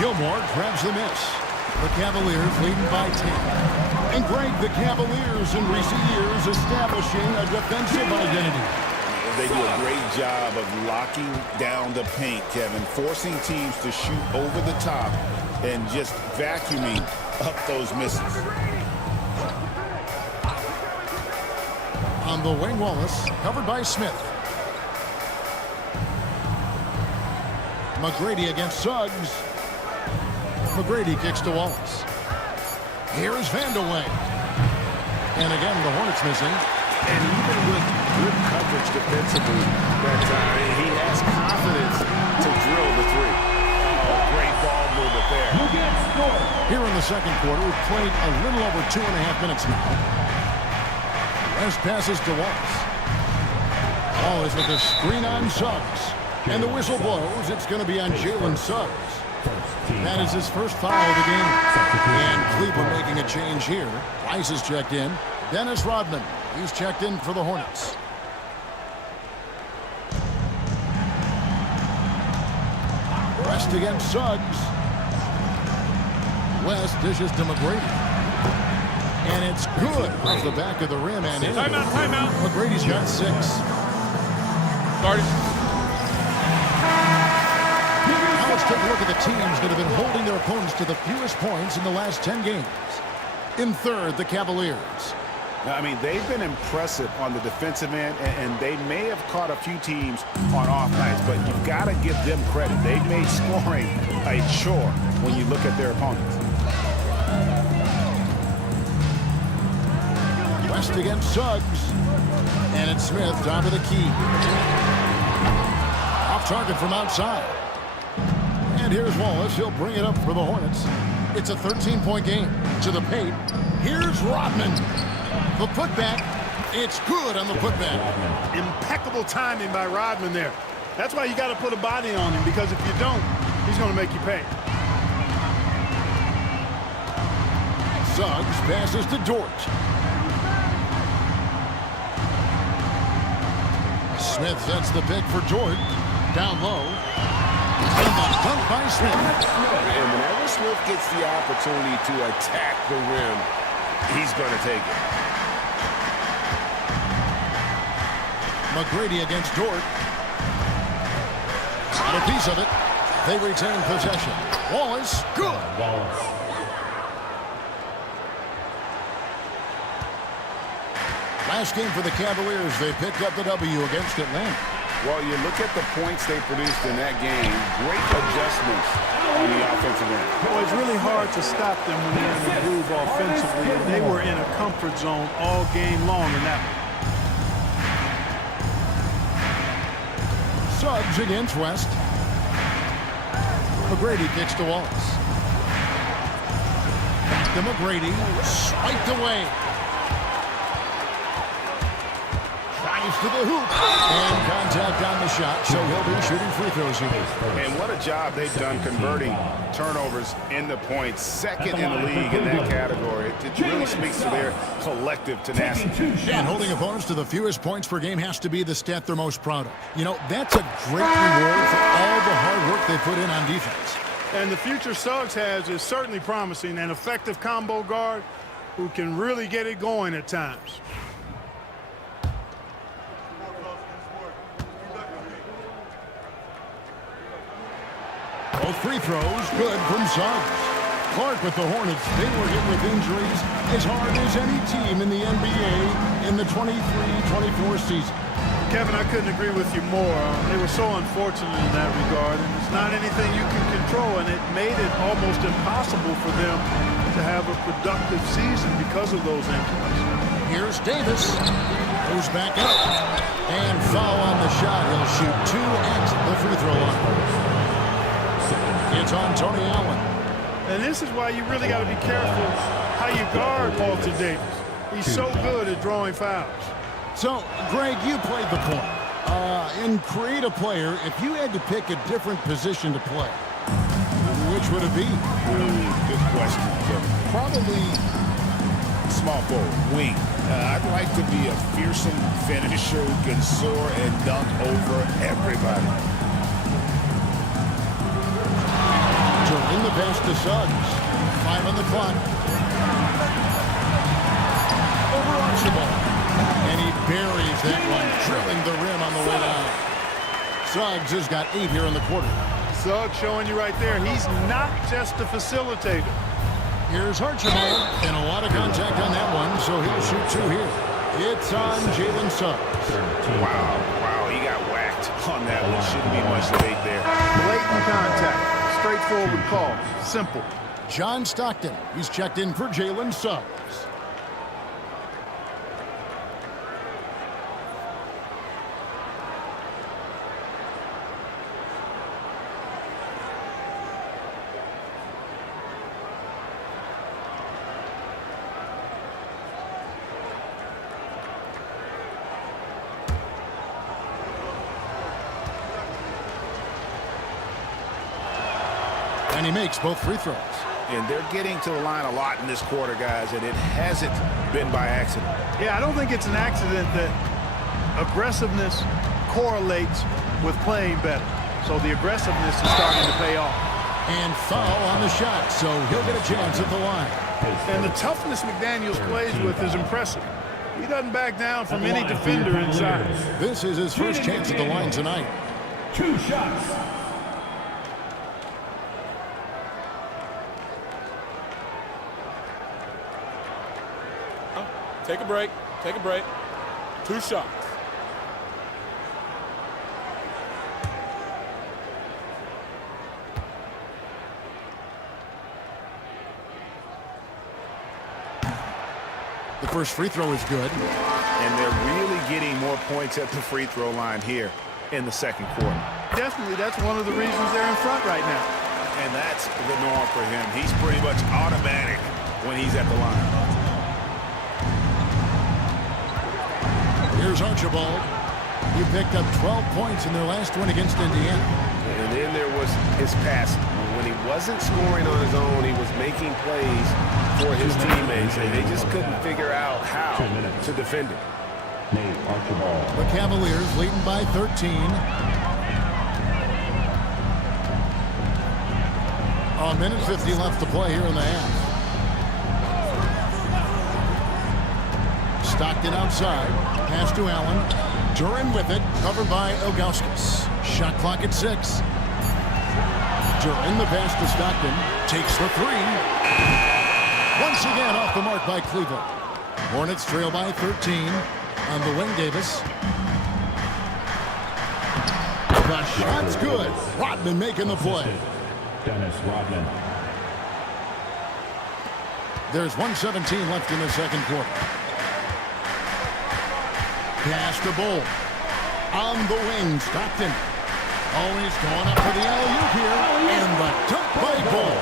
Gilmore grabs the miss. The Cavaliers leading by 10. And Greg, the Cavaliers in recent years establishing a defensive identity. They do a great job of locking down the paint, Kevin, forcing teams to shoot over the top and just vacuuming up those misses. On the wing, Wallace, covered by Smith. McGrady against Suggs. McGrady kicks to Wallace. Here's Vandeweghe. And again, the Hornets missing. And even with good coverage defensively that time, he has confidence to drill the 3. Oh, great ball movement there. Here in the second quarter, we've played a little over 2.5 minutes now. West passes to Wallace. Wallace with a screen on Suggs. And the whistle blows. It's going to be on Jalen Suggs. That is his first foul of the game. And Cleveland making a change here. Rice is checked in. Dennis Rodman. He's checked in for the Hornets. West against Suggs. West dishes to McGrady. And it's good off the back of the rim and in. Timeout. McGrady's got 6. Started. Now let's take a look at the teams that have been holding their opponents to the fewest points in the last 10 games. In third, the Cavaliers. I mean, they've been impressive on the defensive end, and they may have caught a few teams on off nights, but you've got to give them credit. They've made scoring a chore when you look at their opponents. West against Suggs. And it's Smith down to the key. Off target from outside. And here's Wallace. He'll bring it up for the Hornets. It's a 13-point game. To the paint. Here's Rodman. The putback. It's good on the putback. Impeccable timing by Rodman there. That's why you got to put a body on him, because if you don't, he's going to make you pay. Suggs passes to Dort. Smith sets the pick for Dort. Down low. And the dunk by Smith. And whenever Smith gets the opportunity to attack the rim, he's going to take it. McGrady against Dort. Got a piece of it. They retain possession. Wallace, good. Last game for the Cavaliers, they picked up the W against Atlanta. Well, you look at the points they produced in that game. Great adjustments on the offensive end. Well, it's really hard to stop them when they're in the groove offensively, and they were in a comfort zone all game long in that one. Suggs against West. McGrady kicks to Wallace. Back to McGrady. Swiped away. Drives to the hoop. And contact on the shot, so he'll be shooting free throws here. And what a job they've done converting turnovers into points. Second in the league in that category. It really speaks to their collective tenacity. And holding opponents to the fewest points per game has to be the stat they're most proud of. You know, that's a great reward for all the hard work they put in on defense. And the future Suggs has is certainly promising. An effective combo guard who can really get it going at times. Both free throws good from Suggs. Clark with the Hornets. They were hit with injuries as hard as any team in the NBA in the 23-24 season. Kevin, I couldn't agree with you more. They were so unfortunate in that regard, and it's not anything you can control, and it made it almost impossible for them to have a productive season because of those injuries. Here's Davis. Goes back up. And foul on the shot. He'll shoot 2 at the free throw line. It's on Tony Allen. And this is why you really got to be careful how you guard Walter Davis. He's so good at drawing fouls. So, Greg, you played the point. In creative player, if you had to pick a different position to play, which would it be? Good question. Probably small forward, wing. I'd like to be a fearsome finisher who can soar and dunk over everybody. In the pass to Suggs. 5 on the clock. Over Archibald. And he buries that one, drilling the rim on the way down. Suggs has got 8 here in the quarter. Suggs showing you right there, he's not just a facilitator. Here's Archibald. And a lot of contact on that one, so he'll shoot 2 here. It's on Jalen Suggs. Wow, he got whacked on that one. Shouldn't be much debate there. Blatant contact. Straightforward call. Simple. John Stockton. He's checked in for Jalen Suggs. And he makes both free throws. And they're getting to the line a lot in this quarter, guys, and it hasn't been by accident. Yeah, I don't think it's an accident that aggressiveness correlates with playing better. So the aggressiveness is starting to pay off. And foul on the shot, so he'll get a chance at the line. And the toughness McDaniels plays with is impressive. He doesn't back down from any defender inside. This is his first chance at the line tonight. 2 shots. Take a break. Take a break. 2 shots. The first free throw is good. And they're really getting more points at the free throw line here in the second quarter. Definitely, that's one of the reasons they're in front right now. And that's the norm for him. He's pretty much automatic when he's at the line. Here's Archibald. He picked up 12 points in their last win against Indiana. And then there was his passing. When he wasn't scoring on his own, he was making plays for his teammates, and they just couldn't figure out how to defend it. The Cavaliers leading by 13. A minute 50 left to play here in the half. Stockton outside. Pass to Allen. Duren with it. Covered by Ilgauskas. Shot clock at 6. Duren, the pass to Stockton. Takes the 3. Once again off the mark by Cleveland. Hornets trail by 13. On the wing, Davis. The shot's good. Rodman making the play. Dennis Rodman. There's 1:17 left in the second quarter. Pass to Bull. On the wing, Stockton. Always going up for the alley-oop here. And the dunk by Bull.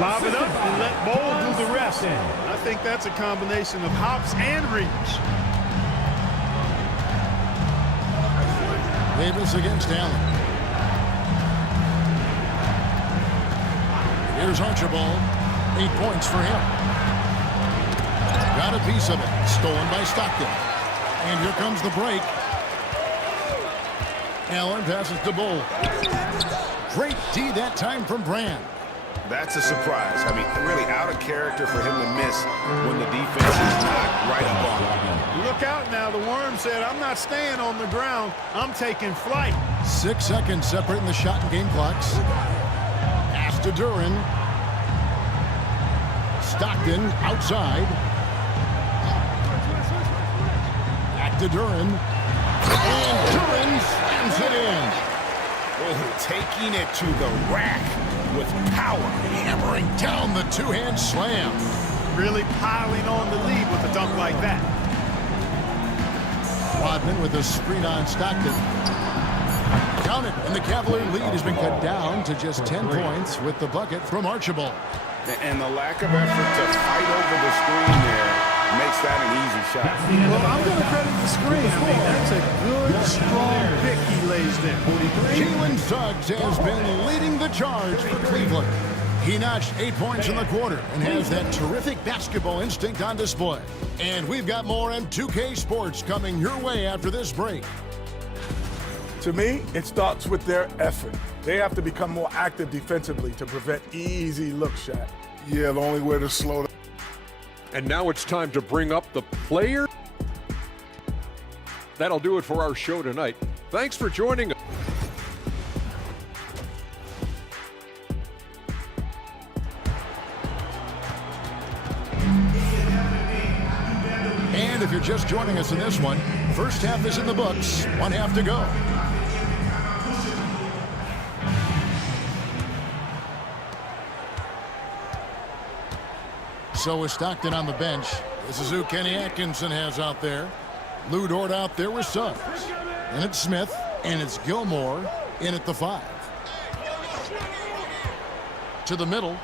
Lob it up and let Bull do the rest. I think that's a combination of hops and reach. Davis against Allen. Here's Archibald. 8 points for him. Got a piece of it. Stolen by Stockton. And here comes the break. Allen passes to Bull. Great D that time from Brand. That's a surprise. I mean, really out of character for him to miss when the defense is not right up on him. Look out now. The Worm said, I'm not staying on the ground. I'm taking flight. 6 seconds separating the shot and game clocks. Pass to Duren. Stockton outside. Back to Duren. And Duren slams it in. Oh, taking it to the rack with power. Hammering down the two-hand slam. Really piling on the lead with a dunk like that. Rodman with a screen on Stockton. Count it, and the Cavalier lead has been cut down to just 10 points with the bucket from Archibald. And the lack of effort to fight over the screen there makes that an easy shot. Well, I'm going to credit the screen. I mean, that's a good, strong pick he lays there. Jalen Suggs has been leading the charge for Cleveland. He notched 8 points in the quarter and has that terrific basketball instinct on display. And we've got more M2K Sports coming your way after this break. To me, it starts with their effort. They have to become more active defensively to prevent easy look shot. Yeah, the only way to slow down. And now it's time to bring up the player. That'll do it for our show tonight. Thanks for joining us. And if you're just joining us in this one, first half is in the books, 1 half to go. So is Stockton on the bench. This is who Kenny Atkinson has out there. Lou Dort out there with Suggs. And it's Smith, and it's Gilmore in at the 5. To the middle.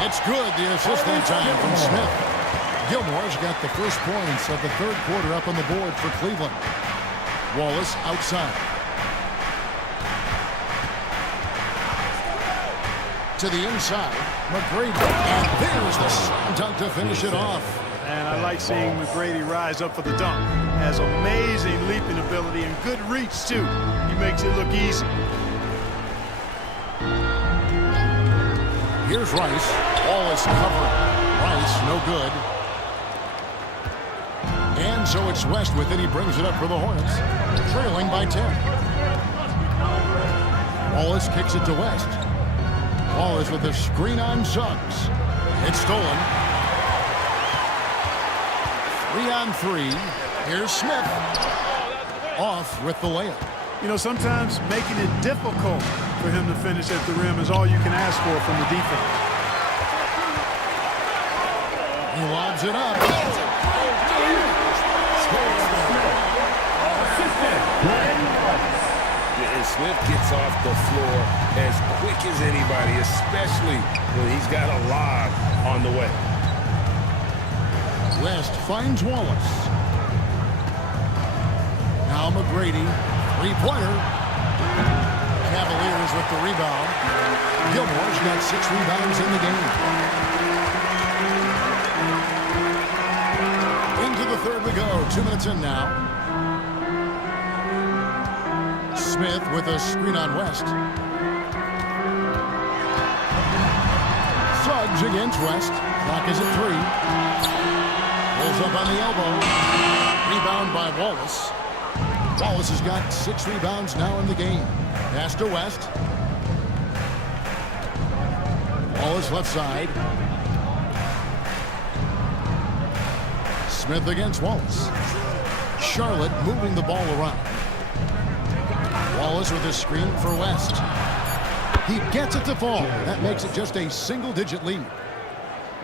It's good, the assist that time from Smith. Gilmore's got the first points of the third quarter up on the board for Cleveland. Wallace outside. To the inside, McGrady. And there's the slam dunk to finish it off. And I like seeing McGrady rise up for the dunk. Has amazing leaping ability and good reach, too. He makes it look easy. Here's Rice. Wallace covering. Rice, no good. And so it's West with it. He brings it up for the Hornets, trailing by 10. Wallace kicks it to West. Wallace with a screen on Suggs. It's stolen. 3-on-3. Here's Smith. Off with the layup. You know, sometimes making it difficult for him to finish at the rim is all you can ask for from the defense. He lobs it up. And Smith gets off the floor as quick as anybody, especially when he's got a lob on the way. West finds Wallace. Now McGrady, three-pointer. Cavaliers with the rebound. Gilmore's got 6 rebounds in the game. Into the third we go. 2 minutes in now. Smith with a screen on West. Suggs against West. Clock is at 3. Pulls up on the elbow. Rebound by Wallace. Wallace has got 6 rebounds now in the game. Pass to West. Wallace left side. Smith against Wallace. Charlotte moving the ball around. Wallace with a screen for West. He gets it to fall. That makes it just a single-digit lead.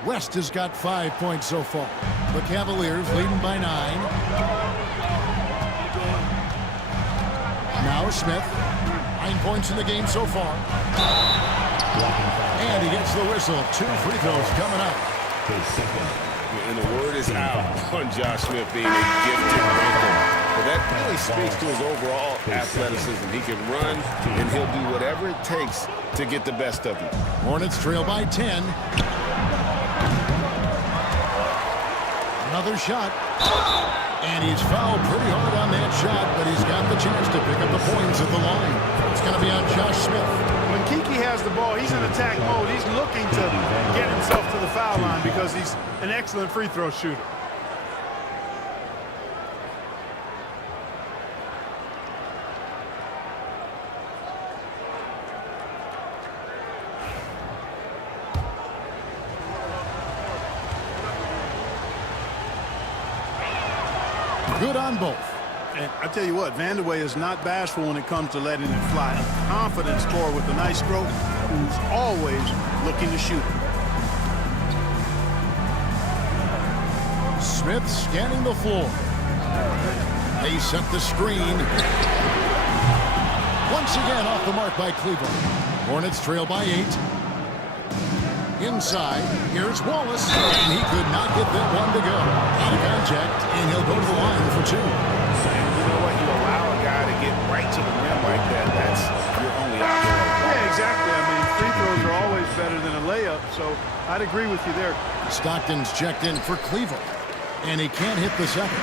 West has got 5 points so far. The Cavaliers leading by 9. Now Smith. 9 points in the game so far. And he gets the whistle. 2 free throws coming up. And the word is out on Josh Smith being a gifted dunker. But that really speaks to his overall athleticism. He can run, and he'll do whatever it takes to get the best of you. Hornets trail by 10. Another shot. And he's fouled pretty hard on that shot, but he's got the chance to pick up the points at the line. It's going to be on Josh Smith. When Kiki has the ball, he's in attack mode. He's looking to get himself to the foul line because he's an excellent free throw shooter. Good on both. And I tell you what, Vandeweghe is not bashful when it comes to letting it fly. A confident scorer with a nice stroke who's always looking to shoot. Smith scanning the floor. They set the screen. Once again off the mark by Cleveland. Hornets trail by 8. Inside, here's Wallace, and he could not get that one to go. Out of contact, and he'll go to the line for 2. You know what? You allow a guy to get right to the rim like that. That's your only option. Yeah, exactly. I mean, free throws are always better than a layup, so I'd agree with you there. Stockton's checked in for Cleveland, and he can't hit the second.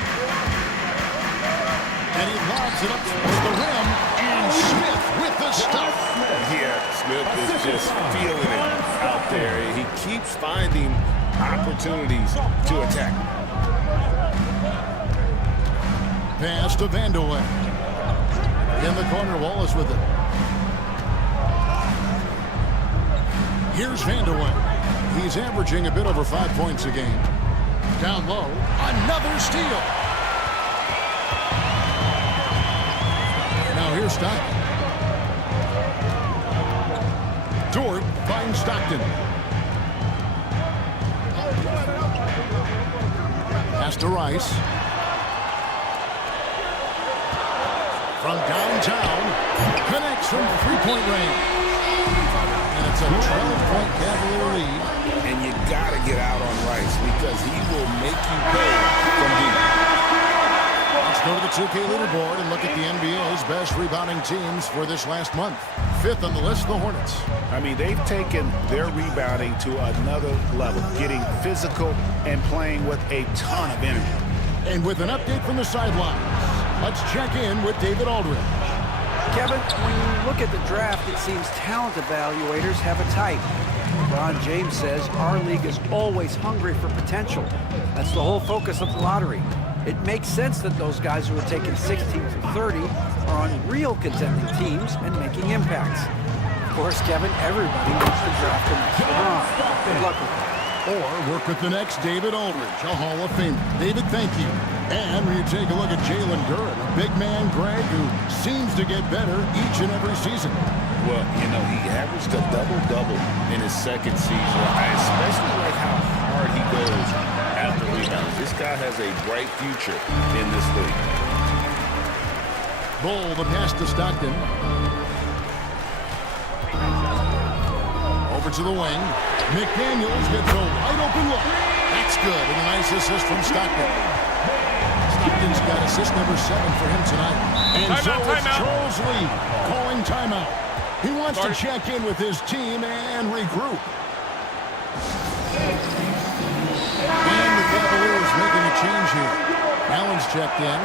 And he lobs it up towards the rim, and Smith with the stop. Yeah, Smith is just feeling it out there. He keeps finding opportunities to attack. Pass to Vandeweghe. In the corner, Wallace with it. Here's Vandeweghe. He's averaging a bit over 5 points a game. Down low, another steal. Now here's Stockton. Dort finds Stockton. Pass to Rice. From downtown, connects from three-point range. And it's a 12-point Cavalier lead. And you got to get out on Rice because he will make you pay from deep. Let's go to the 2K leaderboard and look at the NBA's best rebounding teams for this last month. 5th on the list, the Hornets. I mean, they've taken their rebounding to another level, getting physical and playing with a ton of energy. And with an update from the sidelines, let's check in with David Aldridge. Kevin, when you look at the draft, it seems talent evaluators have a type. LeBron James says our league is always hungry for potential. That's the whole focus of the lottery. It makes sense that those guys who are taken 16 through 30 are on real contending teams and making impacts. Of course, Kevin, everybody wants to draft the next LeBron. Good luck with that. Or work with the next David Aldridge, a Hall of Famer. David, thank you. And when you take a look at Jalen Duren, a big man, Greg, who seems to get better each and every season. Well, you know, he averaged a double-double in his second season. I especially like how hard he goes after rebounds. This guy has a bright future in this league. Bull, the pass to Stockton. Over to the wing. McDaniels gets a wide open look. That's good. And a nice assist from Stockton. Stockton's got assist number 7 for him tonight. And so it's Charles Lee calling timeout. He wants to check in with his team and regroup. And the Cavaliers making a change here. Allen's checked in.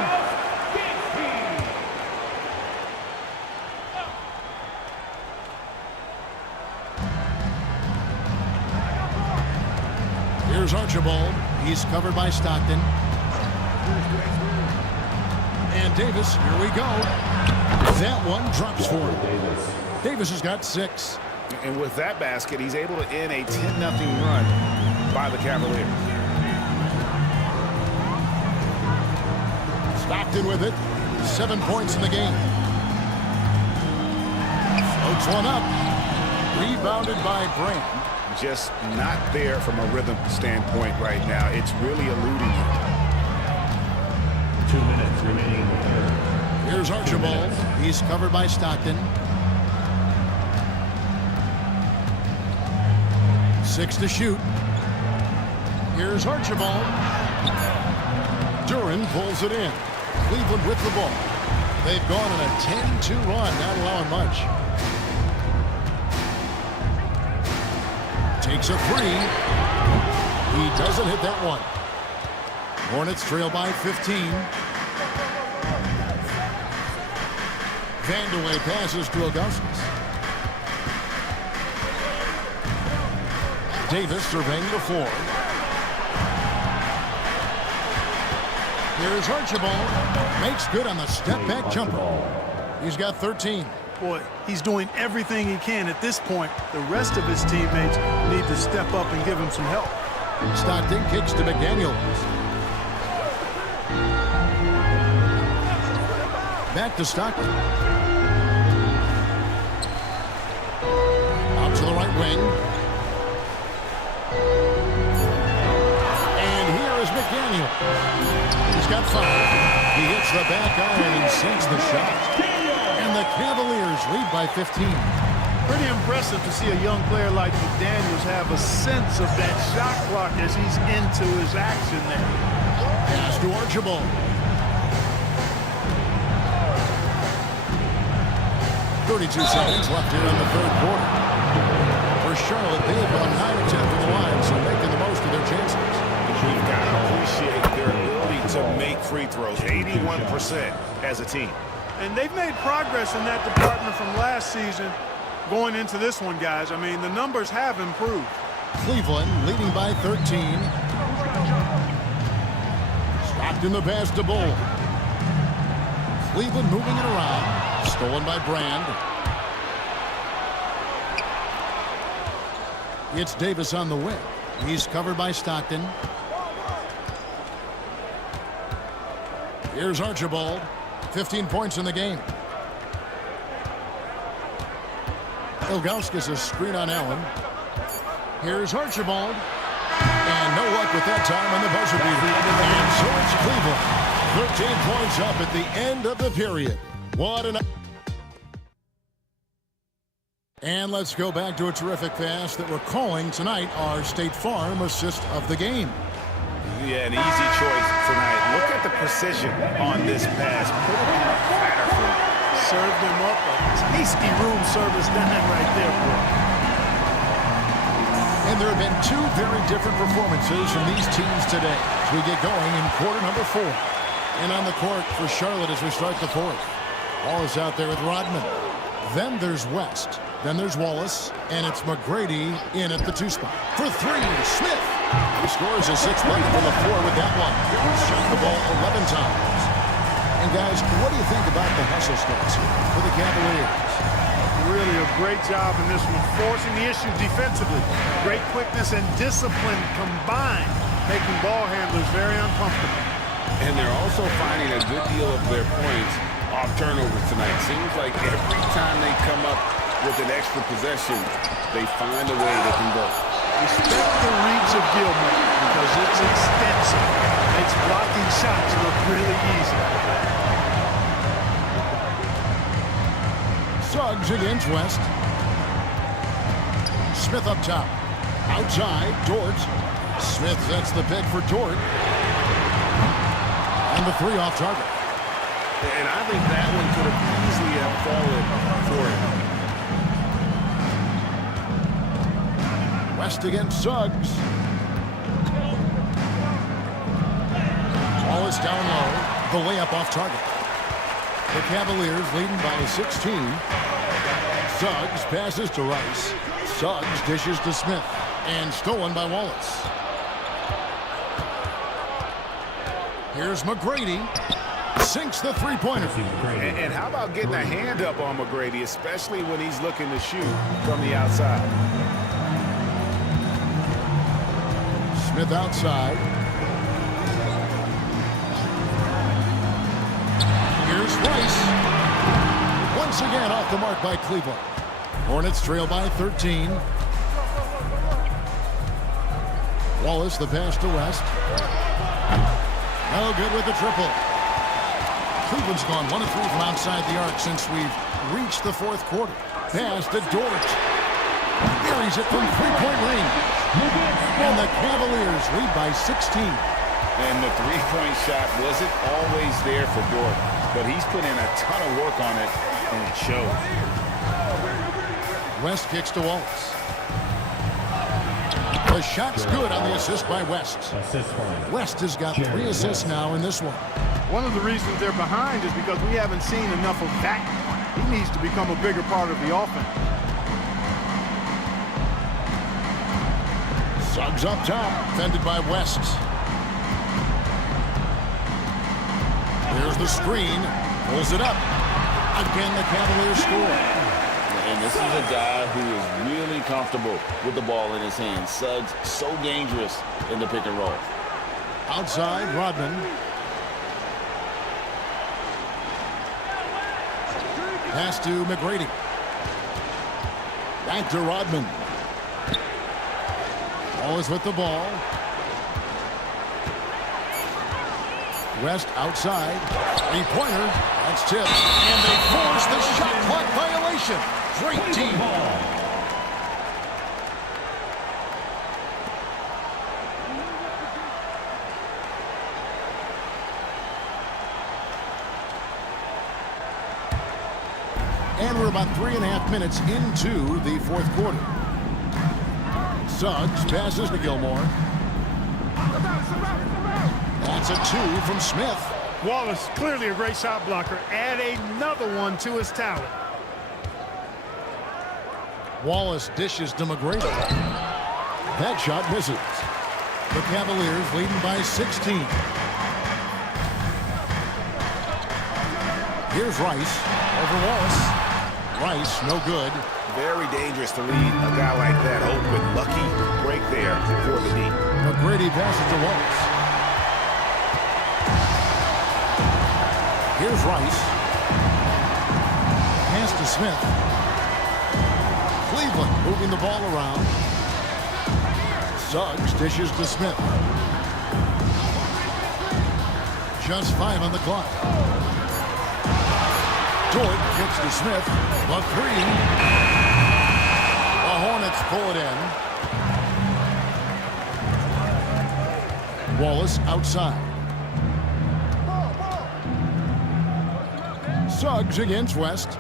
Here's Archibald. He's covered by Stockton. And Davis, here we go. That one drops for him. Davis has got 6. And with that basket, he's able to end a 10-0 run by the Cavaliers. Stockton with it. 7 points in the game. Floats one up. Rebounded by Brand. Just not there from a rhythm standpoint right now. It's really eluding him. 2 minutes remaining in the third. Here's Archibald. He's covered by Stockton. 6 to shoot. Here's Archibald. Duren pulls it in. Cleveland with the ball. They've gone on a 10-2 run, not allowing much. Takes a 3. He doesn't hit that one. Hornets trail by 15. Vandeweghe passes to Augustus. Davis surveying the floor. Here's Archibald. Makes good on the step-back jumper. He's got 13. Boy, he's doing everything he can at this point. The rest of his teammates need to step up and give him some help. Stockton kicks to McDaniels. Back to Stockton. Out to the right wing. And here is McDaniels. He's got 5. He hits the back iron and sinks the shot. And the Cavaliers lead by 15. Pretty impressive to see a young player like McDaniels have a sense of that shot clock as he's into his action there. Pass to Archibald. 32 seconds left here in the third quarter. For Charlotte, they have gone 9 of 10 from the line, so making the most of their chances. You've got to appreciate their ability to make free throws, 81% as a team. And they've made progress in that department from last season going into this one, guys. I mean, the numbers have improved. Cleveland leading by 13. Stockton the pass to Bull. Cleveland moving it around. Stolen by Brand. It's Davis on the wing. He's covered by Stockton. Here's Archibald. 15 points in the game. Ilgauskas a screen on Allen. Here's Archibald. And no luck with that time on the buzzer beater. And so it's Cleveland. 13 points up at the end of the period. What an... And let's go back to a terrific pass that we're calling tonight our State Farm assist of the game. Yeah, an easy choice tonight. Look at the precision on this pass. Put it on a platter for him. Served him up a tasty room service dime right there, boy. And there have been 2 very different performances from these teams today as we get going in quarter number 4. And on the court for Charlotte as we start the fourth. Ball is out there with Rodman. Then there's West. Then there's Wallace, and it's McGrady in at the 2 spot. For 3, Smith. He scores a 6th bucket from the floor with that one. Shot the ball 11 times. And guys, what do you think about the hustle starts here for the Cavaliers? Really a great job in this one, forcing the issue defensively. Great quickness and discipline combined, making ball handlers very uncomfortable. And they're also finding a good deal of their points off turnovers tonight. Seems like every time they come up with an extra possession, they find a way to convert. Respect the reach of Gilmore because it's extensive. Makes blocking shots look really easy. Suggs against West. Smith up top. Outside, Dort. Smith sets the pick for Dort. And the 3 off target. And I think that one could have easily have fallen for him. West against Suggs. Ball is down low. The layup off target. The Cavaliers leading by 16. Suggs passes to Rice. Suggs dishes to Smith. And stolen by Wallace. Here's McGrady. Sinks the 3-pointer. And how about getting a hand up on McGrady, especially when he's looking to shoot from the outside. Smith outside. Here's Rice. Once again off the mark by Cleveland. Hornets trail by 13. Wallace the pass to West. No good with the triple. Cleveland's gone 1 of 3 from outside the arc since we've reached the 4th quarter. Pass to Dort. Buries it from 3-point range. And the Cavaliers lead by 16. And the 3-point shot wasn't always there for Dort, but he's put in a ton of work on it, and it shows. West kicks to Wallace. The shot's good on the assist by West. West has got 3 assists now in this one. One of the reasons they're behind is because we haven't seen enough of that. He needs to become a bigger part of the offense. Suggs up top, defended by West. There's the screen, pulls it up. Again, the Cavaliers score. And this is a guy who is really comfortable with the ball in his hands. Suggs, so dangerous in the pick and roll. Outside, Rodman. Pass to McGrady. Back to Rodman. Wallace with the ball. West outside. 3-pointer. That's tipped. And they force the shot clock violation. Great team ball. And we're about 3.5 minutes into the 4th quarter. Suggs passes to Gilmore. That's a 2 from Smith. Wallace, clearly a great shot blocker. Add another one to his talent. Wallace dishes to McGrady. That shot misses. The Cavaliers leading by 16. Here's Rice over Wallace. Rice, no good. Very dangerous to lead a guy like that open. Lucky break there for the D. McGrady passes to Wallace. Here's Rice. Pass to Smith. Cleveland moving the ball around. Suggs dishes to Smith. Just 5 on the clock. Dort kicks to Smith. The 3. The Hornets pull it in. Wallace outside. Suggs against West.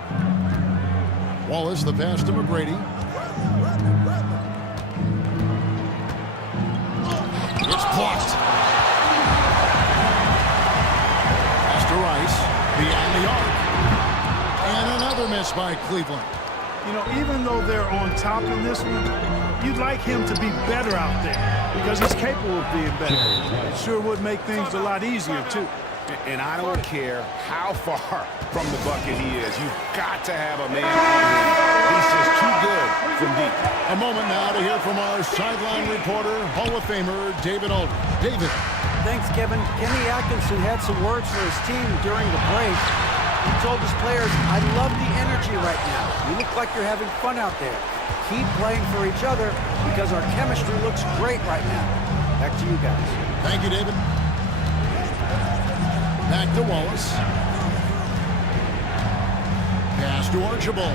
Wallace the pass to McGrady. It's blocked. Pass to Rice. Beyond the arc. And another miss by Cleveland. you know, even though they're on top in this one, you'd like him to be better out there because he's capable of being better. It sure would make things a lot easier, too. And I don't care how far from the bucket he is. You've got to have a man on him. He's just too good from deep. A moment now to hear from our sideline reporter, Hall of Famer David Aldridge. David. Thanks, Kevin. Kenny Atkinson had some words for his team during the break. He told his players, I love the energy right now. You look like you're having fun out there. Keep playing for each other because our chemistry looks great right now. Back to you guys. Thank you, David. Back to Wallace. Pass to Archibald.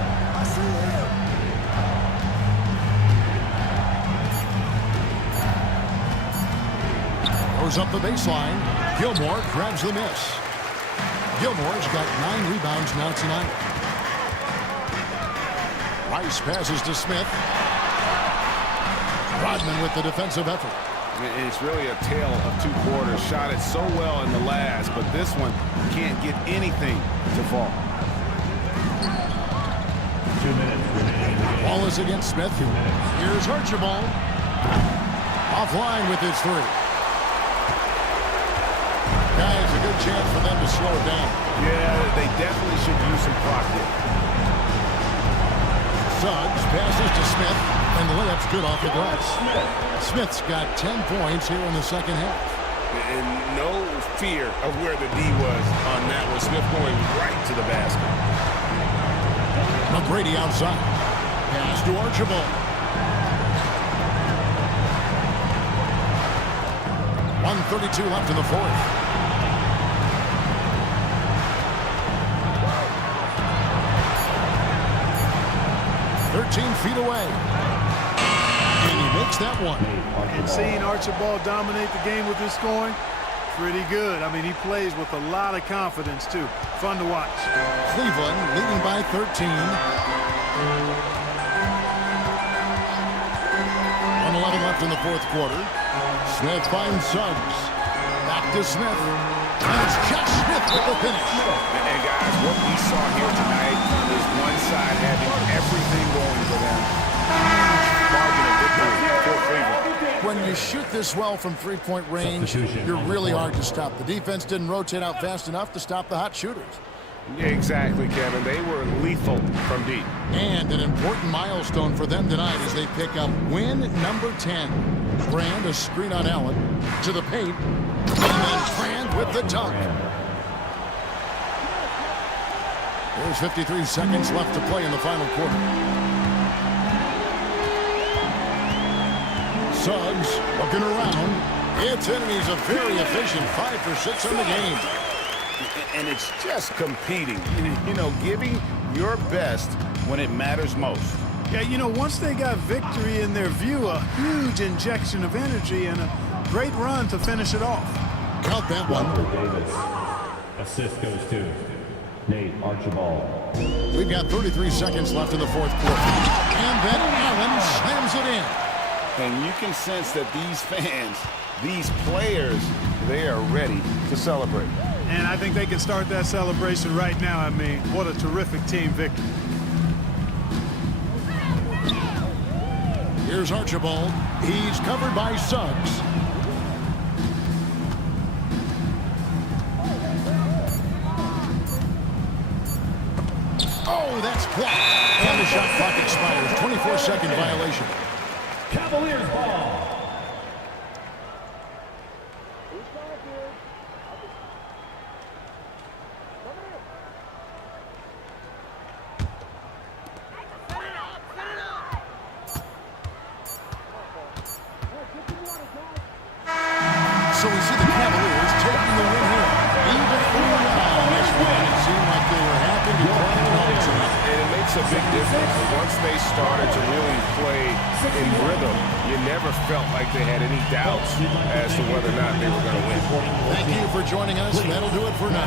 Goes up the baseline. Gilmore grabs the miss. Gilmore's got 9 rebounds now tonight. Rice passes to Smith. Rodman with the defensive effort. It's really a tale of 2 quarters. Shot it so well in the last, but this one can't get anything to fall. 2 minutes remaining. Wallace against Smith. Here's Archibald. Offline with his 3. Guys, a good chance for them to slow it down. Yeah, they definitely should use some clock here. Suggs passes to Smith, and the layup's good off the glass. Smith's got 10 points here in the second half. And no fear of where the D was on that one. Smith going right to the basket. McGrady outside. Pass to Archibald. 1:32 left in the fourth. 13 feet away. And he makes that one. And seeing Archibald dominate the game with his scoring, pretty good. I mean, he plays with a lot of confidence, too. Fun to watch. Cleveland leading by 13. 1:11 left in the fourth quarter. Smith finds Suggs. Back to Smith. And it's Josh Smith with the finish. And guys, what we saw here tonight is one side having everything going for them. Margin of victory for Cleveland. When you shoot this well from three-point range, you're really hard to stop. The defense didn't rotate out fast enough to stop the hot shooters. Exactly, Kevin. They were lethal from deep. And an important milestone for them tonight as they pick up win number 10. Brand, a screen on Allen, to the paint, and then Brand with the dunk. There's 53 seconds left to play in the final quarter. Suggs looking around. It's in, and he's a very efficient 5 for 6 on the game. And it's just competing, you know, giving your best when it matters most. Yeah, you know, once they got victory in their view, a huge injection of energy and a great run to finish it off. Count that one. Davis. Assist goes to Nate Archibald. We've got 33 seconds left in the fourth quarter. And then Allen slams it in. And you can sense that these fans, these players, they are ready to celebrate. And I think they can start that celebration right now. I mean, what a terrific team victory. Here's Archibald. He's covered by Suggs. Oh, that's blocked. And the shot clock expires. 24-second violation. Cavaliers ball. So we see the Cavaliers taking the win here. Even early on in this one, it seemed like they were happy to play at home tonight. And it makes a big difference. Once they started to really play in rhythm, you never felt like they had any doubts as to whether or not they were going to win. Thank you for joining us. That'll do it for now.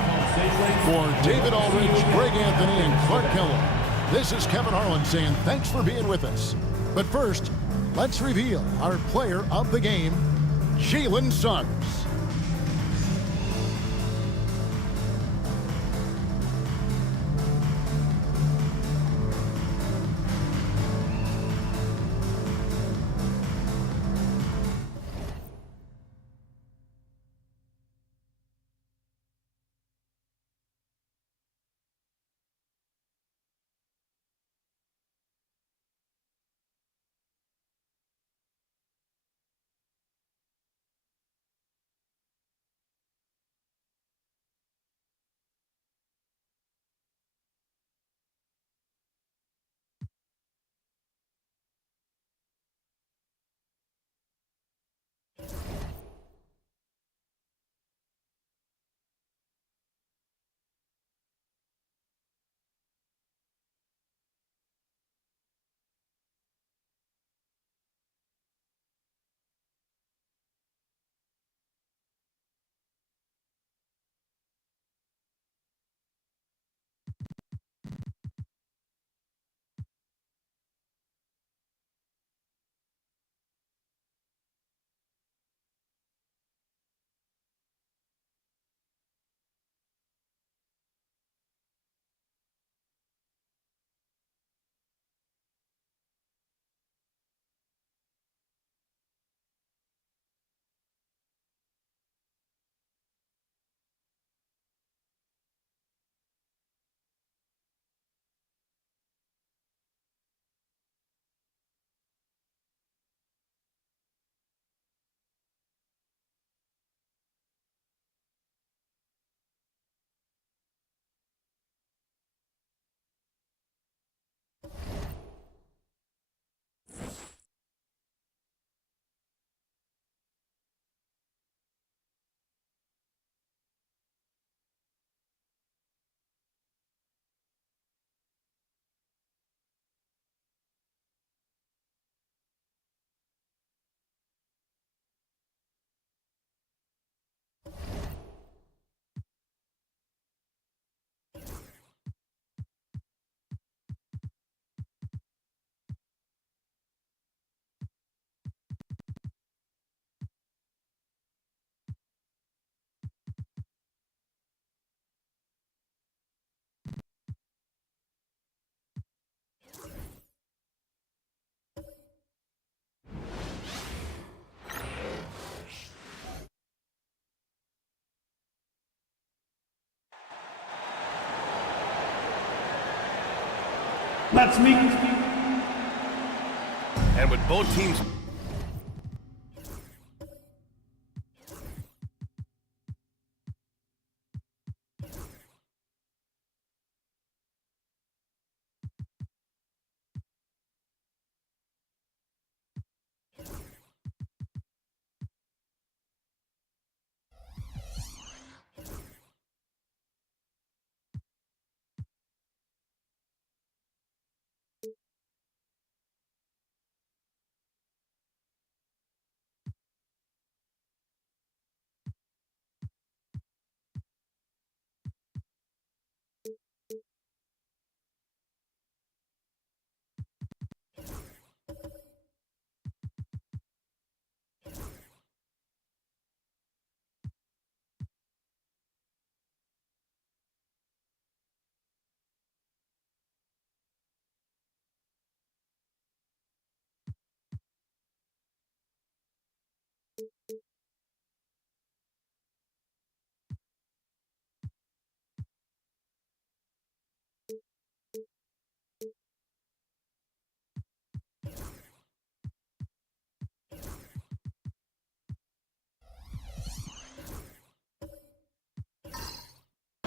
For David Aldridge, Greg Anthony, and Clark Keller, this is Kevin Harlan saying thanks for being with us. But first, let's reveal our player of the game, Jalen Suggs. And with both teams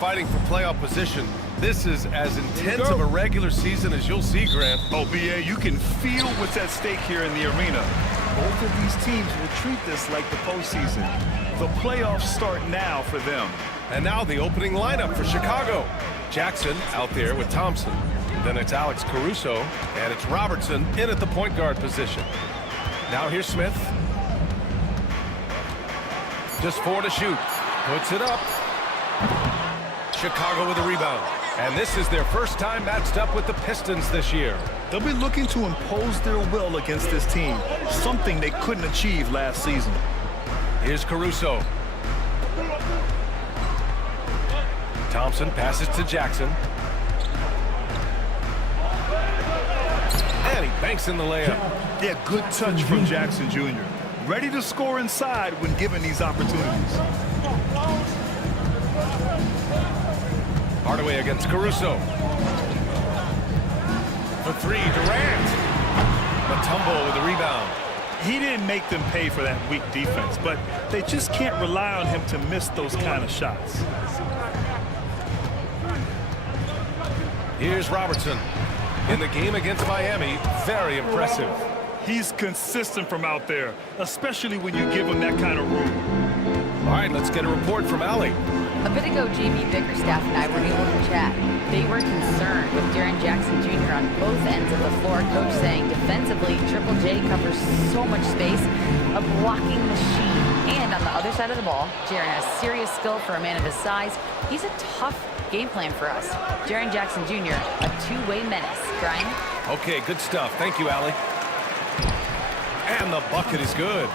fighting for playoff position. This is as intense of a regular season as you'll see, Grant. Oh, BA, you can feel what's at stake here in the arena. Both of these teams will treat this like the postseason. The playoffs start now for them. And now the opening lineup for Chicago. Jackson out there with Thompson. Then it's Alex Caruso, and it's Robertson in at the point guard position. Now here's Smith. Just 4 to shoot. Puts it up. Chicago with a rebound. And this is their first time matched up with the Pistons this year. They'll be looking to impose their will against this team, something they couldn't achieve last season. Here's Caruso. Thompson passes to Jackson. And he banks in the layup. Yeah, good touch from Jackson Jr. Ready to score inside when given these opportunities. Hardaway against Caruso. For 3, Durant. Mutombo with the rebound. He didn't make them pay for that weak defense, but they just can't rely on him to miss those kind of shots. Here's Robertson. In the game against Miami, very impressive. He's consistent from out there, especially when you give him that kind of room. All right, let's get a report from Allie. A bit ago, J.B. Bickerstaff and I were able to chat. They were concerned with Jaren Jackson Jr. on both ends of the floor. Coach saying defensively, Triple J covers so much space, a blocking machine. And on the other side of the ball, Jaren has serious skill for a man of his size. He's a tough game plan for us. Jaren Jackson Jr., a two-way menace. Brian? Okay, good stuff. Thank you, Allie. And the bucket is good.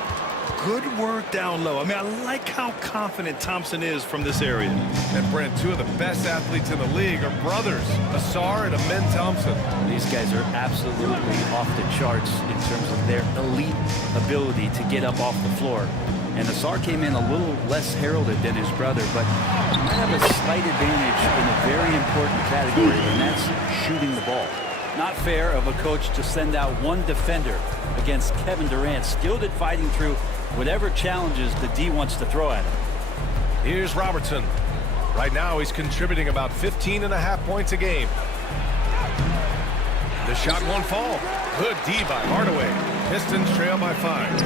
Good work down low. I mean, I like how confident Thompson is from this area. And Brent, two of the best athletes in the league are brothers, Ausar and Amen Thompson. These guys are absolutely off the charts in terms of their elite ability to get up off the floor. And Ausar came in a little less heralded than his brother, but he might have a slight advantage in a very important category, and that's shooting the ball. Not fair of a coach to send out one defender against Kevin Durant, skilled at fighting through whatever challenges the D wants to throw at him. Here's Robertson. Right now he's contributing about 15.5 points a game. The shot won't fall. Good D by Hardaway. Pistons trail by 5.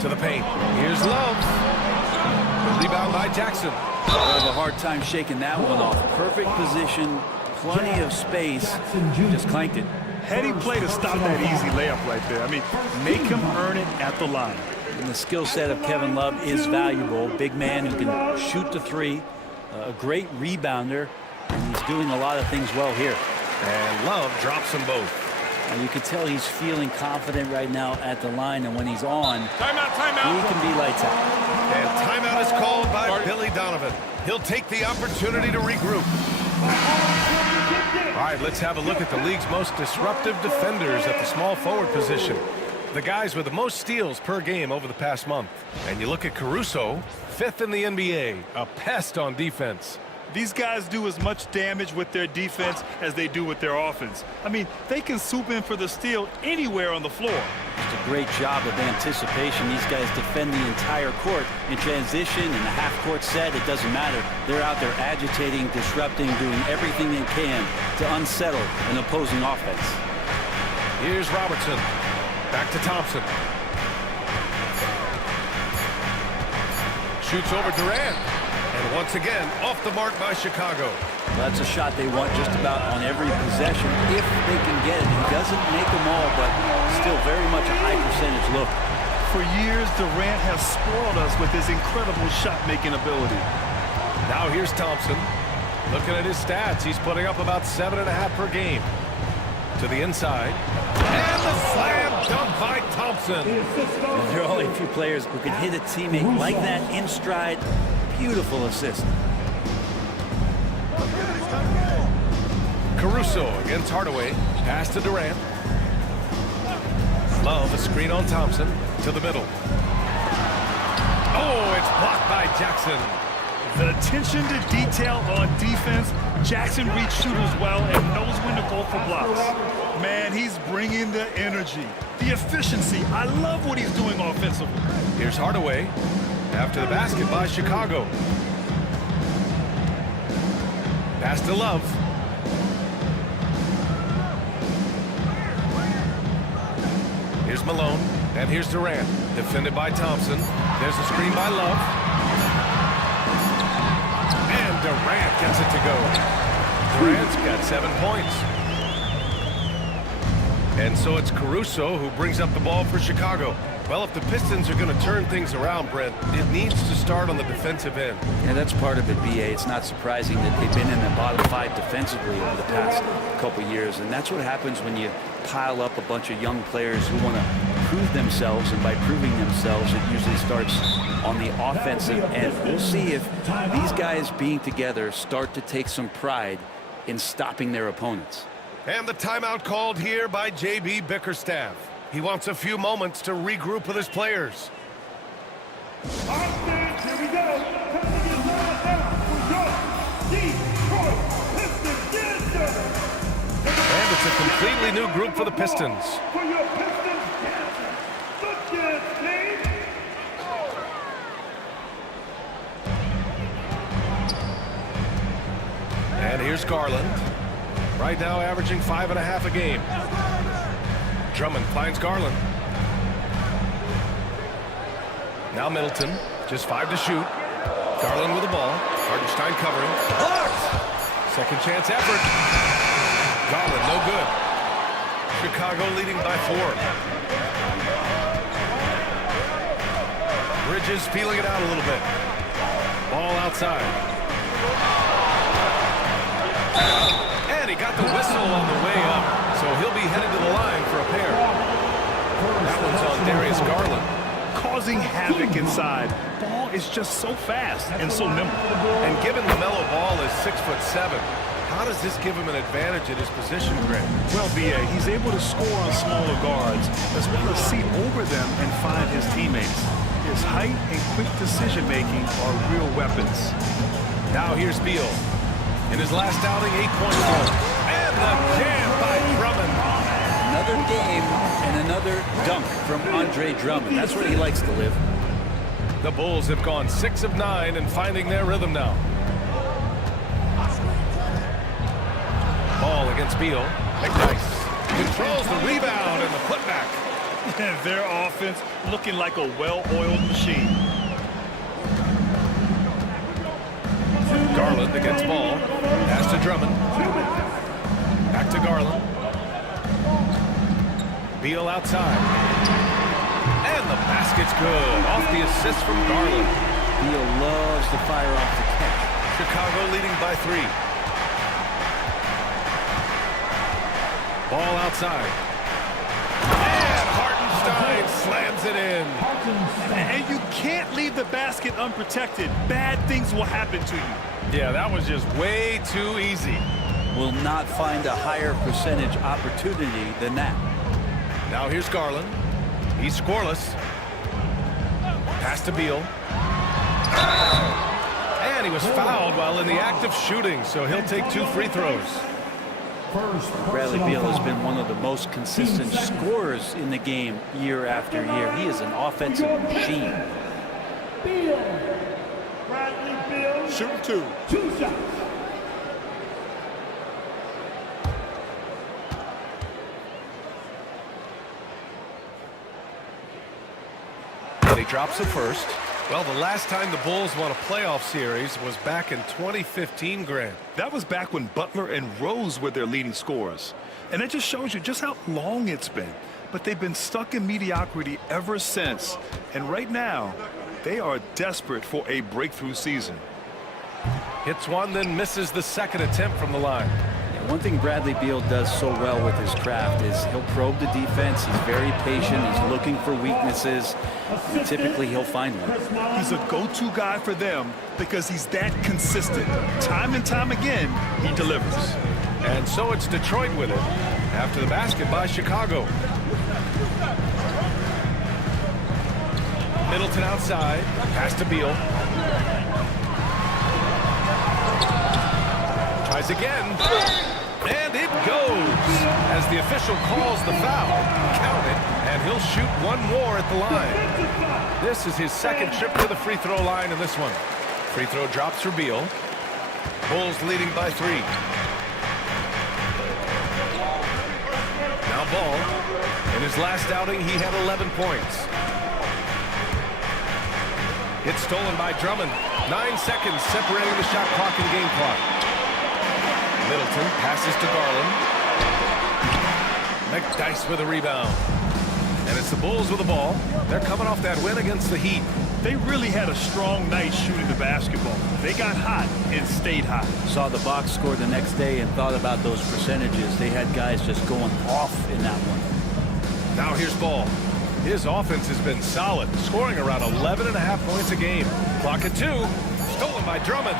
To the paint. Here's Love. The rebound by Jackson. I'll have a hard time shaking that one off. Perfect position, plenty of space, just clanked it. Heady play to stop that easy layup right there. I mean, make him earn it at the line. And the skill set of Kevin Love is valuable. Big man who can shoot the three, a great rebounder, and he's doing a lot of things well here. And Love drops them both. And you can tell he's feeling confident right now at the line, and when he's on, timeout. He can be lights out. And timeout is called by Billy Donovan. He'll take the opportunity to regroup. All right, let's have a look at the league's most disruptive defenders at the small forward position. The guys with the most steals per game over the past month. And you look at Caruso, 5th in the NBA, a pest on defense. These guys do as much damage with their defense as they do with their offense. I mean, they can swoop in for the steal anywhere on the floor. Just a great job of anticipation. These guys defend the entire court in transition, in the half-court set. It doesn't matter. They're out there agitating, disrupting, doing everything they can to unsettle an opposing offense. Here's Robertson. Back to Thompson. Shoots over Durant. And once again, off the mark by Chicago. That's a shot they want just about on every possession if they can get it. He doesn't make them all, but still very much a high percentage look. For years, Durant has spoiled us with his incredible shot-making ability. Now here's Thompson. Looking at his stats, he's putting up about 7.5 per game. To the inside. And the slam dunk by Thompson. There are only a few players who can hit a teammate like that in stride. Beautiful assist. Caruso against Hardaway. Pass to Durant. Love a screen on Thompson to the middle. Oh, it's blocked by Jackson. The attention to detail on defense. Jackson reads shooters well and knows when to go for blocks. Man, he's bringing the energy, the efficiency. I love what he's doing offensively. Here's Hardaway. After the basket by Chicago. Pass to Love. Here's Malone. And here's Durant. Defended by Thompson. There's a screen by Love. And Durant gets it to go. Durant's got 7 points. And so it's Caruso who brings up the ball for Chicago. Well, if the Pistons are going to turn things around, Brent, it needs to start on the defensive end. Yeah, that's part of it, B.A. It's not surprising that they've been in the bottom 5 defensively over the past couple years. And that's what happens when you pile up a bunch of young players who want to prove themselves. And by proving themselves, it usually starts on the offensive end. We'll see if these guys being together start to take some pride in stopping their opponents. And the timeout called here by J.B. Bickerstaff. He wants a few moments to regroup with his players. All right, here we go. Time to get lined out for your Detroit Pistons. Yes, sir. And it's a completely new group for the Pistons. For your Pistons dancers. Look at team. And here's Garland. Right now averaging 5.5 a game. Drummond finds Garland. Now Middleton, just 5 to shoot. Garland with the ball. Hartenstein covering. Blocked! Second chance effort. Garland, no good. Chicago leading by 4. Bridges feeling it out a little bit. Ball outside. And he got the whistle on the way up. So he'll be headed to the line for a pair. That one's on Darius Garland. Causing havoc inside. Ball is just so fast and so nimble. And given LaMelo Ball is 6'7", how does this give him an advantage at his position, Greg? Well, B.A., he's able to score on smaller guards, as well as see over them and find his teammates. His height and quick decision-making are real weapons. Now here's Beal. In his last outing, 8-point run. And the jam by Drummond. Another game and another dunk from Andre Drummond. That's where he likes to live. The Bulls have gone 6 of 9 and finding their rhythm now. Ball against Beal. McNice controls the rebound and the putback. Their offense looking like a well-oiled machine. Garland against Ball. Pass to Drummond. Back to Garland. Beal outside. And the basket's good. Off the assist from Garland. Beal loves to fire off the catch. Chicago leading by 3. Ball outside. And Hartenstein slams it in. And you can't leave the basket unprotected. Bad things will happen to you. Yeah, that was just way too easy. Will not find a higher percentage opportunity than that. Now here's Garland. He's scoreless. Pass to Beal. And he was fouled while in the act of shooting, so he'll take 2 free throws. Bradley Beal has been one of the most consistent scorers in the game year after year. He is an offensive machine. Shooting 2. 2 shots. And he drops it first. Well, the last time the Bulls won a playoff series was back in 2015, Grant. That was back when Butler and Rose were their leading scorers. And it just shows you just how long it's been. But they've been stuck in mediocrity ever since. And right now, they are desperate for a breakthrough season. Hits one, then misses the second attempt from the line. One thing Bradley Beal does so well with his craft is he'll probe the defense. He's very patient. He's looking for weaknesses. And typically, he'll find one. He's a go-to guy for them because he's that consistent. Time and time again, he delivers. And so it's Detroit with it after the basket by Chicago. Middleton outside. Pass to Beal. Tries again. And it goes as the official calls the foul. Count it, and he'll shoot one more at the line. This is his second trip to the free throw line in this one. Free throw drops for Beal. Bulls leading by 3. Now Ball. In his last outing, he had 11 points. It's stolen by Drummond. 9 seconds separating the shot clock and game clock. Middleton passes to Garland. McDyess with a rebound. And it's the Bulls with the ball. They're coming off that win against the Heat. They really had a strong night shooting the basketball. They got hot and stayed hot. Saw the box score the next day and thought about those percentages. They had guys just going off in that one. Now here's Ball. His offense has been solid, scoring around 11.5 points a game. Clock at 2. Stolen by Drummond.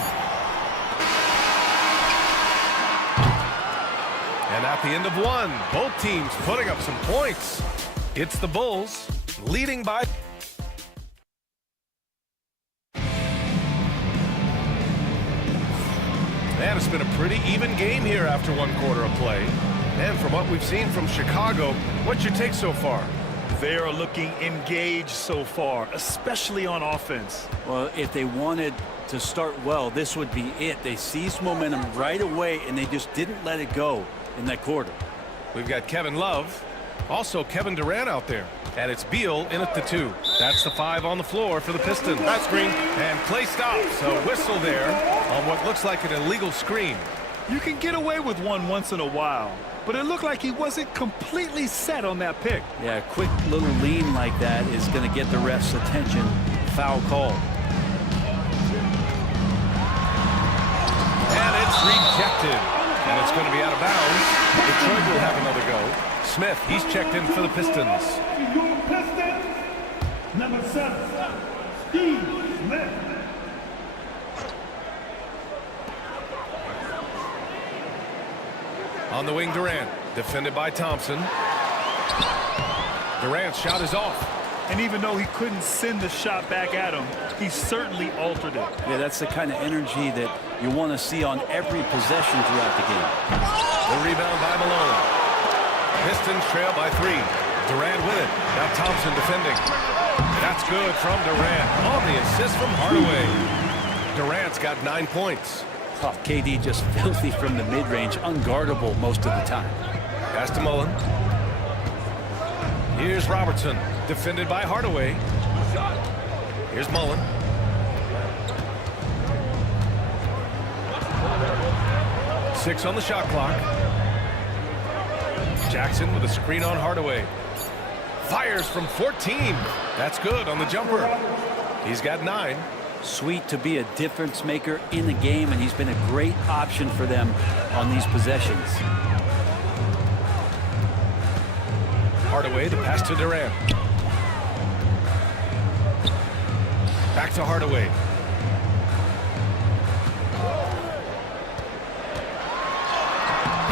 And at the end of 1, both teams putting up some points. It's the Bulls leading by... And it's been a pretty even game here after 1 quarter of play. And from what we've seen from Chicago, what's your take so far? They are looking engaged so far, especially on offense. Well, if they wanted to start well, this would be it. They seized momentum right away, and they just didn't let it go in that quarter. We've got Kevin Love, also Kevin Durant out there, and it's Beal in at the 2. That's the 5 on the floor for the Pistons. That screen, and play stops. A whistle there on what looks like an illegal screen. You can get away with one once in a while, but it looked like he wasn't completely set on that pick. Yeah, a quick little lean like that is going to get the ref's attention. Foul call. And it's rejected. And it's going to be out of bounds. Detroit will have another go. Smith, he's checked in for the Pistons. Number 7, Steve Smith. On the wing, Durant, defended by Thompson. Durant's shot is off. And even though he couldn't send the shot back at him, he certainly altered it. Yeah, that's the kind of energy that you want to see on every possession throughout the game. The rebound by Malone. Pistons trail by 3. Durant with it. Now Thompson defending. That's good from Durant. On the assist from Hardaway. Durant's got 9 points. Oh, KD just filthy from the mid-range, unguardable most of the time. Pass to Mullen. Here's Robertson, defended by Hardaway. Here's Mullen. Six on the shot clock. Jackson with a screen on Hardaway. Fires from 14. That's good on the jumper. He's got 9. Sweet to be a difference maker in the game, and he's been a great option for them on these possessions. Hardaway, the pass to Durant. Back to Hardaway.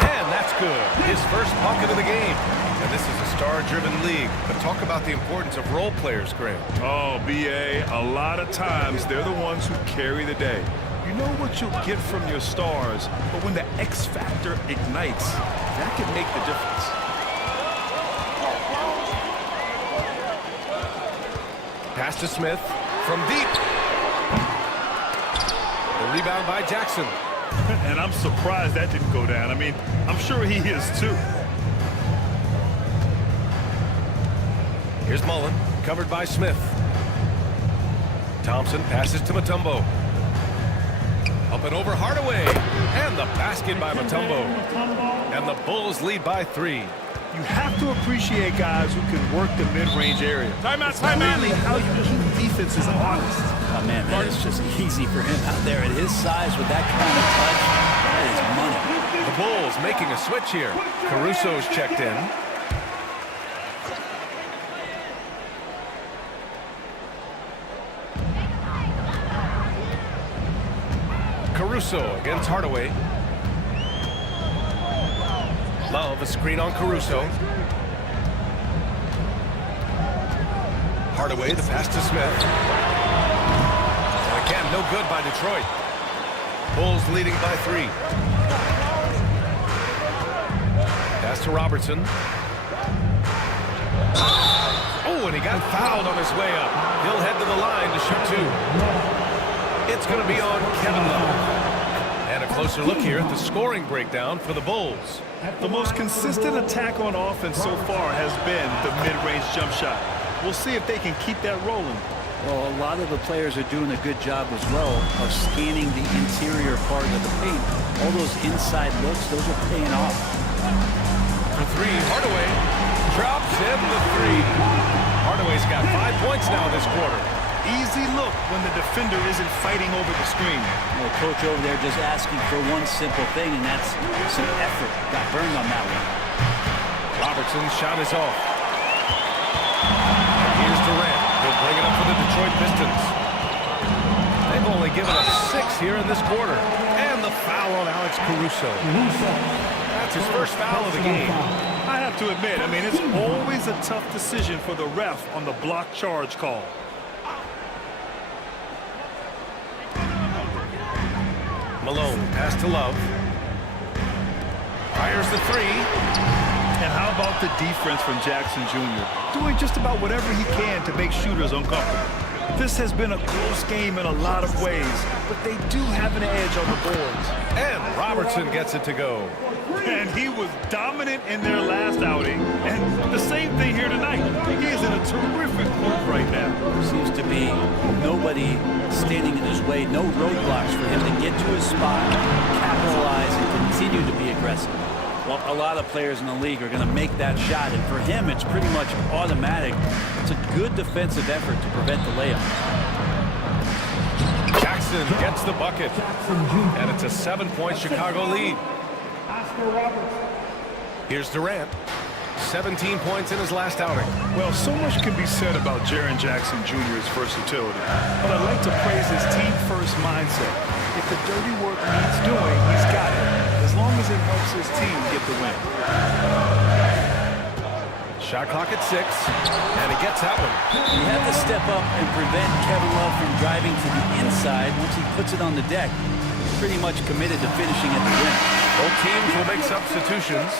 And that's good. His first bucket of the game. And this is a star-driven league, but talk about the importance of role players, Graham. Oh, B.A., a lot of times they're the ones who carry the day. You know what you'll get from your stars, but when the X factor ignites, that can make the difference. Pass to Smith from deep. The rebound by Jackson. And I'm surprised that didn't go down. I mean, I'm sure he is too. Here's Mullen, covered by Smith. Thompson passes to Mutombo. Up and over Hardaway. And the basket by Mutombo. And the Bulls lead by 3. You have to appreciate guys who can work the mid-range area. Timeout, It's really how you keep defenses honest. Oh, man, that is just easy for him out there at his size with that kind of touch. That is money. The Bulls making a switch here. Caruso's checked in. Caruso against Hardaway. Love, a screen on Caruso. Hardaway, the pass to Smith. And again, no good by Detroit. Bulls leading by 3. Pass to Robertson. Oh, and he got fouled on his way up. He'll head to the line to shoot 2. It's going to be on Kevin Love. And a closer look here at the scoring breakdown for the Bulls. The most consistent attack on offense so far has been the mid-range jump shot. We'll see if they can keep that rolling. Well, a lot of the players are doing a good job as well of scanning the interior part of the paint. All those inside looks, those are paying off. For 3, Hardaway drops in the 3. Hardaway's got 5 points now this quarter. Easy look when the defender isn't fighting over the screen. Well, coach over there just asking for one simple thing, and that's some effort. Got burned on that one. Robertson's shot is off. And here's Durant. He'll bring it up for the Detroit Pistons. They've only given up 6 here in this quarter. And the foul on Alex Caruso. That's his first foul of the game. I have to admit, I mean, it's always a tough decision for the ref on the block charge call. Malone, pass to Love. Fires the 3. And how about the defense from Jackson Jr.? Doing just about whatever he can to make shooters uncomfortable. This has been a close game in a lot of ways, but they do have an edge on the boards. And Robertson gets it to go. And he was dominant in their last outing. And the same thing here tonight. He is in a terrific move right now. Seems to be nobody standing in his way, no roadblocks for him to get to his spot, capitalize, and continue to be aggressive. Well, a lot of players in the league are going to make that shot, and for him, it's pretty much automatic. It's a good defensive effort to prevent the layup. Jackson gets the bucket, and it's a 7-point Chicago lead. Here's Durant. 17 points in his last outing. Well, so much can be said about Jaren Jackson Jr.'s versatility, but I'd like to praise his team-first mindset. If the dirty work needs doing, he's got it, as long as it helps his team get the win. Shot clock at 6, and he gets that one. He had to step up and prevent Kevin Love from driving to the inside. Once he puts it on the deck, he's pretty much committed to finishing at the rim. Both teams will make substitutions.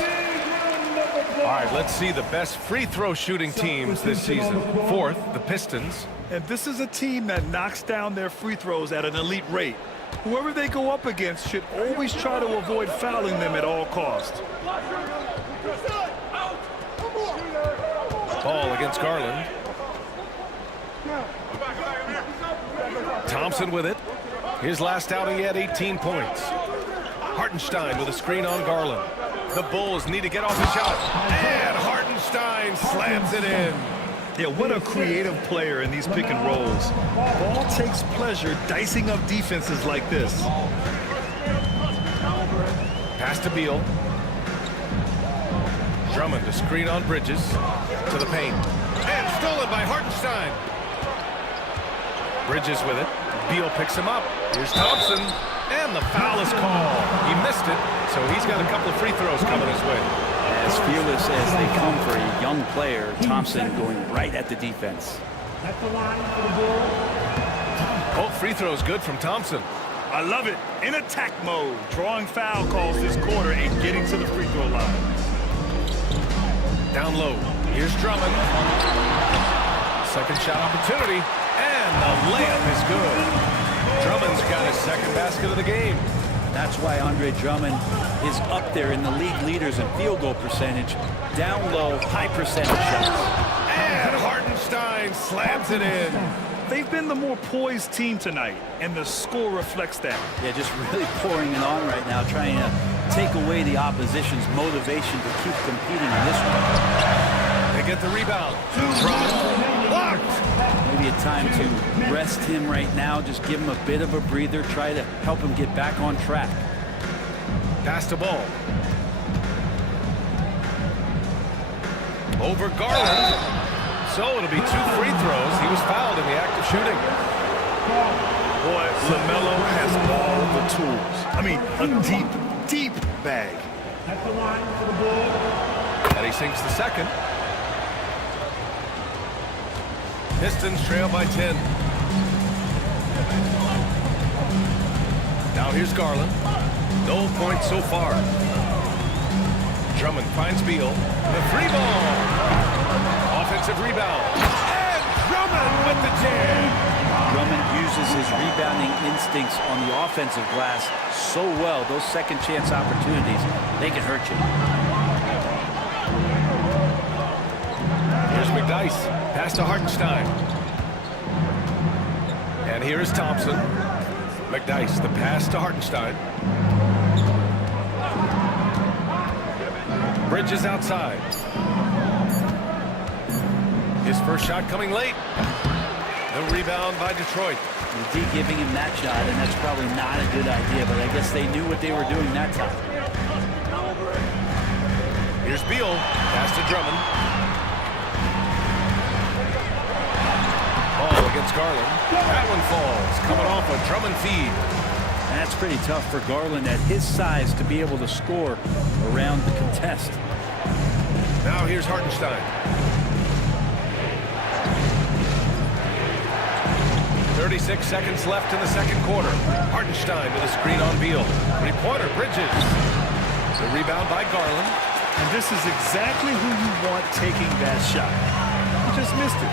All right, let's see the best free throw shooting teams this season. 4th, the Pistons. And this is a team that knocks down their free throws at an elite rate. Whoever they go up against should always try to avoid fouling them at all costs. Ball against Garland. Thompson with it. His last outing, he had 18 points. Hartenstein with a screen on Garland. The Bulls need to get off the shot. And Hartenstein slams it in. Yeah, what a creative player in these pick and rolls. Ball takes pleasure dicing up defenses like this. Pass to Beal. Drummond to screen on Bridges. To the paint. And stolen by Hartenstein. Bridges with it. Beal picks him up. Here's Thompson. And the foul is called. He missed it, so he's got a couple of free throws coming his way. As fearless as they come for a young player, Thompson going right at the defense. Both free throws good from Thompson. I love it. In attack mode, drawing foul calls this quarter and getting to the free throw line. Down low. Here's Drummond. Second shot opportunity. And the layup is good. Drummond's got his second basket of the game. That's why Andre Drummond is up there in the league leaders in field goal percentage. Down low, high percentage shots. And Hartenstein slams it in. They've been the more poised team tonight, and the score reflects that. Yeah, just really pouring it on right now, trying to take away the opposition's motivation to keep competing in this one. They get the rebound. Drummond blocked. Maybe a time to rest him right now, just give him a bit of a breather, try to help him get back on track. Pass the ball. Over Garland. So it'll be 2 free throws. He was fouled in the act of shooting. Boy, LaMelo has all the tools. I mean, a deep, deep bag. At the line for the ball. And he sinks the second. Pistons trail by 10. Now here's Garland. No points so far. Drummond finds Beal. The free ball. Offensive rebound. And Drummond with the jam. Drummond uses his rebounding instincts on the offensive glass so well. Those second chance opportunities, they can hurt you. Here's McDyess. Pass to Hartenstein. And here is Thompson. McDyess, the pass to Hartenstein. Bridges outside. His first shot coming late. The rebound by Detroit. D giving him that shot, and that's probably not a good idea, but I guess they knew what they were doing that time. Here's Beal. Pass to Drummond. Ball against Garland. That one falls. Coming off a Drummond feed. And that's pretty tough for Garland at his size to be able to score around the contest. Now here's Hartenstein. 36 seconds left in the second quarter. Hartenstein with a screen on Beal. Three-pointer, Bridges. The rebound by Garland. And this is exactly who you want taking that shot. He just missed it.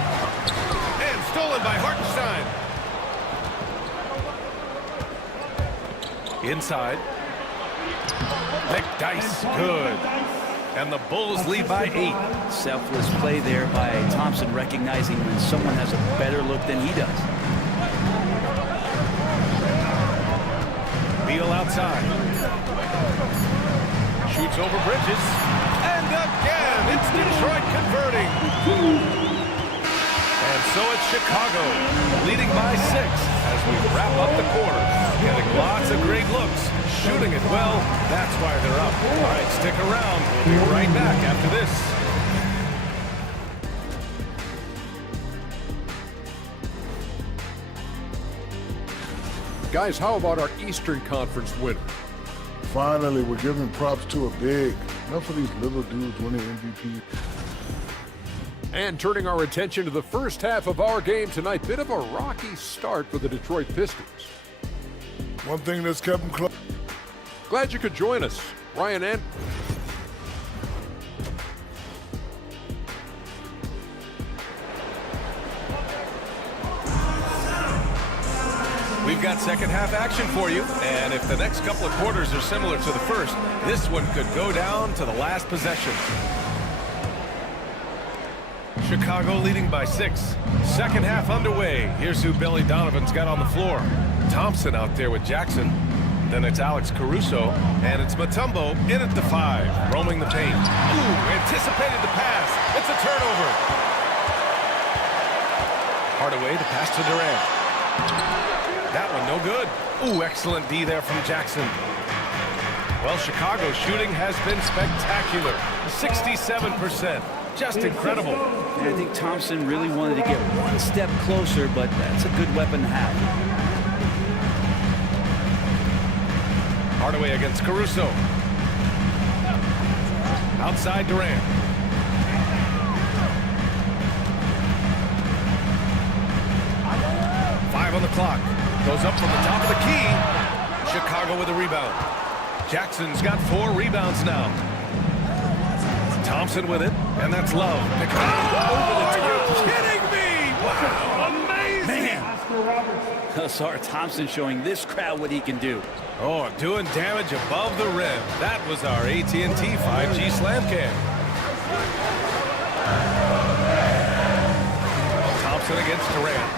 And stolen by Hartenstein. Inside. McDyess, good. And the Bulls lead by 8. Selfless play there by Thompson, recognizing when someone has a better look than he does. Beal outside. Shoots over Bridges. And again, it's Detroit converting. And so it's Chicago leading by 6 as we wrap up the quarter. Getting lots of great looks. Shooting it well. That's why they're up. All right, stick around. We'll be right back after this. Guys, how about our Eastern Conference winner? Finally, we're giving props to a big. Enough of these little dudes winning MVP. And turning our attention to the first half of our game tonight, bit of a rocky start for the Detroit Pistons. One thing that's kept them close. Glad you could join us. Ryan and We've got second half action for you, and if the next couple of quarters are similar to the first, this one could go down to the last possession. Chicago leading by 6. Second half underway. Here's who Billy Donovan's got on the floor. Thompson out there with Jackson. Then it's Alex Caruso, and it's Mutombo in at the 5, roaming the paint. Ooh, anticipated the pass. It's a turnover. Hardaway, the pass to Durant. That one no good. Ooh, excellent D there from Jackson. Well, Chicago's shooting has been spectacular. 67%. Just incredible. And I think Thompson really wanted to get one step closer, but that's a good weapon to have. Hardaway against Caruso. Outside Durant. Five on the clock. Goes up from the top of the key. Chicago with a rebound. Jackson's got 4 rebounds now. Thompson with it, and that's Love. Pick it up. Are you kidding me? Wow, amazing. Man. Ausar Thompson showing this crowd what he can do. Oh, doing damage above the rim. That was our AT&T 5G Slam Cam. Thompson against Durant.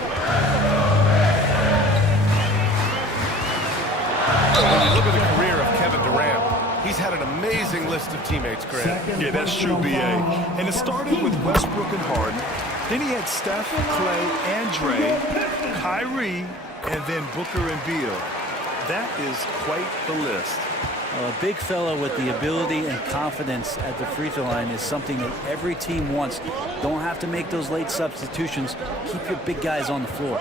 When you look at the career of Kevin Durant, he's had an amazing list of teammates, Grant. Yeah, that's true, B.A. And it started with Westbrook and Harden. Then he had Steph, Clay, and Dre, Kyrie, and then Booker and Beal. That is quite the list. A big fella with the ability and confidence at the free throw line is something that every team wants. Don't have to make those late substitutions. Keep your big guys on the floor.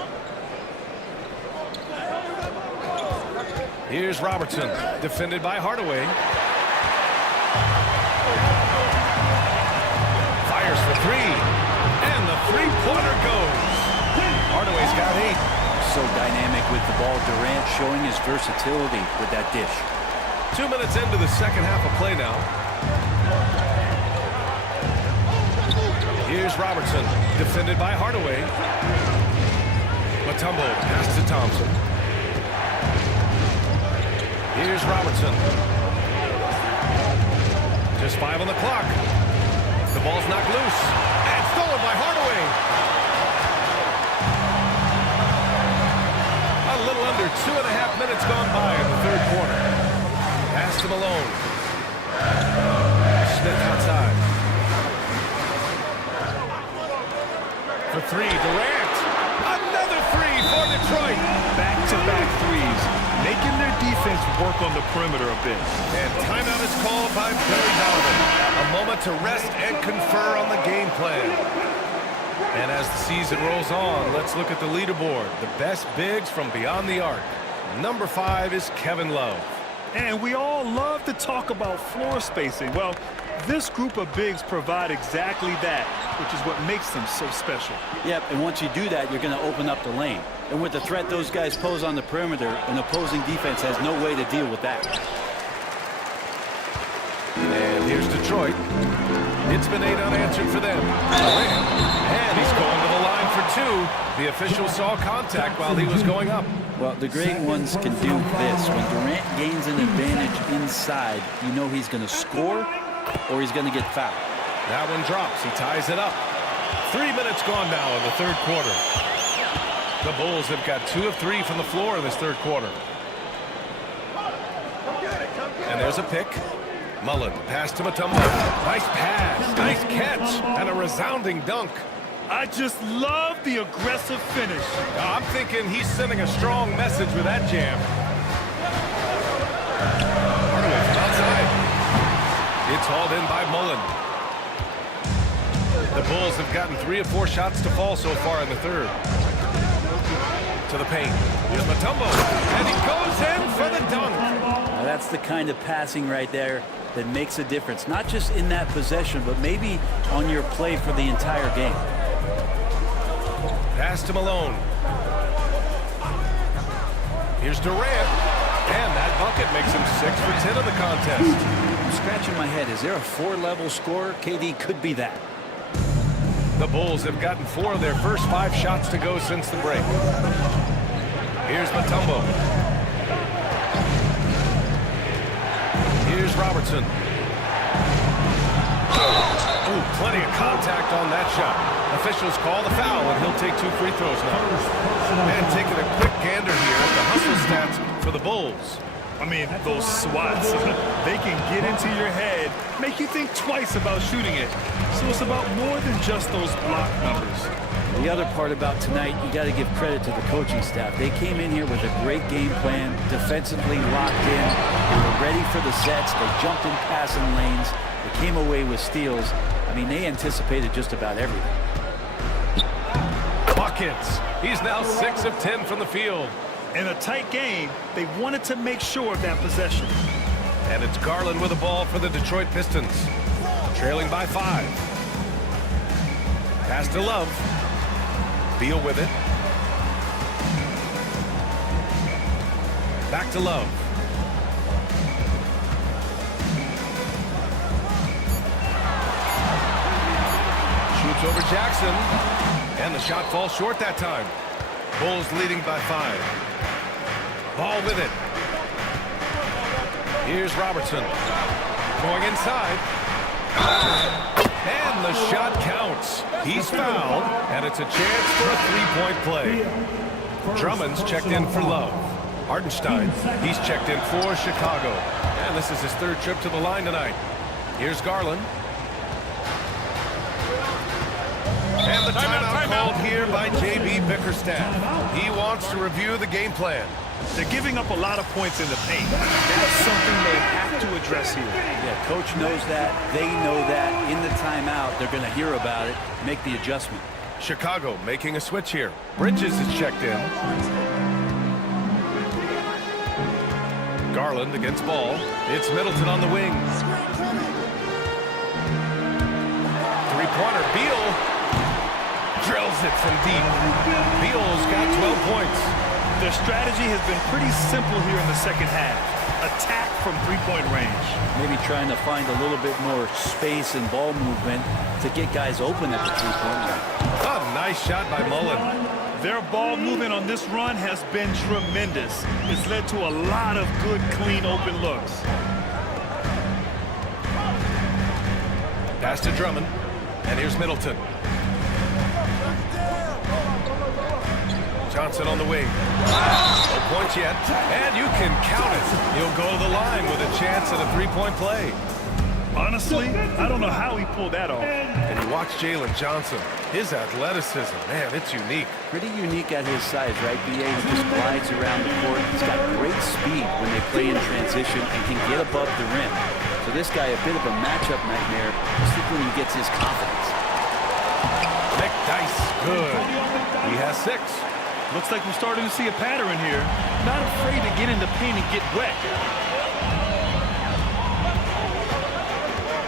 Here's Robertson, defended by Hardaway. Fires for 3, and the three-pointer goes. Hardaway's got 8. So dynamic with the ball. Durant showing his versatility with that dish. 2 minutes into the second half of play now. Here's Robertson, defended by Hardaway. Mutombo pass to Thompson. Here's Robertson. Just 5 on the clock. The ball's knocked loose. And stolen by Hardaway. A little under 2.5 minutes gone by in the third quarter. Pass to Malone. Smith outside. For 3, Durant. Another 3 for Detroit. Back-to-back threes, making their defense work on the perimeter a bit. And timeout is called by Billy Donovan. A moment to rest and confer on the game plan. And as the season rolls on, let's look at the leaderboard. The best bigs from beyond the arc. Number 5 is Kevin Love. And we all love to talk about floor spacing. Well, this group of bigs provide exactly that, which is what makes them so special. Yep, and once you do that, you're going to open up the lane. And with the threat those guys pose on the perimeter, an opposing defense has no way to deal with that. And here's Detroit. It's been 8 unanswered for them. And he's going to the line for 2. The official saw contact while he was going up. Well, the great ones can do this. When Durant gains an advantage inside, you know he's going to score or he's going to get fouled. That one drops. He ties it up. 3 minutes gone now in the third quarter. The Bulls have got 2 of 3 from the floor in this third quarter. And there's a pick. Mullen, pass to Mutombo. Nice pass, nice catch, and a resounding dunk. I just love the aggressive finish. I'm thinking he's sending a strong message with that jam. Hardaway from outside. It's hauled in by Mullen. The Bulls have gotten 3 of 4 shots to fall so far in the third. To the paint. Here's Mutombo, and he goes in for the dunk. Now that's the kind of passing right there that makes a difference, not just in that possession, but maybe on your play for the entire game. Pass to Malone. Here's Durant, and that bucket makes him 6 for 10 in the contest. I'm scratching my head. Is there a 4-level scorer? KD could be that. The Bulls have gotten 4 of their first 5 shots to go since the break. Here's Mutombo. Here's Robertson. Ooh, plenty of contact on that shot. Officials call the foul, and he'll take 2 free throws now. And taking a quick gander here at the hustle stats for the Bulls. I mean, those swats, they can get into your head, make you think twice about shooting it. So it's about more than just those block numbers. The other part about tonight, you got to give credit to the coaching staff. They came in here with a great game plan, defensively locked in. They were ready for the sets. They jumped in passing lanes. They came away with steals. I mean, they anticipated just about everything. Buckets. He's now 6 of 10 from the field. In a tight game, they wanted to make sure of that possession. And it's Garland with the ball for the Detroit Pistons. Trailing by 5. Pass to Love. Beal with it. Back to Love. Shoots over Jackson. And the shot falls short that time. Bulls leading by 5. Ball with it. Here's Robertson. Going inside. And the shot counts. He's fouled, and it's a chance for a three-point play. Drummond's checked in for Love. Hartenstein, he's checked in for Chicago. And this is his 3rd trip to the line tonight. Here's Garland. And the timeout called here by J.B. Bickerstaff. He wants to review the game plan. They're giving up a lot of points in the paint. That's something they have to address here. Yeah, coach knows that. They know that. In the timeout, they're going to hear about it, make the adjustment. Chicago making a switch here. Bridges is checked in. Garland against Ball. It's Middleton on the wing. Three-pointer. Beal drills it from deep. Beal's got 12 points. Their strategy has been pretty simple here in the second half. Attack from three-point range. Maybe trying to find a little bit more space and ball movement to get guys open at the three-point line. A nice shot by Mullen. Their ball movement on this run has been tremendous. It's led to a lot of good, clean, open looks. Pass to Drummond. And here's Middleton. Johnson on the wing. No points yet. And you can count it. He'll go to the line with a chance at a three-point play. Honestly, I don't know how he pulled that off. And you watch Jalen Johnson. His athleticism, man, it's unique. Pretty unique at his size, right, B.A.? He just glides around the court. He's got great speed when they play in transition and can get above the rim. So this guy, a bit of a matchup nightmare, particularly when he gets his confidence. McDyess, good. He has 6. Looks like we're starting to see a pattern here. Not afraid to get in the paint and get wet.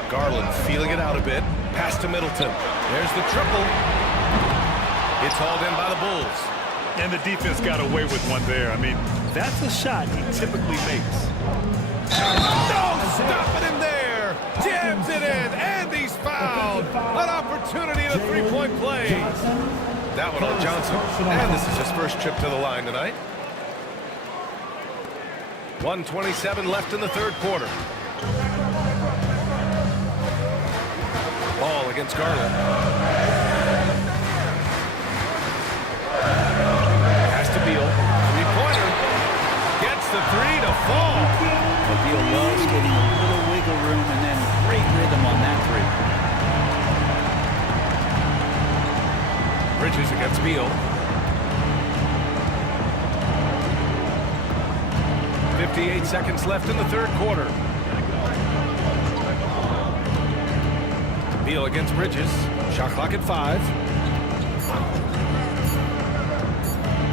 Garland feeling it out a bit. Pass to Middleton. There's the triple. It's hauled in by the Bulls. And the defense got away with one there. I mean, that's a shot he typically makes. No, stop it in there. Jams it in, and he's fouled. An opportunity at a three-point play. That one on Johnson. And this is his first trip to the line tonight. 1:27 left in the third quarter. Ball against Garland. Pass to Beal. Three-pointer. Gets the 3 to fall. But Beal loves getting a little wiggle room and then great rhythm on that 3. Bridges against Beal. 58 seconds left in the third quarter. Beal against Bridges. Shot clock at 5.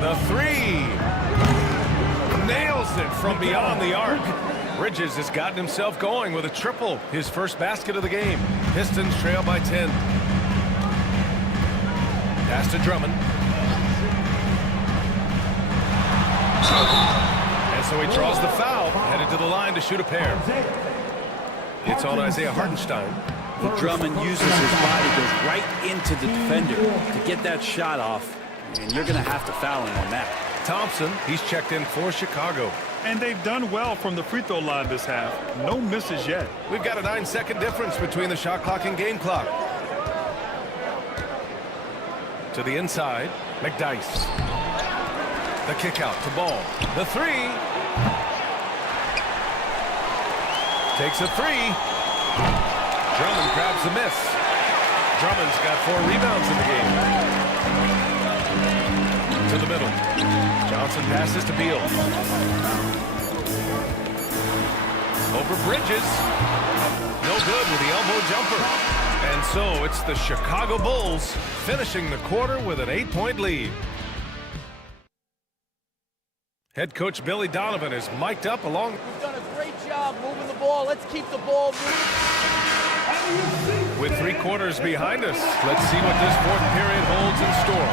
The 3. Nails it from beyond the arc. Bridges has gotten himself going with a triple. His first basket of the game. Pistons trail by 10. Pass to Drummond. And so he draws the foul. Headed to the line to shoot a pair. It's on Isaiah Hartenstein. Well, Drummond uses his body, goes right into the defender to get that shot off, and you're going to have to foul him on that. Thompson, he's checked in for Chicago. And they've done well from the free throw line this half. No misses yet. We've got a 9-second difference between the shot clock and game clock. To the inside, McDyess. The kick out to Ball. The 3. Takes a 3. Drummond grabs the miss. Drummond's got 4 rebounds in the game. To the middle. Johnson passes to Beal. Over Bridges. No good with the elbow jumper. And so it's the Chicago Bulls finishing the quarter with an 8-point lead. Head coach Billy Donovan is mic'd up along. We've done a great job moving the ball. Let's keep the ball moving. With 3 quarters behind us, let's see what this 4th period holds in store.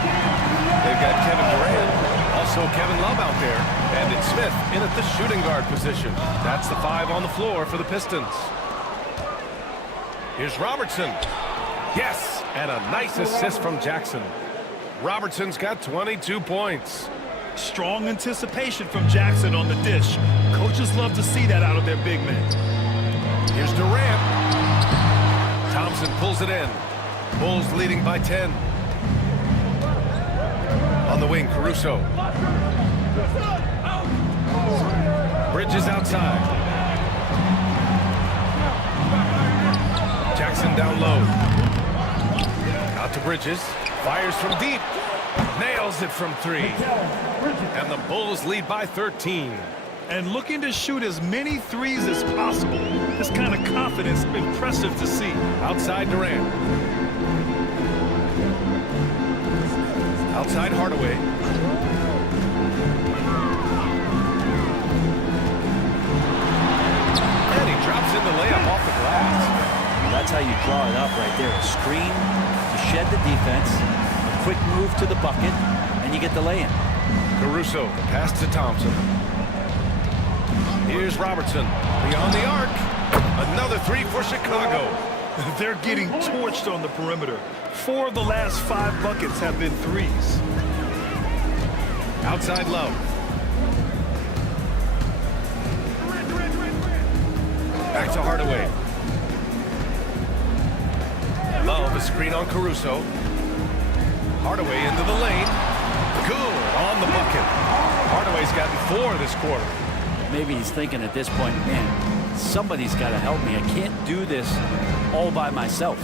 They've got Kevin Durant, also Kevin Love out there, and it's Smith in at the shooting guard position. That's the 5 on the floor for the Pistons. Here's Robertson. Yes, and a nice assist from Jackson. Robertson's got 22 points. Strong anticipation from Jackson on the dish. Coaches love to see that out of their big men. Here's Durant. Thompson pulls it in. Bulls leading by 10. On the wing, Caruso. Bridges outside. Jackson down low. Out to Bridges. Fires from deep. Nails it from 3. And the Bulls lead by 13. And looking to shoot as many threes as possible. This kind of confidence, impressive to see. Outside Durant. Outside Hardaway. And he drops in the layup off the glass. Well, that's how you draw it up right there. A screen to shed the defense, a quick move to the bucket, and you get the lay-in. Caruso, pass to Thompson. Here's Robertson, beyond the arc. Another 3 for Chicago. They're getting torched on the perimeter. 4 of the last 5 buckets have been threes. Outside Love. Back to Hardaway. Love, a screen on Caruso. Hardaway into the lane. Good on the bucket. Hardaway's gotten 4 this quarter. Maybe he's thinking at this point, man, somebody's got to help me. I can't do this all by myself.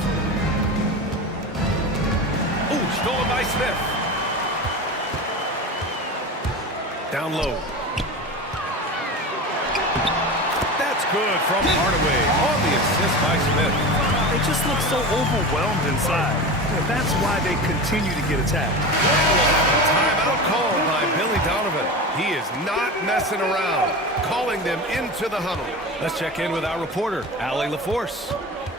Ooh, stolen by Smith. Down low. That's good from Hardaway on the assist by Smith. They just look so overwhelmed inside. That's why they continue to get attacked. Timeout called by Billy Donovan. He is not messing around, calling them into the huddle. Let's check in with our reporter, Allie LaForce.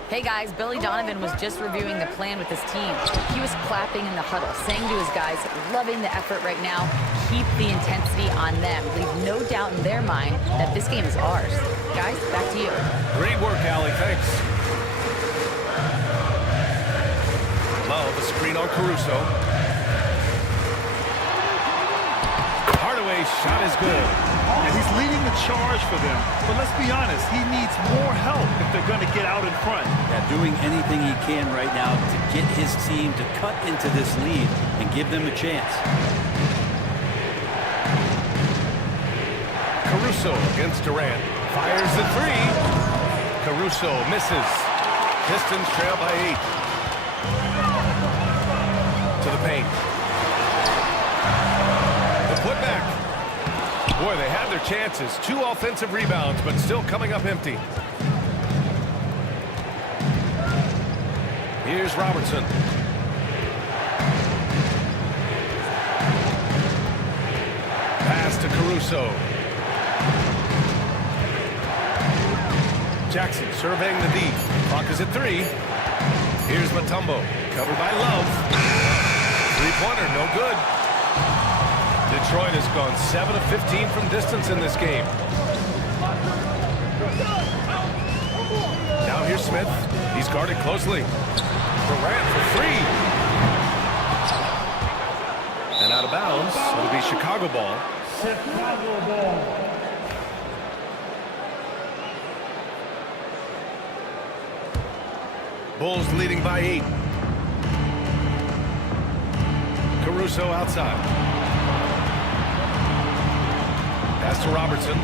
Hey guys, Billy Donovan was just reviewing the plan with his team. He was clapping in the huddle, saying to his guys, loving the effort right now, keep the intensity on them. Leave no doubt in their mind that this game is ours. Guys, back to you. Great work, Allie, thanks. Love, a screen on Caruso. Hardaway's shot is good. And he's leading the charge for them. But let's be honest, he needs more help if they're going to get out in front. Yeah, doing anything he can right now to get his team to cut into this lead and give them a chance. Caruso against Durant. Fires the 3. Caruso misses. Pistons trail by 8. To the paint. The putback. Boy, they had their chances. 2 offensive rebounds, but still coming up empty. Here's Robertson. Pass to Caruso. Jackson surveying the D. Clock is at 3. Here's Mutombo. Covered by Love. 3-pointer, no good. Detroit has gone 7 of 15 from distance in this game. Now here's Smith. He's guarded closely. Durant for 3. And out of bounds. It'll be Chicago ball. Chicago ball. Bulls leading by 8. Caruso outside. Pass to Robertson.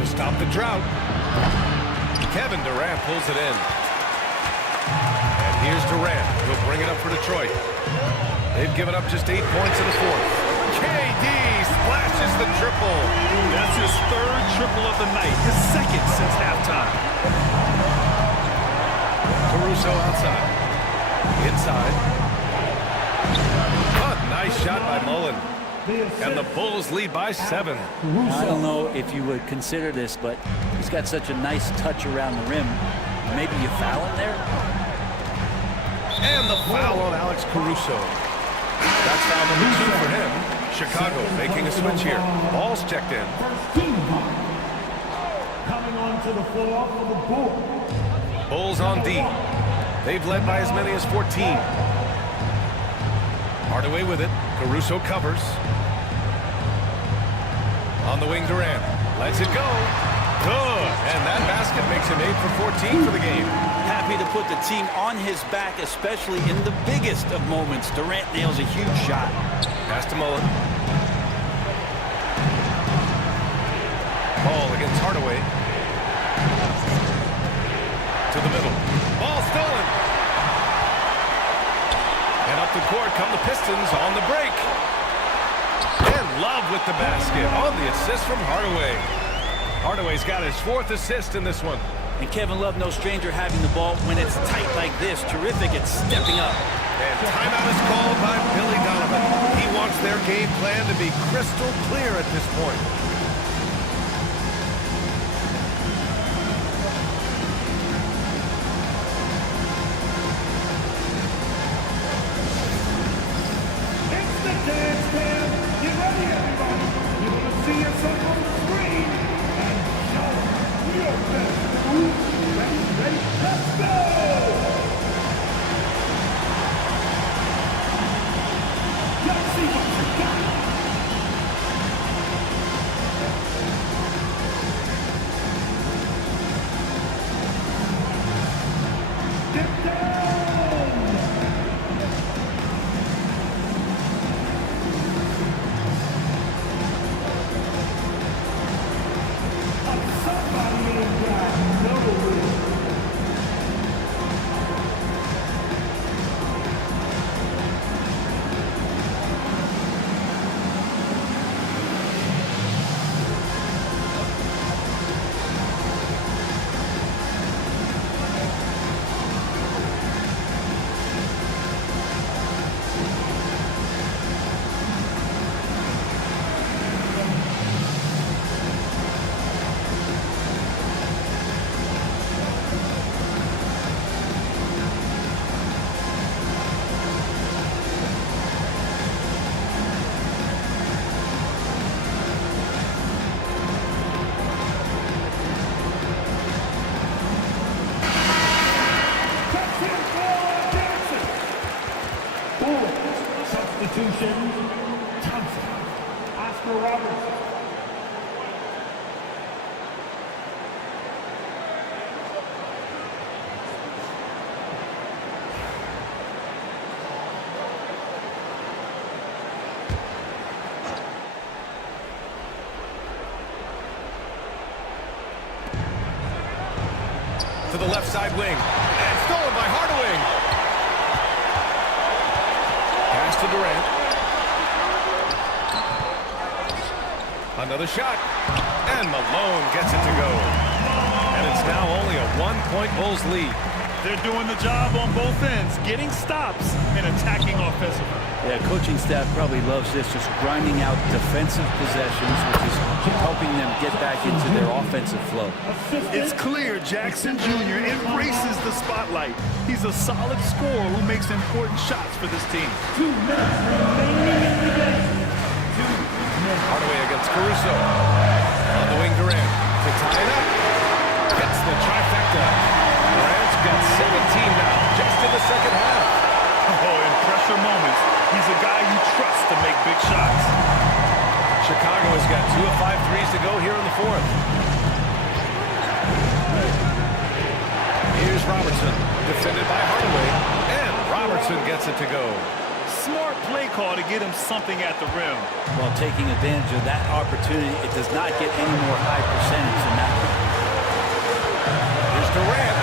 To stop the drought. Kevin Durant pulls it in. And here's Durant. He'll bring it up for Detroit. They've given up just 8 points in the 4th. KD splashes the triple. That's his 3rd triple of the night. His 2nd since halftime. Caruso outside. Inside. Oh, nice shot by Mullen. And the Bulls lead by 7. I don't know if you would consider this, but he's got such a nice touch around the rim. Maybe you foul him there? And the foul on Alex Caruso. That's foul number 2 for him. Chicago making a switch here. Ball's checked in. Coming onto the floor for the Bulls. Bulls on D. They've led by as many as 14. Hardaway with it. Caruso covers. On the wing, Durant. Lets it go. Good. And that basket makes him 8 for 14 for the game. Happy to put the team on his back, especially in the biggest of moments. Durant nails a huge shot. Pass to Mullen. Ball against Hardaway. To the middle. Ball stolen. And up the court come the Pistons on the break. And Love with the basket on the assist from Hardaway. Hardaway's got his 4th assist in this one. And Kevin Love, no stranger having the ball when it's tight like this. Terrific at stepping up. And timeout is called by Billy Donovan. He wants their game plan to be crystal clear at this point. It's the dance band. Get ready, everybody. You're going to see yourself on the screen and show your best move. Ready, let's go! Let's see what you got. Get down! Somebody ain't got no room. Substitution, Thompson, Oscar Robertson. To the left side wing. And stolen by Hardaway. Pass to Durant. Another shot. And Malone gets it to go. And it's now only a 1-point Bulls lead. They're doing the job on both ends, getting stops and attacking offensively. Yeah, coaching staff probably loves this, just grinding out defensive possessions, which is helping them get back into their offensive flow. It's clear Jackson Jr. embraces the spotlight. He's a solid scorer who makes important shots for this team. 2 minutes remaining in the game. Hardaway against Caruso. On the wing, Durant to tie it up. Gets the trifecta. Durant's got 17 now, just in the second half. Oh, in pressure moments, he's a guy you trust to make big shots. Chicago has got 2 of 5 threes to go here in the 4th. Here's Robertson, defended by Hardaway, and Robertson gets it to go. Smart play call to get him something at the rim. While taking advantage of that opportunity, it does not get any more high percentage than that one. Here's Durant.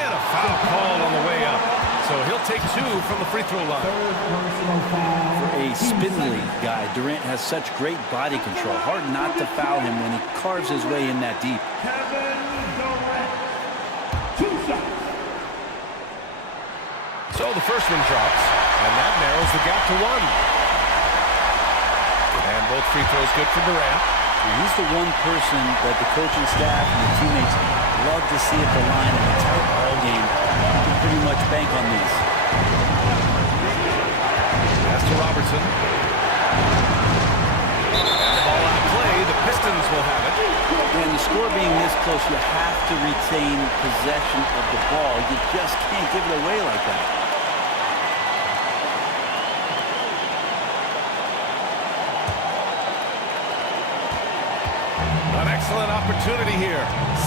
And a foul called on the way up. So he'll take 2 from the free throw line. For a spindly guy, Durant has such great body control. Hard not to foul him when he carves his way in that deep. Kevin Durant. 2 shots. So So the first one drops, and that narrows the gap to 1. And both free throws good for Durant. He's the one person that the coaching staff and the teammates love to see at the line in a tight ball game. You can pretty much bank on these. Pass to Robertson. And the ball out of play. The Pistons will have it. And the score being this close, you have to retain possession of the ball. You just can't give it away like that. An excellent opportunity here.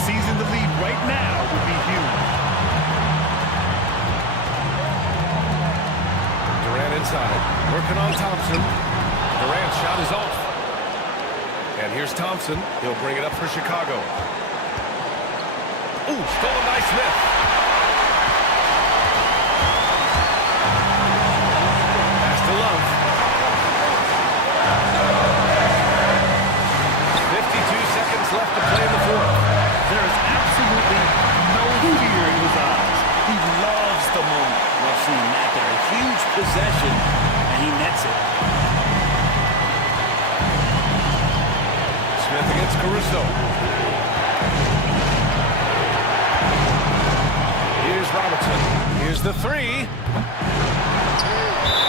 Seizing the lead right now would be huge. Durant inside. Working on Thompson. Durant's shot is off. And here's Thompson. He'll bring it up for Chicago. Ooh, stolen by Smith. Pass to Love. 52 seconds left to play in the fourth. There is absolutely no fear in his eyes. He loves the moment. Love seeing that there. A huge possession, and he nets it. Smith against Caruso. Here's Robertson. Here's the three.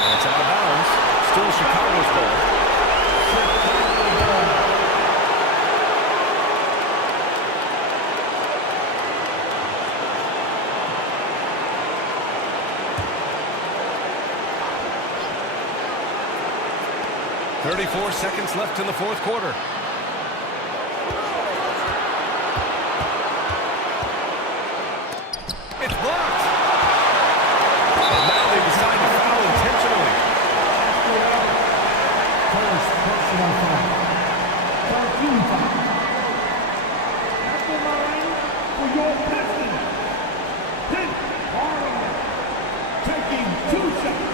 That's out of bounds. Still Chicago's ball. .34 seconds left in the fourth quarter. It's blocked. And now they decide to foul intentionally. First personal foul. 13 foul. At the line for your Pistons. Pit Hardaway taking 2 shots.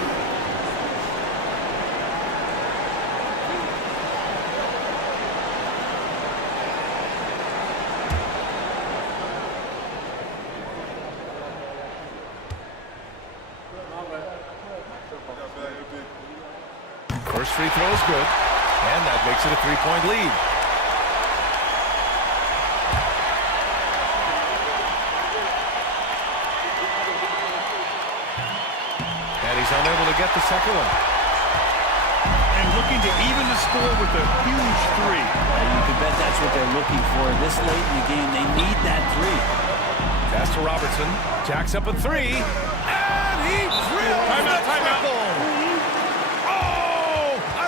First free throw is good, and that makes it a 3-point lead. And he's unable to get the second one. And looking to even the score with a huge three. You can bet that's what they're looking for. This late in the game, they need that three. Pass to Robertson. Jacks up a three. And he drills the triple.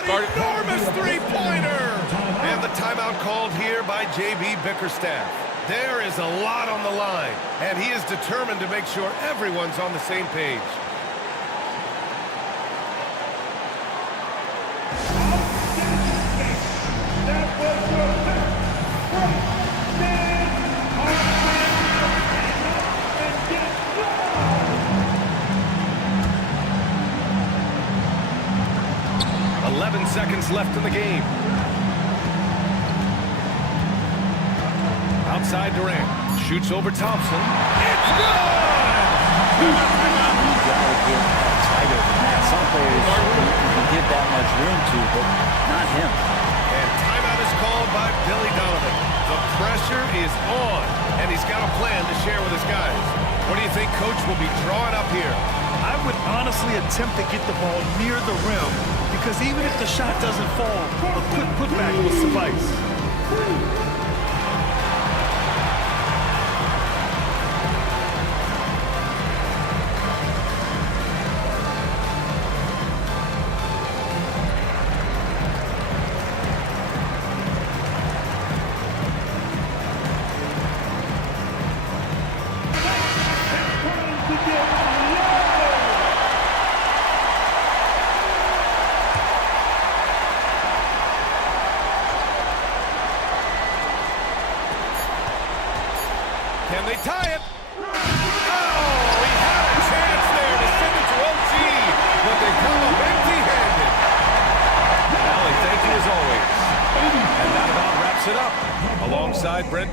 Enormous three-pointer! And the timeout called here by J.B. Bickerstaff. There is a lot on the line, and he is determined to make sure everyone's on the same page. That was your best. 11 seconds left in the game. Outside Durant. Shoots over Thompson. It's good! You gotta get tighter than that. Some players you can give that much room to, but not him. And timeout is called by Billy Donovan. The pressure is on, and he's got a plan to share with his guys. What do you think Coach will be drawing up here? I would honestly attempt to get the ball near the rim, because even if the shot doesn't fall, a quick putback will suffice. Can they tie it? Oh, he had a chance there to send it to OT, but they come up empty-handed. Allie, thank you as always. And that about wraps it up. Alongside Brent